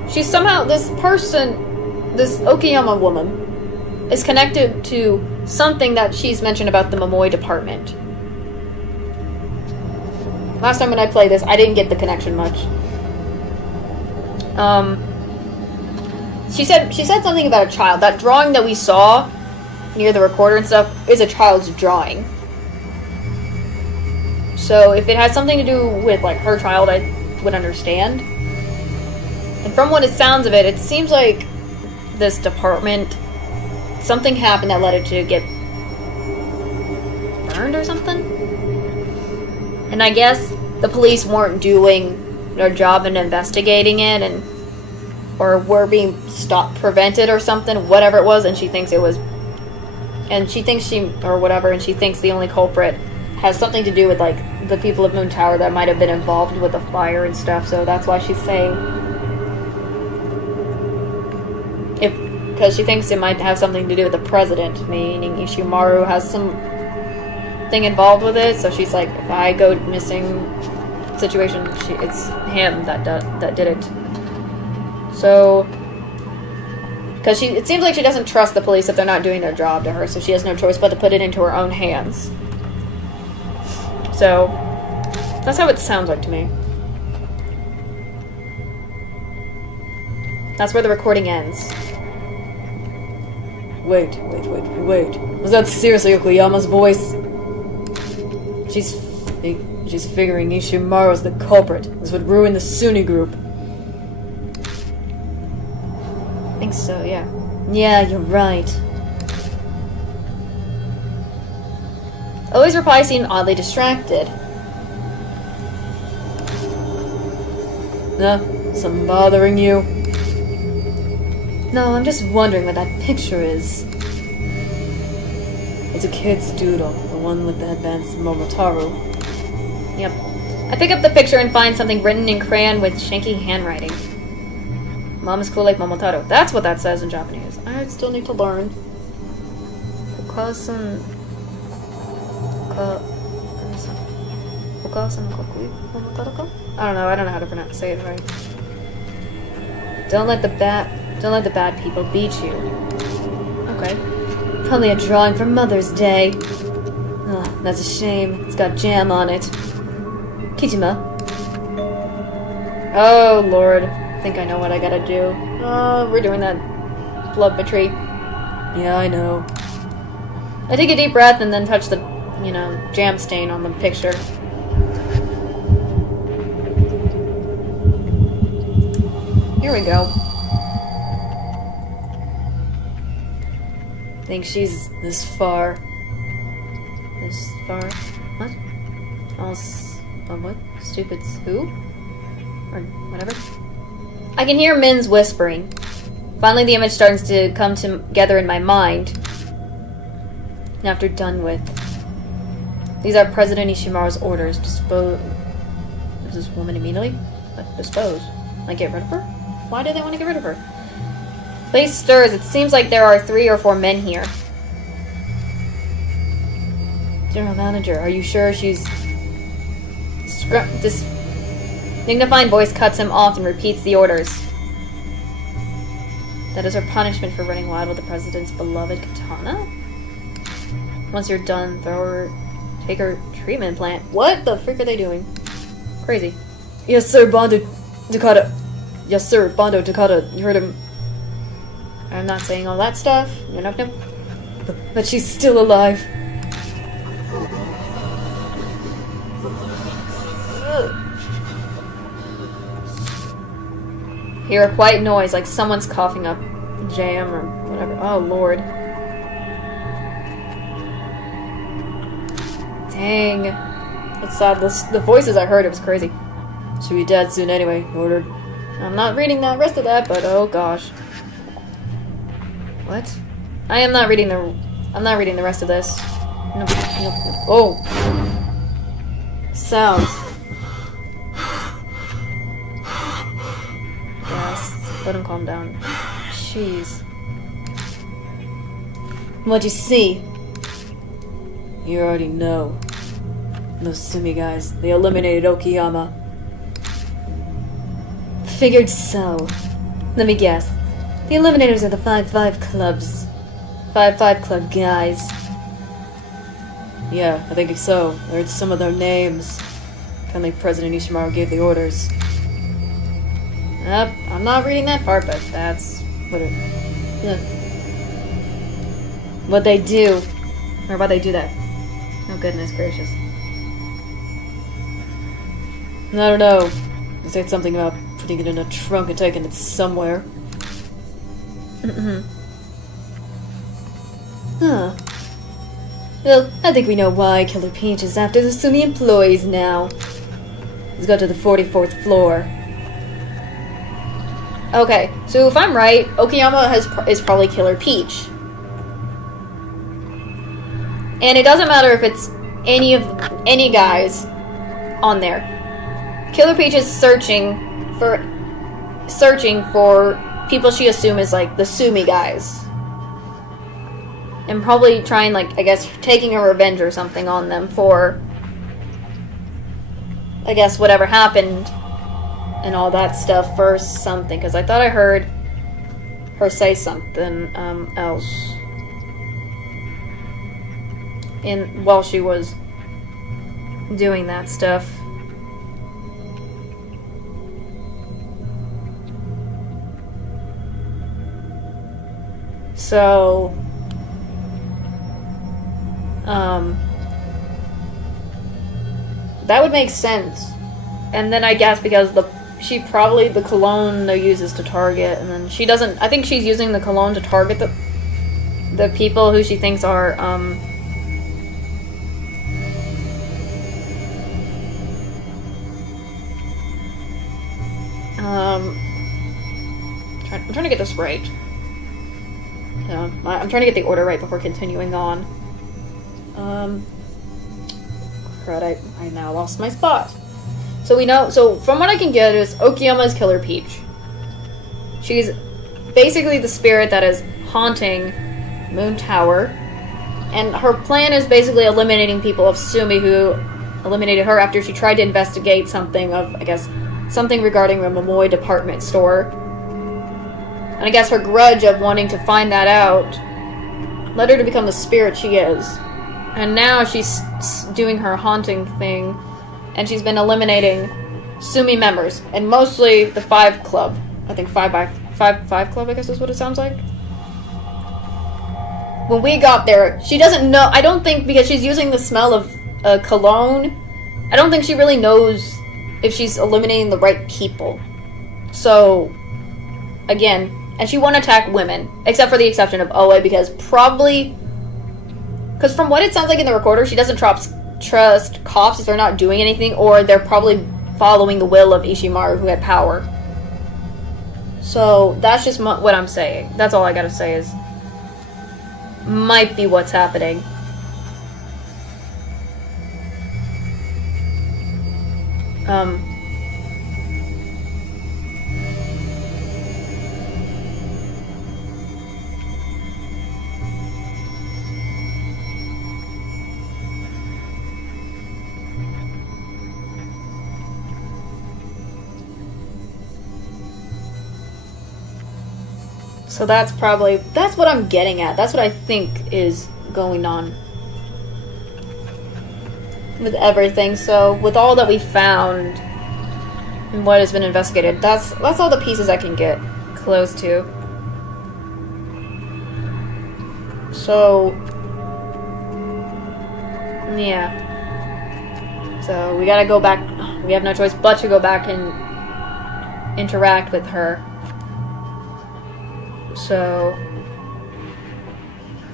she's somehow, this Okiyama woman, is connected to something that she's mentioned about the Momoi department. Last time when I played this, I didn't get the connection much. She said something about a child. That drawing that we saw near the recorder and stuff is a child's drawing. So if it has something to do with like her child, I would understand. And from what it sounds of it, it seems like this department, something happened that led it to get burned or something. And I guess the police weren't doing their job in investigating it, or were being prevented or something, whatever it was, and she thinks it was, and she thinks and she thinks the only culprit has something to do with like the people of Moon Tower that might have been involved with the fire and stuff. So that's why she's saying, because she thinks it might have something to do with the president, meaning Ishimaru has something involved with it. So she's like, if I go missing situation, it's him that did it. So, because it seems like she doesn't trust the police if they're not doing their job to her, so she has no choice but to put it into her own hands. So, that's how it sounds like to me. That's where the recording ends. Wait. Was that seriously Okuyama's voice? She's figuring Ishimaru's the culprit. This would ruin the Sunni group. I think so, yeah. Yeah, you're right. Always reply seemed oddly distracted. Something bothering you? No, I'm just wondering what that picture is. It's a kid's doodle, the one with the advanced Momotaro. Yep. I pick up the picture and find something written in crayon with shanky handwriting. Mom is cool like Momotaro. That's what that says in Japanese. I still need to learn. Okasan kokui Momotaro? I don't know how to say it right. Don't let the bad people beat you. Okay. Probably a drawing for Mother's Day. Oh, that's a shame. It's got jam on it. Kijima. Oh, Lord. I think I know what I gotta do. Oh, we're doing that bloodmetry. Yeah, I know. I take a deep breath and then touch the, jam stain on the picture. Here we go. I think she's this far. What? What? Stupids who? Or whatever. I can hear Min's whispering. Finally the image starts to come together in my mind. After done with. These are President Ishimaru's orders. Dispose. Is this woman immediately? But dispose. Like, get rid of her? Why do they want to get rid of her? Place stirs. It seems like there are 3 or 4 men here. General manager, are you sure she's... This dignified voice cuts him off and repeats the orders. That is her punishment for running wild with the president's beloved katana? Once you're done, take her treatment plant. What the frick are they doing? Crazy. Yes, sir, Bondo Takata. Yes, sir, Bondo Takata. You heard him. I'm not saying all that stuff. Nope. But she's still alive. Hear a quiet noise like someone's coughing up jam or whatever. Oh, Lord. Dang. It's sad. The voices I heard, it was crazy. She'll be dead soon anyway, he ordered. I'm not reading the rest of that, but oh gosh. What? I'm not reading the rest of this. No. Oh. Sounds. Yes. Let him calm down. Jeez. What'd you see? You already know. Those Sumi guys, they eliminated Okiyama. Figured so. Let me guess. The eliminators are the 5-5 clubs. 5-5 club guys. Yeah, I think so. I heard some of their names. Apparently President Ishimaru gave the orders. Yep, I'm not reading that part, but that's what it... What they do. Or why they do that. Oh, goodness gracious. I don't know. They said something about putting it in a trunk and taking it somewhere. Huh. Well, I think we know why Killer Peach is after the Sumi employees now. Let's go to the 44th floor. Okay, so if I'm right, Okiyama is probably Killer Peach. And it doesn't matter if it's any guys on there. Killer Peach is searching for people she assumes is like the Sumi guys. And probably trying, like, I guess, taking a revenge or something on them for, I guess, whatever happened and all that stuff for something. Because I thought I heard her say something else while she was doing that stuff. So, that would make sense. And then I guess because the cologne they uses to target, and then she doesn't, I think she's using the cologne to target the people who she thinks are, I'm trying to get this right. I'm trying to get the order right before continuing on. Crud, I now lost my spot. So from what I can get is Okiyama is Killer Peach. She's basically the spirit that is haunting Moon Tower. And her plan is basically eliminating people of Sumi who eliminated her after she tried to investigate something regarding the Momoi department store. And I guess her grudge of wanting to find that out led her to become the spirit she is. And now she's doing her haunting thing, and she's been eliminating Sumi members, and mostly the 5 Club. I think 5 Club, I guess is what it sounds like. When we got there, she doesn't know, I don't think, because she's using the smell of cologne, I don't think she really knows if she's eliminating the right people. So, again, and she won't attack women, except for the exception of Oe, because from what it sounds like in the recorder, she doesn't trust cops if they're not doing anything, or they're probably following the will of Ishimaru, who had power. So, that's just what I'm saying. That's all I gotta say is, might be what's happening. So that's what I'm getting at. That's what I think is going on with everything. So with all that we found and what has been investigated, that's all the pieces I can get close to. So yeah. So we gotta go back. We have no choice but to go back and interact with her. So,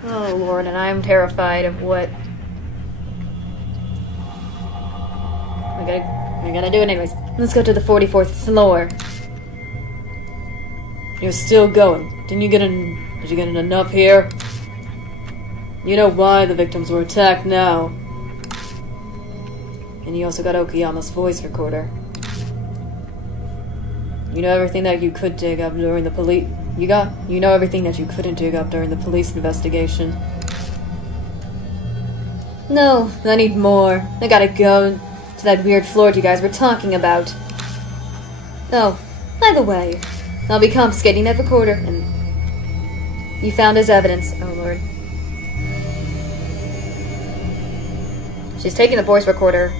oh Lord, and I'm terrified of what we gotta do it anyways. Let's go to the 44th floor. You're still going. Did you get enough here? You know why the victims were attacked now. And you also got Okayama's voice recorder. You know everything that you could dig up during the police. You know everything that you couldn't dig up during the police investigation. No, I need more. I gotta go to that weird floor you guys were talking about. Oh, by the way, I'll be confiscating that recorder, and you found as evidence. Oh Lord. She's taking the voice recorder.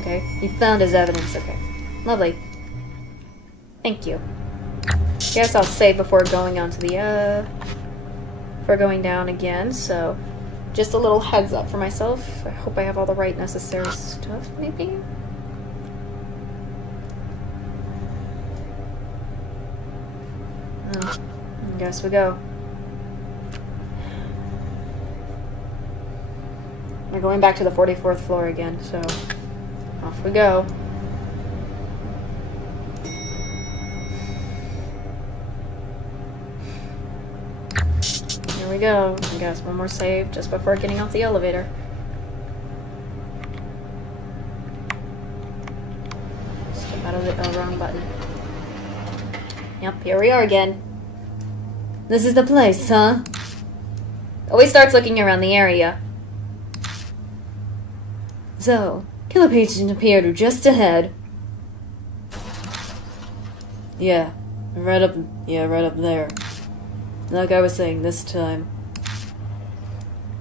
Okay, you found as evidence. Okay, lovely. Thank you. Guess I'll save before going on to the before going down again. So, just a little heads up for myself. I hope I have all the right necessary stuff. Maybe. Oh, I guess we go. We're going back to the 44th floor again, so off we go. Here we go. I guess one more save just before getting off the elevator. Step out of the wrong button. Yep, here we are again. This is the place, huh? Always starts looking around the area. So, killer patient appeared just ahead. Yeah, right up there. Like I was saying this time.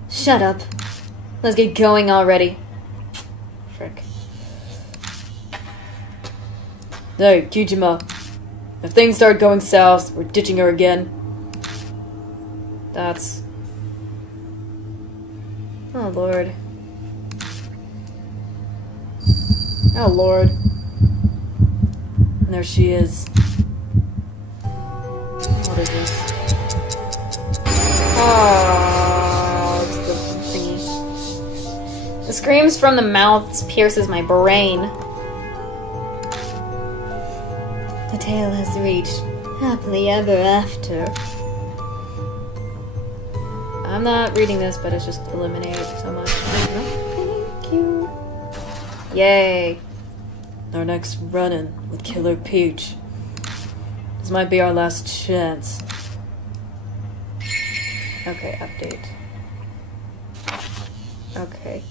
Shut up. Let's get going already. Frick. Hey, Kijima. If things start going south, we're ditching her again. That's... Oh, Lord. Oh, Lord. And there she is. What is this? Oh, it's the thingy. The screams from the mouths pierces my brain. The tale has reached happily ever after. I'm not reading this, but it's just eliminated so much. Thank you. Yay. Our next run-in with Killer Peach. This might be our last chance. Okay, update. Okay.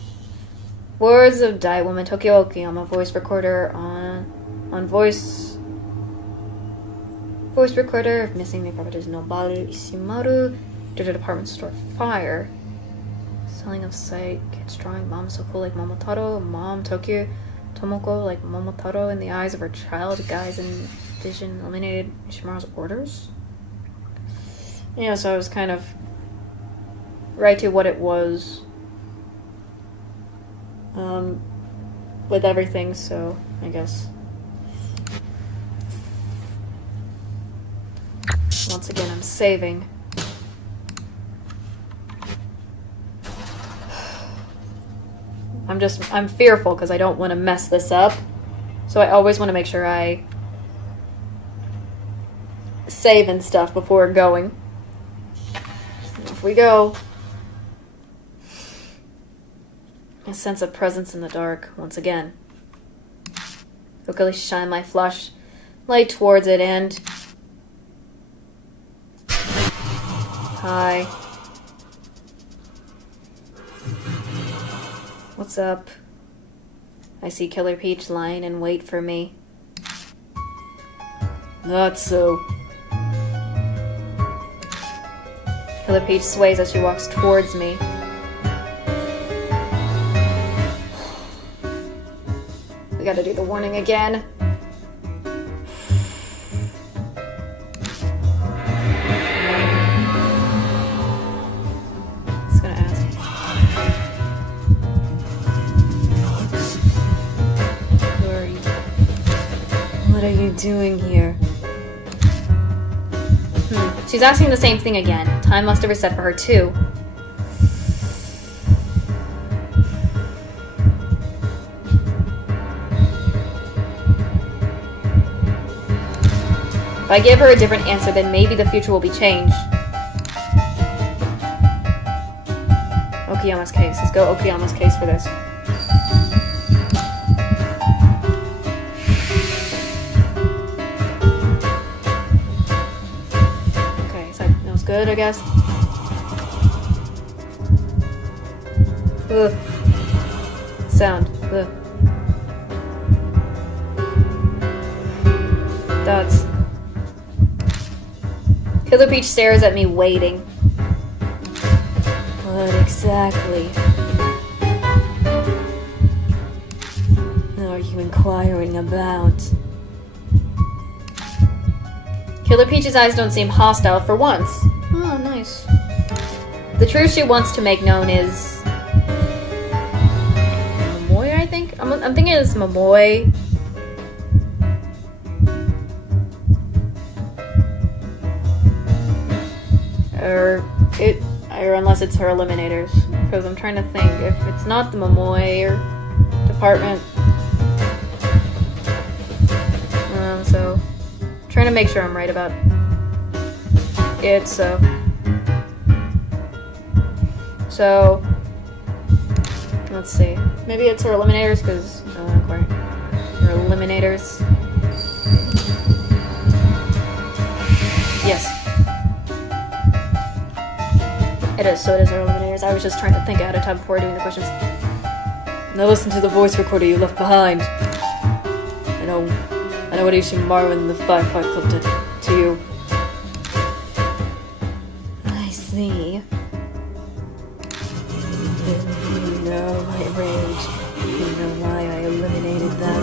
Words of Diet Woman Tokyo Okayama voice recorder on voice recorder of missing the properties Nobaru Isimaru due to department store fire. Selling of site, kids drawing mom so cool like Momotaro, mom Tokyo Tomoko like Momotaro in the eyes of her child, guys in vision eliminated Ishimaru's orders. Yeah, so I was kind of right to what it was with everything, so I guess once again I'm saving. I'm fearful because I don't want to mess this up, so I always want to make sure I save and stuff before going. Off we go. A sense of presence in the dark, once again. Quickly shine my flashlight towards it and... Hi. What's up? I see Killer Peach lying in wait for me. Not so. Killer Peach sways as she walks towards me. We gotta do the warning again. It's gonna ask. Who are you? What are you doing here? She's asking the same thing again. Time must have reset for her too. If I give her a different answer, then maybe the future will be changed. Okayama's case. Let's go Okayama's case for this. Okay, so that was good, I guess. Ugh. Sound. Ugh. Dots. Killer Peach stares at me, waiting. What exactly are you inquiring about? Killer Peach's eyes don't seem hostile for once. Oh, nice. The truth she wants to make known is... Momoy, I think? I'm thinking it's Momoy. Or unless it's her eliminators. Because I'm trying to think. If it's not the Momoy or department. So, trying to make sure I'm right about it, so. So, let's see. Maybe it's her eliminators, because, her eliminators. Yes. It is, so it is her eliminators. I was just trying to think ahead of time before doing the questions. Now listen to the voice recorder you left behind. I know what Ishimaru and the Firefly Club did to you. I see. You know my rage. You know why I eliminated them.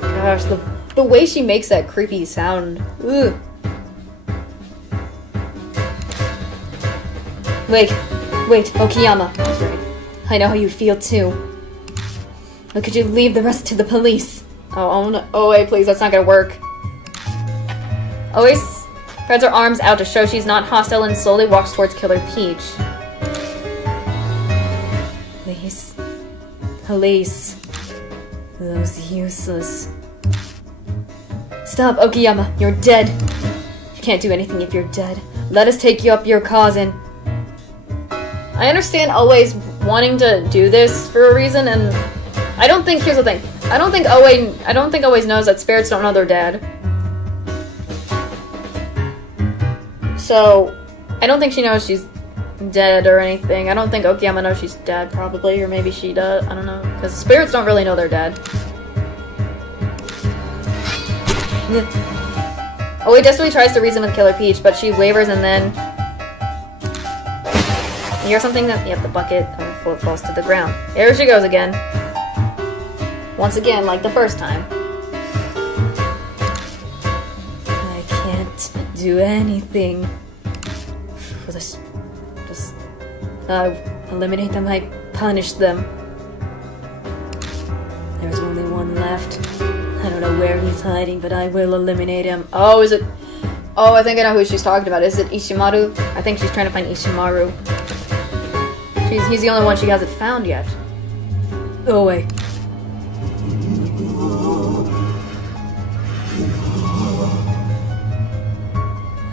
Gosh, the way she makes that creepy sound. Ugh. Wait, Okayama. That's right. I know how you feel too. But could you leave the rest to the police? Oh no. Oh wait, please, that's not gonna work. Always spreads her arms out to show she's not hostile and slowly walks towards Killer Peach. Please. Police. Those useless. Stop, Okayama. You're dead. You can't do anything if you're dead. Let us take you up your cause and... I understand always wanting to do this for a reason, and I don't think, here's the thing, I don't think always knows that spirits don't know their dead. So, I don't think she knows she's dead or anything. I don't think Okayama knows she's dead, probably, or maybe she does, I don't know, because spirits don't really know they're dead. Oh, he desperately tries to reason with Killer Peach, but she wavers and then... You hear something that... Yep, the bucket falls to the ground. There she goes again. Once again, like the first time. I can't do anything. For this... Just... eliminate them, I punish them. There's only one left. I don't know where he's hiding, but I will eliminate him. Oh, is it... Oh, I think I know who she's talking about. Is it Ishimaru? I think she's trying to find Ishimaru. He's the only one she hasn't found yet. Go away.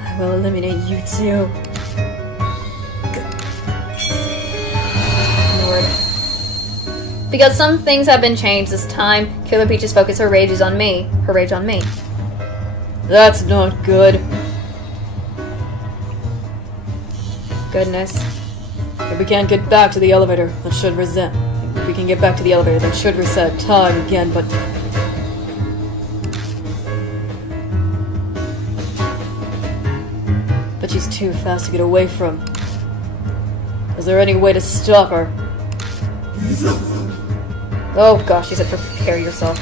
I will eliminate you too. Lord. Because some things have been changed this time, Killer Peach's focus, her rage on me. That's not good. Goodness. If we can't get back to the elevator, that should reset. If we can get back to the elevator, that should reset time again, but... she's too fast to get away from. Is there any way to stop her? Oh gosh, she said prepare yourself.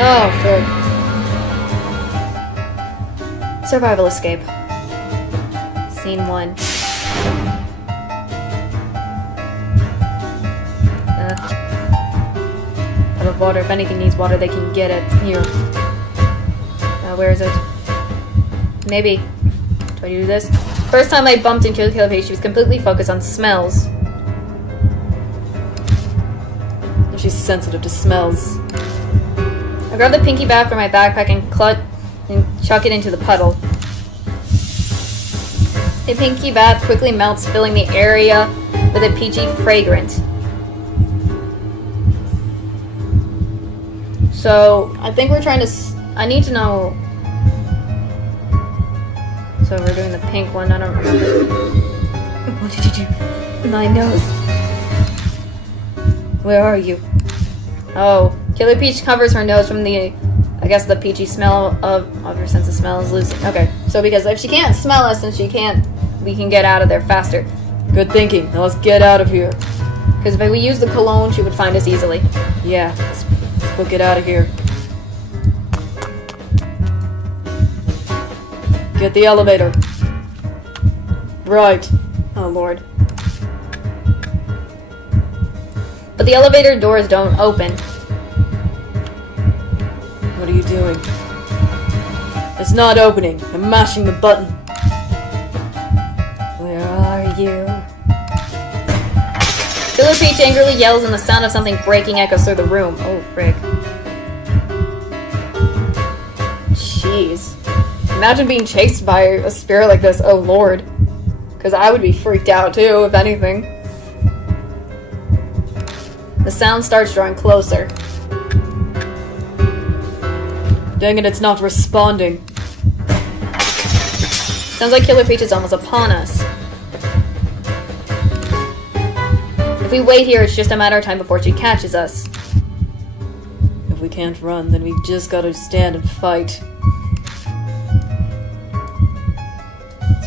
Oh, frick. Survival escape. Scene 1. Out of water. If anything needs water, they can get it. Here. Where is it? Maybe. Do I do this? First time I bumped into Killer Peach, she was completely focused on smells. She's sensitive to smells. I grab the pinky bat from my backpack and chuck it into the puddle. The pinky bat quickly melts, filling the area with a peachy fragrance. So, I think we're trying to... I need to know... So we're doing the pink one, I don't remember. What did you do? My nose. Where are you? Oh, Killer Peach covers her nose from the... I guess the peachy smell of her sense of smell is losing. Okay, so because if she can't smell us, then we can get out of there faster. Good thinking. Now let's get out of here. Because if we use the cologne, she would find us easily. Yeah, let's book it out of here. Get the elevator. Right. Oh, Lord. But the elevator doors don't open. What are you doing? It's not opening. I'm mashing the button. Where are you? Killer Peach angrily yells and the sound of something breaking echoes through the room. Oh, frick. Jeez. Imagine being chased by a spirit like this. Oh, Lord. Because I would be freaked out, too, if anything. The sound starts drawing closer. Dang it, it's not responding. Sounds like Killer Peach is almost upon us. If we wait here, it's just a matter of time before she catches us. If we can't run, then we've just got to stand and fight.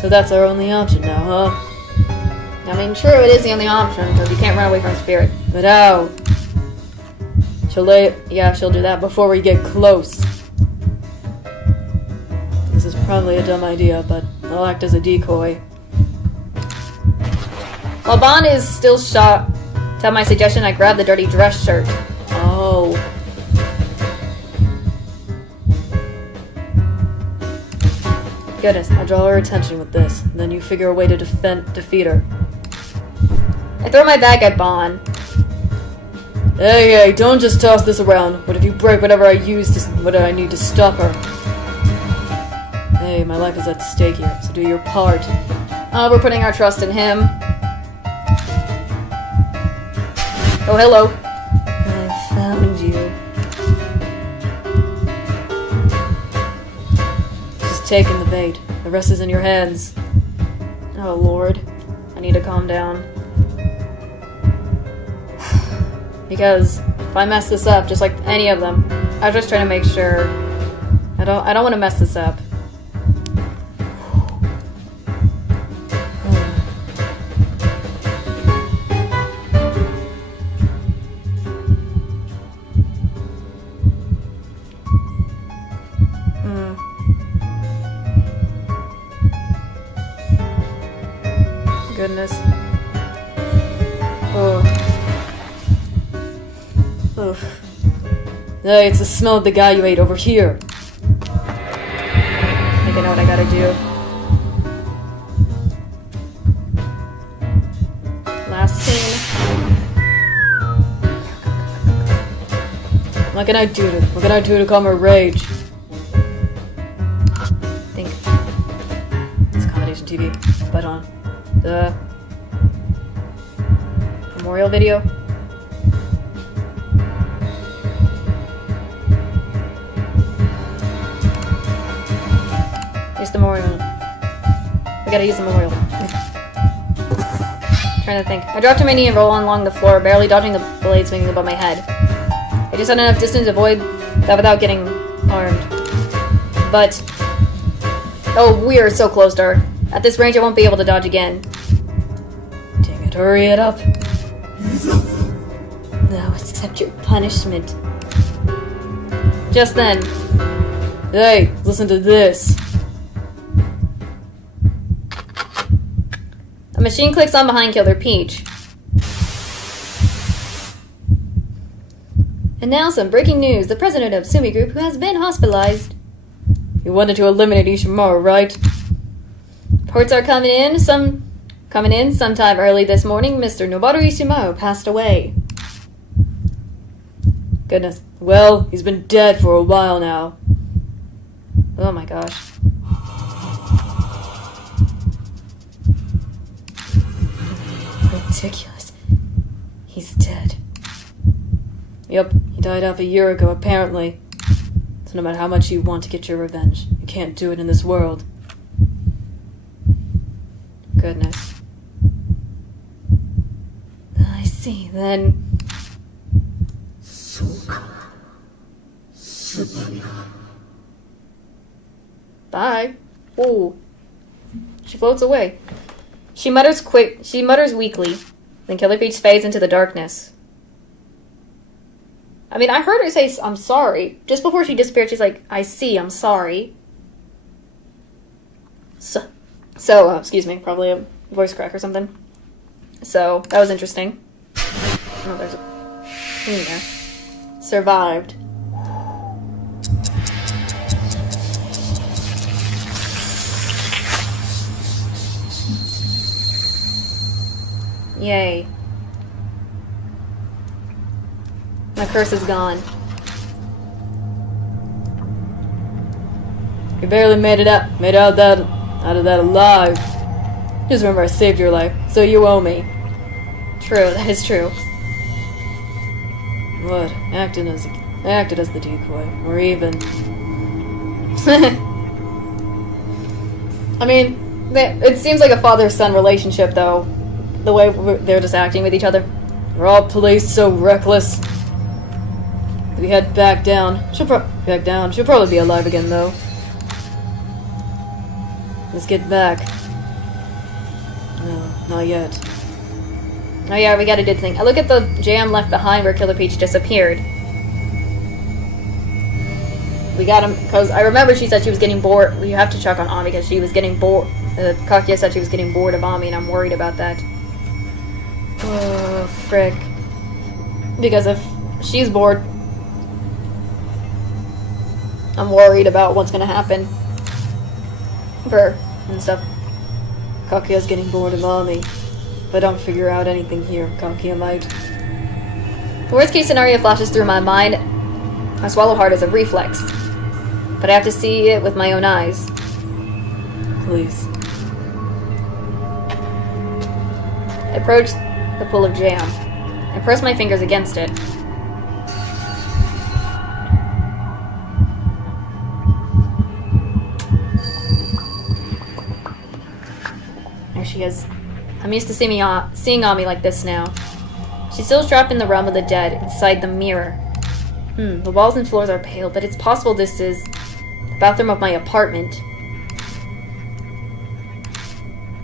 So that's our only option now, huh? I mean, true, it is the only option, because you can't run away from Spirit. But how? She'll do that before we get close. This is probably a dumb idea, but I'll act as a decoy. While Bond is still shocked at my suggestion, I grab the dirty dress shirt. Oh. Goodness, I'll draw her attention with this. And then you figure a way to defeat her. I throw my bag at Bond. Hey, don't just toss this around. What if you break whatever I need to stop her? Hey, my life is at stake here, so do your part. We're putting our trust in him. Oh, hello. I found you. Just taking the bait. The rest is in your hands. Oh, Lord. I need to calm down. Because if I mess this up, just like any of them, I'm just trying to make sure I don't want to mess this up. Goodness. Oh. Oof. Hey, it's the smell of the guy you ate over here. I think I know what I gotta do. Last scene. What can I do to calm her rage? Think. It's accommodation TV. But on the memorial video. Use the memorial. We gotta use the memorial. Trying to think. I drop to my knee and roll along the floor, barely dodging the blade swinging above my head. I just had enough distance to avoid that without getting harmed. But Oh, we are so close to her. At this range, I won't be able to dodge again. Dang it, hurry it up. Now accept your punishment. Just then. Hey, listen to this. A machine clicks on behind Killer Peach. And now some breaking news. The president of Sumi Group, who has been hospitalized. You wanted to eliminate Ishimaru, right? Reports are coming in sometime early this morning. Mr. Noboru Ishimaru passed away. Goodness. Well, he's been dead for a while now. Oh my gosh. Ridiculous. He's dead. Yep, he died off a year ago, apparently. So no matter how much you want to get your revenge, you can't do it in this world. Goodness. I see, then... Bye. Ooh. She floats away. She mutters weakly. Then Killer Peach fades into the darkness. I mean, I heard her say, I'm sorry. Just before she disappeared, she's like, I see, I'm sorry. So excuse me, probably a voice crack or something. So, that was interesting. Oh, there's a thing there. Survived. Yay. My curse is gone. You barely made out of that alive. Just remember I saved your life, so you owe me. True, that is true. What? I acted as the decoy. Or even... I mean, it seems like a father-son relationship, though. The way they're just acting with each other. We're all police, so reckless. If we head back down, she'll probably be alive again, though. Let's get back. No, not yet. Oh yeah, we gotta do the thing. I look at the jam left behind where Killer Peach disappeared. We got him, because I remember she said she was getting bored. You have to check on Ami because she was getting bored. Kakia said she was getting bored of Ami, and I'm worried about that. Oh, frick. Because if she's bored, I'm worried about what's gonna happen for her and stuff. Kakia's getting bored of Ami. If I don't figure out anything here, Kakia might. The worst case scenario flashes through my mind. I swallow hard as a reflex. But I have to see it with my own eyes. Please. I approach the pool of jam. I press my fingers against it. There she is. I'm used to seeing Ami like this now. She's still trapped in the realm of the dead, inside the mirror. The walls and floors are pale, but it's possible this is the bathroom of my apartment.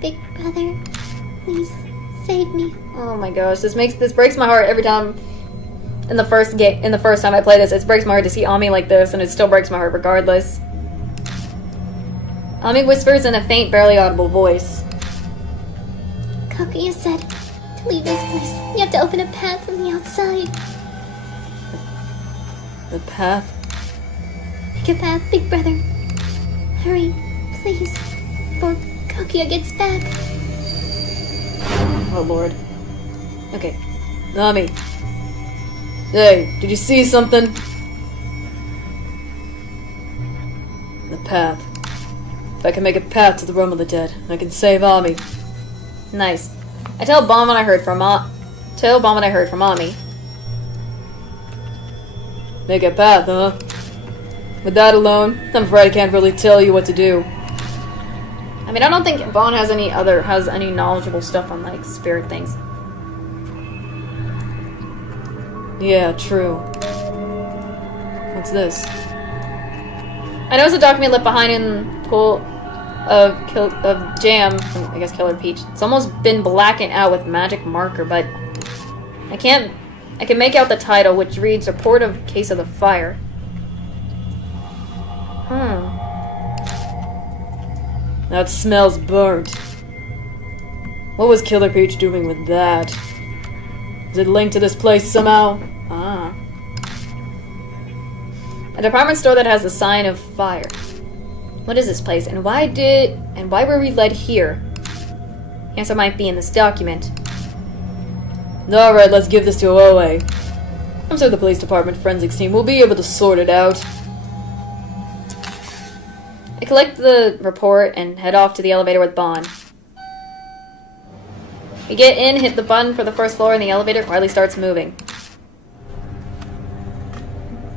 Big brother, please save me. Oh my gosh, this breaks my heart every time. In the first time I play this, it breaks my heart to see Ami like this, and it still breaks my heart regardless. Ami whispers in a faint, barely audible voice. Kakuya said to leave this place, you have to open a path from the outside. The path? Make a path, big brother. Hurry, please, before Kakuya gets back. Oh lord. Okay. Nami. Hey, did you see something? The path. If I can make a path to the realm of the dead, I can save Ami. Nice. I tell Bomb what I heard from Ami. Make a path, huh? With that alone, I'm afraid I can't really tell you what to do. I mean, I don't think Bon has any knowledgeable stuff on, like, spirit things. Yeah, true. What's this? I noticed a document left behind in the pool of jam from, I guess, Killer Peach. It's almost been blackened out with magic marker, but I can make out the title, which reads Report of Case of the Fire. That smells burnt. What was Killer Peach doing with that? Is it linked to this place somehow? Ah. A department store that has the sign of fire. What is this place, and why were we led here? The answer might be in this document. Alright, let's give this to OA. I'm sure the police department forensics team will be able to sort it out. I collect the report and head off to the elevator with Bond. We get in, hit the button for the first floor, and the elevator quietly starts moving.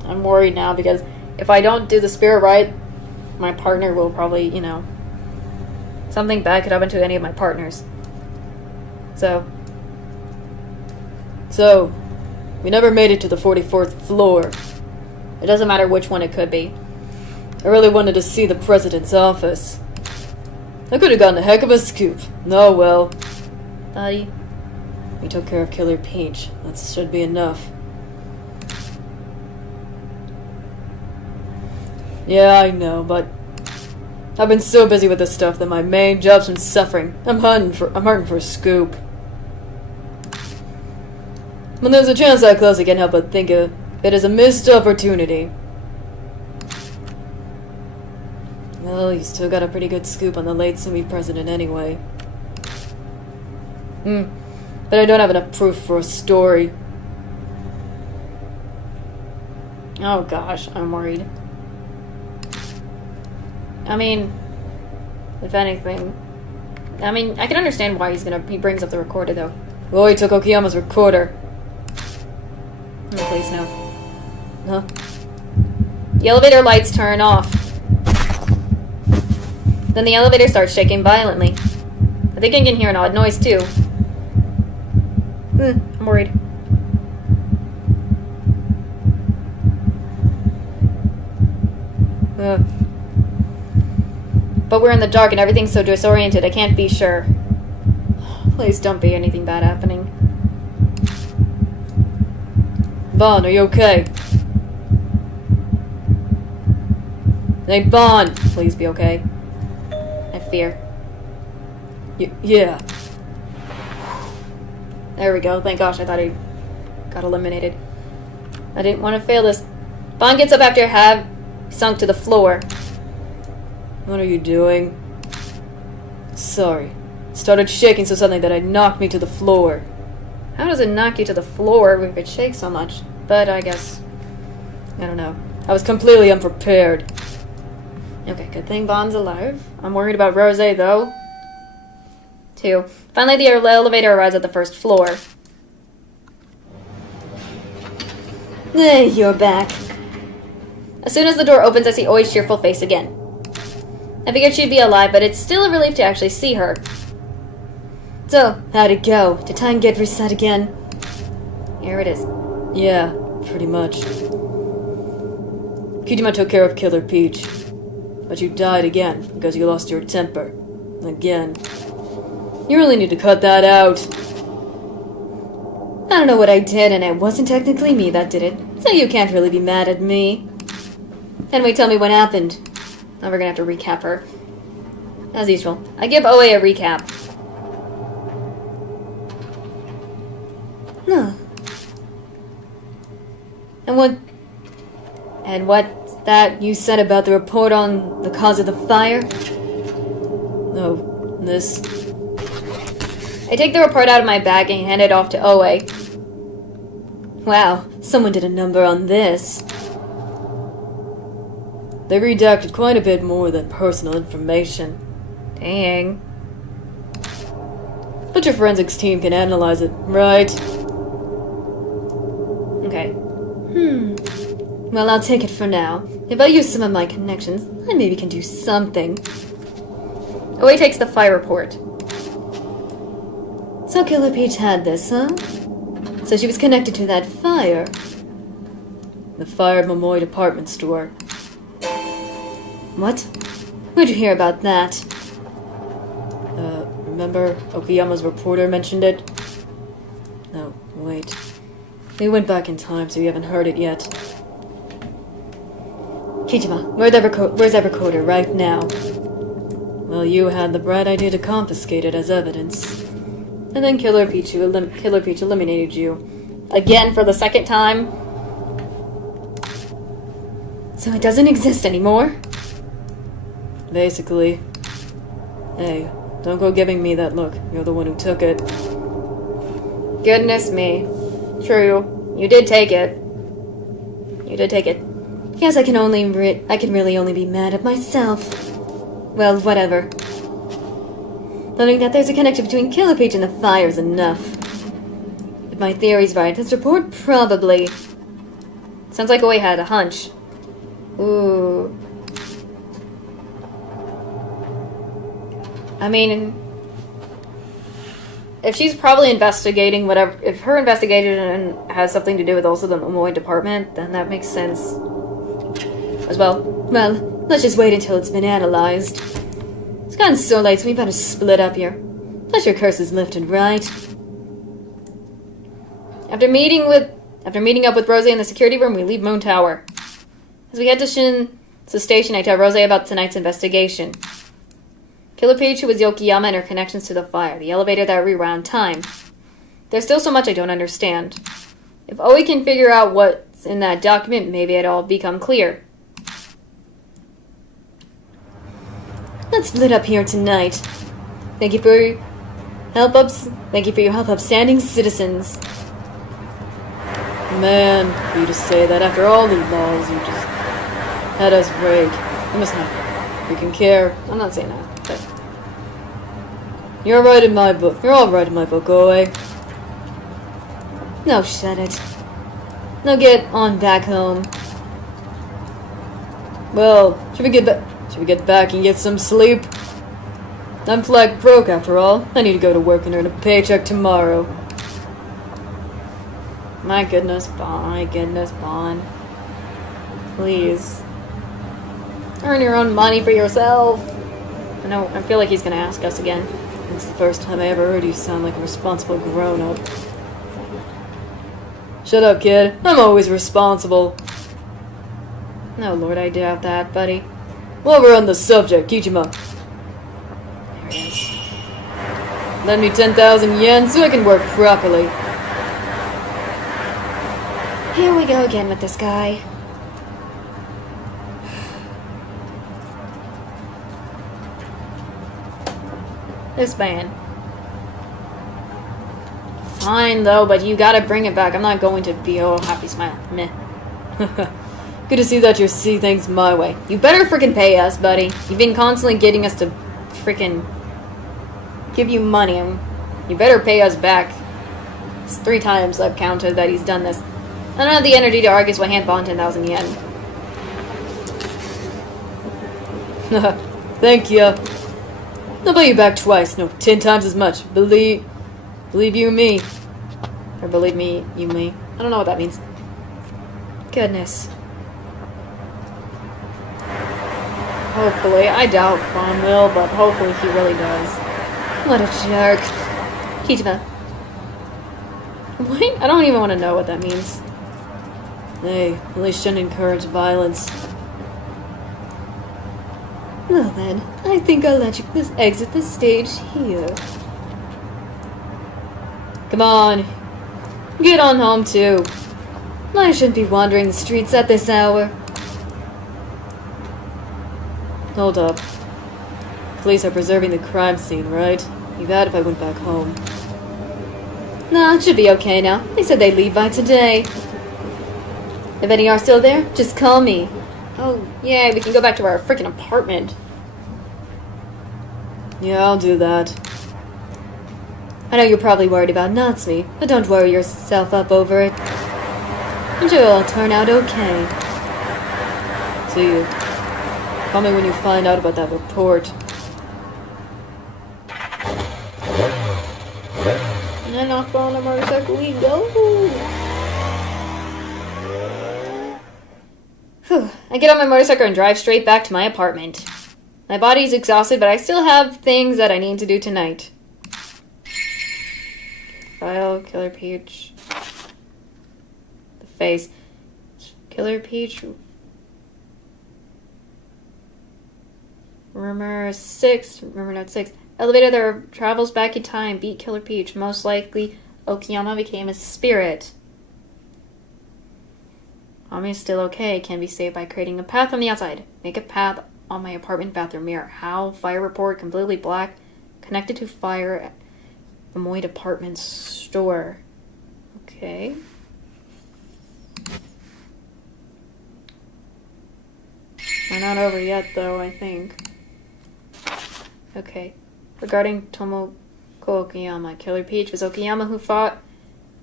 I'm worried now because if I don't do the spirit right, my partner will probably, you know, something bad could happen to any of my partners. So, we never made it to the 44th floor. it doesn't matter which one it could be. I really wanted to see the president's office. I could have gotten a heck of a scoop. Oh well. Buddy. We took care of Killer Peach. That should be enough. Yeah, I know, but I've been so busy with this stuff that my main job's been suffering. I'm hunting for a scoop. When there's a chance that close, I can't help but think of it as a missed opportunity. Well, you still got a pretty good scoop on the late Sumi president anyway. But I don't have enough proof for a story. Oh gosh, I'm worried. I mean, if anything, I can understand why he brings up the recorder though. Oh, he took Okiyama's recorder. Oh, please no. Huh? The elevator lights turn off. Then the elevator starts shaking violently. I think I can hear an odd noise too. I'm worried. But we're in the dark and everything's so disoriented, I can't be sure. Please don't be anything bad happening. Bond, are you okay? Hey, Bond! Please be okay. I fear. Yeah. There we go. Thank gosh, I thought he got eliminated. I didn't want to fail this. Bond gets up after have sunk to the floor. What are you doing? Sorry. Started shaking so suddenly that it knocked me to the floor. How does it knock you to the floor if it shakes so much? But I guess... I don't know. I was completely unprepared. Okay, good thing Bond's alive. I'm worried about Rose, though. Too. Finally, the elevator arrives at the first floor. Hey, you're back. As soon as the door opens, I see Oi's cheerful face again. I figured she'd be alive, but it's still a relief to actually see her. So, how'd it go? Did time get reset again? Here it is. Yeah, pretty much. Kijima took care of Killer Peach. But you died again, because you lost your temper. Again. You really need to cut that out. I don't know what I did, and it wasn't technically me that did it, so you can't really be mad at me. Anyway, tell me what happened. Now we're gonna have to recap her. As usual. I give OA a recap. No. And what's that you said about the report on the cause of the fire? No, this. I take the report out of my bag and hand it off to OA. Wow, someone did a number on this. They redacted quite a bit more than personal information. Dang. But your forensics team can analyze it, right? Okay. Well, I'll take it for now. If I use some of my connections, I maybe can do something. OA takes the fire report. So Killer Peach had this, huh? So she was connected to that fire. The fire at Momoi department store. What? Where'd you hear about that? Remember Okuyama's reporter mentioned it? No, wait. We went back in time, so you haven't heard it yet. Kijima, where's that recorder right now? Well, you had the bright idea to confiscate it as evidence. And then Killer Peach eliminated you. Again for the second time. So it doesn't exist anymore? Basically. Hey, don't go giving me that look. You're the one who took it. Goodness me. True. You did take it. You did take it. Guess I can really only be mad at myself. Well, whatever. Learning that there's a connection between Killer Peach and the fire is enough. If my theory's right, this report probably... Sounds like we had a hunch. Ooh. I mean... If she's probably investigating whatever... If her investigation has something to do with also the Momoy department, then that makes sense. As well. Well, let's just wait until it's been analyzed. It's gotten so late, so we better split up here. Plus your curse is lifted, right? After meeting up with Rose in the security room, we leave Moon Tower. As we head to Shin's station, I tell Rose about tonight's investigation. Killer Peach was Yokiyama and her connections to the fire, the elevator that rewound time. There's still so much I don't understand. If Oe can figure out what's in that document, maybe it'll all become clear. Let's split up here tonight. Thank you for your help, upstanding citizens. Man, for you to say that after all the laws you just had us break. You must not freaking care. I'm not saying that, but... You're right in my book. You're all right in my book, Oe. No, shut it. Now get on back home. Well, should we get back and get some sleep? I'm flag broke after all. I need to go to work and earn a paycheck tomorrow. My goodness, Bon. Please. Earn your own money for yourself. I feel like he's gonna ask us again. It's the first time I ever heard you sound like a responsible grown-up. Shut up, kid. I'm always responsible. No, Lord, I doubt that, buddy. While we're on the subject, Kijima. There it is. Lend me 10,000 yen so I can work properly. Here we go again with this guy. This man. Fine, though, but you gotta bring it back. I'm not going to be all happy smile. Meh. Good to see that you see things my way. You better freaking pay us, buddy. You've been constantly getting us to freaking give you money, and you better pay us back. It's 3 times I've counted that he's done this. I don't have the energy to argue, so I hand Bond 10,000 yen. Thank you. I'll pay you back twice. No, 10 times as much. Believe you me. Or believe me, you me. I don't know what that means. Goodness. Hopefully. I doubt Bond will, but hopefully he really does. What a jerk. Kijima. What? I don't even want to know what that means. Hey, at least shouldn't encourage violence. Well then, I think I'll let you exit the stage here. Come on. Get on home too. I shouldn't be wandering the streets at this hour. Hold up. Police are preserving the crime scene, right? Be bad if I went back home. Nah, it should be okay now. They said they'd leave by today. If any are still there, just call me. Oh, yeah, we can go back to our freaking apartment. Yeah, I'll do that. I know you're probably worried about Natsumi, but don't worry yourself up over it. I'm sure it'll turn out okay. See you. Call me when you find out about that report. And then off on a motorcycle we go. Whew. I get on my motorcycle and drive straight back to my apartment. My body's exhausted, but I still have things that I need to do tonight. File, Killer Peach. The face. Killer Peach. Rumor 6. Rumor note 6. Elevator that travels back in time. Beat Killer Peach. Most likely, Okayama became a spirit. Ami is still okay. Can be saved by creating a path from the outside. Make a path on my apartment bathroom mirror. How? Fire report. Completely black. Connected to fire at the Moy department store. Okay. We're not over yet, though, I think. Okay. Regarding Tomoko Okayama, Killer Peach was Okayama who fought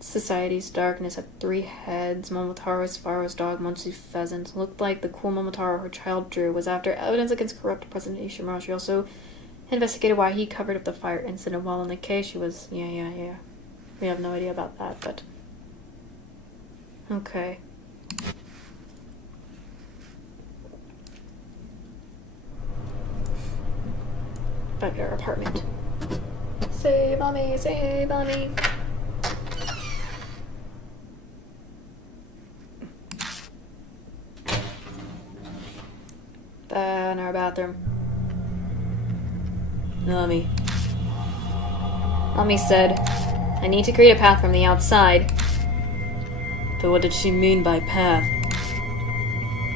Society's darkness had 3 heads. Momotaro's Faro's dog, Munchie Pheasant. Looked like the cool Momotaro her child drew. Was after evidence against corrupt President Ishimura. She also investigated why he covered up the fire incident while in the case. She was... Yeah. We have no idea about that, but... Okay. Back at our apartment. Save on me, save on me. In our bathroom. Nami said, I need to create a path from the outside. But what did she mean by path?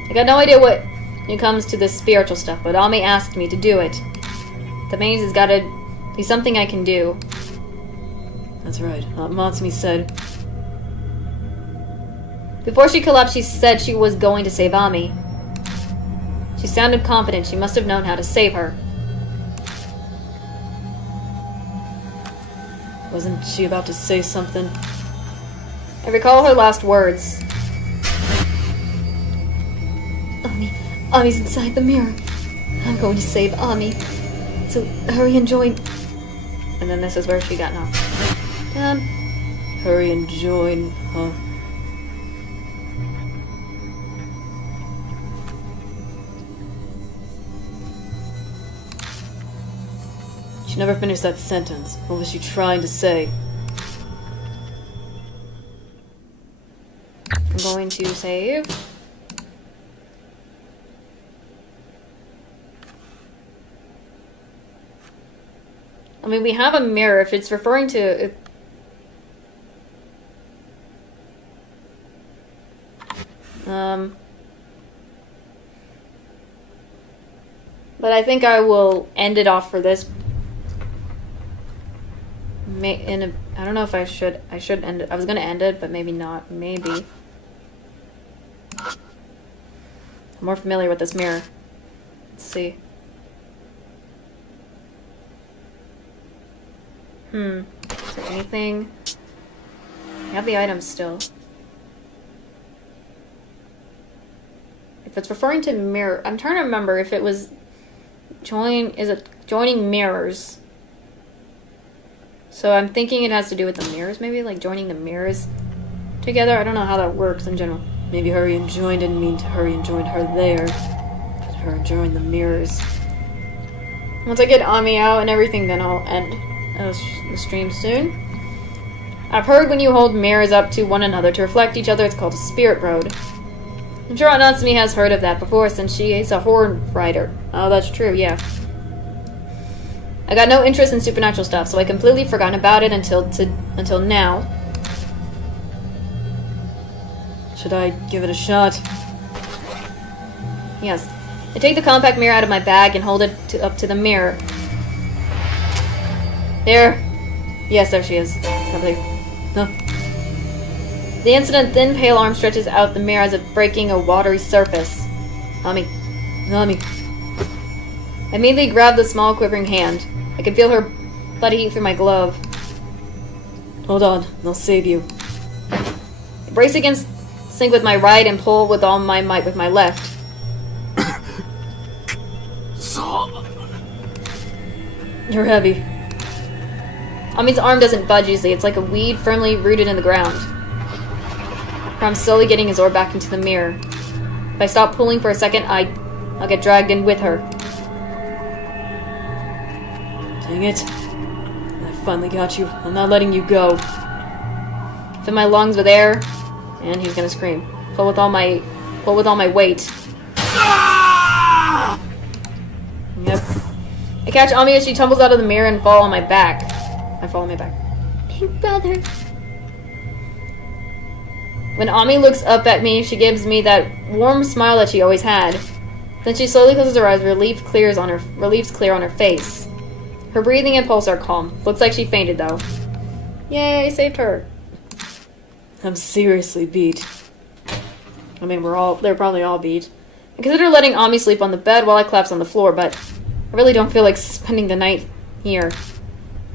I got no idea when it comes to this spiritual stuff, but Ami asked me to do it. The maze has got to be something I can do. That's right. Matsumi said. Before she collapsed, she said she was going to save Ami. She sounded confident. She must have known how to save her. Wasn't she about to say something? I recall her last words. Ami's inside the mirror. I'm going to save Ami. So hurry and join. And then this is where she got knocked down. Hurry and join, huh? She never finished that sentence. What was she trying to say? I'm going to save. I mean, we have a mirror. If it's referring to... But I think I will end it off for this. I don't know if I should end it. I was gonna end it, but maybe not. Maybe. I'm more familiar with this mirror. Let's see. Is there anything? I have the items still. If it's referring to mirror, I'm trying to remember if it was joining mirrors? So I'm thinking it has to do with the mirrors, maybe? Like joining the mirrors together? I don't know how that works in general. Maybe hurry and join didn't mean to hurry and join her there. But her join the mirrors. Once I get Ami out and everything, then I'll end the stream soon. I've heard when you hold mirrors up to one another to reflect each other, it's called a spirit road. I'm sure Natsumi has heard of that before since she is a horror writer. Oh, that's true, yeah. I got no interest in supernatural stuff, so I completely forgotten about it until now. Should I give it a shot? Yes. I take the compact mirror out of my bag and hold it up to the mirror. There. Yes, there she is. No. The incident thin pale arm stretches out the mirror as if breaking a watery surface. Nami. I immediately grab the small quivering hand. I can feel her bloody heat through my glove. Hold on, I'll save you. I brace against sink with my right and pull with all my might with my left. You're heavy. Ami's arm doesn't budge easily. It's like a weed firmly rooted in the ground. I'm slowly getting absorbed back into the mirror. If I stop pulling for a second, I'll get dragged in with her. Dang it. I finally got you. I'm not letting you go. Fill my lungs with air, and he's gonna scream. Pull with all my weight. Yep. I catch Ami as she tumbles out of the mirror and fall on my back. I fall on my back. Big brother. When Ami looks up at me, she gives me that warm smile that she always had. Then she slowly closes her eyes, relief's clear on her face. Her breathing and pulse are calm. Looks like she fainted though. Yay, saved her. I'm seriously beat. I mean, they're probably all beat. I consider letting Ami sleep on the bed while I collapse on the floor, but I really don't feel like spending the night here.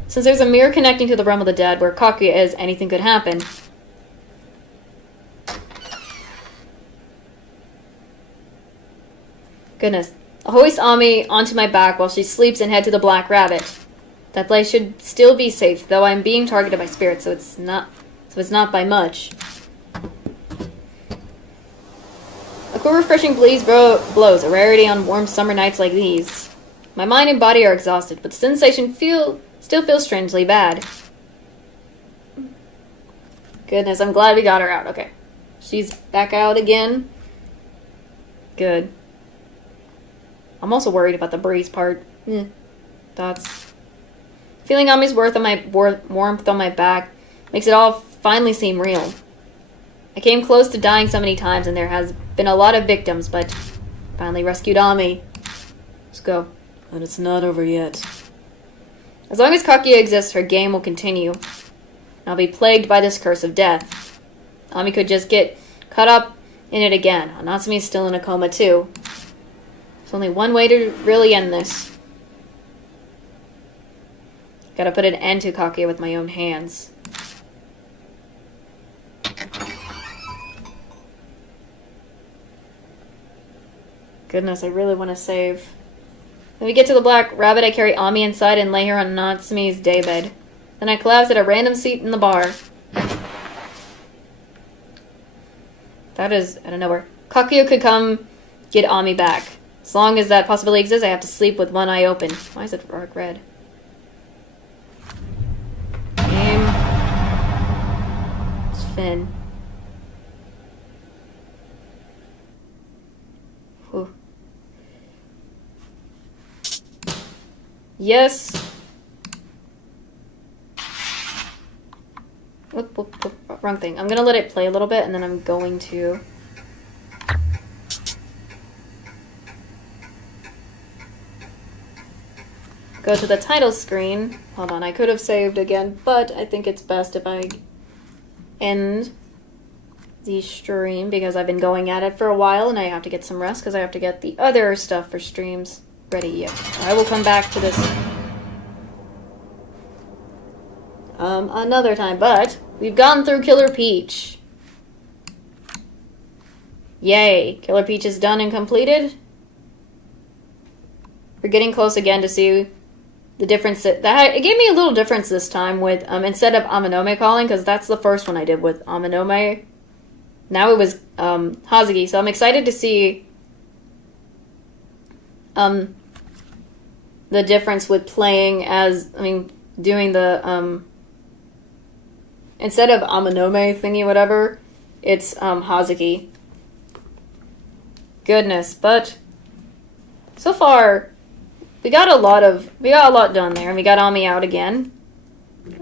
Since there's a mirror connecting to the realm of the dead where Kaguya is, anything could happen. Goodness. I'll hoist Ami onto my back while she sleeps and head to the Black Rabbit. That place should still be safe, though I'm being targeted by spirits, so it's not by much. A cool, refreshing breeze blows, a rarity on warm summer nights like these. My mind and body are exhausted, but the sensation still feels strangely bad. Goodness, I'm glad we got her out. Okay. She's back out again. Good. I'm also worried about the breeze part. Thoughts. Feeling Ami's warmth on my back makes it all finally seem real. I came close to dying so many times, and there has been a lot of victims, but finally rescued Ami. Let's go. And it's not over yet. As long as Kaguya exists, her game will continue. I'll be plagued by this curse of death. Ami could just get caught up in it again. Natsumi's still in a coma too. There's only one way to really end this. Gotta put an end to Kaguya with my own hands. Goodness, I really want to save. When we get to the Black Rabbit, I carry Ami inside and lay her on Natsumi's daybed. Then I collapse at a random seat in the bar. That is out of nowhere. Kaguya could come get Ami back. As long as that possibility exists, I have to sleep with one eye open. Why is it dark red? Game. It's Finn. Whew. Yes. Whoop, wrong thing. I'm gonna let it play a little bit, and then I'm going to... go to the title screen. Hold on, I could have saved again, but I think it's best if I end the stream because I've been going at it for a while and I have to get some rest because I have to get the other stuff for streams ready. Yep. I will come back to this another time, but we've gone through Killer Peach. Yay! Killer Peach is done and completed. We're getting close again to see the difference. It gave me a little difference this time with, instead of Amanome calling, because that's the first one I did with Amanome. Now it was Hazuki, so I'm excited to see the difference with playing as, doing the, instead of Amanome thingy whatever, it's Hazuki. Goodness, but so far we got a lot done there, and we got Ami out again,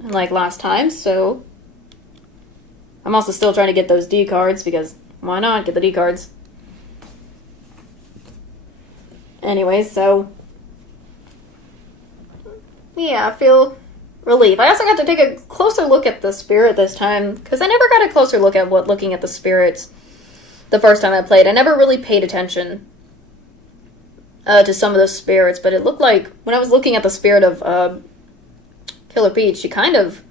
like last time, so I'm also still trying to get those D cards, because why not get the D cards? Anyways, so yeah, I feel relief. I also got to take a closer look at the spirit this time, because I never got a closer look at looking at the spirits the first time I played. I never really paid attention to some of the spirits, but it looked like when I was looking at the spirit of Killer Peach, she kind of...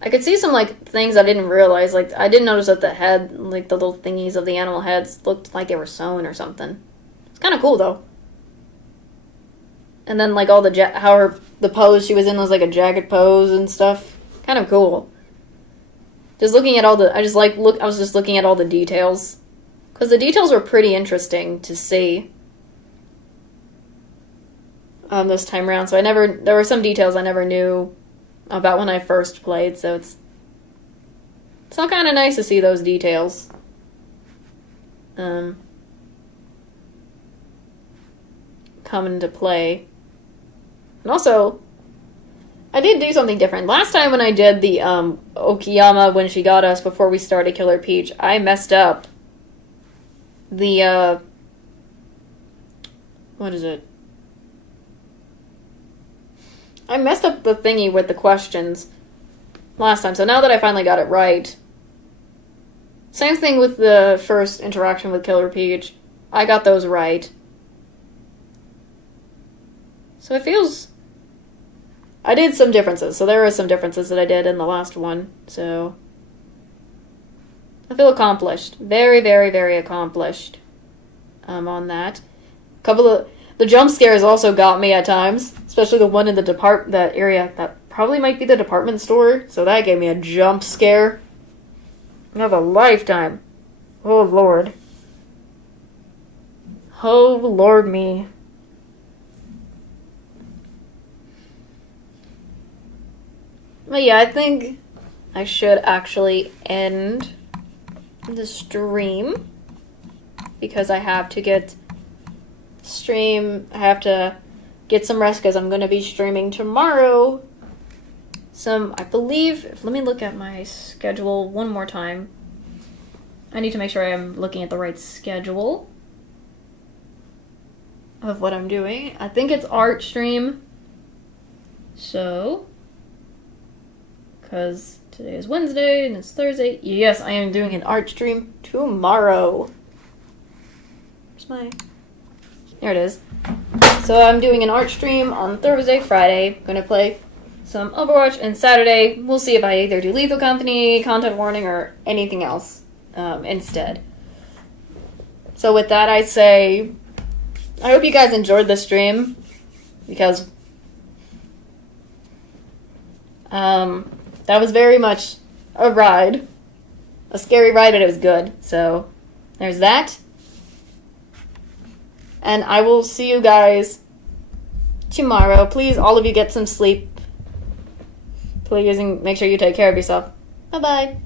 I could see some, things I didn't realize. I didn't notice that the head, the little thingies of the animal heads looked like they were sewn or something. It's kind of cool, though. And then, all the pose she was in was, a jagged pose and stuff. Kind of cool. Just looking at all the... I was just looking at all the details. Because the details were pretty interesting to see. this time around. So there were some details I never knew about when I first played, so it's all kind of nice to see those details. Come into play. And also, I did do something different. Last time when I did the Okiyama when she got us before we started Killer Peach, I messed up the what is it? I messed up the thingy with the questions last time, so now that I finally got it right. Same thing with the first interaction with Killer Peach. I got those right. So it feels... I did some differences, so there are some differences that I did in the last one, so... I feel accomplished. Very, very, very accomplished on that. A couple of... The jump scares also got me at times, especially the one in that area that probably might be the department store, so that gave me a jump scare of a lifetime. Oh, Lord. Oh, Lord me. But yeah, I think I should actually end the stream because I have to get I have to get some rest because I'm going to be streaming tomorrow. I believe, let me look at my schedule one more time. I need to make sure I'm looking at the right schedule of what I'm doing. I think it's art stream. So, because today is Wednesday and it's Thursday. Yes, I am doing an art stream tomorrow. Where's my... There it is. So I'm doing an art stream on Thursday, Friday. I'm going to play some Overwatch, and Saturday we'll see if I either do Lethal Company, Content Warning, or anything else instead. So with that, I say I hope you guys enjoyed this stream because that was very much a ride. A scary ride, and it was good. So there's that. And I will see you guys tomorrow. Please, all of you, get some sleep. Please, and make sure you take care of yourself. Bye-bye.